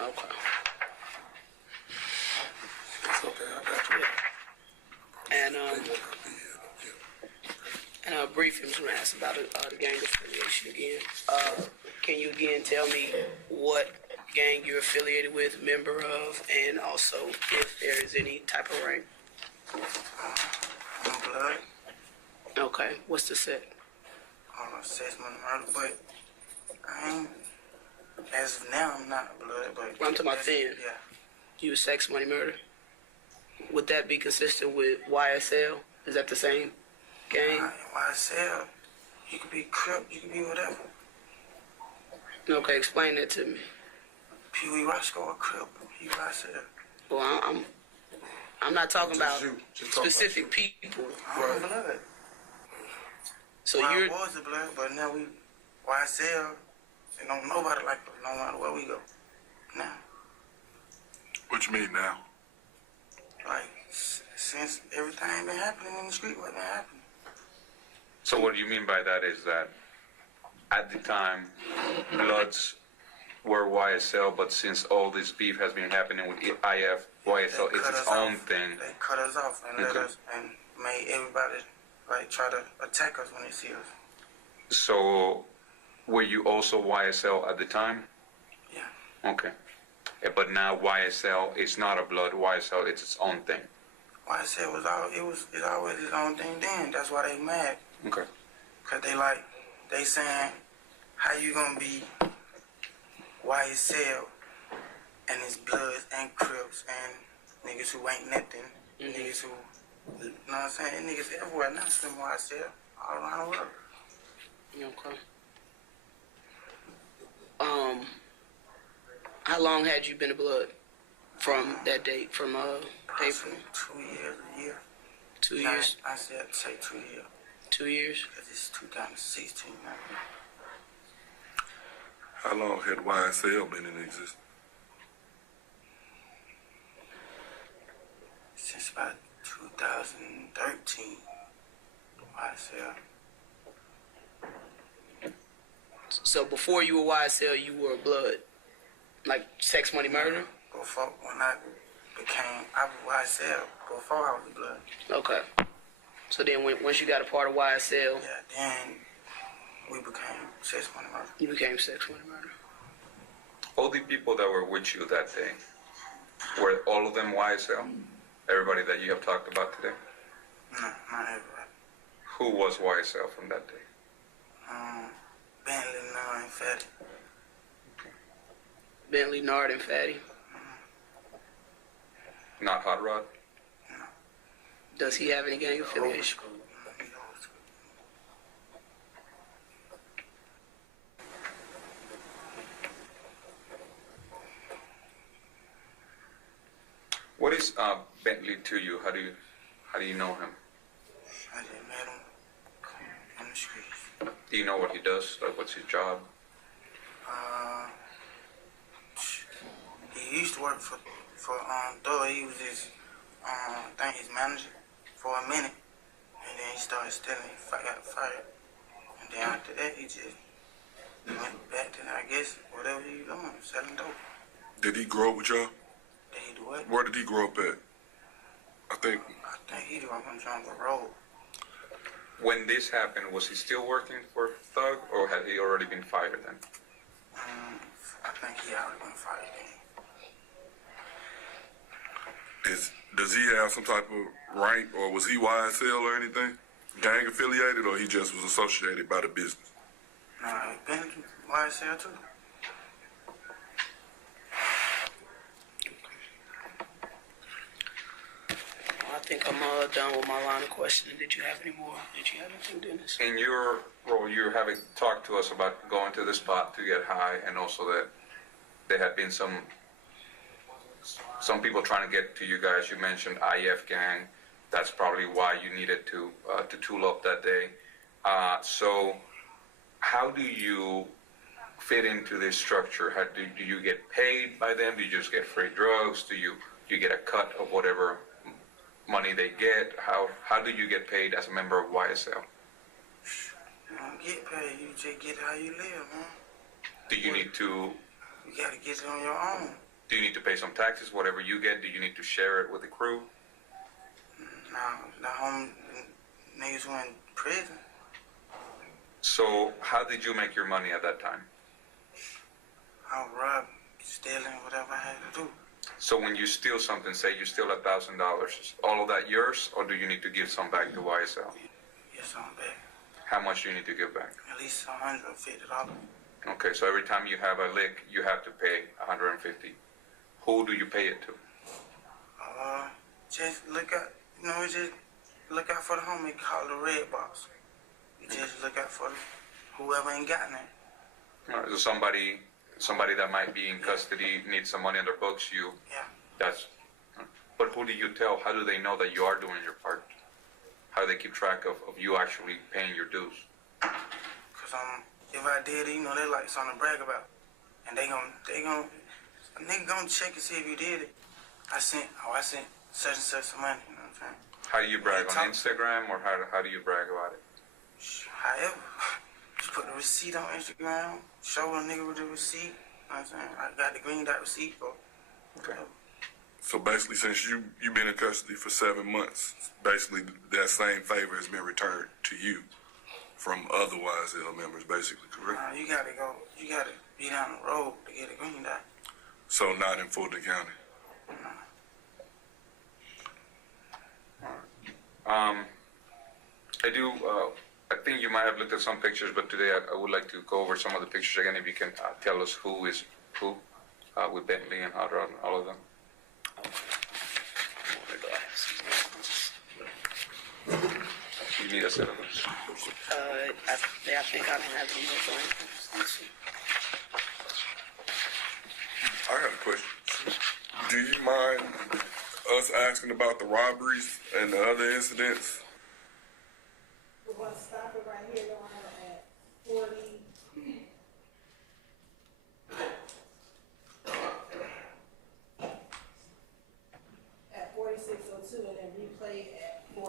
Okay. It's okay, I got you. And briefly, I'm just going to ask about the gang affiliation again. Can you again tell me what gang you're affiliated with, member of, and also if there is any type of rank? I'm blood. Okay, what's the set? Sex, money, murder, but I ain't, as of now, I'm not blood, but... Well, I'm talking about then. Yeah. You was sex, money, murder? Would that be consistent with YSL? Is that the same gang? YSL, you could be Crip, you could be whatever. Okay, explain that to me. Pee Wee Roscoe or Crip, he YSL. Well, I'm not talking about specific people. Right. Blood. So I was the blood, but now we YSL, and don't nobody like us, no matter where we go. Now. What you mean now? Like, since everything been happening in the street, what been happening? So what you mean by that is that at the time, Bloods were YSL, but since all this beef has been happening with YSL, it's its own thing. They cut us off and let us, and made everybody try to attack us when they see us. So were you also YSL at the time? Yeah. Okay. But now YSL is not a Blood. YSL, it's its own thing. YSL it's always its own thing then. That's why they mad. Okay. Cause they saying, how you gonna be YSL and it's Bloods and Crips and niggas who ain't nothing, niggas who, you know what I'm saying? Niggas everywhere now, some YSL all around the world. Okay. How long had you been a Blood from that date, from April? 2 years, a year. 2 years? I said say 2 years. 2 years? Because it's 2016 now. How long had YSL been in existence? about 2013. YSL. So before you were YSL, you were Blood, like sex, money, murder. Before when I was YSL. Before I was Blood. Okay. So then, once you got a part of YSL, Yeah. Then we became sex, money, murder. you became sex, money, murder. All the people that were with you that day, were all of them YSL? Everybody that you have talked about today? No, not everybody. Who was YSL from that day? Bentley, Nard, and Fatty. Bentley, Nard, and Fatty. Not Hot Rod? Does he have any gang affiliation? What is Bentley to you? How do you know him? I just met him on the streets. Do you know what he does? Like, what's his job? He used to work for Doe. He was his, I think his manager for a minute. And then he started stealing, he got fired. And then after that, he just went back to, I guess, whatever he was doing, selling dope. Did he grow up with y'all? Did he do what? Where did he grow up at? I think he grew up on Jungle Road. When this happened, was he still working for Thug, or had he already been fired then? I think he already been fired then. Does he have some type of rank, or was he YSL or anything? Gang affiliated, or he just was associated by the business? Nah, he been to YSL too. I think I'm done with my line of questioning. Did you have any more? Did you have anything, Dennis? In your role, you're having talked to us about going to the spot to get high, and also that there had been some people trying to get to you guys. You mentioned IF gang. That's probably why you needed to tool up that day. So how do you fit into this structure? Do you get paid by them? Do you just get free drugs? Do you get a cut of whatever money they get? How do you get paid as a member of YSL? You don't get paid. You just get how you live, man. Do you need to? You gotta get it on your own. Do you need to pay some taxes? Whatever you get, do you need to share it with the crew? Now, the home niggas who in prison. So how did you make your money at that time? I robbed, stealing, whatever I had to do. So when you steal something, say you steal $1,000, is all of that yours, or do you need to give some back to YSL? Yes, I'm back. How much do you need to give back? At least $150. Okay, so every time you have a lick, you have to pay $150. Who do you pay it to? Just look out, just look out for the homie called the Red Box. You just look out for whoever ain't got none. All right, so somebody that might be in custody needs some money on their books. But who do you tell? How do they know that you are doing your part? How do they keep track of you actually paying your dues? Cause if I did it, they like something to brag about, and a nigga gonna check and see if you did it. I sent such and such money. You know what I'm saying? How do you brag on Instagram, or how do you brag about it? However, just put the receipt on Instagram, show a nigga with the receipt. You know what I'm saying? I got the green dot receipt. Okay. So basically, since you've been in custody for 7 months, basically that same favor has been returned to you from other YSL members, basically, correct? You gotta be down the road to get a green dot. So not in Fulton County. I think you might have looked at some pictures, but today I would like to go over some of the pictures again. If you can tell us who is who with Bentley and Hot Rod and all of them. You need a set of those. I think I don't have any more blanks. I got a question. Do you mind us asking about the robberies and the other incidents? We're going to stop it right here, Your Honor, at 40. At 4602 46:02 and then replay at 4:22:22.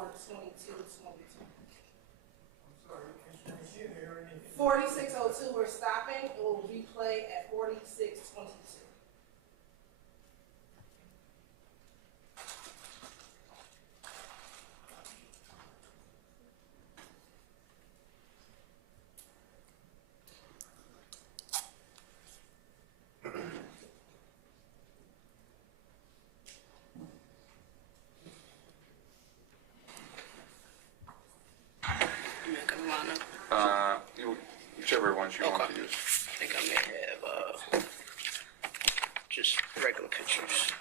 46:02, we're stopping. It will replay at 46:22. Whichever ones you want to use. I think I may have just regular pictures.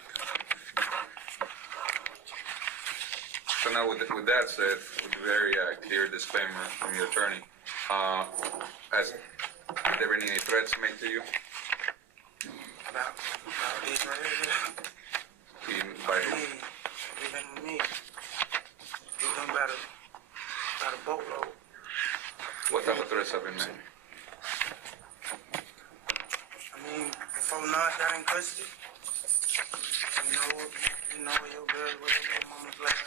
So now, with that said, with a very clear disclaimer from your attorney, has there been any threats made to you? About these right here. By who? Even me. We've done about a boatload. What type of threats have been made? I mean, before Nas got in custody, you know where your girl, where your mama's like.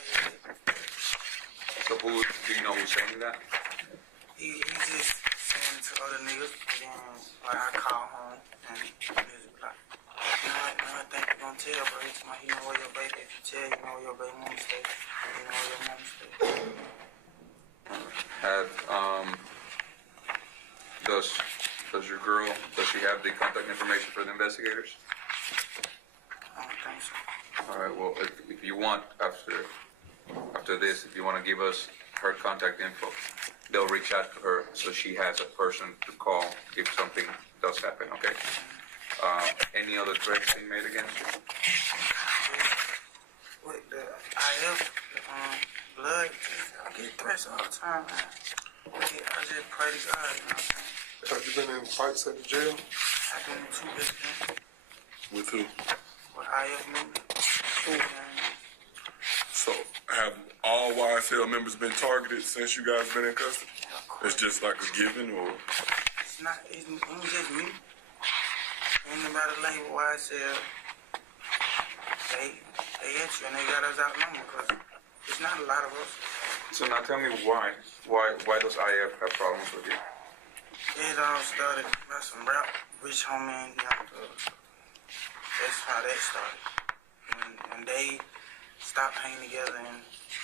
So do you know who's saying that? He just saying to other niggas, and then like I call home and he's like, I think you're gonna tell, bro. It's my, you know where your baby. If you tell, you know where your baby mama stay. You know where your mama stay. Does your girl, does she have the contact information for the investigators? I don't think so. All right, well, if you want, after this, if you want to give us her contact info, they'll reach out to her so she has a person to call if something does happen, okay? Any other threats being made against you? With the IF, blood, I get threats all the time, man. I just pray to God, you know what I'm saying? Have you been in fights at the jail? I've been in 2 incidents. With who? With IF movement. So, have all YSL members been targeted since you guys been in custody? It's just like a given, or? It's not, it ain't just me. Ain't nobody label YSL. They hit you and they got us outnumbered because it's not a lot of us. So now tell me why does IF have problems with you? It all started by some rap, rich homie, you know, that's how that started. When they stopped hanging together and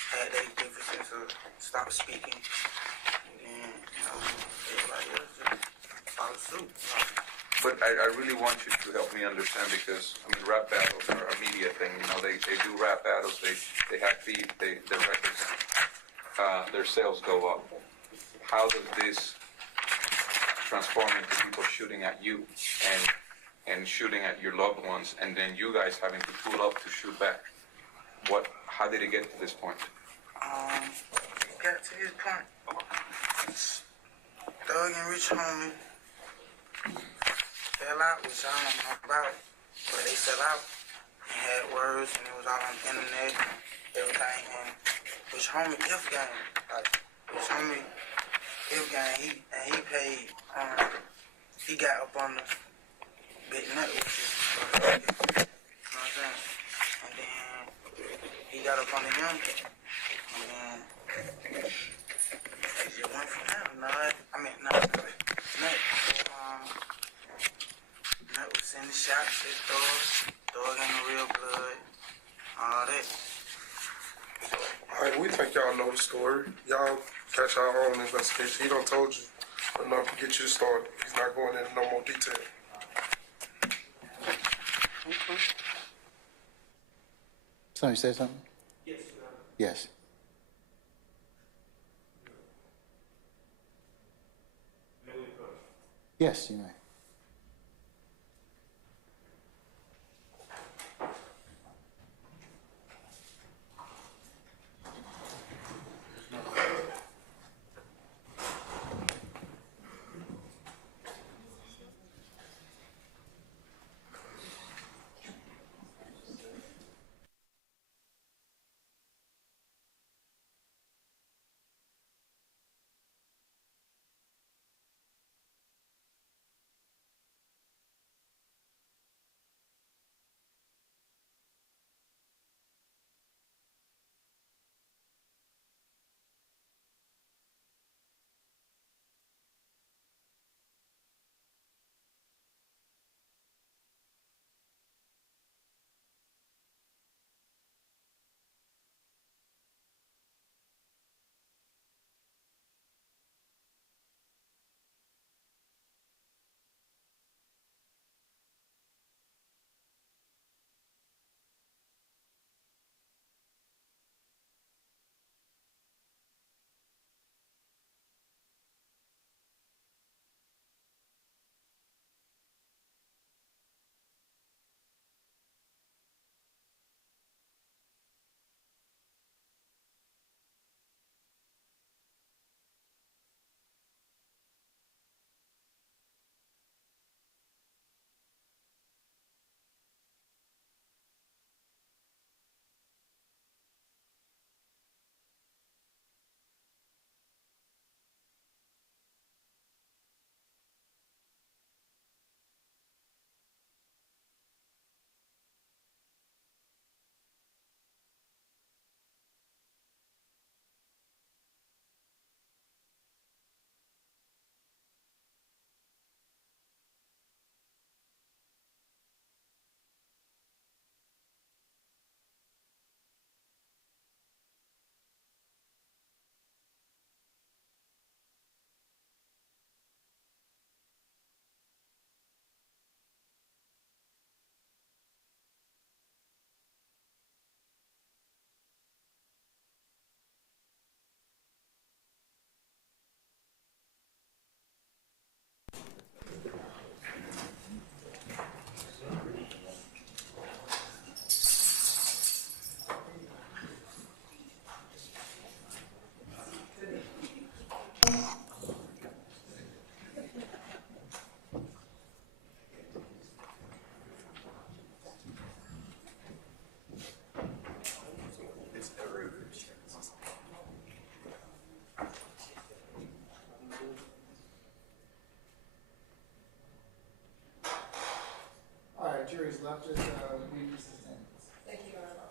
had their differences or stopped speaking, and then, you know, everybody else just followed suit. But I really want you to help me understand because, I mean, rap battles are a media thing, you know, they do rap battles, they have feed, their records, their sales go up. How does this transform into people shooting at you and shooting at your loved ones, and then you guys having to pull up to shoot back? How did it get to this point? It got to this point. Thug and rich homie fell out, which I don't know about, but they fell out and had words, and it was all on the internet, everything, and rich homie If Gang, like, rich homie If Gang, he paid, he got up on the big network, you know what I'm saying? And then he got up on the young kid, and then it just went from there. Nut was sending shots at Thug in the real blood, all that. All right, we think y'all know the story. Y'all got your own investigation. He done told you enough to get you started. He's not going into no more detail. Somebody say something? Yes. Yes. Yes, you may. is left, just read this attendance. Thank you, Your Honor.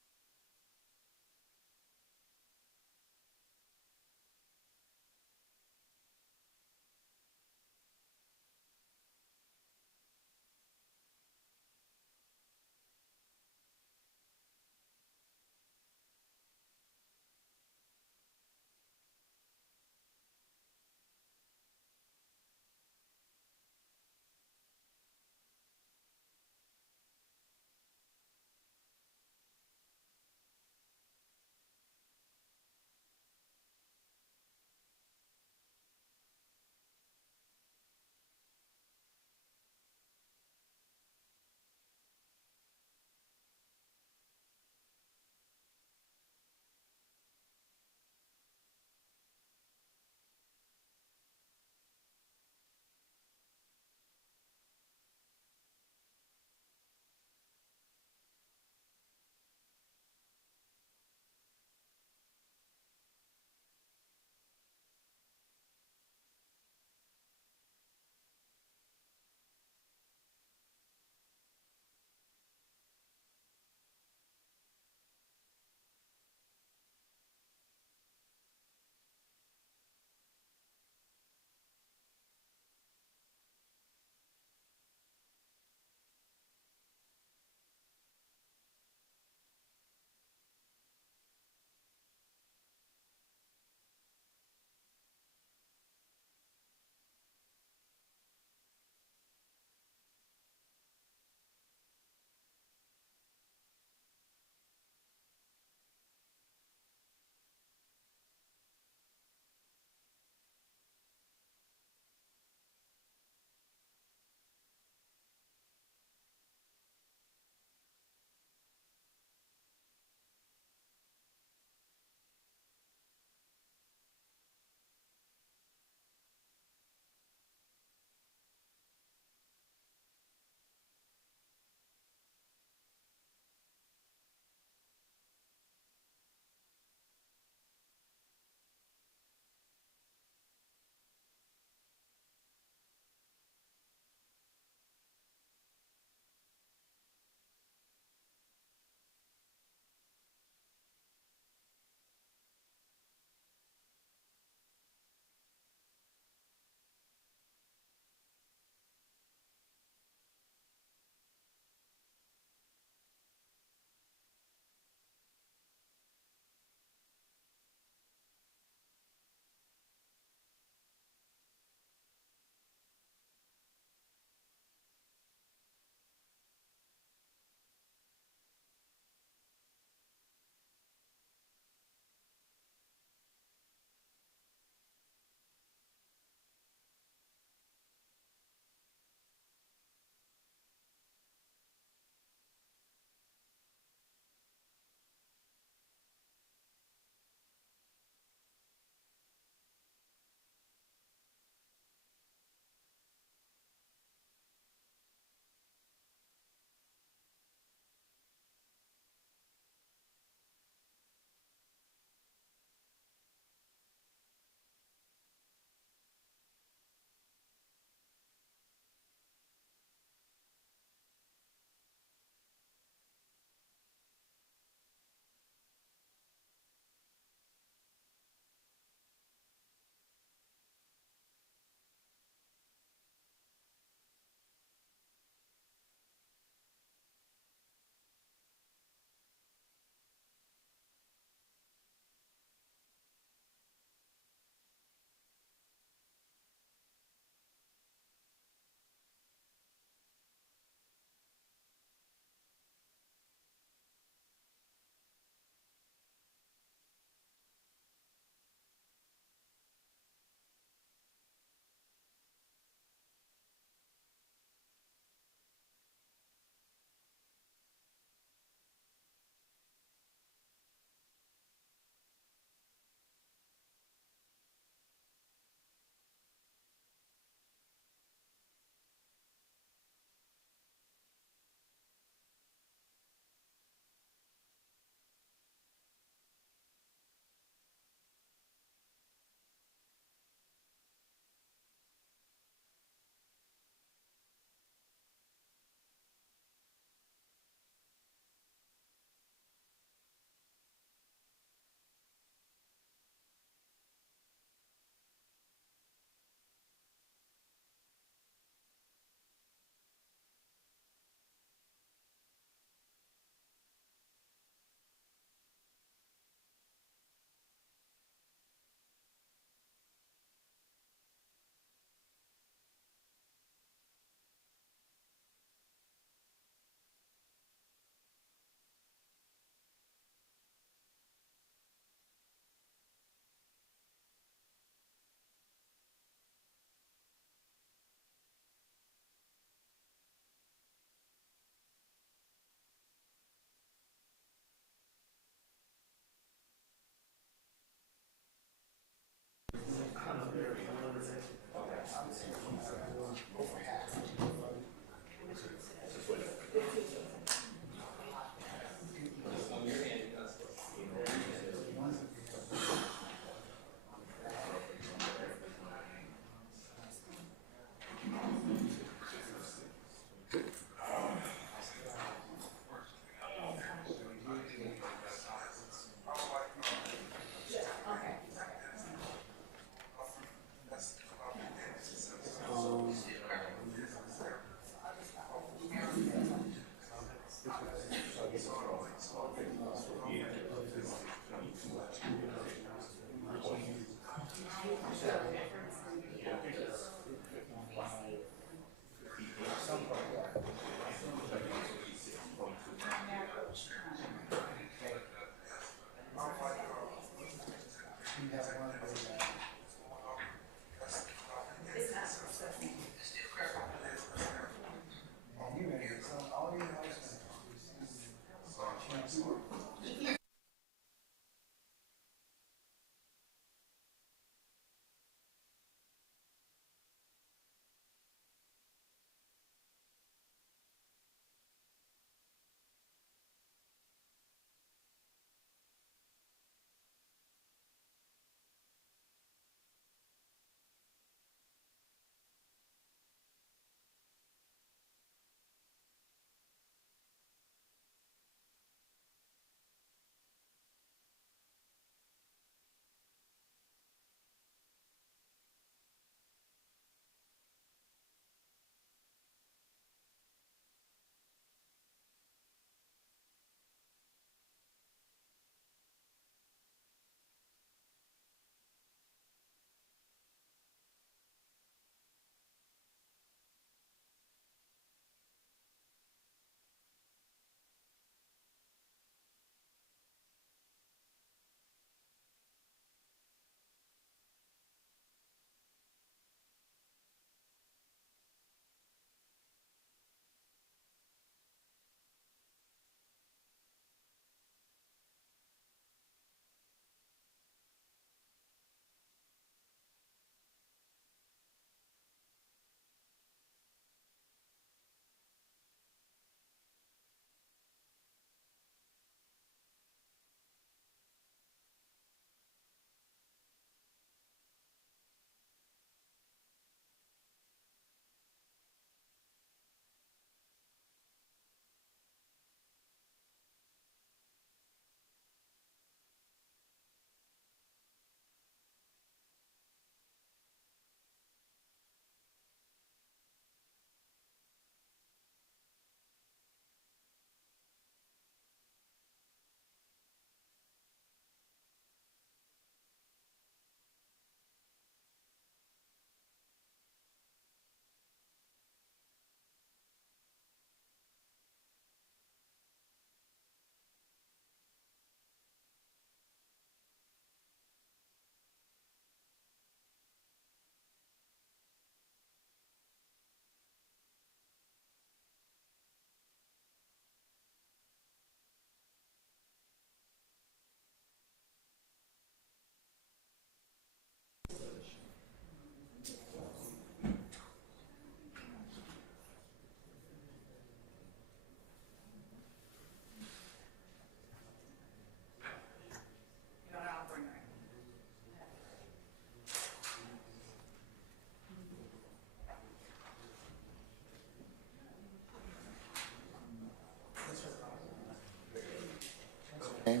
Okay.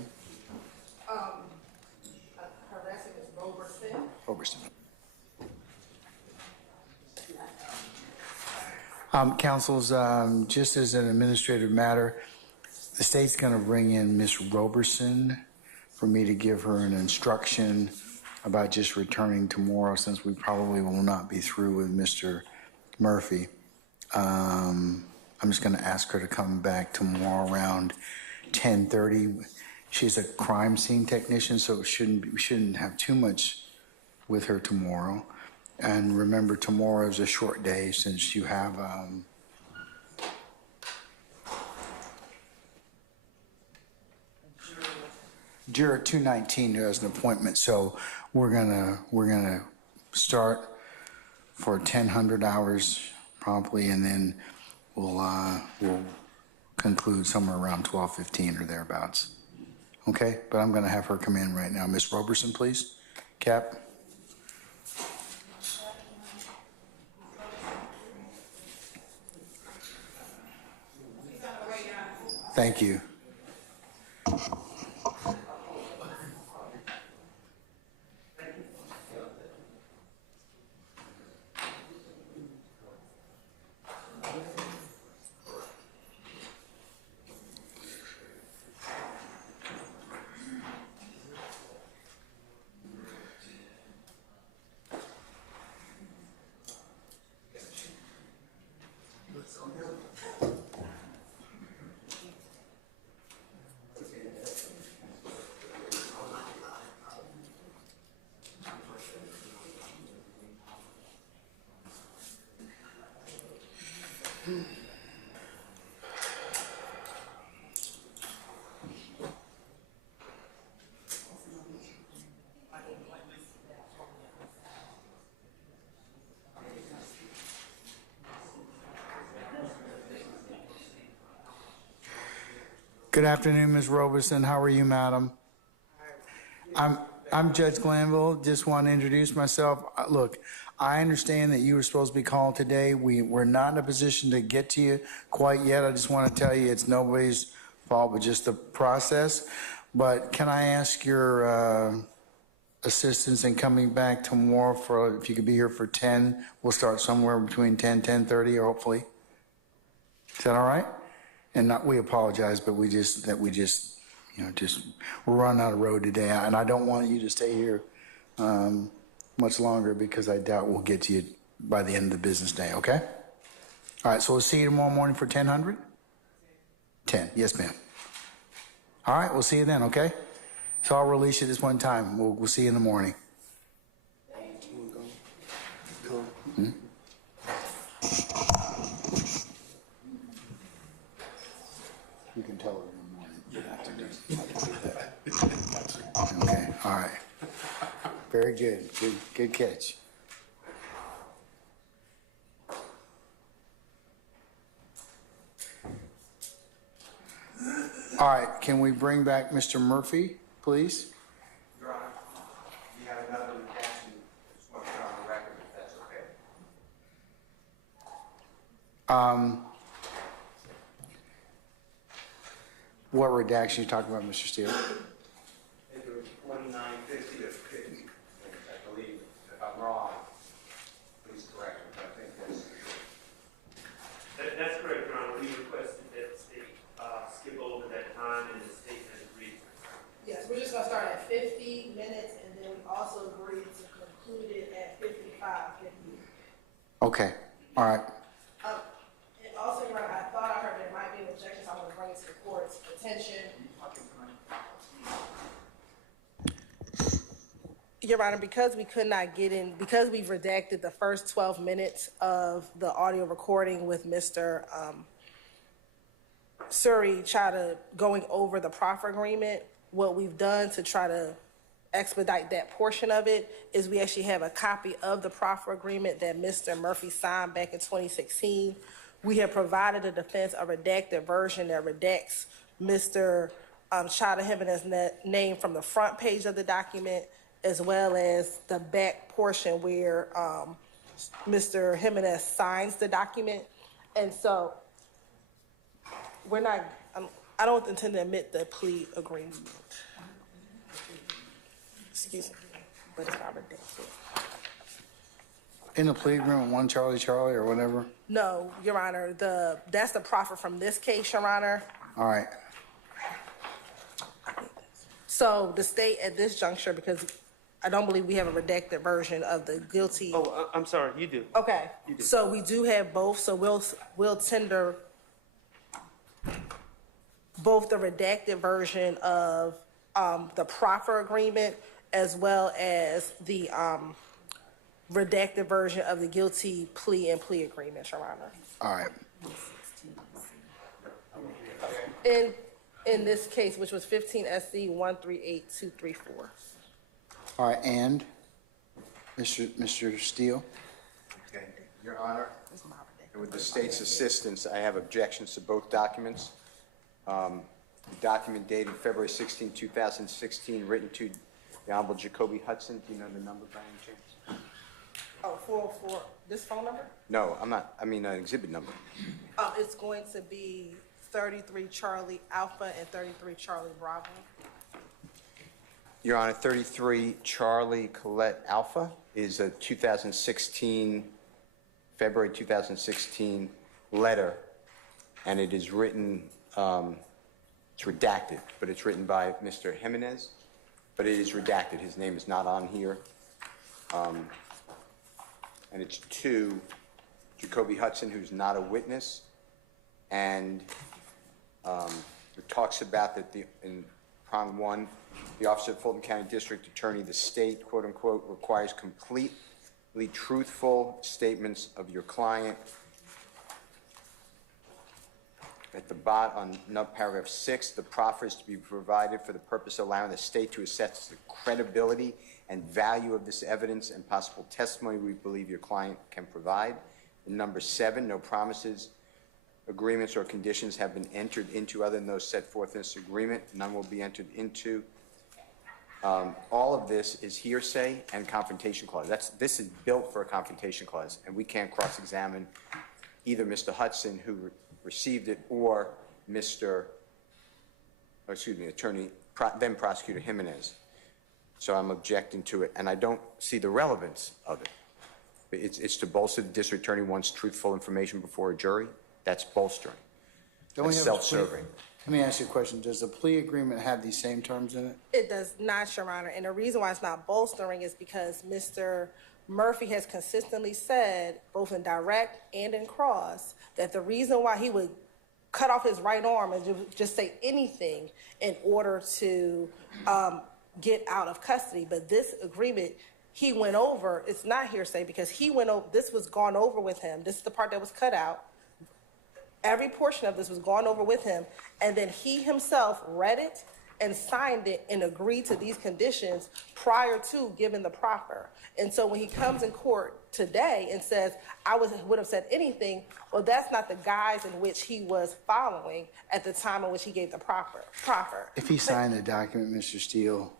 Her last name is Roberson. Roberson. Councils, just as an administrative matter, the state's going to bring in Miss Roberson for me to give her an instruction about just returning tomorrow, since we probably will not be through with Mr. Murphy. I'm just going to ask her to come back tomorrow around 10:30. She's a crime scene technician, so we shouldn't have too much with her tomorrow. And remember, tomorrow is a short day since you have Juror 219 who has an appointment. So we're gonna start for 1000 hours promptly, and then we'll conclude somewhere around 12:15 or thereabouts. Okay, but I'm gonna have her come in right now. Miss Roberson, please. Cap. Thank you. Good afternoon, Ms. Robeson. How are you, madam? I'm Judge Glanville. Just want to introduce myself. Look, I understand that you were supposed to be called today. We're not in a position to get to you quite yet. I just want to tell you it's nobody's fault, but just the process. But can I ask your assistance in coming back tomorrow for, if you could be here for 10? We'll start somewhere between 10, 10:30, or hopefully. Is that all right? And not, we apologize, but we just, we're running out of road today. And I don't want you to stay here much longer because I doubt we'll get to you by the end of the business day, okay? All right, so we'll see you tomorrow morning for 10:00? 10, yes, ma'am. All right, we'll see you then, okay? So I'll release you this one time. We'll see you in the morning. Hmm? You can tell her in the morning. You have to do that. Okay, all right. Very good. Good catch. All right, can we bring back Mr. Murphy, please? Your Honor, you have another redaction that's going to be on the record, if that's okay. What redaction you talking about, Mr. Steele? It was 2950 of 50, I believe. If I'm wrong, please correct me, but I think that's correct, Your Honor. We requested that the state skip over that time, and the state has agreed. Yes, we're just gonna start at 50 minutes, and then we also agreed to conclude it at 55. Okay, all right. And also, Your Honor, I thought I heard there might be an objection, so I'm gonna bring it to the court's attention. Your Honor, because we could not get in, because we've redacted the first 12 minutes of the audio recording with Mr. Suri going over the proffer agreement, what we've done to try to expedite that portion of it is we actually have a copy of the proffer agreement that Mr. Murphy signed back in 2016. We have provided the defense a redacted version that redacts Mr. Chada Jimenez's name from the front page of the document, as well as the back portion where Mr. Jimenez signs the document. And so we're not, I don't intend to admit the plea agreement. Excuse me, but it's not redacted. In the plea agreement, one Charlie or whatever? No, Your Honor, that's the proffer from this case, Your Honor. All right. So the state at this juncture, because I don't believe we have a redacted version of the guilty. Oh, I'm sorry, you do. Okay, You do. so we do have both, so we'll tender both the redacted version of the proffer agreement as well as the redacted version of the guilty plea and plea agreement, Your Honor. All right. In this case, which was 15 SC 138234. All right, and Mr. Steele? Okay, Your Honor, and with the state's assistance, I have objections to both documents. The document dated February 16, 2016, written to the Honorable Jacoby Hudson. Do you know the number by any chance? Oh, 404, this phone number? No, I'm not. I mean, an exhibit number. It's going to be 33 Charlie Alpha and 33 Charlie Bravo. Your Honor, 33 Charlie Colette Alpha is a 2016, February 2016 letter, and it is written, it's redacted, but it's written by Mr. Jimenez, but it is redacted. His name is not on here. And it's to Jacoby Hudson, who's not a witness, and it talks about that in prong 1, the Office of Fulton County District Attorney, the state, quote unquote, requires completely truthful statements of your client at the bottom, on paragraph 6, the proffer is to be provided for the purpose of allowing the state to assess the credibility and value of this evidence and possible testimony we believe your client can provide. And number 7, no promises, agreements, or conditions have been entered into other than those set forth in this agreement. None will be entered into. All of this is hearsay and confrontation clause. This is built for a confrontation clause, and we can't cross-examine either Mr. Hudson, who received it, or Attorney, then Prosecutor Jimenez. So I'm objecting to it, and I don't see the relevance of it. It's to bolster the district attorney wants truthful information before a jury. That's bolstering. That's self-serving. Let me ask you a question. Does the plea agreement have these same terms in it? It does not, Your Honor. And the reason why it's not bolstering is because Mr. Murphy has consistently said, both in direct and in cross, that the reason why he would cut off his right arm and just say anything in order to get out of custody. But this agreement, he went over, it's not hearsay because he went over, this was gone over with him. This is the part that was cut out. Every portion of this was gone over with him, and then he himself read it and signed it and agreed to these conditions prior to giving the proffer. And so when he comes in court today and says, I would have said anything, well, that's not the guise in which he was following at the time in which he gave the proffer. If he signed the document, Mr. Steele,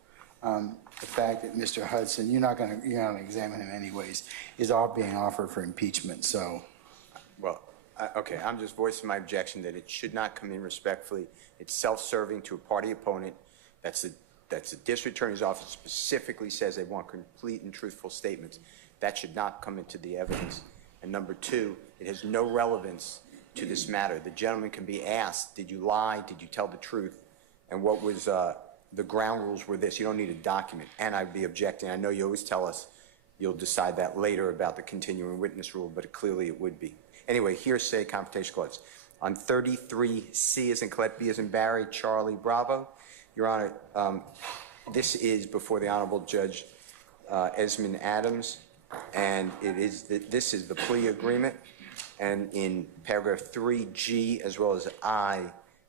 the fact that Mr. Hudson, you're not going to examine him anyways, is all being offered for impeachment. So, well, okay, I'm just voicing my objection that it should not come in respectfully. It's self-serving to a party opponent. That's the district attorney's office specifically says they want complete and truthful statements. That should not come into the evidence. And number 2, it has no relevance to this matter. The gentleman can be asked, did you lie? Did you tell the truth? And what was the ground rules were this. You don't need a document. And I'd be objecting. I know you always tell us you'll decide that later about the continuing witness rule, but clearly it would be. Anyway, hearsay, confrontation clause. On 33C as in Colette, B as in Barry, Charlie, Bravo, Your Honor, this is before the Honorable Judge Esmond Adams, and this is the plea agreement, and in paragraph 3G as well as I,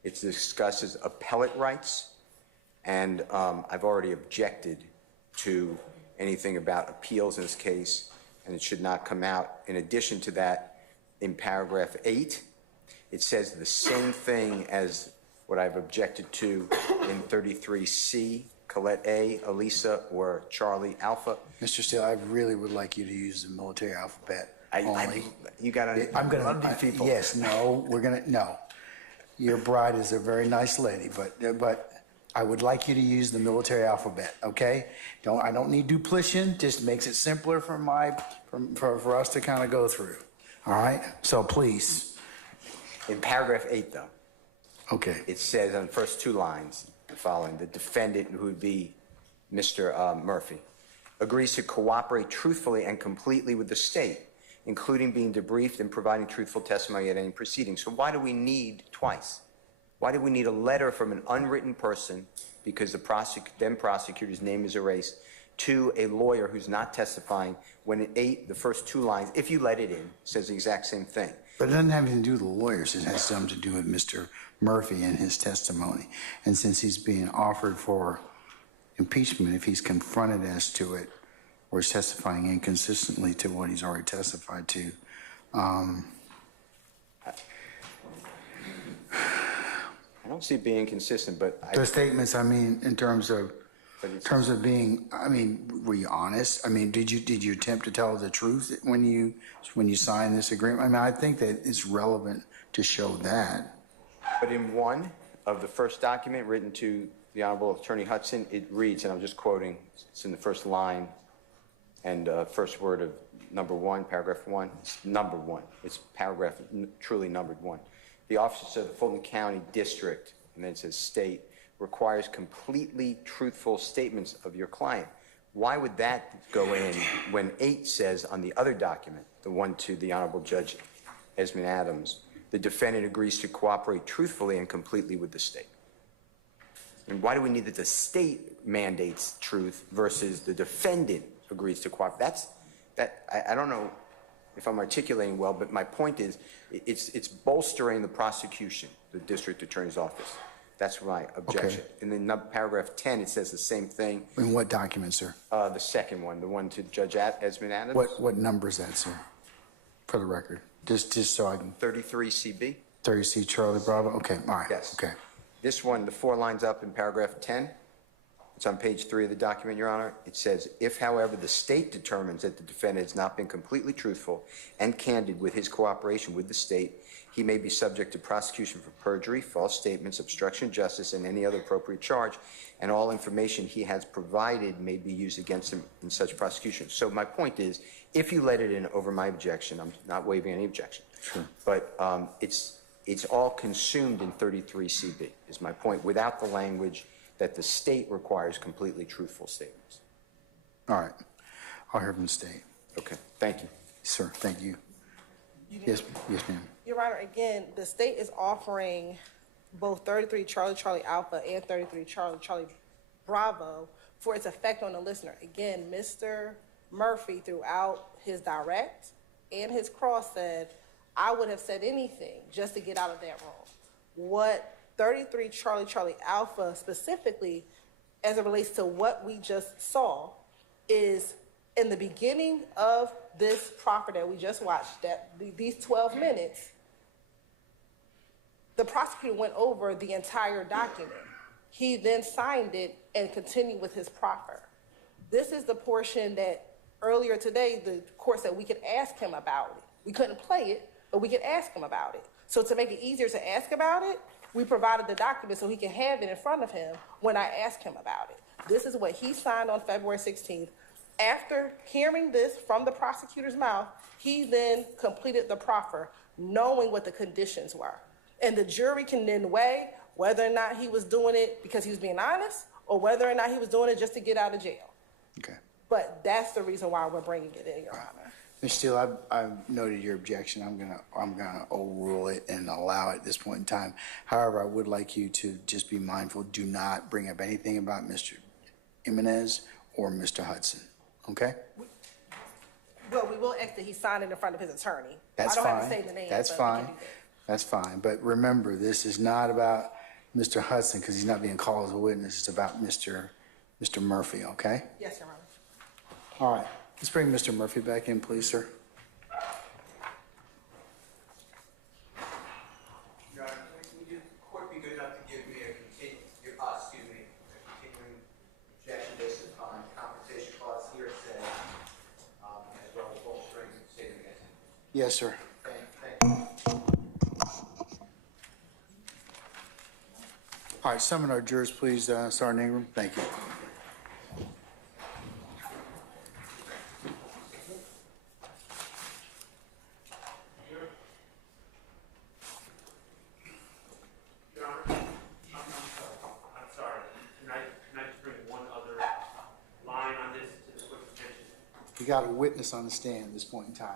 it discusses appellate rights, and I've already objected to anything about appeals in this case, and it should not come out. In addition to that, in paragraph 8, it says the same thing as what I've objected to in 33C, Colette A, Elisa, or Charlie Alpha. Mr. Steele, I really would like you to use the military alphabet only. You gotta love these people. Yes, no, no. Your bride is a very nice lady, but I would like you to use the military alphabet, okay? I don't need duplication, just makes it simpler for us to kind of go through. All right, so please. In paragraph 8, though, okay, it says on the first 2 lines, the following, the defendant, who would be Mr. Murphy, agrees to cooperate truthfully and completely with the state, including being debriefed and providing truthful testimony at any proceeding. So why do we need twice? Why do we need a letter from an unwritten person, because the then prosecutor's name is erased, to a lawyer who's not testifying, when in 8, the first 2 lines, if you let it in, says the exact same thing? But it doesn't have anything to do with the lawyers. It has something to do with Mr. Murphy and his testimony. And since he's being offered for impeachment, if he's confronted as to it, or is testifying inconsistently to what he's already testified to, I don't see it being inconsistent, but the statements, I mean, in terms of being, I mean, were you honest? I mean, did you attempt to tell the truth when you signed this agreement? I mean, I think that it's relevant to show that. But in 1 of the first document written to the Honorable Attorney Hudson, it reads, and I'm just quoting, it's in the first line and first word of number 1, paragraph 1, it's number 1. It's paragraph truly numbered 1. The officers of the Fulton County District, and then it says state, requires completely truthful statements of your client. Why would that go in when 8 says on the other document, the one to the Honorable Judge Esmond Adams, the defendant agrees to cooperate truthfully and completely with the state? And why do we need that the state mandates truth versus the defendant agrees to cooperate? I don't know if I'm articulating well, but my point is, it's bolstering the prosecution, the district attorney's office. That's my objection. Okay. And then paragraph 10, it says the same thing. In what document, sir? The second one, the one to Judge Esmond Adams. What number is that, sir? For the record, just so I can. 33 CB. 30C Charlie Bravo. Okay. All right. Yes. Okay. This one, the 4 lines up in paragraph 10, it's on page 3 of the document, Your Honor. It says, if, however, the state determines that the defendant has not been completely truthful and candid with his cooperation with the state, he may be subject to prosecution for perjury, false statements, obstruction of justice, and any other appropriate charge, and all information he has provided may be used against him in such prosecution. So my point is, if you let it in over my objection, I'm not waiving any objection. Sure. But it's all consumed in 33 CB, is my point, without the language that the state requires completely truthful statements. All right. I'll hear from the state. Okay. Thank you. Sir, thank you. Yes, ma'am. Your Honor, again, the state is offering both 33 Charlie Alpha and 33 Charlie Bravo for its effect on the listener. Again, Mr. Murphy, throughout his direct and his cross, said, I would have said anything just to get out of that room. What 33 Charlie Alpha specifically, as it relates to what we just saw, is in the beginning of this proffer that we just watched, that these 12 minutes, the prosecutor went over the entire document. He then signed it and continued with his proffer. This is the portion that earlier today the court said we could ask him about it. We couldn't play it, but we could ask him about it. So to make it easier to ask about it, we provided the document so he can have it in front of him when I asked him about it. This is what he signed on February 16th. After hearing this from the prosecutor's mouth, he then completed the proffer, knowing what the conditions were. And the jury can then weigh whether or not he was doing it because he was being honest or whether or not he was doing it just to get out of jail. Okay. But that's the reason why we're bringing it in, Your Honor. Mr. Steele, I've noted your objection. I'm gonna overrule it and allow it at this point in time. However, I would like you to just be mindful. Do not bring up anything about Mr. Jimenez or Mr. Hudson. Okay? Well, we will ask that he signed it in front of his attorney. That's I don't fine. have to say the name. That's but we fine. can do that. That's fine. But remember, this is not about Mr. Hudson because he's not being called as a witness. It's about Mr. Murphy. Okay? Yes, Your Honor. All right. Let's bring Mr. Murphy back in, please, sir. Your Honor, would the court be good enough to give me a continuing objection based upon confrontation clause hearsay, as well as bolstering statement against him? Yes, sir. Thank you. All right. Summon our jurors, please, Sergeant Ingram. Thank you. You got a witness on the stand at this point in time.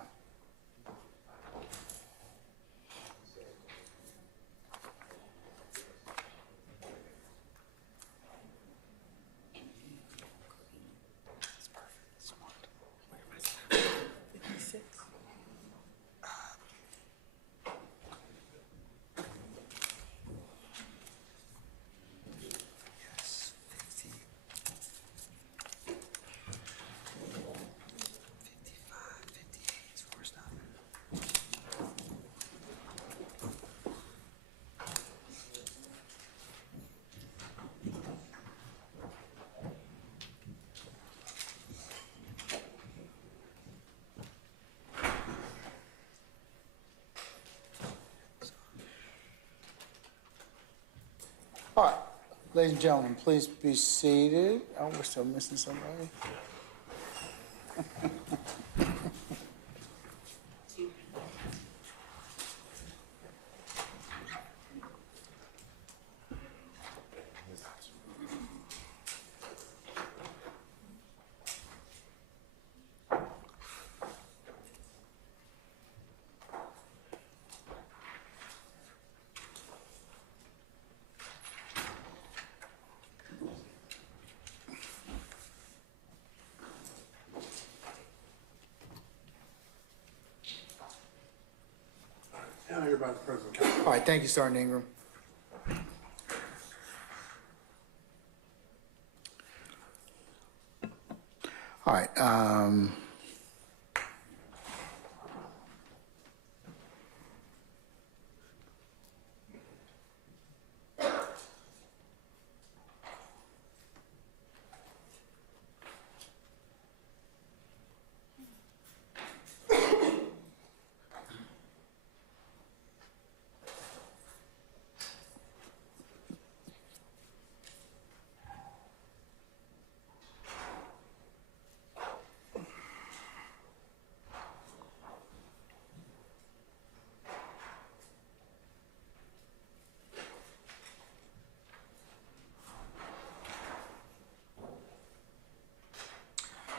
All right, ladies and gentlemen, please be seated. Oh, we're still missing somebody. by the President Counsel. All right, thank you, Sergeant Ingram. All right,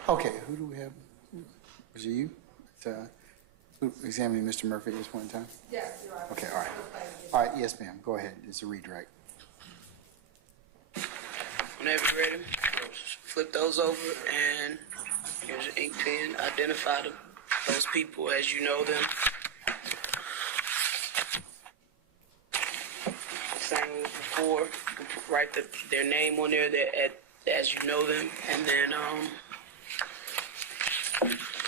okay, who do we have? Was it you? Who examining Mr. Murphy at this point in time? Yes, Your Honor. Okay, all right. All right, yes, ma'am, go ahead. It's a redirect. Whenever you're ready, flip those over, and here's your ink pen. Identify those people as you know them. Same as before. Write their name on there as you know them, and then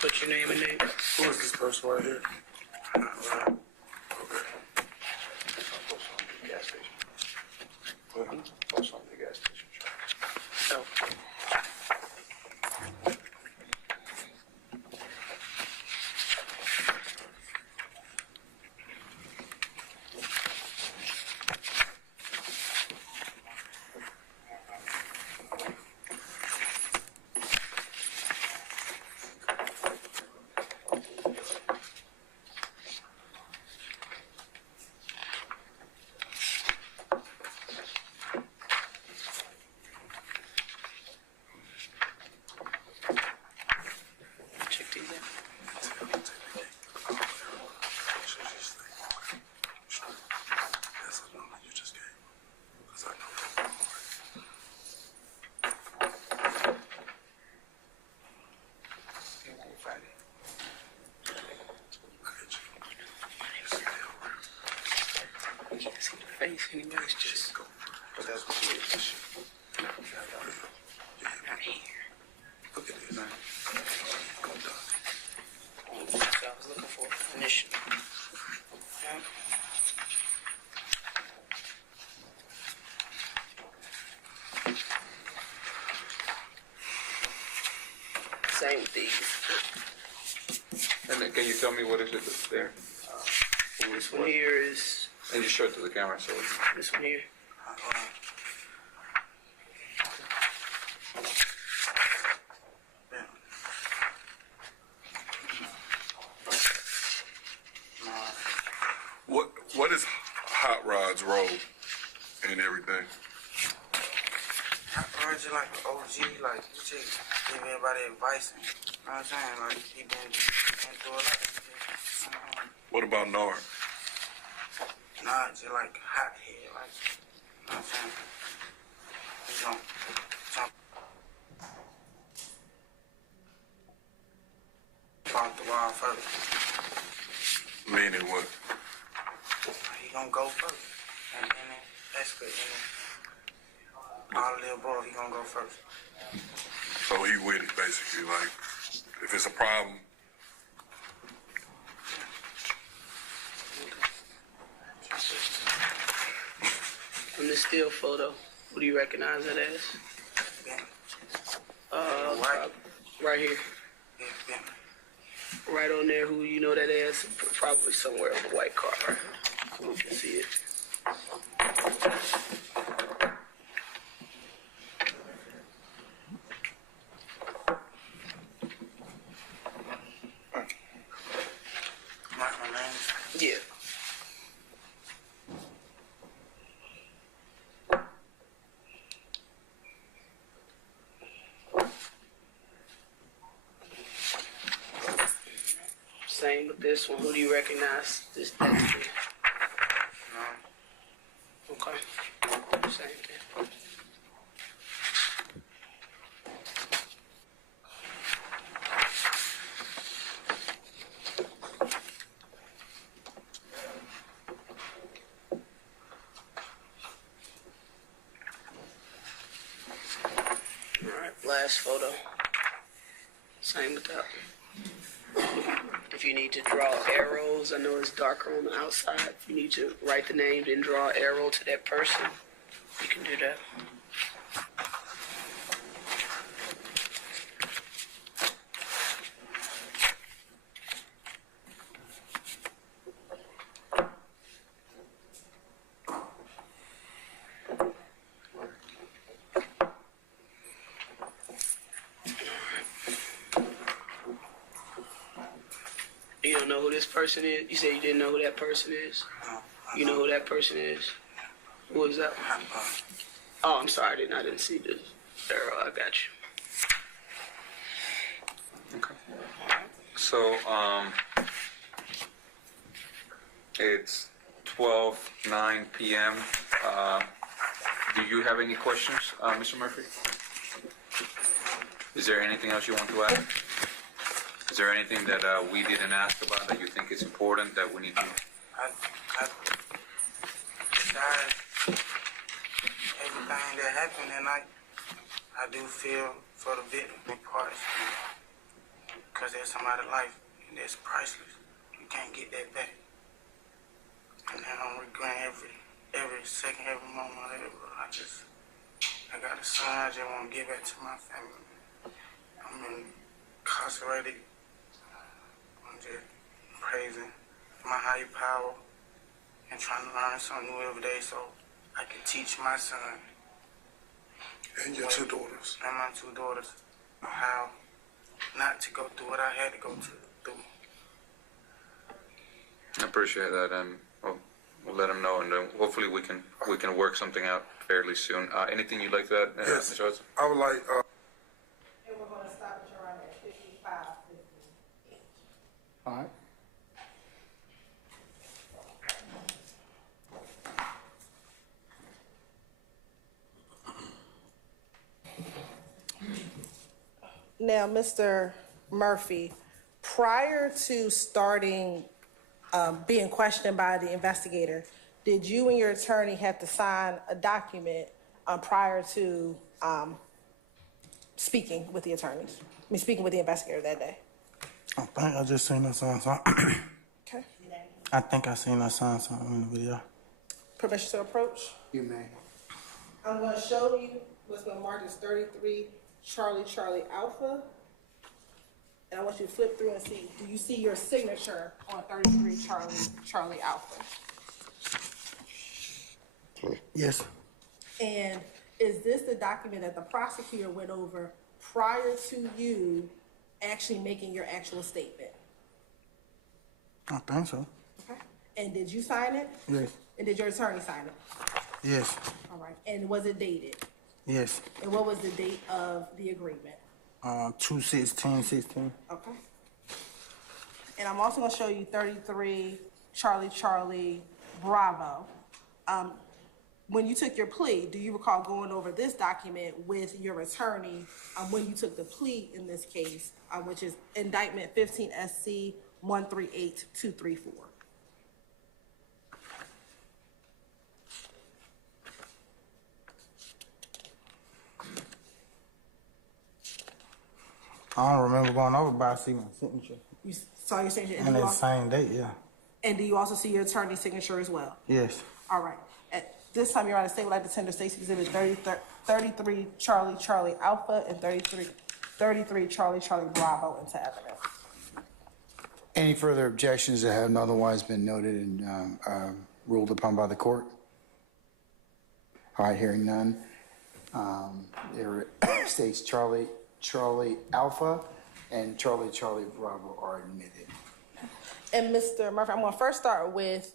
put your name in there. Who is this person right here? Okay. Gas station. Post on the gas station. So, check these out. That's the number you just gave. Because I know that. You can't see the face anyway, it's just But that's what it is. not here. Look at this. So I was looking for initially. Yeah. Same with these. And then can you tell me what is it that's there? This one here is And you show it to the camera so this one here. What is Hot Rod's role in everything? I'm just like an OG, like, just give everybody advice. And, you know what I'm saying? Like, he been through a lot. What about Nard? Nah, just like hot head, like, you know what I'm saying? He's gonna jump off the wall first. Meaning what? He gonna go first. And then basically, all of the above, he gonna go first. So he with it, basically. Like, if it's a problem, From this still photo, what do you recognize it as? Right here. Right on there, who you know that as? Probably somewhere on the white car. Right? So we can see it. My name? Yeah. Same with this one. Who do you recognize this next to? Okay. Same thing. last photo. Same with that one. If you need to draw arrows, I know it's darker on the outside. If you need to write the name, then draw an arrow to that person, you can do that. You don't know who this person is? You said you didn't know who that person is? You know who that person is? Who was that? Oh, I'm sorry, I didn't see this arrow. I got you. Okay. So, it's 12:09 p.m. Do you have any questions, Mr. Murphy? Is there anything else you want to add? Is there anything that we didn't ask about that you think is important that we need to? Besides everything that happened tonight, I do feel for the victim in parts because that's somebody's life and that's priceless. You can't get that back. And then I'm regretting every second, every moment of it. I got a son. I just want to give back to my family. I'm incarcerated. I'm just praising my higher power and trying to learn something new every day so I can teach my son And your two daughters. and my two daughters how not to go through what I had to go through. I appreciate that, and we'll let them know, and hopefully we can work something out fairly soon. Anything you'd like to add, Yes. Mr. Hudson? I would like, And we're going to stop at around at 55. All right. Now, Mr. Murphy, prior to starting being questioned by the investigator, did you and your attorney have to sign a document prior to speaking with the attorneys? Speaking with the investigator that day? I think I just seen her sign something. Okay. I think I seen her sign something in the video. Permission to approach? You may. I'm going to show you what's been marked as 33 Charlie Alpha. And I want you to flip through and see, do you see your signature on 33 Charlie Alpha? Yes. And is this the document that the prosecutor went over prior to you actually making your actual statement? I think so. Okay. And did you sign it? Yes. And did your attorney sign it? Yes. All right. And was it dated? Yes. And what was the date of the agreement? 2/16/16. Okay. And I'm also going to show you 33 Charlie Bravo. When you took your plea, do you recall going over this document with your attorney when you took the plea in this case, which is Indictment 15 SC 138234? I don't remember going over, but I see my signature. You saw your signature? And that same date, yeah. And do you also see your attorney's signature as well? Yes. All right. At this time, Your Honor, State would like to tender State's Exhibit 33 Charlie Alpha and 33 Charlie Bravo into evidence. Any further objections that have otherwise been noted and ruled upon by the court? All right, hearing none. There states Charlie Alpha and Charlie Bravo are admitted. And Mr. Murphy, I'm going to first start with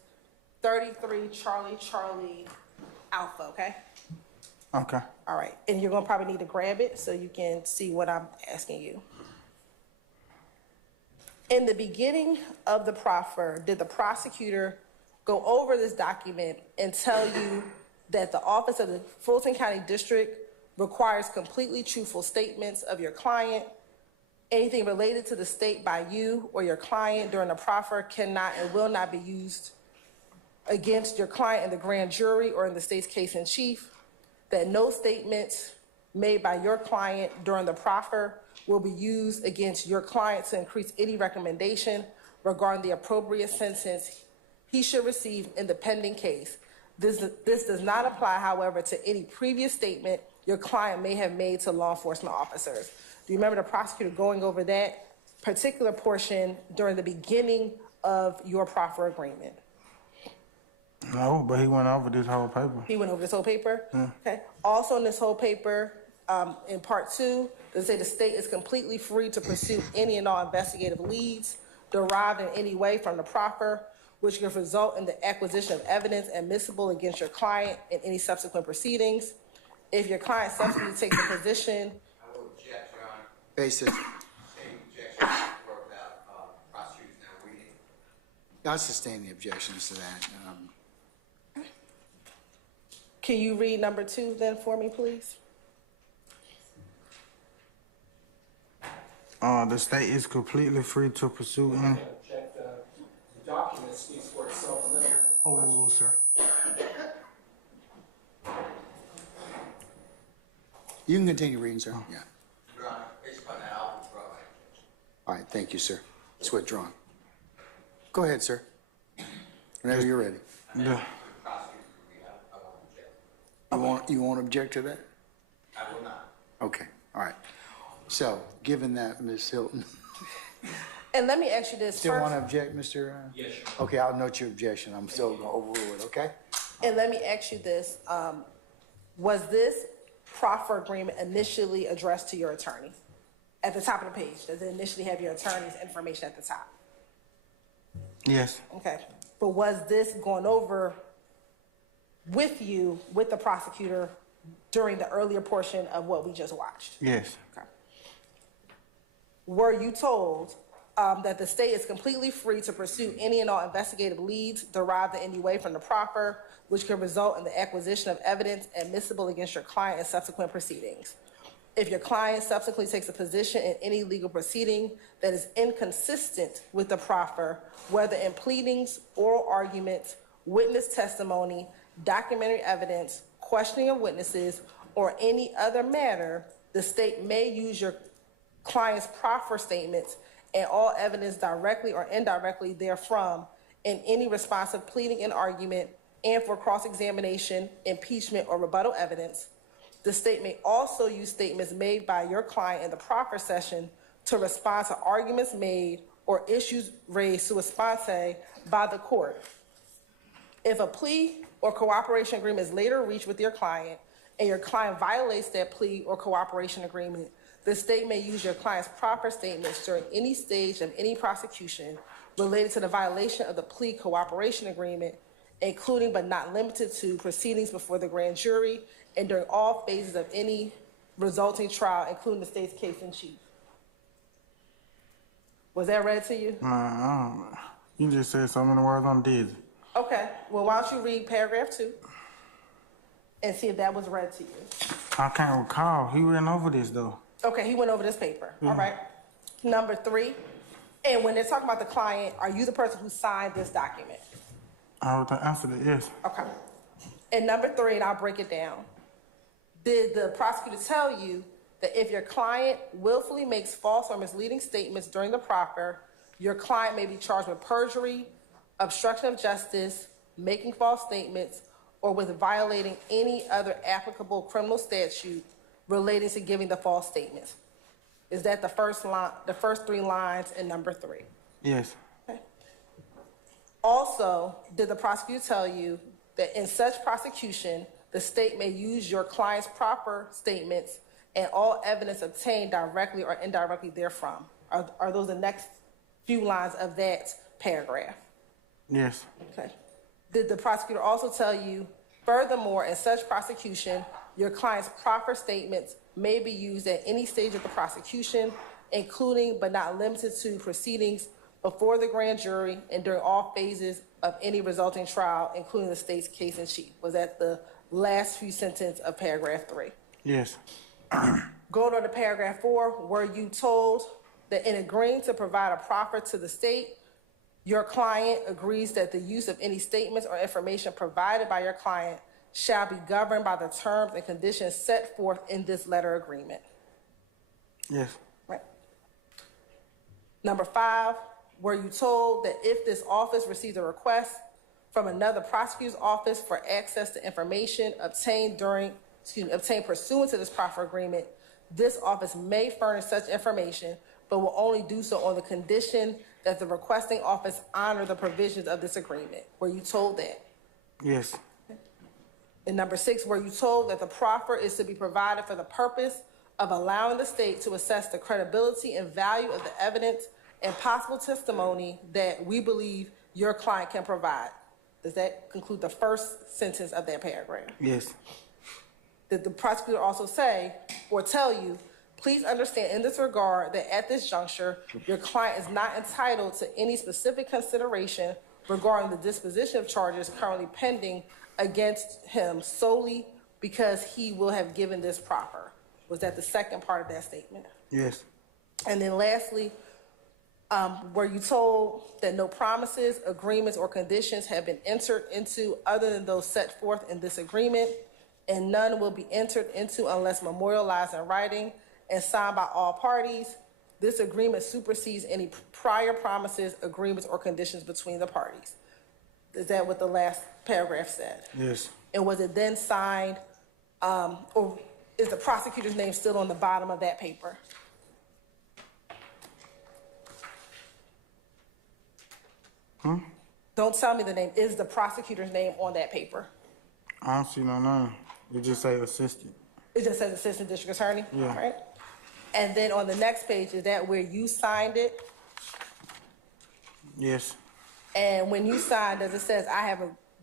33 Charlie Alpha, okay? Okay. All right. And you're going to probably need to grab it so you can see what I'm asking you. In the beginning of the proffer, did the prosecutor go over this document and tell you that the Office of the Fulton County District requires completely truthful statements of your client? Anything related to the state by you or your client during the proffer cannot and will not be used against your client in the grand jury or in the state's case in chief? That no statements made by your client during the proffer will be used against your client to increase any recommendation regarding the appropriate sentence he should receive in the pending case. This does not apply, however, to any previous statement your client may have made to law enforcement officers. Do you remember the prosecutor going over that particular portion during the beginning of your proffer agreement? No, but he went over this whole paper. He went over this whole paper? Yeah. Okay. Also in this whole paper, in part 2, they say the state is completely free to pursue any and all investigative leads derived in any way from the proffer, which can result in the acquisition of evidence admissible against your client in any subsequent proceedings. If your client subsequently takes a position. I will object, Your Honor. Basis. Same objection before about prosecutors now reading. I sustain the objections to that. Can you read number 2 then for me, please? The state is completely free to pursue any. Object, the document speaks for itself. Oh, sir. You can continue reading, sir. Yeah. Your Honor, based upon that, I'll withdraw my objection. All right, thank you, sir. It's withdrawn. Go ahead, sir. Whenever you're ready. Yeah. You won't object to that? I will not. Okay, all right. So, given that, Ms. Hilton, And let me ask you this still first. want to object, Mr.? Yes, Your Okay, I'll note your objection. I'm still going to overrule it, okay? And let me ask you this. Was this proffer agreement initially addressed to your attorney? At the top of the page, does it initially have your attorney's information at the top? Yes. Okay. But was this going over with you, with the prosecutor, during the earlier portion of what we just watched? Yes. Okay. Were you told that the state is completely free to pursue any and all investigative leads derived in any way from the proffer, which could result in the acquisition of evidence admissible against your client in subsequent proceedings? If your client subsequently takes a position in any legal proceeding that is inconsistent with the proffer, whether in pleadings, oral arguments, witness testimony, documentary evidence, questioning of witnesses, or any other matter, the state may use your client's proffer statements and all evidence directly or indirectly therefrom in any responsive pleading and argument and for cross-examination, impeachment, or rebuttal evidence. The state may also use statements made by your client in the proffer session to respond to arguments made or issues raised sua sponte by the court. If a plea or cooperation agreement is later reached with your client and your client violates that plea or cooperation agreement, the state may use your client's proffer statements during any stage of any prosecution related to the violation of the plea cooperation agreement, including but not limited to proceedings before the grand jury and during all phases of any resulting trial, including the state's case in chief. Was that read to you? You just said so many words on dizzy. Okay, well, why don't you read paragraph 2 and see if that was read to you? I can't recall. He went over this though. Okay, he went over this paper. All right. Number 3, and when they're talking about the client, are you the person who signed this document? I would answer it, yes. Okay. And number 3, and I'll break it down. Did the prosecutor tell you that if your client willfully makes false or misleading statements during the proffer, your client may be charged with perjury, obstruction of justice, making false statements, or with violating any other applicable criminal statute relating to giving the false statements? Is that the first line, the first 3 lines in number 3? Yes. Okay. Also, did the prosecutor tell you that in such prosecution, the state may use your client's proper statements and all evidence obtained directly or indirectly therefrom? Are those the next few lines of that paragraph? Yes. Okay. Did the prosecutor also tell you, furthermore, in such prosecution, your client's proper statements may be used at any stage of the prosecution, including but not limited to proceedings before the grand jury and during all phases of any resulting trial, including the state's case in chief? Was that the last few sentences of paragraph 3? Yes. Going on to paragraph 4, were you told that in agreeing to provide a proffer to the state, your client agrees that the use of any statements or information provided by your client shall be governed by the terms and conditions set forth in this letter agreement. Yes. Right. Number 5, were you told that if this office receives a request from another prosecutor's office for access to information obtained pursuant to this proffer agreement, this office may furnish such information, but will only do so on the condition that the requesting office honor the provisions of this agreement? Were you told that? Yes. And number 6, were you told that the proffer is to be provided for the purpose of allowing the state to assess the credibility and value of the evidence and possible testimony that we believe your client can provide? Does that conclude the first sentence of that paragraph? Yes. Did the prosecutor also say or tell you, please understand in this regard that at this juncture, your client is not entitled to any specific consideration regarding the disposition of charges currently pending against him solely because he will have given this proffer? Was that the second part of that statement? Yes. And then lastly, were you told that no promises, agreements, or conditions have been entered into other than those set forth in this agreement, and none will be entered into unless memorialized in writing and signed by all parties? This agreement supersedes any prior promises, agreements, or conditions between the parties. Is that what the last paragraph said? Yes. And was it then signed, or is the prosecutor's name still on the bottom of that paper? Don't tell me the name. Is the prosecutor's name on that paper? I don't see no name. It just say assistant. It just says Assistant District Attorney? Yeah. Right? And then on the next page, is that where you signed it? Yes. And when you signed, does it says, I have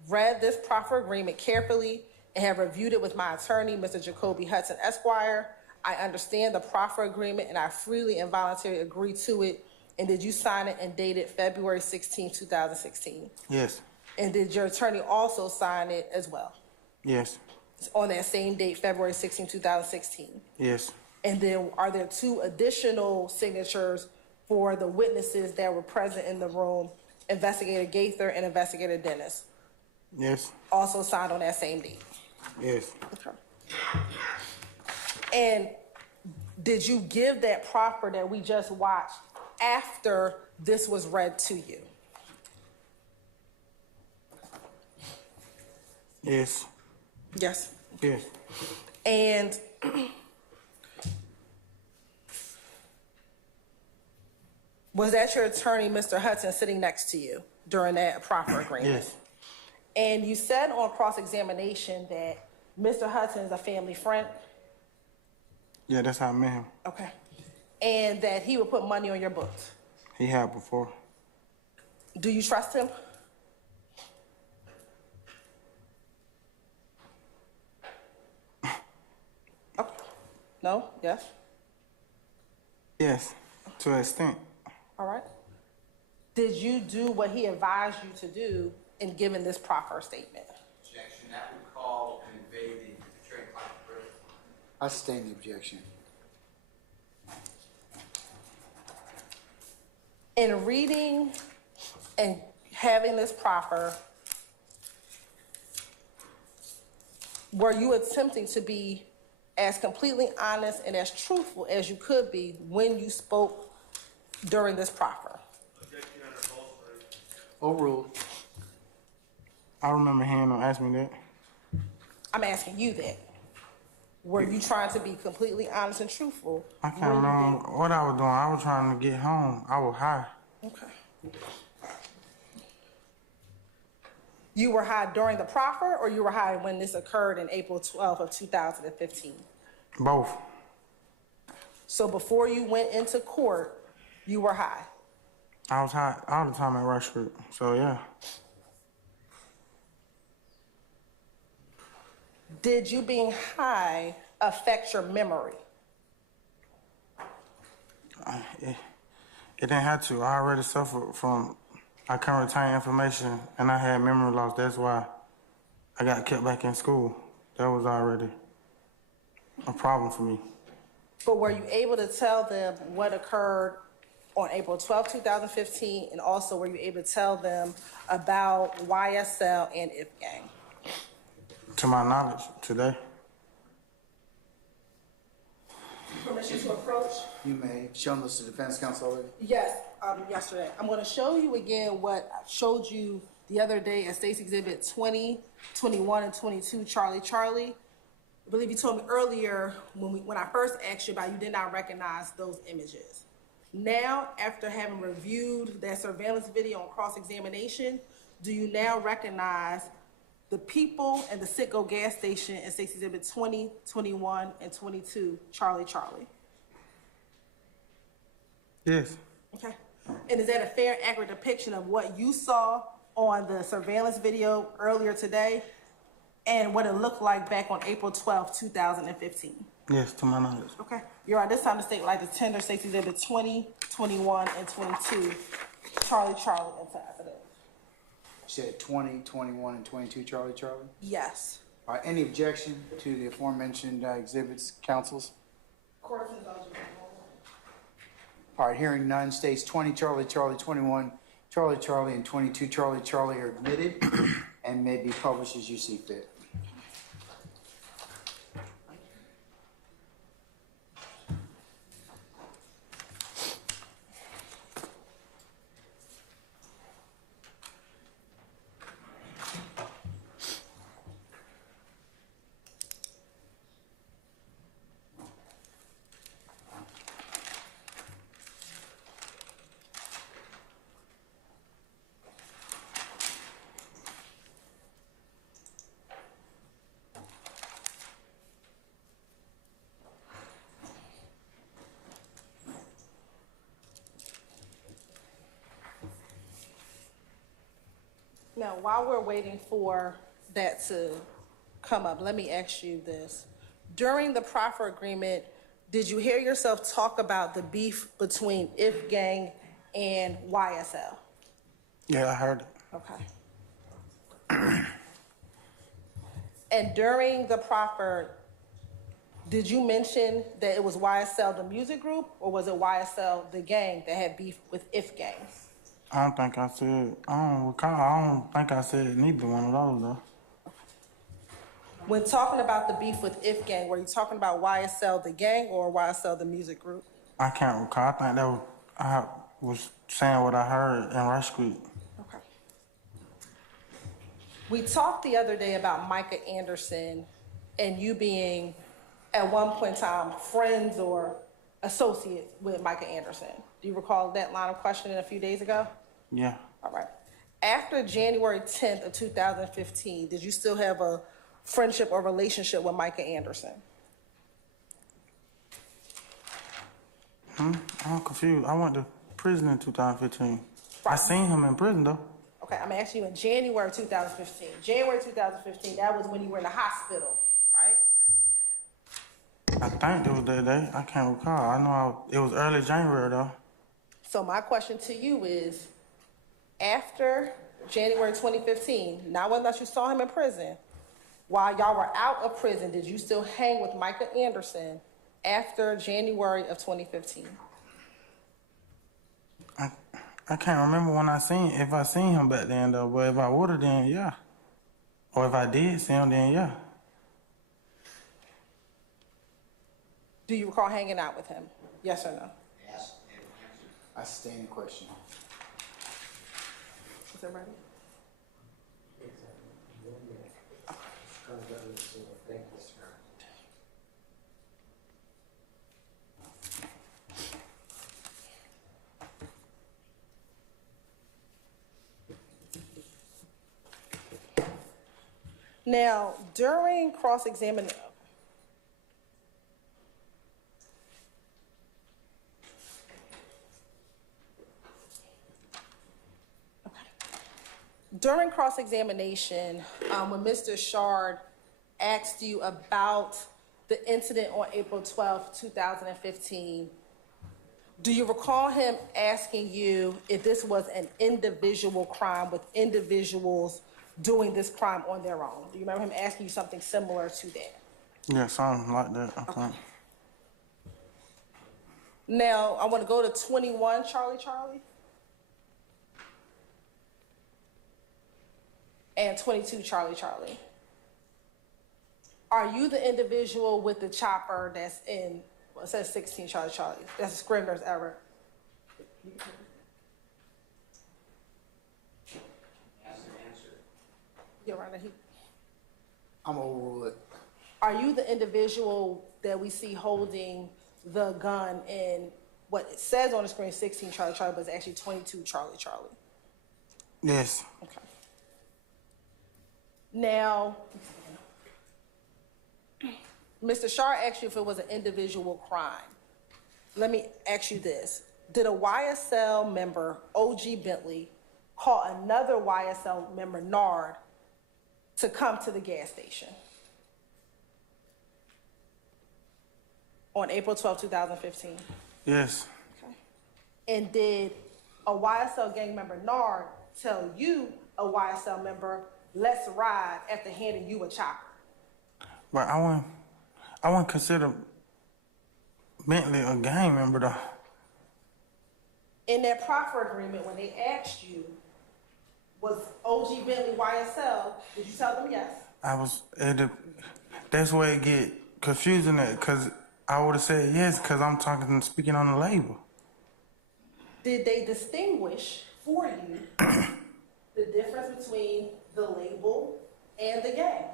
read this proffer agreement carefully and have reviewed it with my attorney, Mr. Jacoby Hudson, Esquire. I understand the proffer agreement and I freely and voluntarily agree to it. And did you sign it and date it February 16, 2016? Yes. And did your attorney also sign it as well? Yes. On that same date, February 16, 2016? Yes. And then are there 2 additional signatures for the witnesses that were present in the room, Investigator Gaither and Investigator Dennis? Yes. Also signed on that same date? Yes. Okay. And did you give that proffer that we just watched after this was read to you? Yes. Yes. Yes. And was that your attorney, Mr. Hudson, sitting next to you during that proffer agreement? Yes. And you said on cross-examination that Mr. Hudson is a family friend? Yeah, that's how I met him. Okay. And that he would put money on your books? He had before. Do you trust him? Okay. No? Yes? Yes, to an extent. All right. Did you do what he advised you to do in giving this proffer statement? Objection, that would call and invade the attorney-client privilege. I sustain the objection. In reading and having this proffer, were you attempting to be as completely honest and as truthful as you could be when you spoke during this proffer? Overruled. I remember hearing him ask me that. I'm asking you that. Were you trying to be completely honest and truthful? I can't remember what I was doing. I was trying to get home. I was high. Okay. You were high during the proffer, or you were high when this occurred in April 12th of 2015? Both. So before you went into court, you were high? I was high all the time at Rush Street, so yeah. Did you being high affect your memory? It didn't have to. I already suffered from, I couldn't retain information and I had memory loss. That's why I got kept back in school. That was already a problem for me. But were you able to tell them what occurred on April 12, 2015, and also were you able to tell them about YSL and If Gang? To my knowledge, today. Permission to approach? You may. Shown this to defense counsel already? Yes, yesterday. I'm going to show you again what I showed you the other day at State's Exhibit 20, 21, and 22, Charlie. I believe you told me earlier when I first asked you about it, you did not recognize those images. Now, after having reviewed that surveillance video on cross-examination, do you now recognize the people at the Citgo gas station in State's Exhibit 20, 21, and 22, Charlie? Yes. Okay. And is that a fair, accurate depiction of what you saw on the surveillance video earlier today and what it looked like back on April 12, 2015? Yes, to my knowledge. Okay. You're on this time the state would like to tender State's Exhibit 20, 21, and 22, Charlie inside of it. You said 20, 21, and 22, Charlie? Yes. All right, any objection to the aforementioned exhibits, counsels? Court is eligible. All right, hearing none, states 20, Charlie, 21, Charlie, and 22, Charlie are admitted and may be published as you see fit. Now, while we're waiting for that to come up, let me ask you this. During the proffer agreement, did you hear yourself talk about the beef between If Gang and YSL? Yeah, I heard it. Okay. And during the proffer, did you mention that it was YSL the music group, or was it YSL the gang that had beef with If Gang? I don't think I said, I don't recall, I don't think I said neither one of those though. When talking about the beef with If Gang, were you talking about YSL the gang or YSL the music group? I can't recall, I think that was, I was saying what I heard in Rush Street. Okay. We talked the other day about Micah Anderson and you being, at one point in time, friends or associates with Micah Anderson. Do you recall that line of questioning a few days ago? Yeah. All right. After January 10th of 2015, did you still have a friendship or relationship with Micah Anderson? I'm confused. I went to prison in 2015. Right. I seen him in prison though. Okay, I'm asking you in January 2015. January 2015, that was when you were in the hospital, right? I think it was that day. I can't recall. I know it was early January though. So my question to you is, after January 2015, not whether or not you saw him in prison, while y'all were out of prison, did you still hang with Micah Anderson after January of 2015? I can't remember when if I seen him back then though, but if I would've then yeah. Or if I did see him then yeah. Do you recall hanging out with him? Yes or no? Yes. I sustain the question. Is that ready? Now, during cross-examination, during cross-examination, when Mr. Shard asked you about the incident on April 12th, 2015, do you recall him asking you if this was an individual crime with individuals doing this crime on their own? Do you remember him asking you something similar to that? Yeah, something like that, I think. Now, I want to go to 21, Charlie. And 22, Charlie. Are you the individual with the chopper that's in, well, it says 16 Charlie Charlie? That's a Scrivener's error. You're right. I'm overrule it. Are you the individual that we see holding the gun in what it says on the screen 16 Charlie Charlie, but it's actually 22 Charlie Charlie? Yes. Okay. Now, Mr. Shar asked you if it was an individual crime. Let me ask you this. Did a YSL member, OG Bentley, call another YSL member, Nard, to come to the gas station on April 12, 2015? Yes. Okay. And did a YSL gang member, Nard, tell you, a YSL member, let's ride, after handing you a chopper? But I wouldn't consider Bentley a gang member though. In that proffer agreement, when they asked you, was OG Bentley YSL, did you tell them yes? That's where it get confusing at, because I would have said yes, because I'm speaking on the label. Did they distinguish for you the difference between the label and the gang?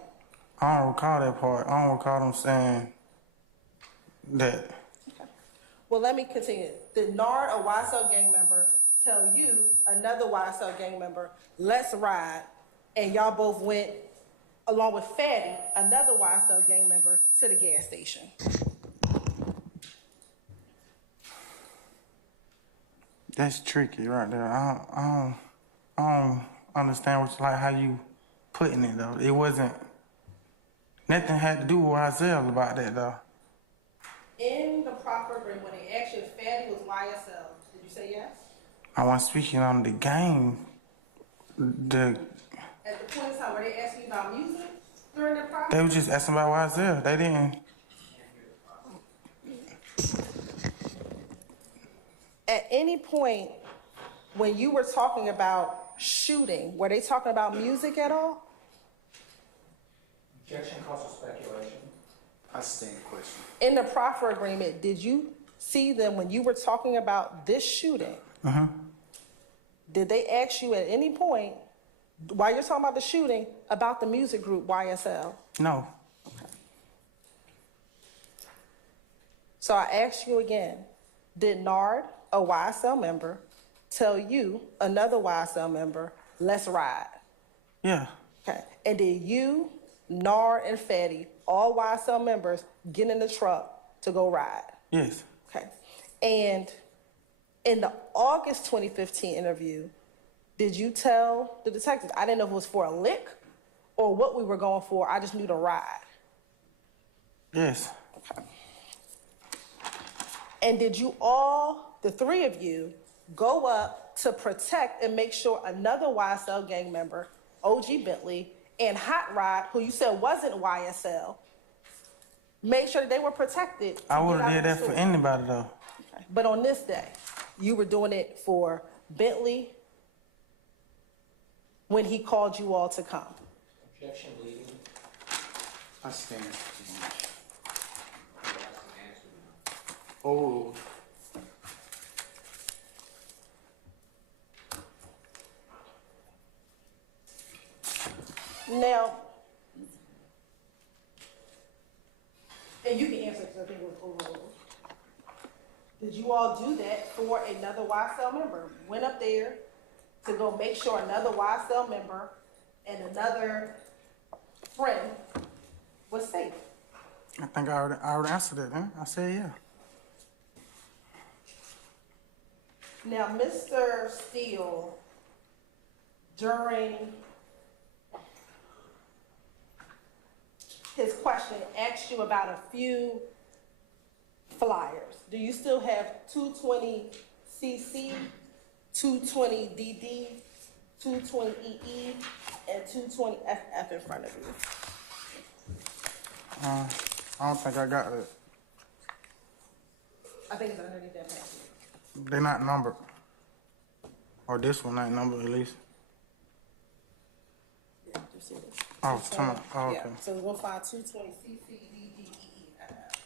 I don't recall that part. I don't recall them saying that. Okay. Well, let me continue. Did Nard, a YSL gang member, tell you, another YSL gang member, let's ride, and y'all both went, along with Fatty, another YSL gang member, to the gas station? That's tricky right there. I don't understand how you putting it though. It wasn't, nothing had to do with YSL about that though. In the proper agreement, when they asked you if Fatty was YSL, did you say yes? I wasn't speaking on the game. At the point in time where they asked you about music during the proper? They were just asking about YSL. They didn't. At any point when you were talking about shooting, were they talking about music at all? Objection calls for speculation. I stand question. In the proffer agreement, did you see them when you were talking about this shooting? Did they ask you at any point, while you're talking about the shooting, about the music group YSL? No. Okay. So I ask you again, did Nard, a YSL member, tell you, another YSL member, let's ride? Yeah. Okay. And did you, Nard, and Fatty, all YSL members, get in the truck to go ride? Yes. Okay. And in the August 2015 interview, did you tell the detectives, I didn't know if it was for a lick or what we were going for, I just knew to ride? Yes. Okay. And did you all, the three of you, go up to protect and make sure another YSL gang member, OG Bentley, and Hot Rod, who you said wasn't YSL, made sure that they were protected? I would have did that for anybody though. Okay. But on this day, you were doing it for Bentley when he called you all to come? Objection, leading. I stand. Overruled. Now, and you can answer because I think it was overruled. Did you all do that for another YSL member? Went up there to go make sure another YSL member and another friend was safe? I think I already answered it, huh? I said yeah. Now, Mr. Steele, during his question, asked you about a few flyers. Do you still have 220cc, 220dd, 220ee, and 220ff in front of you? I don't think I got it. I think it's underneath that package. They're not numbered. Or this one ain't numbered at least. Yeah, you see this? Oh, oh, okay. Yeah, so we'll find 220 CC, DD, EE, FF.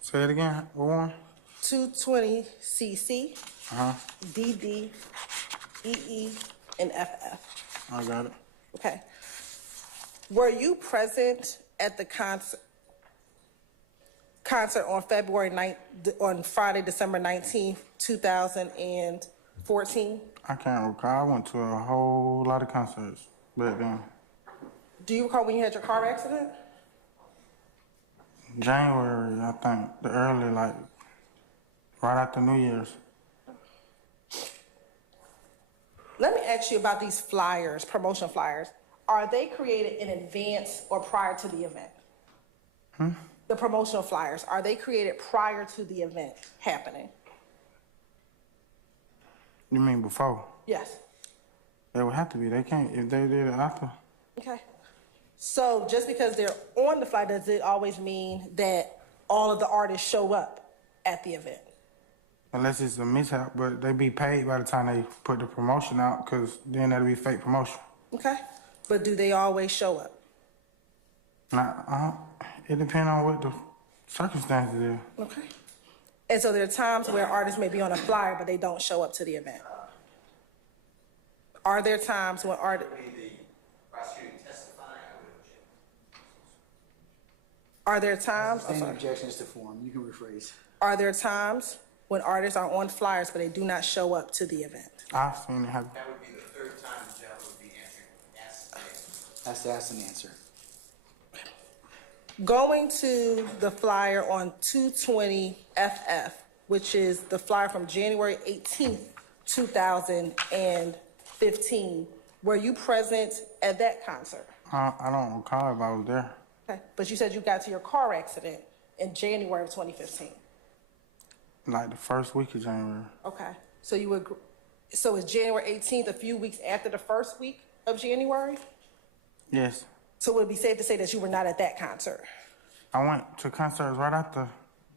Say it again. What one? 220 CC, Uh huh. DD, EE, and FF. I got it. Okay. Were you present at the concert on on Friday, December 19th, 2014? I can't recall. I went to a whole lot of concerts back then. Do you recall when you had your car accident? January, I think. The early, like, right after New Year's. Let me ask you about these flyers, promotion flyers. Are they created in advance or prior to the event? The promotional flyers, are they created prior to the event happening? You mean before? Yes. They would have to be. They can't, if they did it after. Okay. So just because they're on the flyer, does it always mean that all of the artists show up at the event? Unless it's a mishap, but they be paid by the time they put the promotion out, because then that'll be fake promotion. Okay. But do they always show up? It depends on what the circumstances is. Okay. And so there are times where artists may be on a flyer, but they don't show up to the event. Are there times when artists... Are there times... Standing objections to form. You can rephrase. Are there times when artists are on flyers, but they do not show up to the event? I've seen it happen. That would be the third time the judge would be asked Has to ask and answer. Going to the flyer on 220 FF, which is the flyer from January 18th, 2015, were you present at that concert? I don't recall if I was there. Okay. But you said you got to your car accident in January of 2015. Like the first week of January. Okay. So you would, so is January 18th a few weeks after the first week of January? Yes. So would it be safe to say that you were not at that concert? I went to concerts right after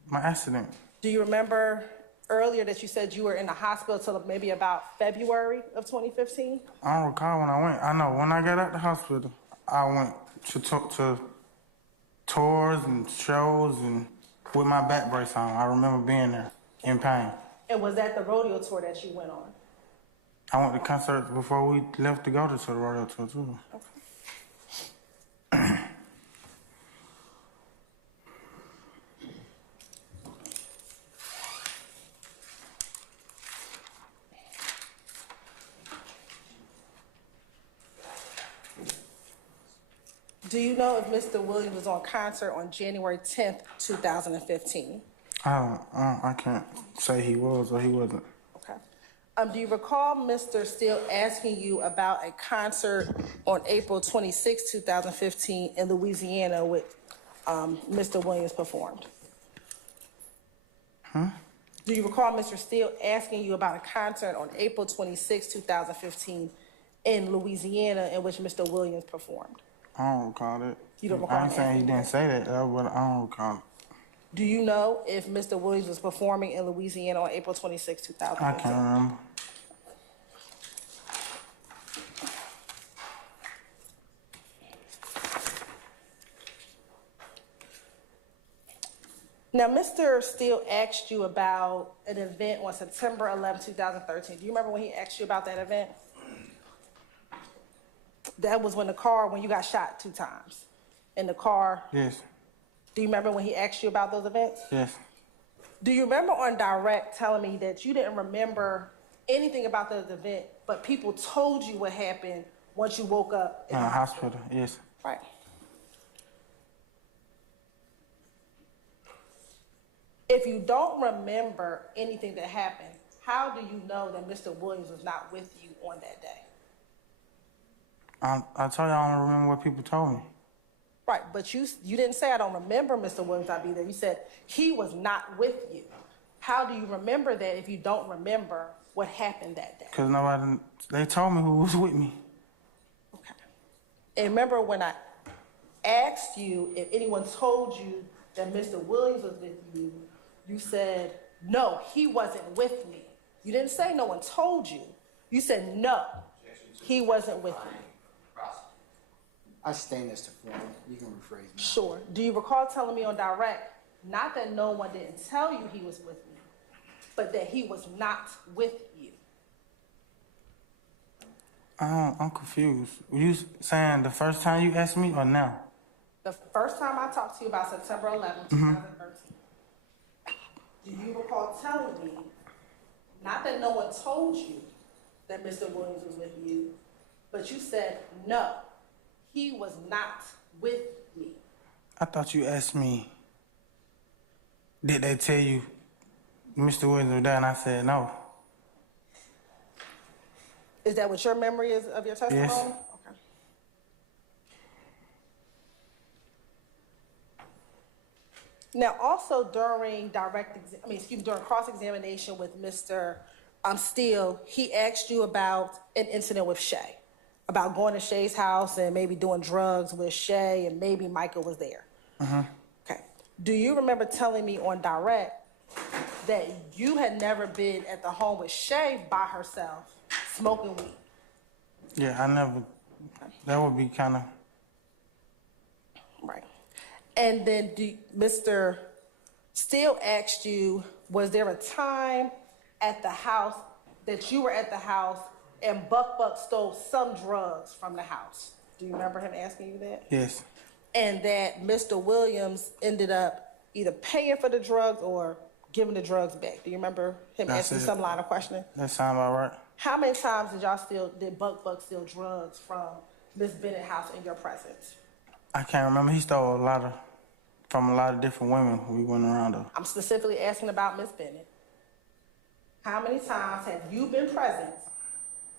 my accident. Do you remember earlier that you said you were in the hospital till maybe about February of 2015? I don't recall when I went. I know when I got out the hospital, I went to tours and shows and with my back brace on. I remember being there in pain. And was that the rodeo tour that you went on? I went to concerts before we left to go to the rodeo tour too. Okay. Do you know if Mr. Williams was on concert on January 10th, 2015? I can't say he was or he wasn't. Okay. Do you recall Mr. Steele asking you about a concert on April 26, 2015 in Louisiana with Mr. Williams performed? Do you recall Mr. Steele asking you about a concert on April 26, 2015 in Louisiana in which Mr. Williams performed? I don't recall it. You don't recall I ain't saying he didn't say that, but I don't recall it. Do you know if Mr. Williams was performing in Louisiana on April 26, 2015? I can't remember. Now, Mr. Steele asked you about an event on September 11, 2013. Do you remember when he asked you about that event? That was when you got shot 2 times. In the car. Yes. Do you remember when he asked you about those events? Yes. Do you remember on direct telling me that you didn't remember anything about those events, but people told you what happened once you woke up? In the hospital, yes. Right. If you don't remember anything that happened, how do you know that Mr. Williams was not with you on that day? I told you I don't remember what people told me. Right, but you didn't say, I don't remember Mr. Williams not being there. You said he was not with you. How do you remember that if you don't remember what happened that day? Because nobody, they told me who was with me. And remember when I asked you if anyone told you that Mr. Williams was with you, you said, no, he wasn't with me. You didn't say no one told you. You said, no, he wasn't with me. I stand as to form. You can rephrase me. Sure. Do you recall telling me on direct, not that no one didn't tell you he was with me, but that he was not with you? I'm confused. Were you saying the first time you asked me or now? The first time I talked to you about September 11, 2013, do you recall telling me, not that no one told you that Mr. Williams was with you, but you said, no, he was not with me? I thought you asked me, did they tell you Mr. Williams was there? And I said no. Is that what your memory is of your testimony? Yes. Okay. Now, also during during cross-examination with Mr. Steele, he asked you about an incident with Shay, about going to Shay's house and maybe doing drugs with Shay, and maybe Michael was there. Okay. Do you remember telling me on direct that you had never been at the home with Shay by herself smoking weed? Yeah, I never. That would be kind of. Right. And then Mr. Steele asked you, was there a time at the house that you were at the house and Buck stole some drugs from the house? Do you remember him asking you that? Yes. And that Mr. Williams ended up either paying for the drugs or giving the drugs back. Do you remember him asking some line of questioning? That sound about right. How many times did Buck steal drugs from Miss Bennett's house in your presence? I can't remember. He stole from a lot of different women we went around her. I'm specifically asking about Miss Bennett. How many times have you been present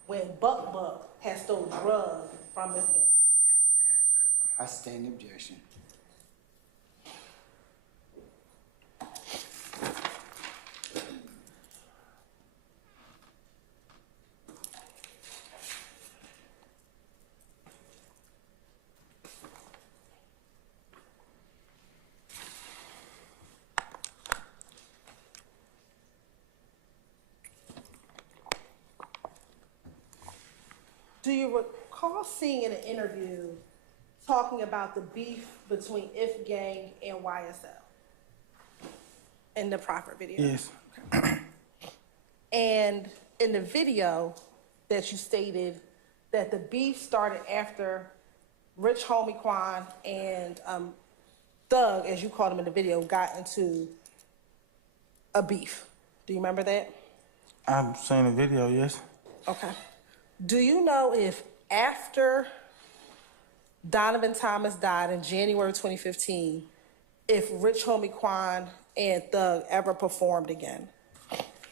when Buck has stolen drugs from Miss Bennett? I stand objection. Do you recall seeing in an interview talking about the beef between If Gang and YSL in the Prophet video? Yes. And in the video that you stated that the beef started after Rich Homie Quan and Thug, as you called him in the video, got into a beef. Do you remember that? I've seen the video, yes. Okay. Do you know if after Donovan Thomas died in January 2015, if Rich Homie Quan and Thug ever performed again?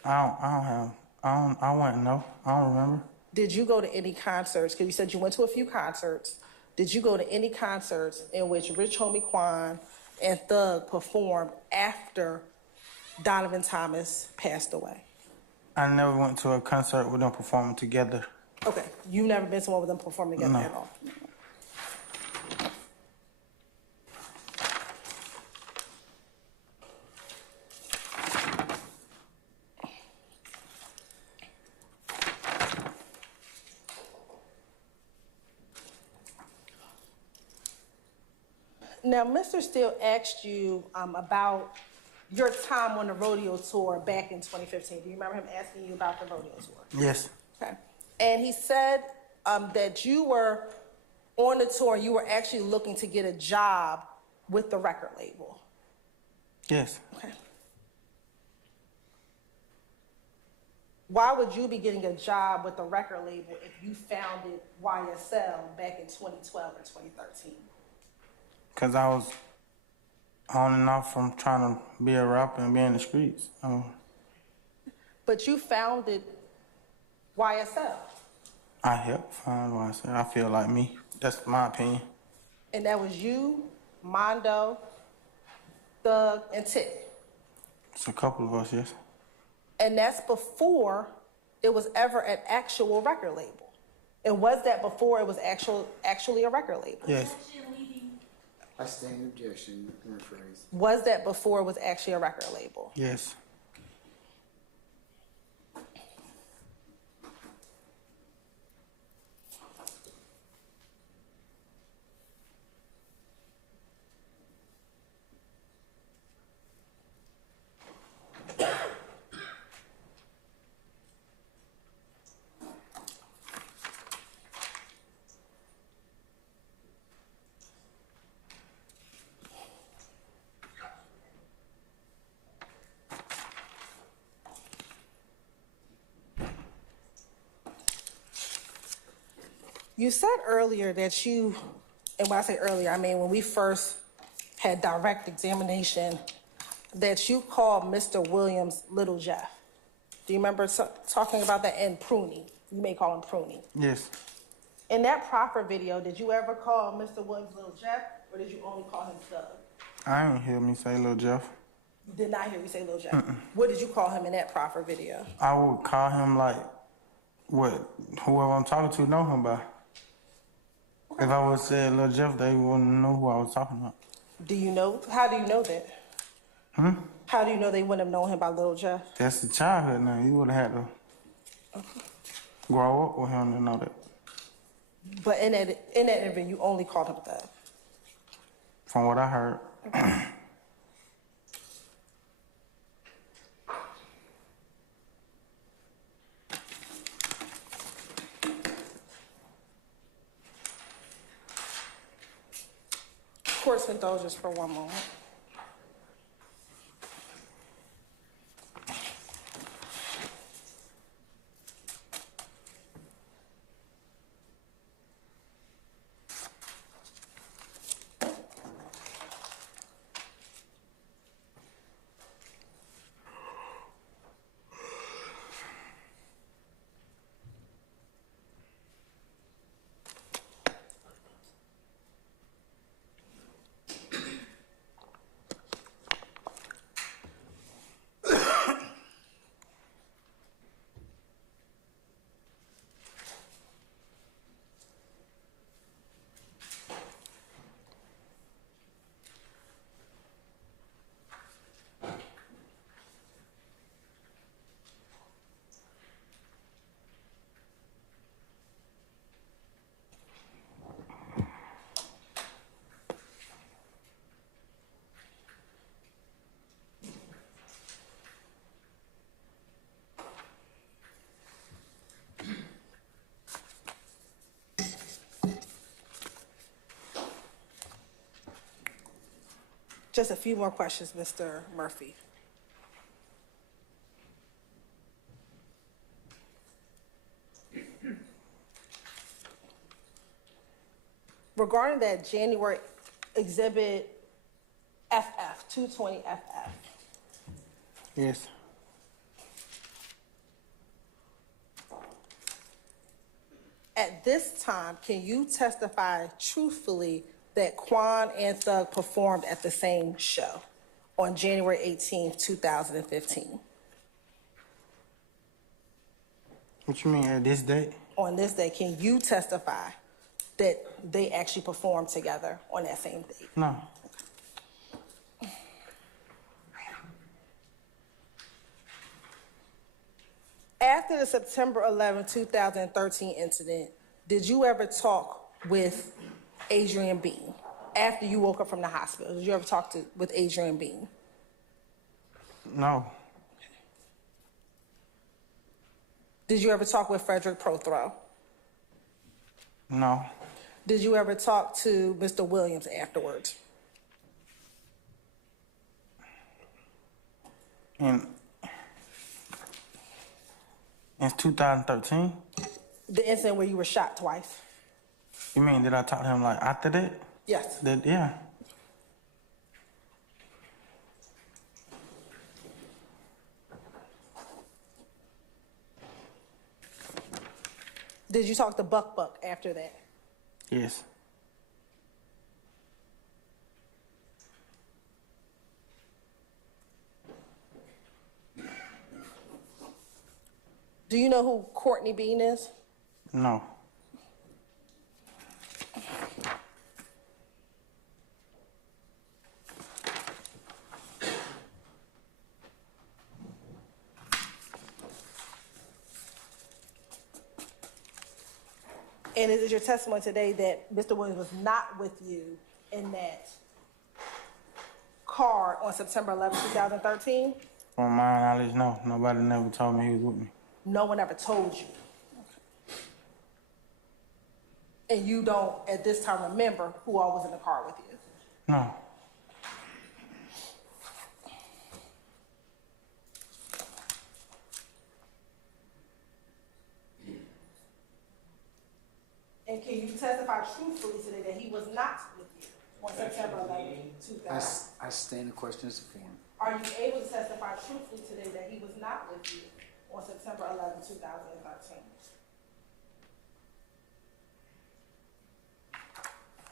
I wouldn't know. I don't remember. Did you go to any concerts? Because you said you went to a few concerts. Did you go to any concerts in which Rich Homie Quan and Thug performed after Donovan Thomas passed away? I never went to a concert with them performing together. Okay, you've never been to one with them performing together No. at all? Now, Mr. Steele asked you about your time on the rodeo tour back in 2015. Do you remember him asking you about the rodeo tour? Yes. Okay. And he said that you were on the tour and you were actually looking to get a job with the record label. Yes. Okay. Why would you be getting a job with the record label if you founded YSL back in 2012 or 2013? Because I was on and off from trying to be a rapper and be in the streets. But you founded YSL. I helped find what I said. I feel like me. That's my opinion. And that was you, Mondo, Thug, and Tit. It's a couple of us, yes. And that's before it was ever an actual record label. And was that before it was actually a record label? Yes. I stand objection, rephrase. Was that before it was actually a record label? Yes. You said earlier that you, and when I say earlier, I mean when we first had direct examination, that you called Mr. Williams Little Jeff. Do you remember talking about that in pruning? You may call him pruning. Yes. In that proper video, did you ever call Mr. Williams Little Jeff, or did you only call him Thug? I ain't hear me say Lil Jeff. You did not hear me say Little Jeff. What did you call him in that proper video? I would call him like what whoever I'm talking to know him by. If I would say Lil Jeff, they wouldn't know who I was talking about. Do you know? How do you know that? How do you know they wouldn't have known him by Little Jeff? That's the childhood now. You would have had to grow up with him to know that. But in that interview, you only called him Thug. From what I heard. Court's indulgence for one moment. Just a few more questions, Mr. Murphy. Regarding that January exhibit FF, 220 FF. Yes. At this time, can you testify truthfully that Quan and Thug performed at the same show on January 18th, 2015? What you mean at this date? On this day, can you testify that they actually performed together on that same date? No. After the September 11, 2013 incident, did you ever talk with Adrian Bean? After you woke up from the hospital, did you ever talk with Adrian Bean? No. Did you ever talk with Frederick Prothrow? No. Did you ever talk to Mr. Williams afterwards? In 2013? The incident where you were shot twice? You mean, did I talk to him like after that? Yes. Yeah. Did you talk to Buck after that? Yes. Do you know who Courtney Bean is? No. And it is your testimony today that Mr. Williams was not with you in that car on September 11, 2013? From my knowledge, no. Nobody never told me he was with me. No one ever told you. And you don't, at this time, remember who all was in the car with you? No. And can you testify truthfully today that he was not with you on September 11, 2000? I stand the question as a form. Are you able to testify truthfully today that he was not with you on September 11, 2013?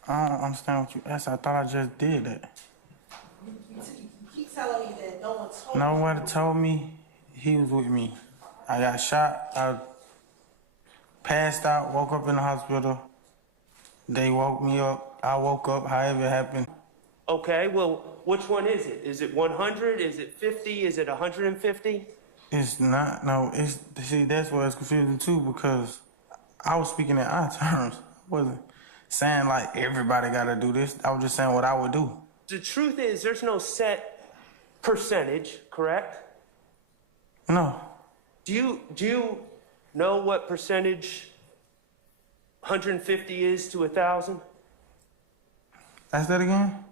I don't understand what you asked. I thought I just did that. You keep telling me that no one told you. Nobody told me he was with me. I got shot. I passed out, woke up in the hospital. They woke me up. I woke up, however it happened. Okay, well, which one is it? Is it 100? Is it 50? Is it 150? It's not, no, see, that's why it's confusing too, because I was speaking in our terms. I wasn't saying like everybody gotta do this. I was just saying what I would do. The truth is, there's no set percentage, correct? No. Do you know what percentage 150 is to 1,000? Ask that again?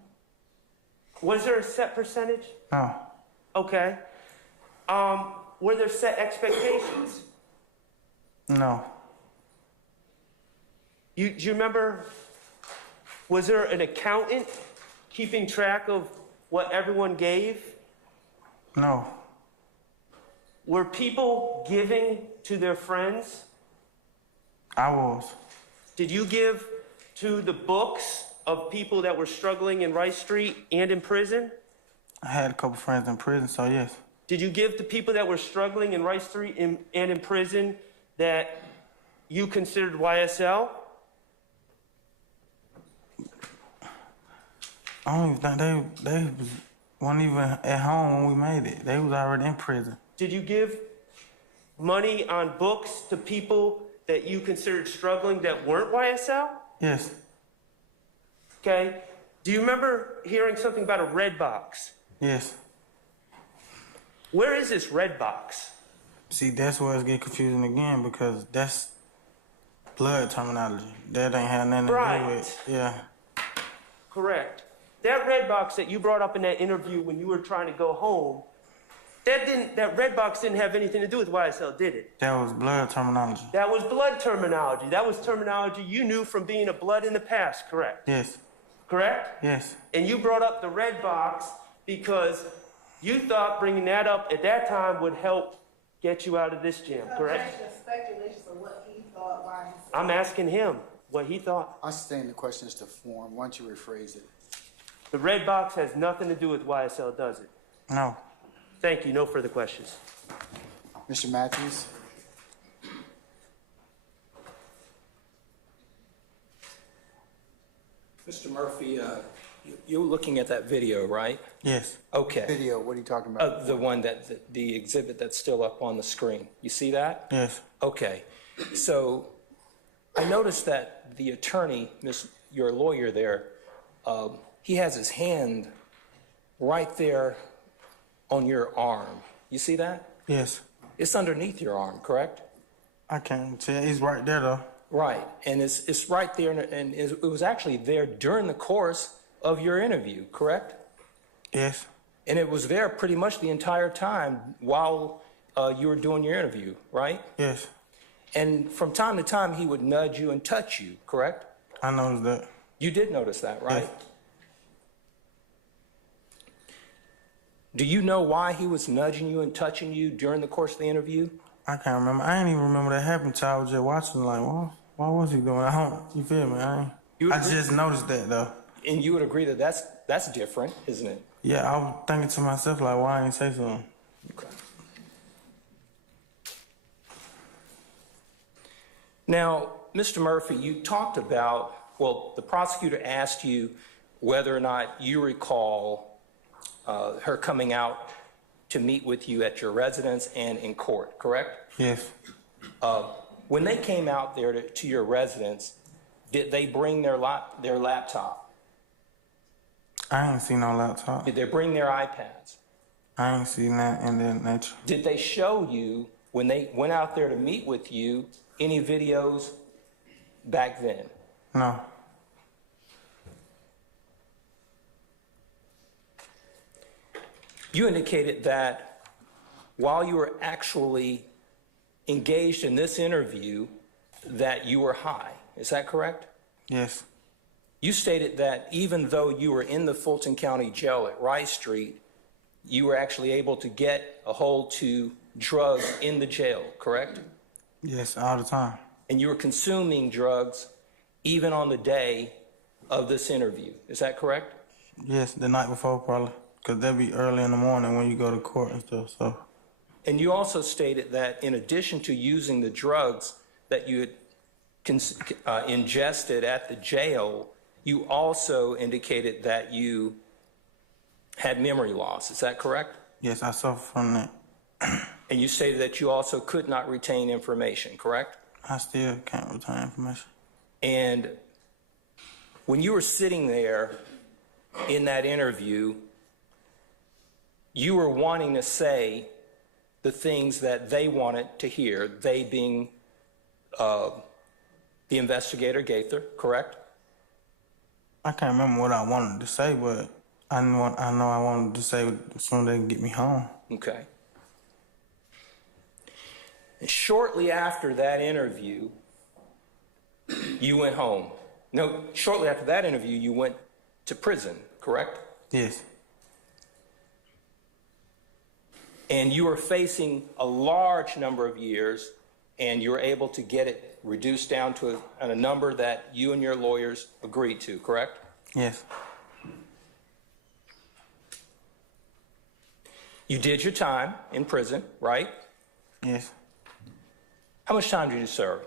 Was there a set percentage? No. Okay. Were there set expectations? No. Do you remember, was there an accountant keeping track of what everyone gave? No. Were people giving to their friends? I was. Did you give to the books of people that were struggling in Rice Street and in prison? I had a couple friends in prison, so yes. Did you give to people that were struggling in Rice Street and in prison that you considered YSL? I don't even think they weren't even at home when we made it. They was already in prison. Did you give money on books to people that you considered struggling that weren't YSL? Yes. Okay. Do you remember hearing something about a red box? Yes. Where is this red box? See, that's where it's get confusing again, because that's blood terminology. That ain't have nothing to do with it. Yeah. Correct. That red box that you brought up in that interview when you were trying to go home, that red box didn't have anything to do with YSL, did it? That was blood terminology. That was blood terminology. That was terminology you knew from being a blood in the past, correct? Yes. Correct? Yes. And you brought up the red box because you thought bringing that up at that time would help get you out of this jam, correct? Speculations of what he thought, why he said. I'm asking him what he thought. I stand the question as to form. Why don't you rephrase it? The red box has nothing to do with YSL, does it? No. Thank you. No further questions. Mr. Matthews? Mr. Murphy, you're looking at that video, right? Yes. Okay. Video, what are you talking about? The one the exhibit that's still up on the screen. You see that? Yes. Okay. So I noticed that the attorney, your lawyer there, he has his hand right there on your arm. You see that? Yes. It's underneath your arm, correct? I can't tell. He's right there, though. Right. And it's right there, and it was actually there during the course of your interview, correct? Yes. And it was there pretty much the entire time while you were doing your interview, right? Yes. And from time to time, he would nudge you and touch you, correct? I noticed that. You did notice that, right? Yes. Do you know why he was nudging you and touching you during the course of the interview? I can't remember. I ain't even remember that happened till I was just watching, like, why was he doing that? You feel me? I just noticed that, though. And you would agree that that's different, isn't it? Yeah, I was thinking to myself, like, why I ain't say something? Okay. Now, Mr. Murphy, you talked about, well, the prosecutor asked you whether or not you recall her coming out to meet with you at your residence and in court, correct? Yes. When they came out there to your residence, did they bring their laptop? I ain't seen no laptop. Did they bring their iPads? I ain't seen that in that nature. Did they show you, when they went out there to meet with you, any videos back then? No. You indicated that while you were actually engaged in this interview, that you were high. Is that correct? Yes. You stated that even though you were in the Fulton County Jail at Rice Street, you were actually able to get a hold to drugs in the jail, correct? Yes, all the time. And you were consuming drugs even on the day of this interview. Is that correct? Yes, the night before probably. Because that'd be early in the morning when you go to court and stuff, so. And you also stated that in addition to using the drugs that you had ingested at the jail, you also indicated that you had memory loss. Is that correct? Yes, I suffer from that. And you stated that you also could not retain information, correct? I still can't retain information. And when you were sitting there in that interview, you were wanting to say the things that they wanted to hear, they being the investigator, Gaither, correct? I can't remember what I wanted to say, but I know I wanted to say as soon as they can get me home. Okay. And shortly after that interview, you went home. No, shortly after that interview, you went to prison, correct? Yes. And you were facing a large number of years, and you were able to get it reduced down to a number that you and your lawyers agreed to, correct? Yes. You did your time in prison, right? Yes. How much time did you serve?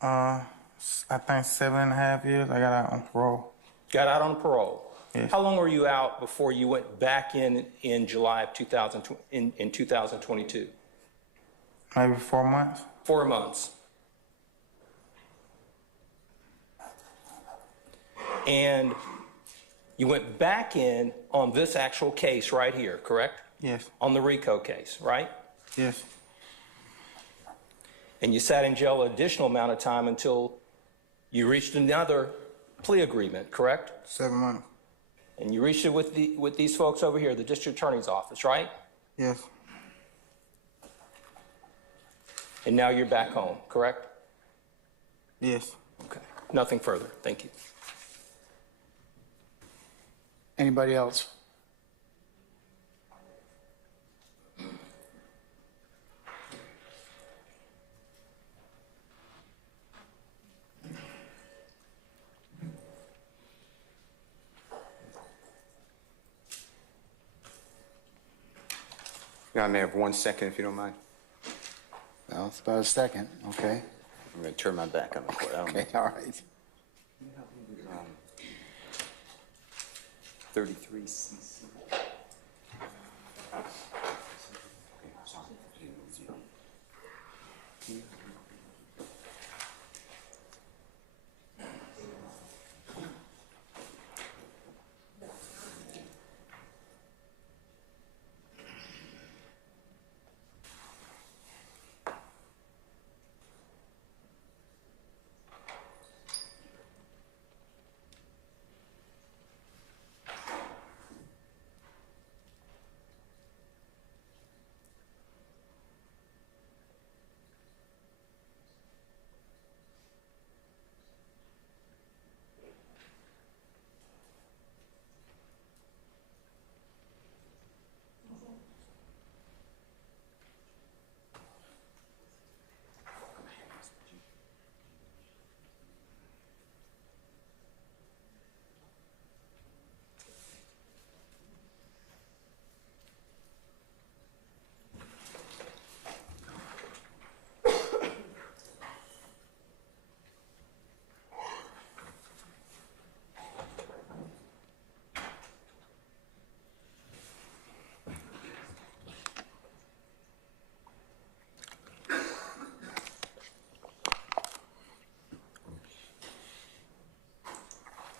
I think 7.5 years. I got out on parole. Got out on parole. Yes. How long were you out before you went back in July of 2022? Maybe 4 months. 4 months. And you went back in on this actual case right here, correct? Yes. On the RICO case, right? Yes. And you sat in jail an additional amount of time until you reached another plea agreement, correct? 7 months. And you reached it with these folks over here, the district attorney's office, right? Yes. And now you're back home, correct? Yes. Okay. Nothing further. Thank you. Anybody else? I may have 1 second if you don't mind. Well, it's about a second, okay. I'm going to turn my back on the court. Okay, all right. 33cc.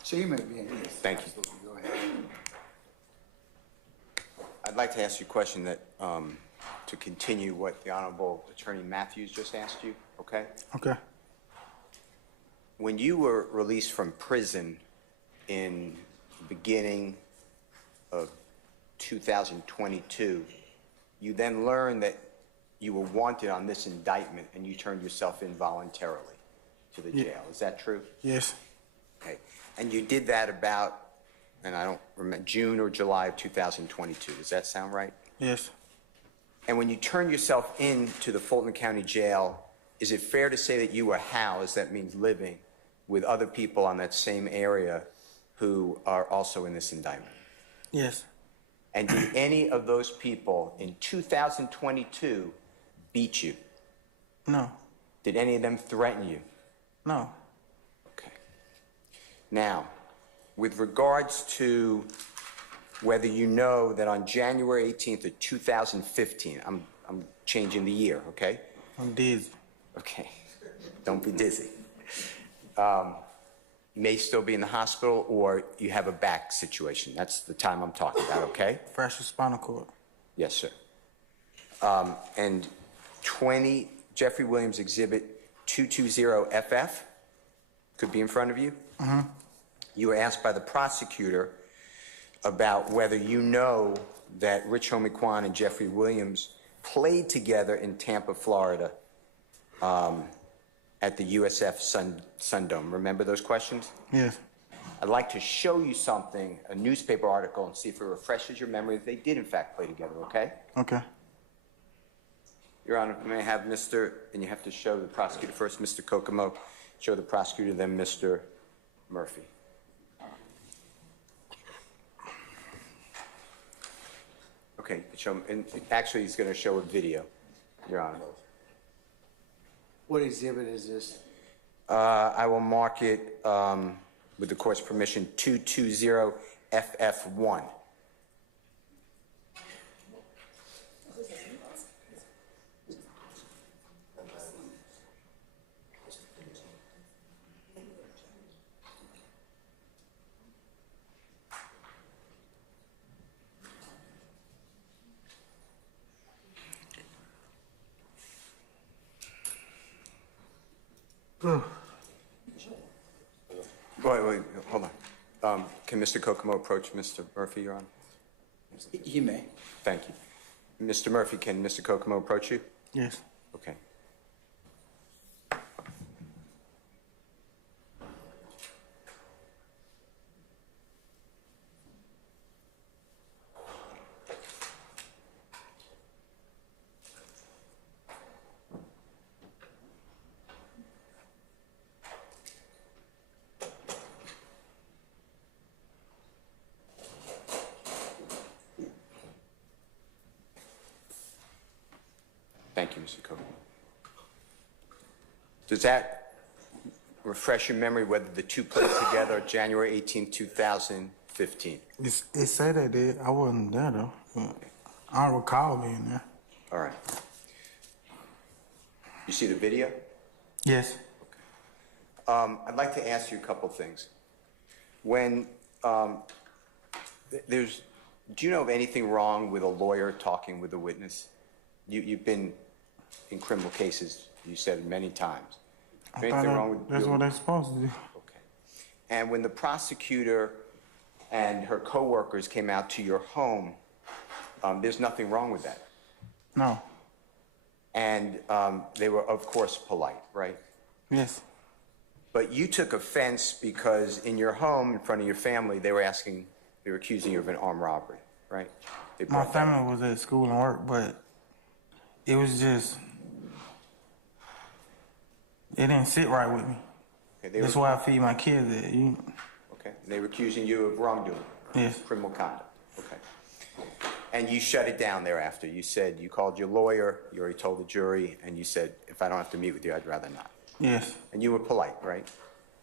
So you may be in. Thank you. Go ahead. I'd like to ask you a question that, to continue what the Honorable Attorney Matthews just asked you, okay? Okay. When you were released from prison in the beginning of 2022, you then learned that you were wanted on this indictment and you turned yourself in voluntarily to the jail. Is that true? Yes. Okay. And you did that about, and I don't remember, June or July of 2022. Does that sound right? Yes. And when you turned yourself in to the Fulton County Jail, is it fair to say that you were housed, that means living, with other people on that same area who are also in this indictment? Yes. And did any of those people in 2022 beat you? No. Did any of them threaten you? No. Okay. Now, with regards to whether you know that on January 18th of 2015, I'm changing the year, okay? I'm dizzy. Okay. Don't be dizzy. May still be in the hospital or you have a back situation. That's the time I'm talking about, okay? Fractured spinal cord. Yes, sir. And 20 Jeffrey Williams Exhibit 220FF could be in front of you. Mm-hmm. You were asked by the prosecutor about whether you know that Rich Homie and Jeffrey Williams played together in Tampa, Florida, at the USF Sundome. Remember those questions? Yes. I'd like to show you something, a newspaper article, and see if it refreshes your memory that they did in fact play together, okay? Okay. Your Honor, may I have Mr., and you have to show the prosecutor first, Mr. Kokomo, show the prosecutor, then Mr. Murphy. Okay, show him, and actually he's going to show a video, Your Honor. What exhibit is this? I will mark it, with the court's permission, 220FF1. Wait, hold on. Can Mr. Kokomo approach Mr. Murphy, Your Honor? He may. Thank you. Mr. Murphy, can Mr. Kokomo approach you? Yes. Okay. Thank you, Mr. Kokomo. Does that refresh your memory whether the two played together January 18, 2015? It said they did. I wasn't there though. I don't recall being there. All right. You see the video? Yes. I'd like to ask you a couple things. When do you know of anything wrong with a lawyer talking with a witness? You've been in criminal cases, you said many times. I thought that's what they're supposed to do. Okay. And when the prosecutor and her coworkers came out to your home, there's nothing wrong with that. No. And they were, of course, polite, right? Yes. But you took offense because in your home, in front of your family, they were accusing you of an armed robbery, right? My family was at school and work, but it was just, it didn't sit right with me. Okay, That's why I feed my kids it. Okay. They were accusing you of wrongdoing. Yes. Criminal conduct. Okay. And you shut it down thereafter. You said you called your lawyer, you already told the jury, and you said, if I don't have to meet with you, I'd rather not. Yes. And you were polite, right?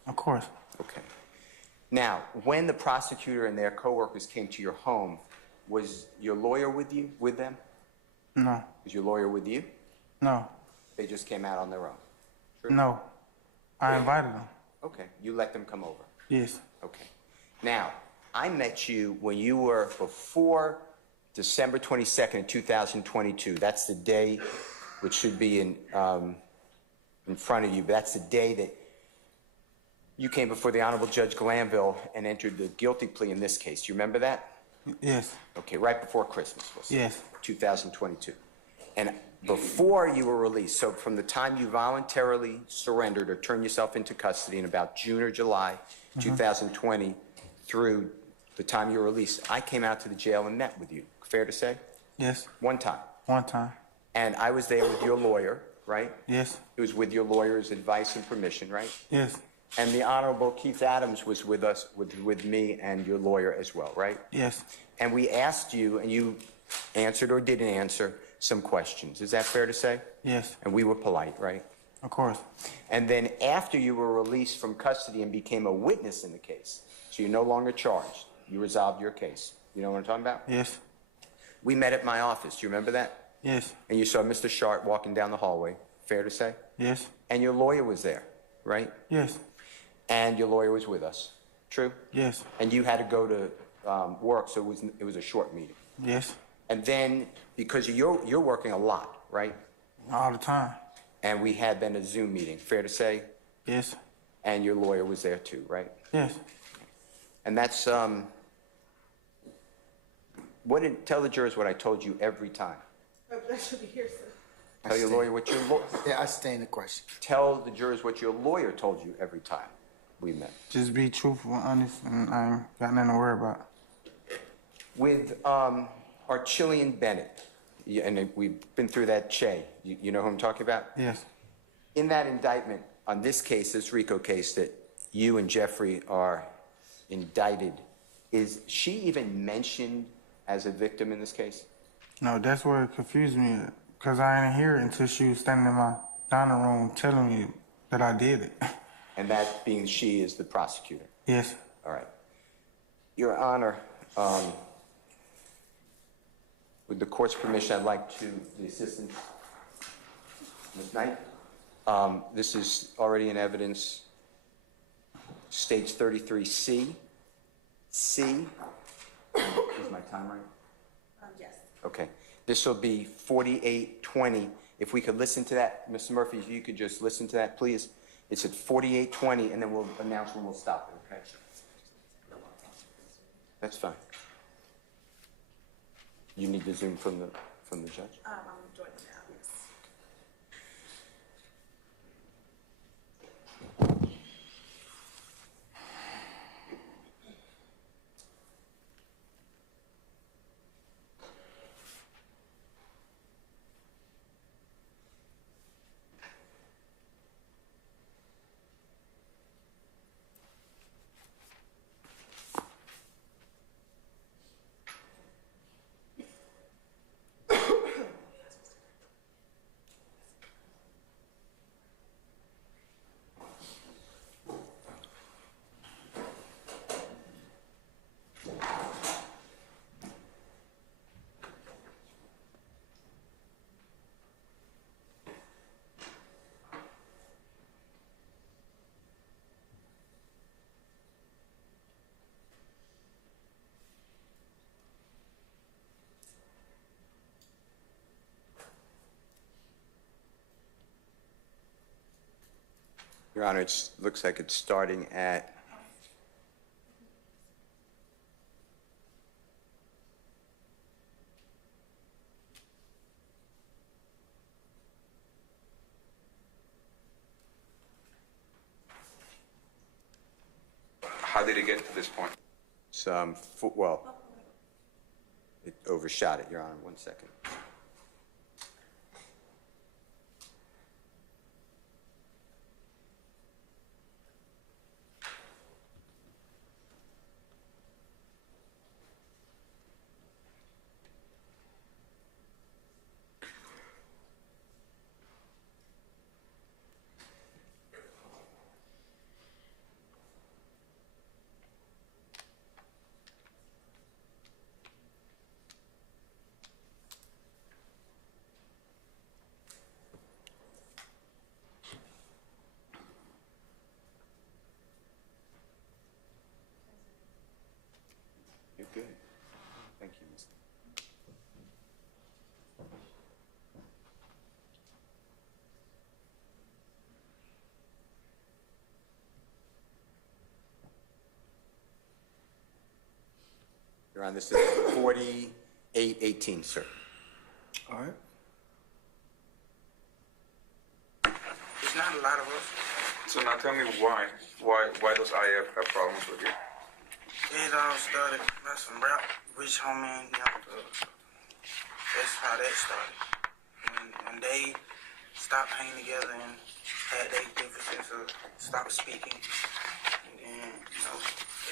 Of course. Okay. Now, when the prosecutor and their coworkers came to your home, was your lawyer with them? No. Was your lawyer with you? No. They just came out on their own? True? No. I invited them. Okay. You let them come over? Yes. Okay. Now, I met you when you were before December 22nd, 2022. That's the day, which should be in front of you, but that's the day that you came before the Honorable Judge Glanville and entered the guilty plea in this case. Do you remember that? Yes. Okay, right before Christmas, we'll say. Yes. 2022. And before you were released, so from the time you voluntarily surrendered or turned yourself into custody in about June or July 2020 through the time you were released, I came out to the jail and met with you. Fair to say? Yes. One time. One time. And I was there with your lawyer, right? Yes. It was with your lawyer's advice and permission, right? Yes. And the Honorable Keith Adams was with us, with me and your lawyer as well, right? Yes. And we asked you, and you answered or didn't answer some questions. Is that fair to say? Yes. And we were polite, right? Of course. And then after you were released from custody and became a witness in the case, so you're no longer charged, you resolved your case. You know what I'm talking about? Yes. We met at my office. Do you remember that? Yes. And you saw Mr. Sharp walking down the hallway. Fair to say? Yes. And your lawyer was there, right? Yes. And your lawyer was with us. True? Yes. And you had to go to work, so it was a short meeting. Yes. And then, because you're working a lot, right? All the time. And we had then a Zoom meeting. Fair to say? Yes. And your lawyer was there too, right? Yes. And that's tell the jurors what I told you every time. That should be here, sir. Tell your lawyer what your lawyer. Yeah, I stay in the question. Tell the jurors what your lawyer told you every time we met. Just be truthful and honest, and I ain't got nothing to worry about. With Archillian Bennett, and we've been through that Che. You know who I'm talking about? Yes. In that indictment, on this case, this RICO case that you and Jeffrey are indicted, is she even mentioned as a victim in this case? No, that's where it confused me, because I didn't hear it until she was standing in my dining room telling me that I did it. And that being she is the prosecutor? Yes. All right. Your Honor, with the court's permission, I'd like to, the assistant, Ms. Knight, this is already in evidence, states 33C. C, is my time right? Yes. Okay. This will be 4820. If we could listen to that, Mr. Murphy, if you could just listen to that, please. It's at 4820, and then we'll announce when we'll stop it, okay? That's fine. You need to Zoom from the judge? I'm joining now, yes. Your Honor, it looks like it's starting at How did it get to this point? some, well, it overshot it, Your Honor. 1 second. Good. Thank you, Mr. Your Honor, this is 4818, sir. All right. There's not a lot of us. So now tell me why does IF have problems with you? It all started by some rap, rich homie, that's how that started. When they stopped hanging together and had their differences of stop speaking, and then,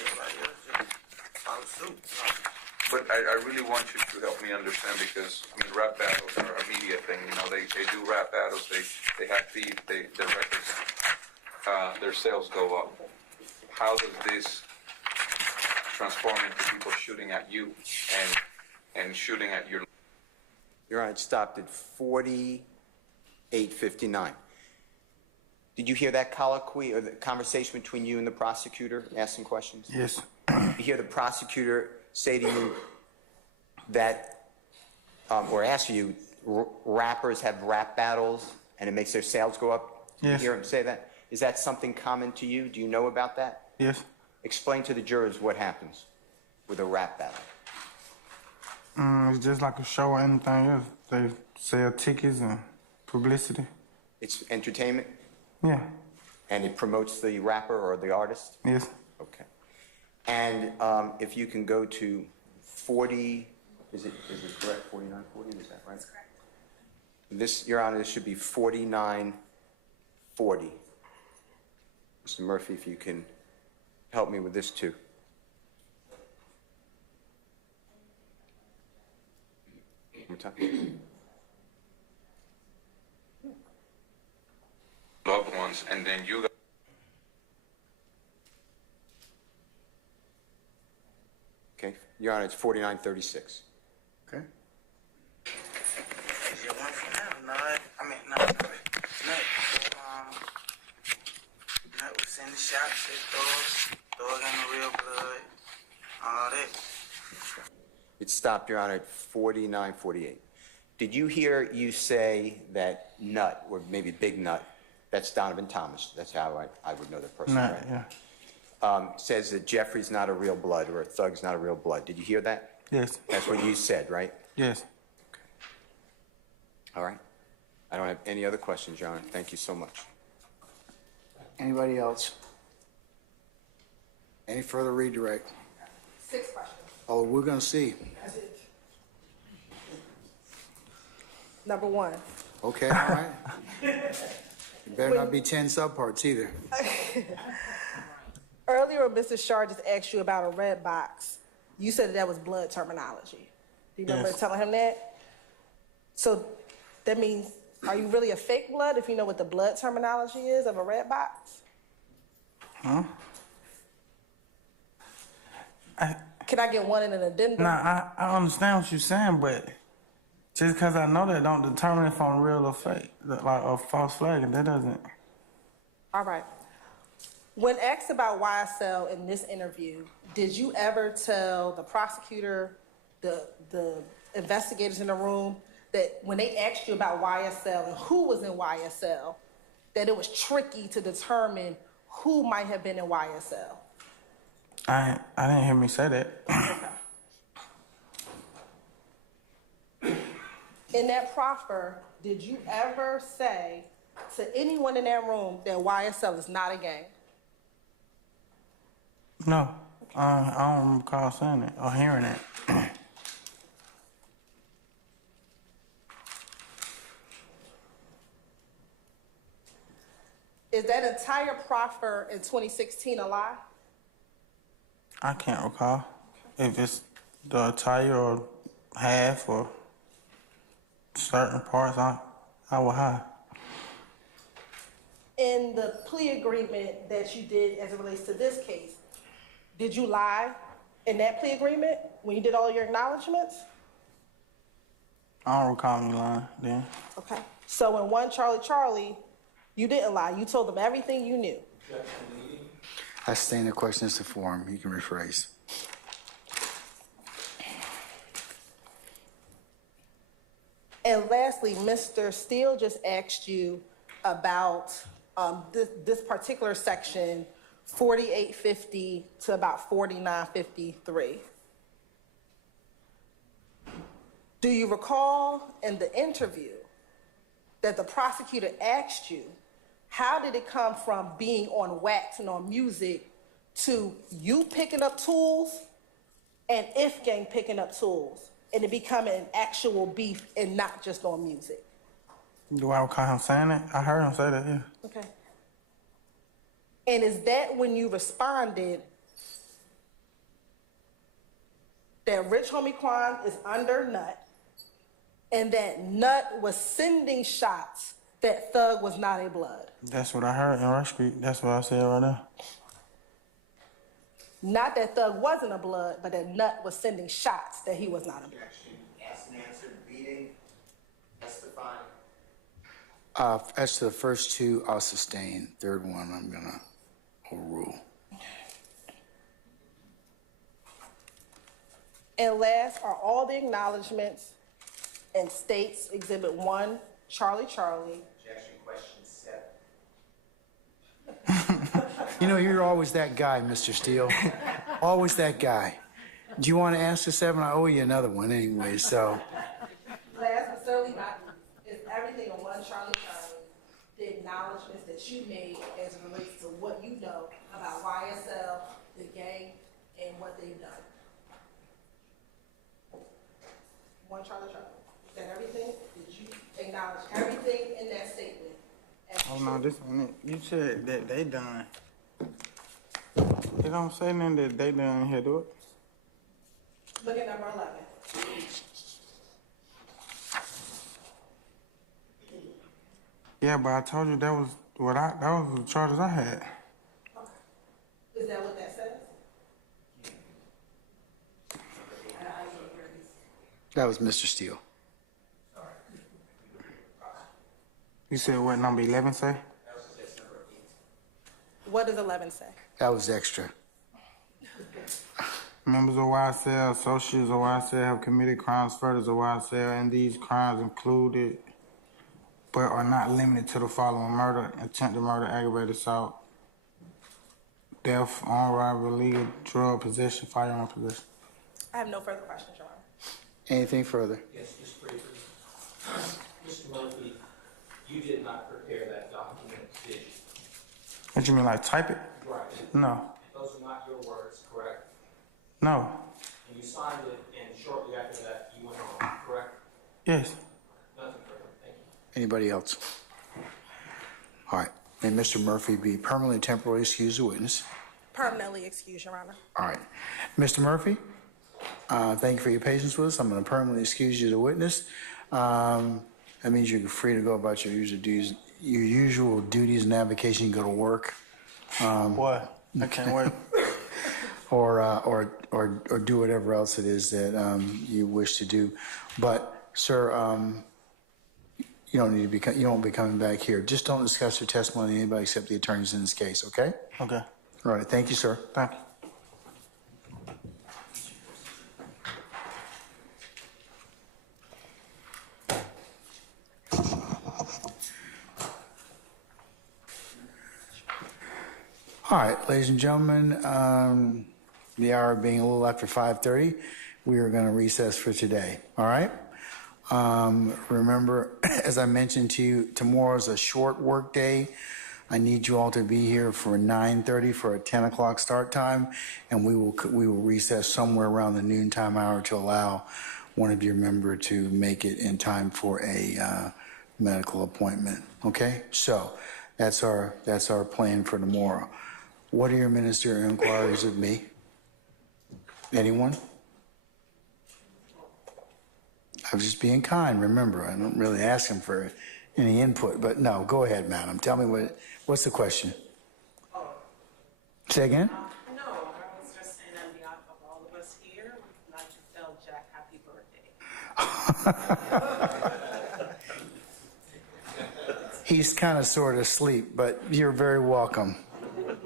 everybody else just followed suit. But I really want you to help me understand because, rap battles are a media thing, they do rap battles, they have beef, their records, their sales go up. How does this transform into people shooting at you and shooting at your... Your Honor, it stopped at 4859. Did you hear that colloquy or the conversation between you and the prosecutor asking questions? Yes. You hear the prosecutor say to you that, or ask you, rappers have rap battles and it makes their sales go up? Yes. You hear him say that? Is that something common to you? Do you know about that? Yes. Explain to the jurors what happens with a rap battle. It's just like a show or anything else. They sell tickets and publicity. It's entertainment? Yeah. And it promotes the rapper or the artist? Yes. Okay. And if you can go to 40, is it correct, 4940, is that right? That's correct. This, Your Honor, this should be 4940. Mr. Murphy, if you can help me with this too. One more time. loved ones, and then you... Okay, Your Honor, it's 4936. Okay. Is it one for now? No, Nut was in the shop, said dog in the real blood, all that. It stopped, Your Honor, at 4948. Did you hear you say that Nut, or maybe Big Nut, that's Donovan Thomas, that's how I would know the person, Nah, right? yeah. Says that Jeffrey's not a real blood or a thug's not a real blood. Did you hear that? Yes. That's what you said, right? Yes. All right. I don't have any other questions, Your Honor. Thank you so much. Anybody else? Any further redirect? 6 questions. Oh, we're gonna see. That's it. Number 1. Okay, all right. It better not be 10 subparts either. Earlier, Mr. Shar just asked you about a red box. You said that was blood terminology. Do you remember Yes. telling him that? So that means, are you really a fake blood if you know what the blood terminology is of a red box? Huh? Can I get one in an addendum? Nah, I understand what you're saying, but just because I know that don't determine if I'm real or fake, like a false flag, and that doesn't. All right. When asked about YSL in this interview, did you ever tell the prosecutor, the investigators in the room, that when they asked you about YSL and who was in YSL, that it was tricky to determine who might have been in YSL? I didn't hear me say that. In that proffer, did you ever say to anyone in that room that YSL is not a gang? No, I don't recall saying it or hearing it. Is that entire proffer in 2016 a lie? I can't recall if it's the entire or half or certain parts. I will hide. In the plea agreement that you did as it relates to this case, did you lie in that plea agreement when you did all your acknowledgments? I don't recall me lying then. Okay. So in one Charlie, you didn't lie. You told them everything you knew. I stand the question is to form. You can rephrase. And lastly, Mr. Steele just asked you about this particular section, 4850 to about 4953. Do you recall in the interview that the prosecutor asked you, how did it come from being on wax and on music to you picking up tools and If Gang picking up tools and it becoming an actual beef and not just on music? Do I recall him saying that? I heard him say that, yeah. Okay. And is that when you responded that Rich Homie Quan is under Nut and that Nut was sending shots that Thug was not a blood? That's what I heard in Rush Street. That's what I said right now. Not that Thug wasn't a blood, but that Nut was sending shots that he was not a blood. Asked and answered, Pleading, testifying. As to the first two, I'll sustain. Third one, I'm gonna overrule. And last are all the acknowledgments and states Exhibit 1, Charlie Charlie. Objection, question 7. You know, you're always that guy, Mr. Steele. Always that guy. Do you want to ask the 7? I owe you another one anyway, so. Last but certainly not least, is everything on 1 Charlie Charlie, the acknowledgments that you made as it relates to what you know about YSL, the gang, and what they've done. 1 Charlie Charlie. Is that everything? Did you acknowledge everything in that statement? Oh, no, this one, you said that they done. They don't say nothing that they done here, do it? Look at number 11. Yeah, but I told you that was that was the charges I had. Is that what that says? That was Mr. Steele. You said what number 11 say? What does 11 say? That was extra. Members of YSL, associates of YSL have committed crimes further of YSL, and these crimes included, but are not limited to the following: murder, attempted murder, aggravated assault, theft, armed robbery, illegal drug possession, firearm possession. I have no further questions, Your Honor. Anything further? Yes, just briefly. Mr. Murphy, you did not prepare that document, did you? What you mean, like type it? Right. No. Those are not your words, correct? No. And you signed it, and shortly after that, you went home, correct? Yes. Nothing further. Thank you. Anybody else? All right. May Mr. Murphy be permanently temporarily excused as a witness. Permanently excused, Your Honor. All right. Mr. Murphy, thank you for your patience with us. I'm going to permanently excuse you as a witness. That means you're free to go about your usual duties and avocation. You go to work. What? I can't wait. Or do whatever else it is that you wish to do. But, sir, you don't need to be. You won't be coming back here. Just don't discuss your testimony with anybody except the attorneys in this case. Okay? Okay. All right. Thank you, sir. Thank you. All right, ladies and gentlemen, the hour being a little after 5:30, we are going to recess for today. All right? Remember, as I mentioned to you, tomorrow's a short work day. I need you all to be here for 9:30 for a 10 o'clock start time, and we will recess somewhere around the noontime hour to allow one of your members to make it in time for a medical appointment. Okay? So that's our plan for tomorrow. What are your ministerial inquiries of me? Anyone? I was just being kind, remember. I don't really ask him for any input, but no, go ahead, madam. Tell me what's the question? Say again? No, I was just saying on behalf of all of us here, we'd like to tell Jack happy birthday. He's kind of sort of asleep, but you're very welcome.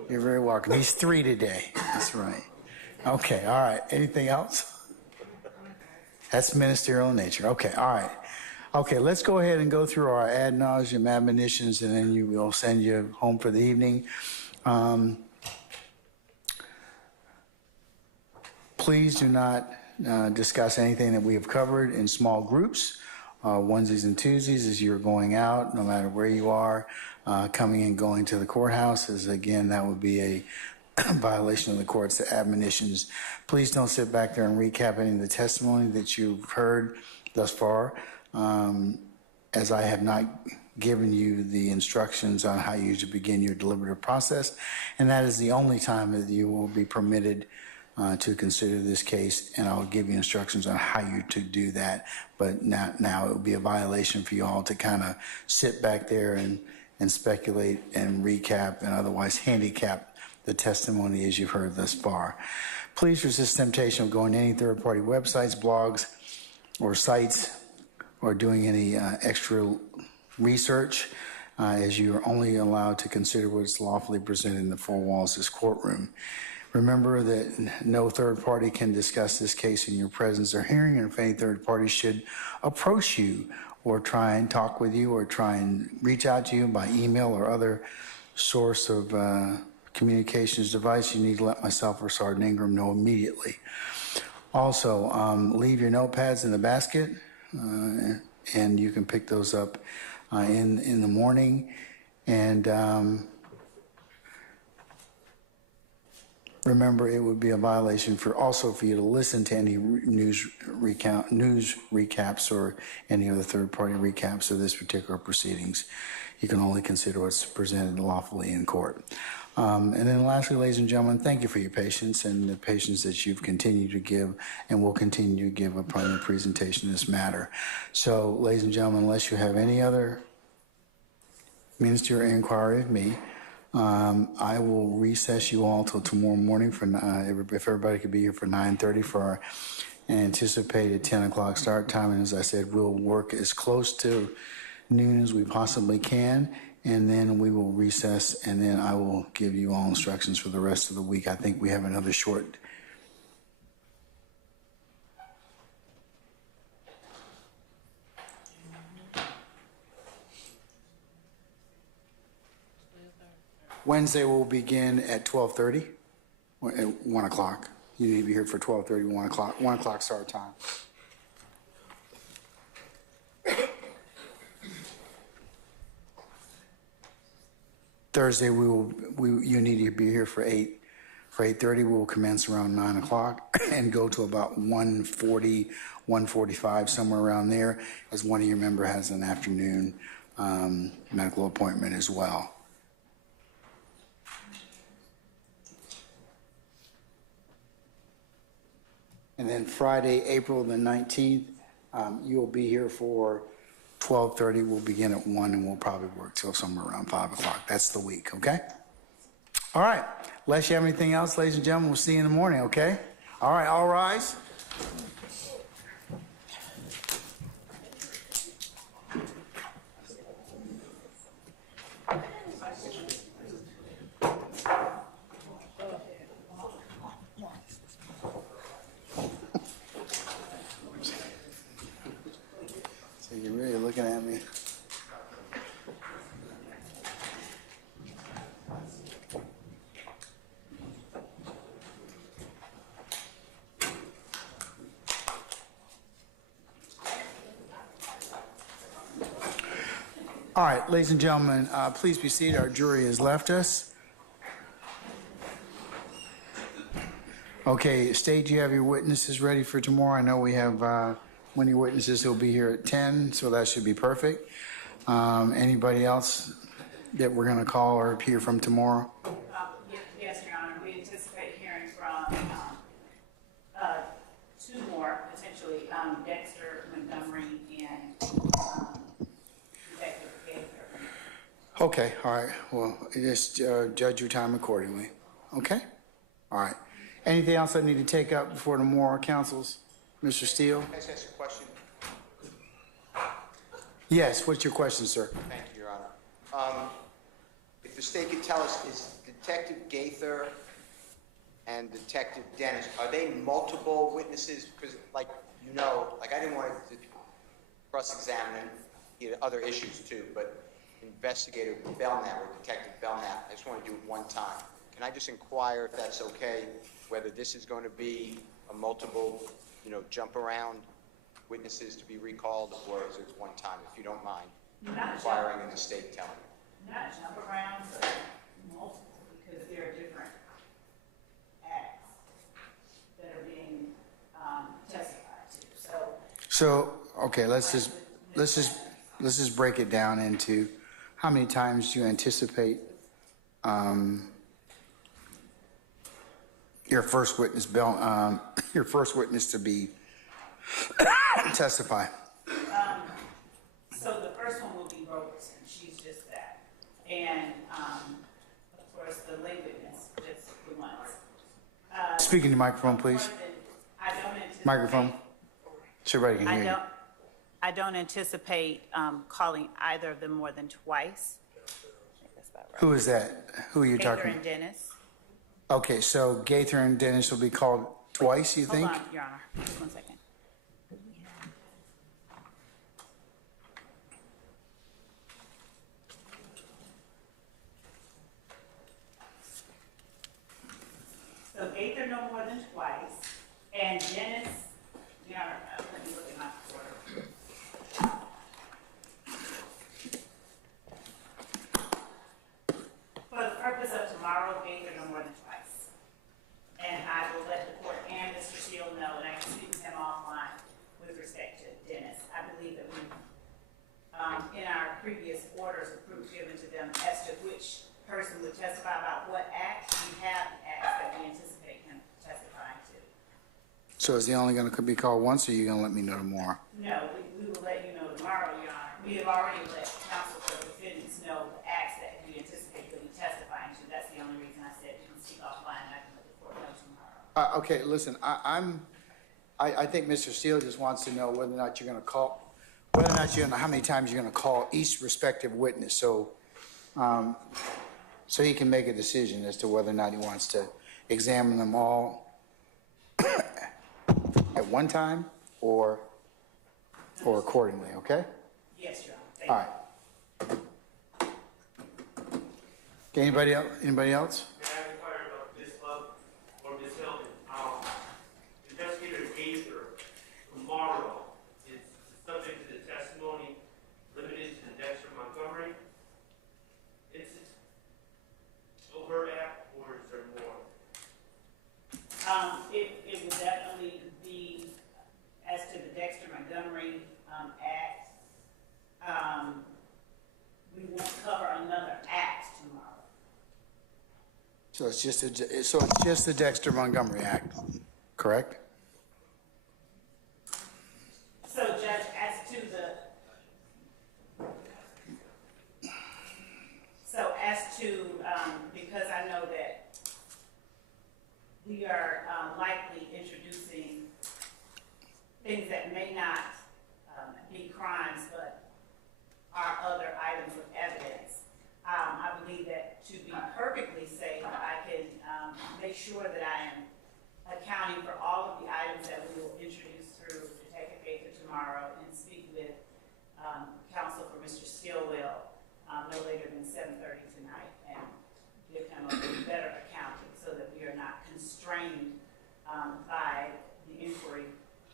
You're very welcome. He's 3 today. That's right. Okay, all right. Anything else? That's ministerial in nature. Okay, all right. Okay, let's go ahead and go through our ad nauseum admonitions, and then we'll send you home for the evening. Please do not discuss anything that we have covered in small groups, onesies and twosies as you're going out, no matter where you are, coming and going to the courthouse, as again, that would be a violation of the court's admonitions. Please don't sit back there and recap any of the testimony that you've heard thus far, as I have not given you the instructions on how you should begin your deliberative process, and that is the only time that you will be permitted to consider this case, and I will give you instructions on how you to do that. But now it would be a violation for you all to kind of sit back there and speculate and recap and otherwise handicap the testimony as you've heard thus far. Please resist temptation of going to any third-party websites, blogs, or sites, or doing any extra research, as you are only allowed to consider what is lawfully presented in the four walls of this courtroom. Remember that no third party can discuss this case in your presence or hearing, and if any third party should approach you or try and talk with you or try and reach out to you by email or other source of communications device, you need to let myself or Sergeant Ingram know immediately. Also, leave your notepads in the basket, and you can pick those up in the morning. And remember, it would be a violation for you to listen to any news recaps or any other third-party recaps of this particular proceedings. You can only consider what's presented lawfully in court. And then lastly, ladies and gentlemen, thank you for your patience and the patience that you've continued to give and will continue to give upon the presentation of this matter. So, ladies and gentlemen, unless you have any other ministerial inquiry of me, I will recess you all till tomorrow morning for if everybody could be here for 9:30 for our anticipated 10 o'clock start time. And as I said, we'll work as close to noon as we possibly can, and then we will recess, and then I will give you all instructions for the rest of the week. I think we have another short Wednesday will begin at 12:30, at 1 o'clock. You need to be here for 12:30, 1 o'clock, 1 o'clock start time. Thursday, you need to be here for 8:30. We will commence around 9 o'clock and go to about 1:40, 1:45, somewhere around there, as one of your members has an afternoon medical appointment as well. And then Friday, April the 19th, you'll be here for 12:30. We'll begin at 1, and we'll probably work till somewhere around 5 o'clock. That's the week, okay? All right. Unless you have anything else, ladies and gentlemen, we'll see you in the morning, okay? All right, all rise. So you're really looking at me. All right, ladies and gentlemen, please be seated. Our jury has left us. Okay, State, you have your witnesses ready for tomorrow? I know we have one of your witnesses who'll be here at 10, so that should be perfect. Anybody else that we're going to call or hear from tomorrow? Yes, Your Honor. We anticipate hearing from two more, potentially, Dexter, Montgomery, and Detective Gaither. Okay, all right. Well, just judge your time accordingly. Okay? All right. Anything else I need to take up before tomorrow, counsels? Mr. Steele? Can I just ask a question? Yes, what's your question, sir? Thank you, Your Honor. If the state could tell us, is Detective Gaither and Detective Dennis, are they multiple witnesses? Because, like, I didn't want to cross-examining, he had other issues too, but Investigator Belknap or Detective Belknap, I just want to do it one time. Can I just inquire if that's okay, whether this is going to be a multiple, jump around witnesses to be recalled, or is it one time, if you don't mind? Inquiring in the state telling me. Not jump around, but multiple, because there are different acts that are being testified to. So, okay, let's just break it down into how many times do you anticipate your first witness to be testify. So the first one will be Robertson. She's just that. And, of course, the lay witness, just the ones. Speaking to microphone, please. I don't anticipate. Microphone. So everybody can hear you. I don't anticipate calling either of them more than twice. I think that's about right. Who is that? Who are you Gaither talking and Dennis. Okay, so Gaither and Dennis will be called twice, you think? Hold on, Your Honor. Just 1 second. So Gaither no more than twice, and Dennis, Your Honor, let me look at my order. For the purpose of tomorrow, Gaither no more than twice. And I will let the court and Mr. Shield know, and I can speak to him offline with respect to Dennis. I believe that we, in our previous orders approved given to them as to which person would testify about what act, we have the acts that we anticipate him testifying to. So is he only going to be called once, or are you going to let me know tomorrow? No, we will let you know tomorrow, Your Honor. We have already let counsel for defendants know the acts that we anticipate he'll be testifying to. That's the only reason I said you can speak offline, and I can let the court know tomorrow. Okay, listen, I think Mr. Steele just wants to know whether or not you're going to call, how many times you're going to call each respective witness, so he can make a decision as to whether or not he wants to examine them all at one time or accordingly, okay? Yes, Your Honor. Thank you. All right. Okay, anybody else? Anybody else? May I inquire about this club or Ms. Hilton? Investigator Gaither tomorrow is subject to the testimony limited to the Dexter Montgomery incident, overt act, or is there more? It will definitely be as to the Dexter Montgomery act. We won't cover another act tomorrow. So it's just the Dexter Montgomery Act, correct? So, Judge, because I know that we are likely introducing things that may not be crimes, but are other items of evidence. I believe that to be perfectly safe, I can make sure that I am accounting for all of the items that we will introduce through Detective Gaither tomorrow and speak with counsel for Mr. Stillwell no later than 7:30 tonight and give him a better accounting so that we are not constrained by the inquiry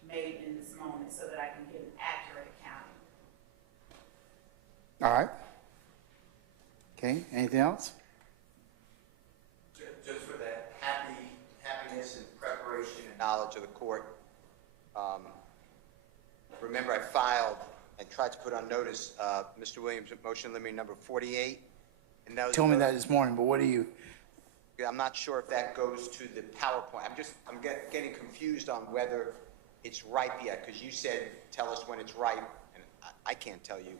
made in this moment so that I can give an accurate accounting. All right. Okay, anything else? Just for that happiness and preparation and knowledge of the court. Remember, I filed and tried to put on notice Mr. Williams' motion limiting number 48. And those, Told me that this morning, but what do you? I'm not sure if that goes to the PowerPoint. I'm getting confused on whether it's ripe yet, because you said tell us when it's ripe, and I can't tell you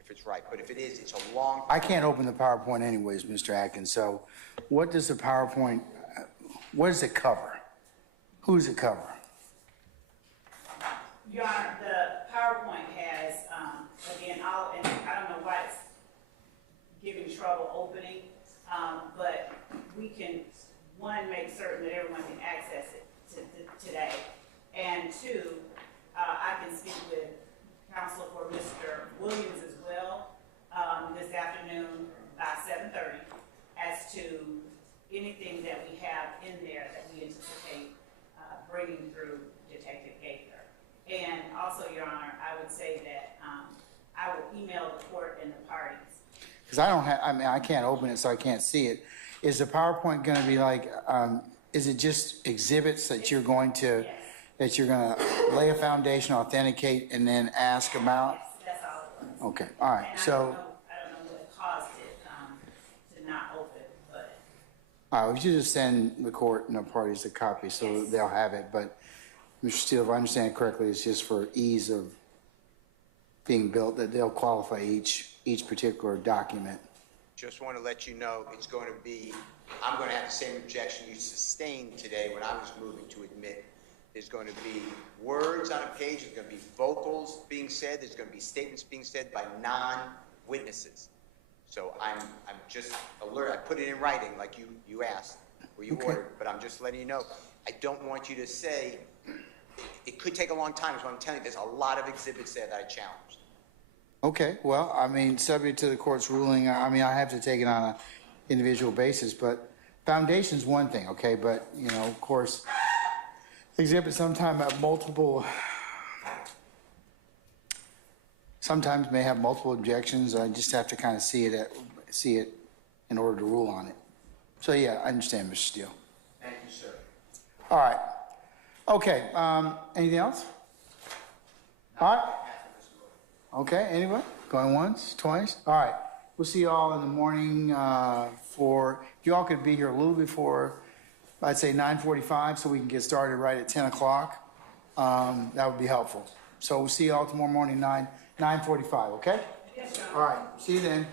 if it's ripe. But if it is, it's a long. I can't open the PowerPoint anyways, Mr. Atkins. So, what does the PowerPoint? What does it cover? Who does it cover? Your Honor, the PowerPoint has, again, and I don't know why it's giving trouble opening, but we can, one, make certain that everyone can access it today, and two, I can speak with counsel for Williams as well, this afternoon by 7:30 as to anything that we have in there that we anticipate bringing through Detective Gaither. And also, Your Honor, I would say that I will email the court and the parties. Because I don't have, I mean, I can't open it, so I can't see it. Is the PowerPoint going to be like, is it just exhibits that you're going to, that you're going to lay a foundation, authenticate, and then ask about? Yes, that's all it was. Okay, all right, And so, I don't know what caused it to not open, but. all right, we should just send the court and the parties a copy so they'll have it. But, Mr. Steele, if I understand correctly, it's just for ease of being built, that they'll qualify each particular document. Just want to let you know, it's going to be, I'm going to have the same objection you sustained today when I was moving to admit. There's going to be words on a page, there's going to be vocals being said, there's going to be statements being said by non-witnesses. So I'm just alert, I put it in writing like you asked, or you ordered, but I'm just letting you know, I don't want you to say, it could take a long time, is what I'm telling you. There's a lot of exhibits there that I challenged. Okay, well, I mean, subject to the court's ruling, I mean, I have to take it on an individual basis, but foundation's one thing, okay? But, you know, of course, exhibits sometimes have multiple may have multiple objections. I just have to kind of see it in order to rule on it. So, yeah, I understand, Mr. Steele. Thank you, sir. All right. Okay, anything else? All right. Okay, anyone? Going once, twice? All right. We'll see you all in the morning if you all could be here a little before, I'd say 9:45, so we can get started right at 10 o'clock. That would be helpful. So we'll see you all tomorrow morning, 9:45, okay? Yes, sir. All right, see you then.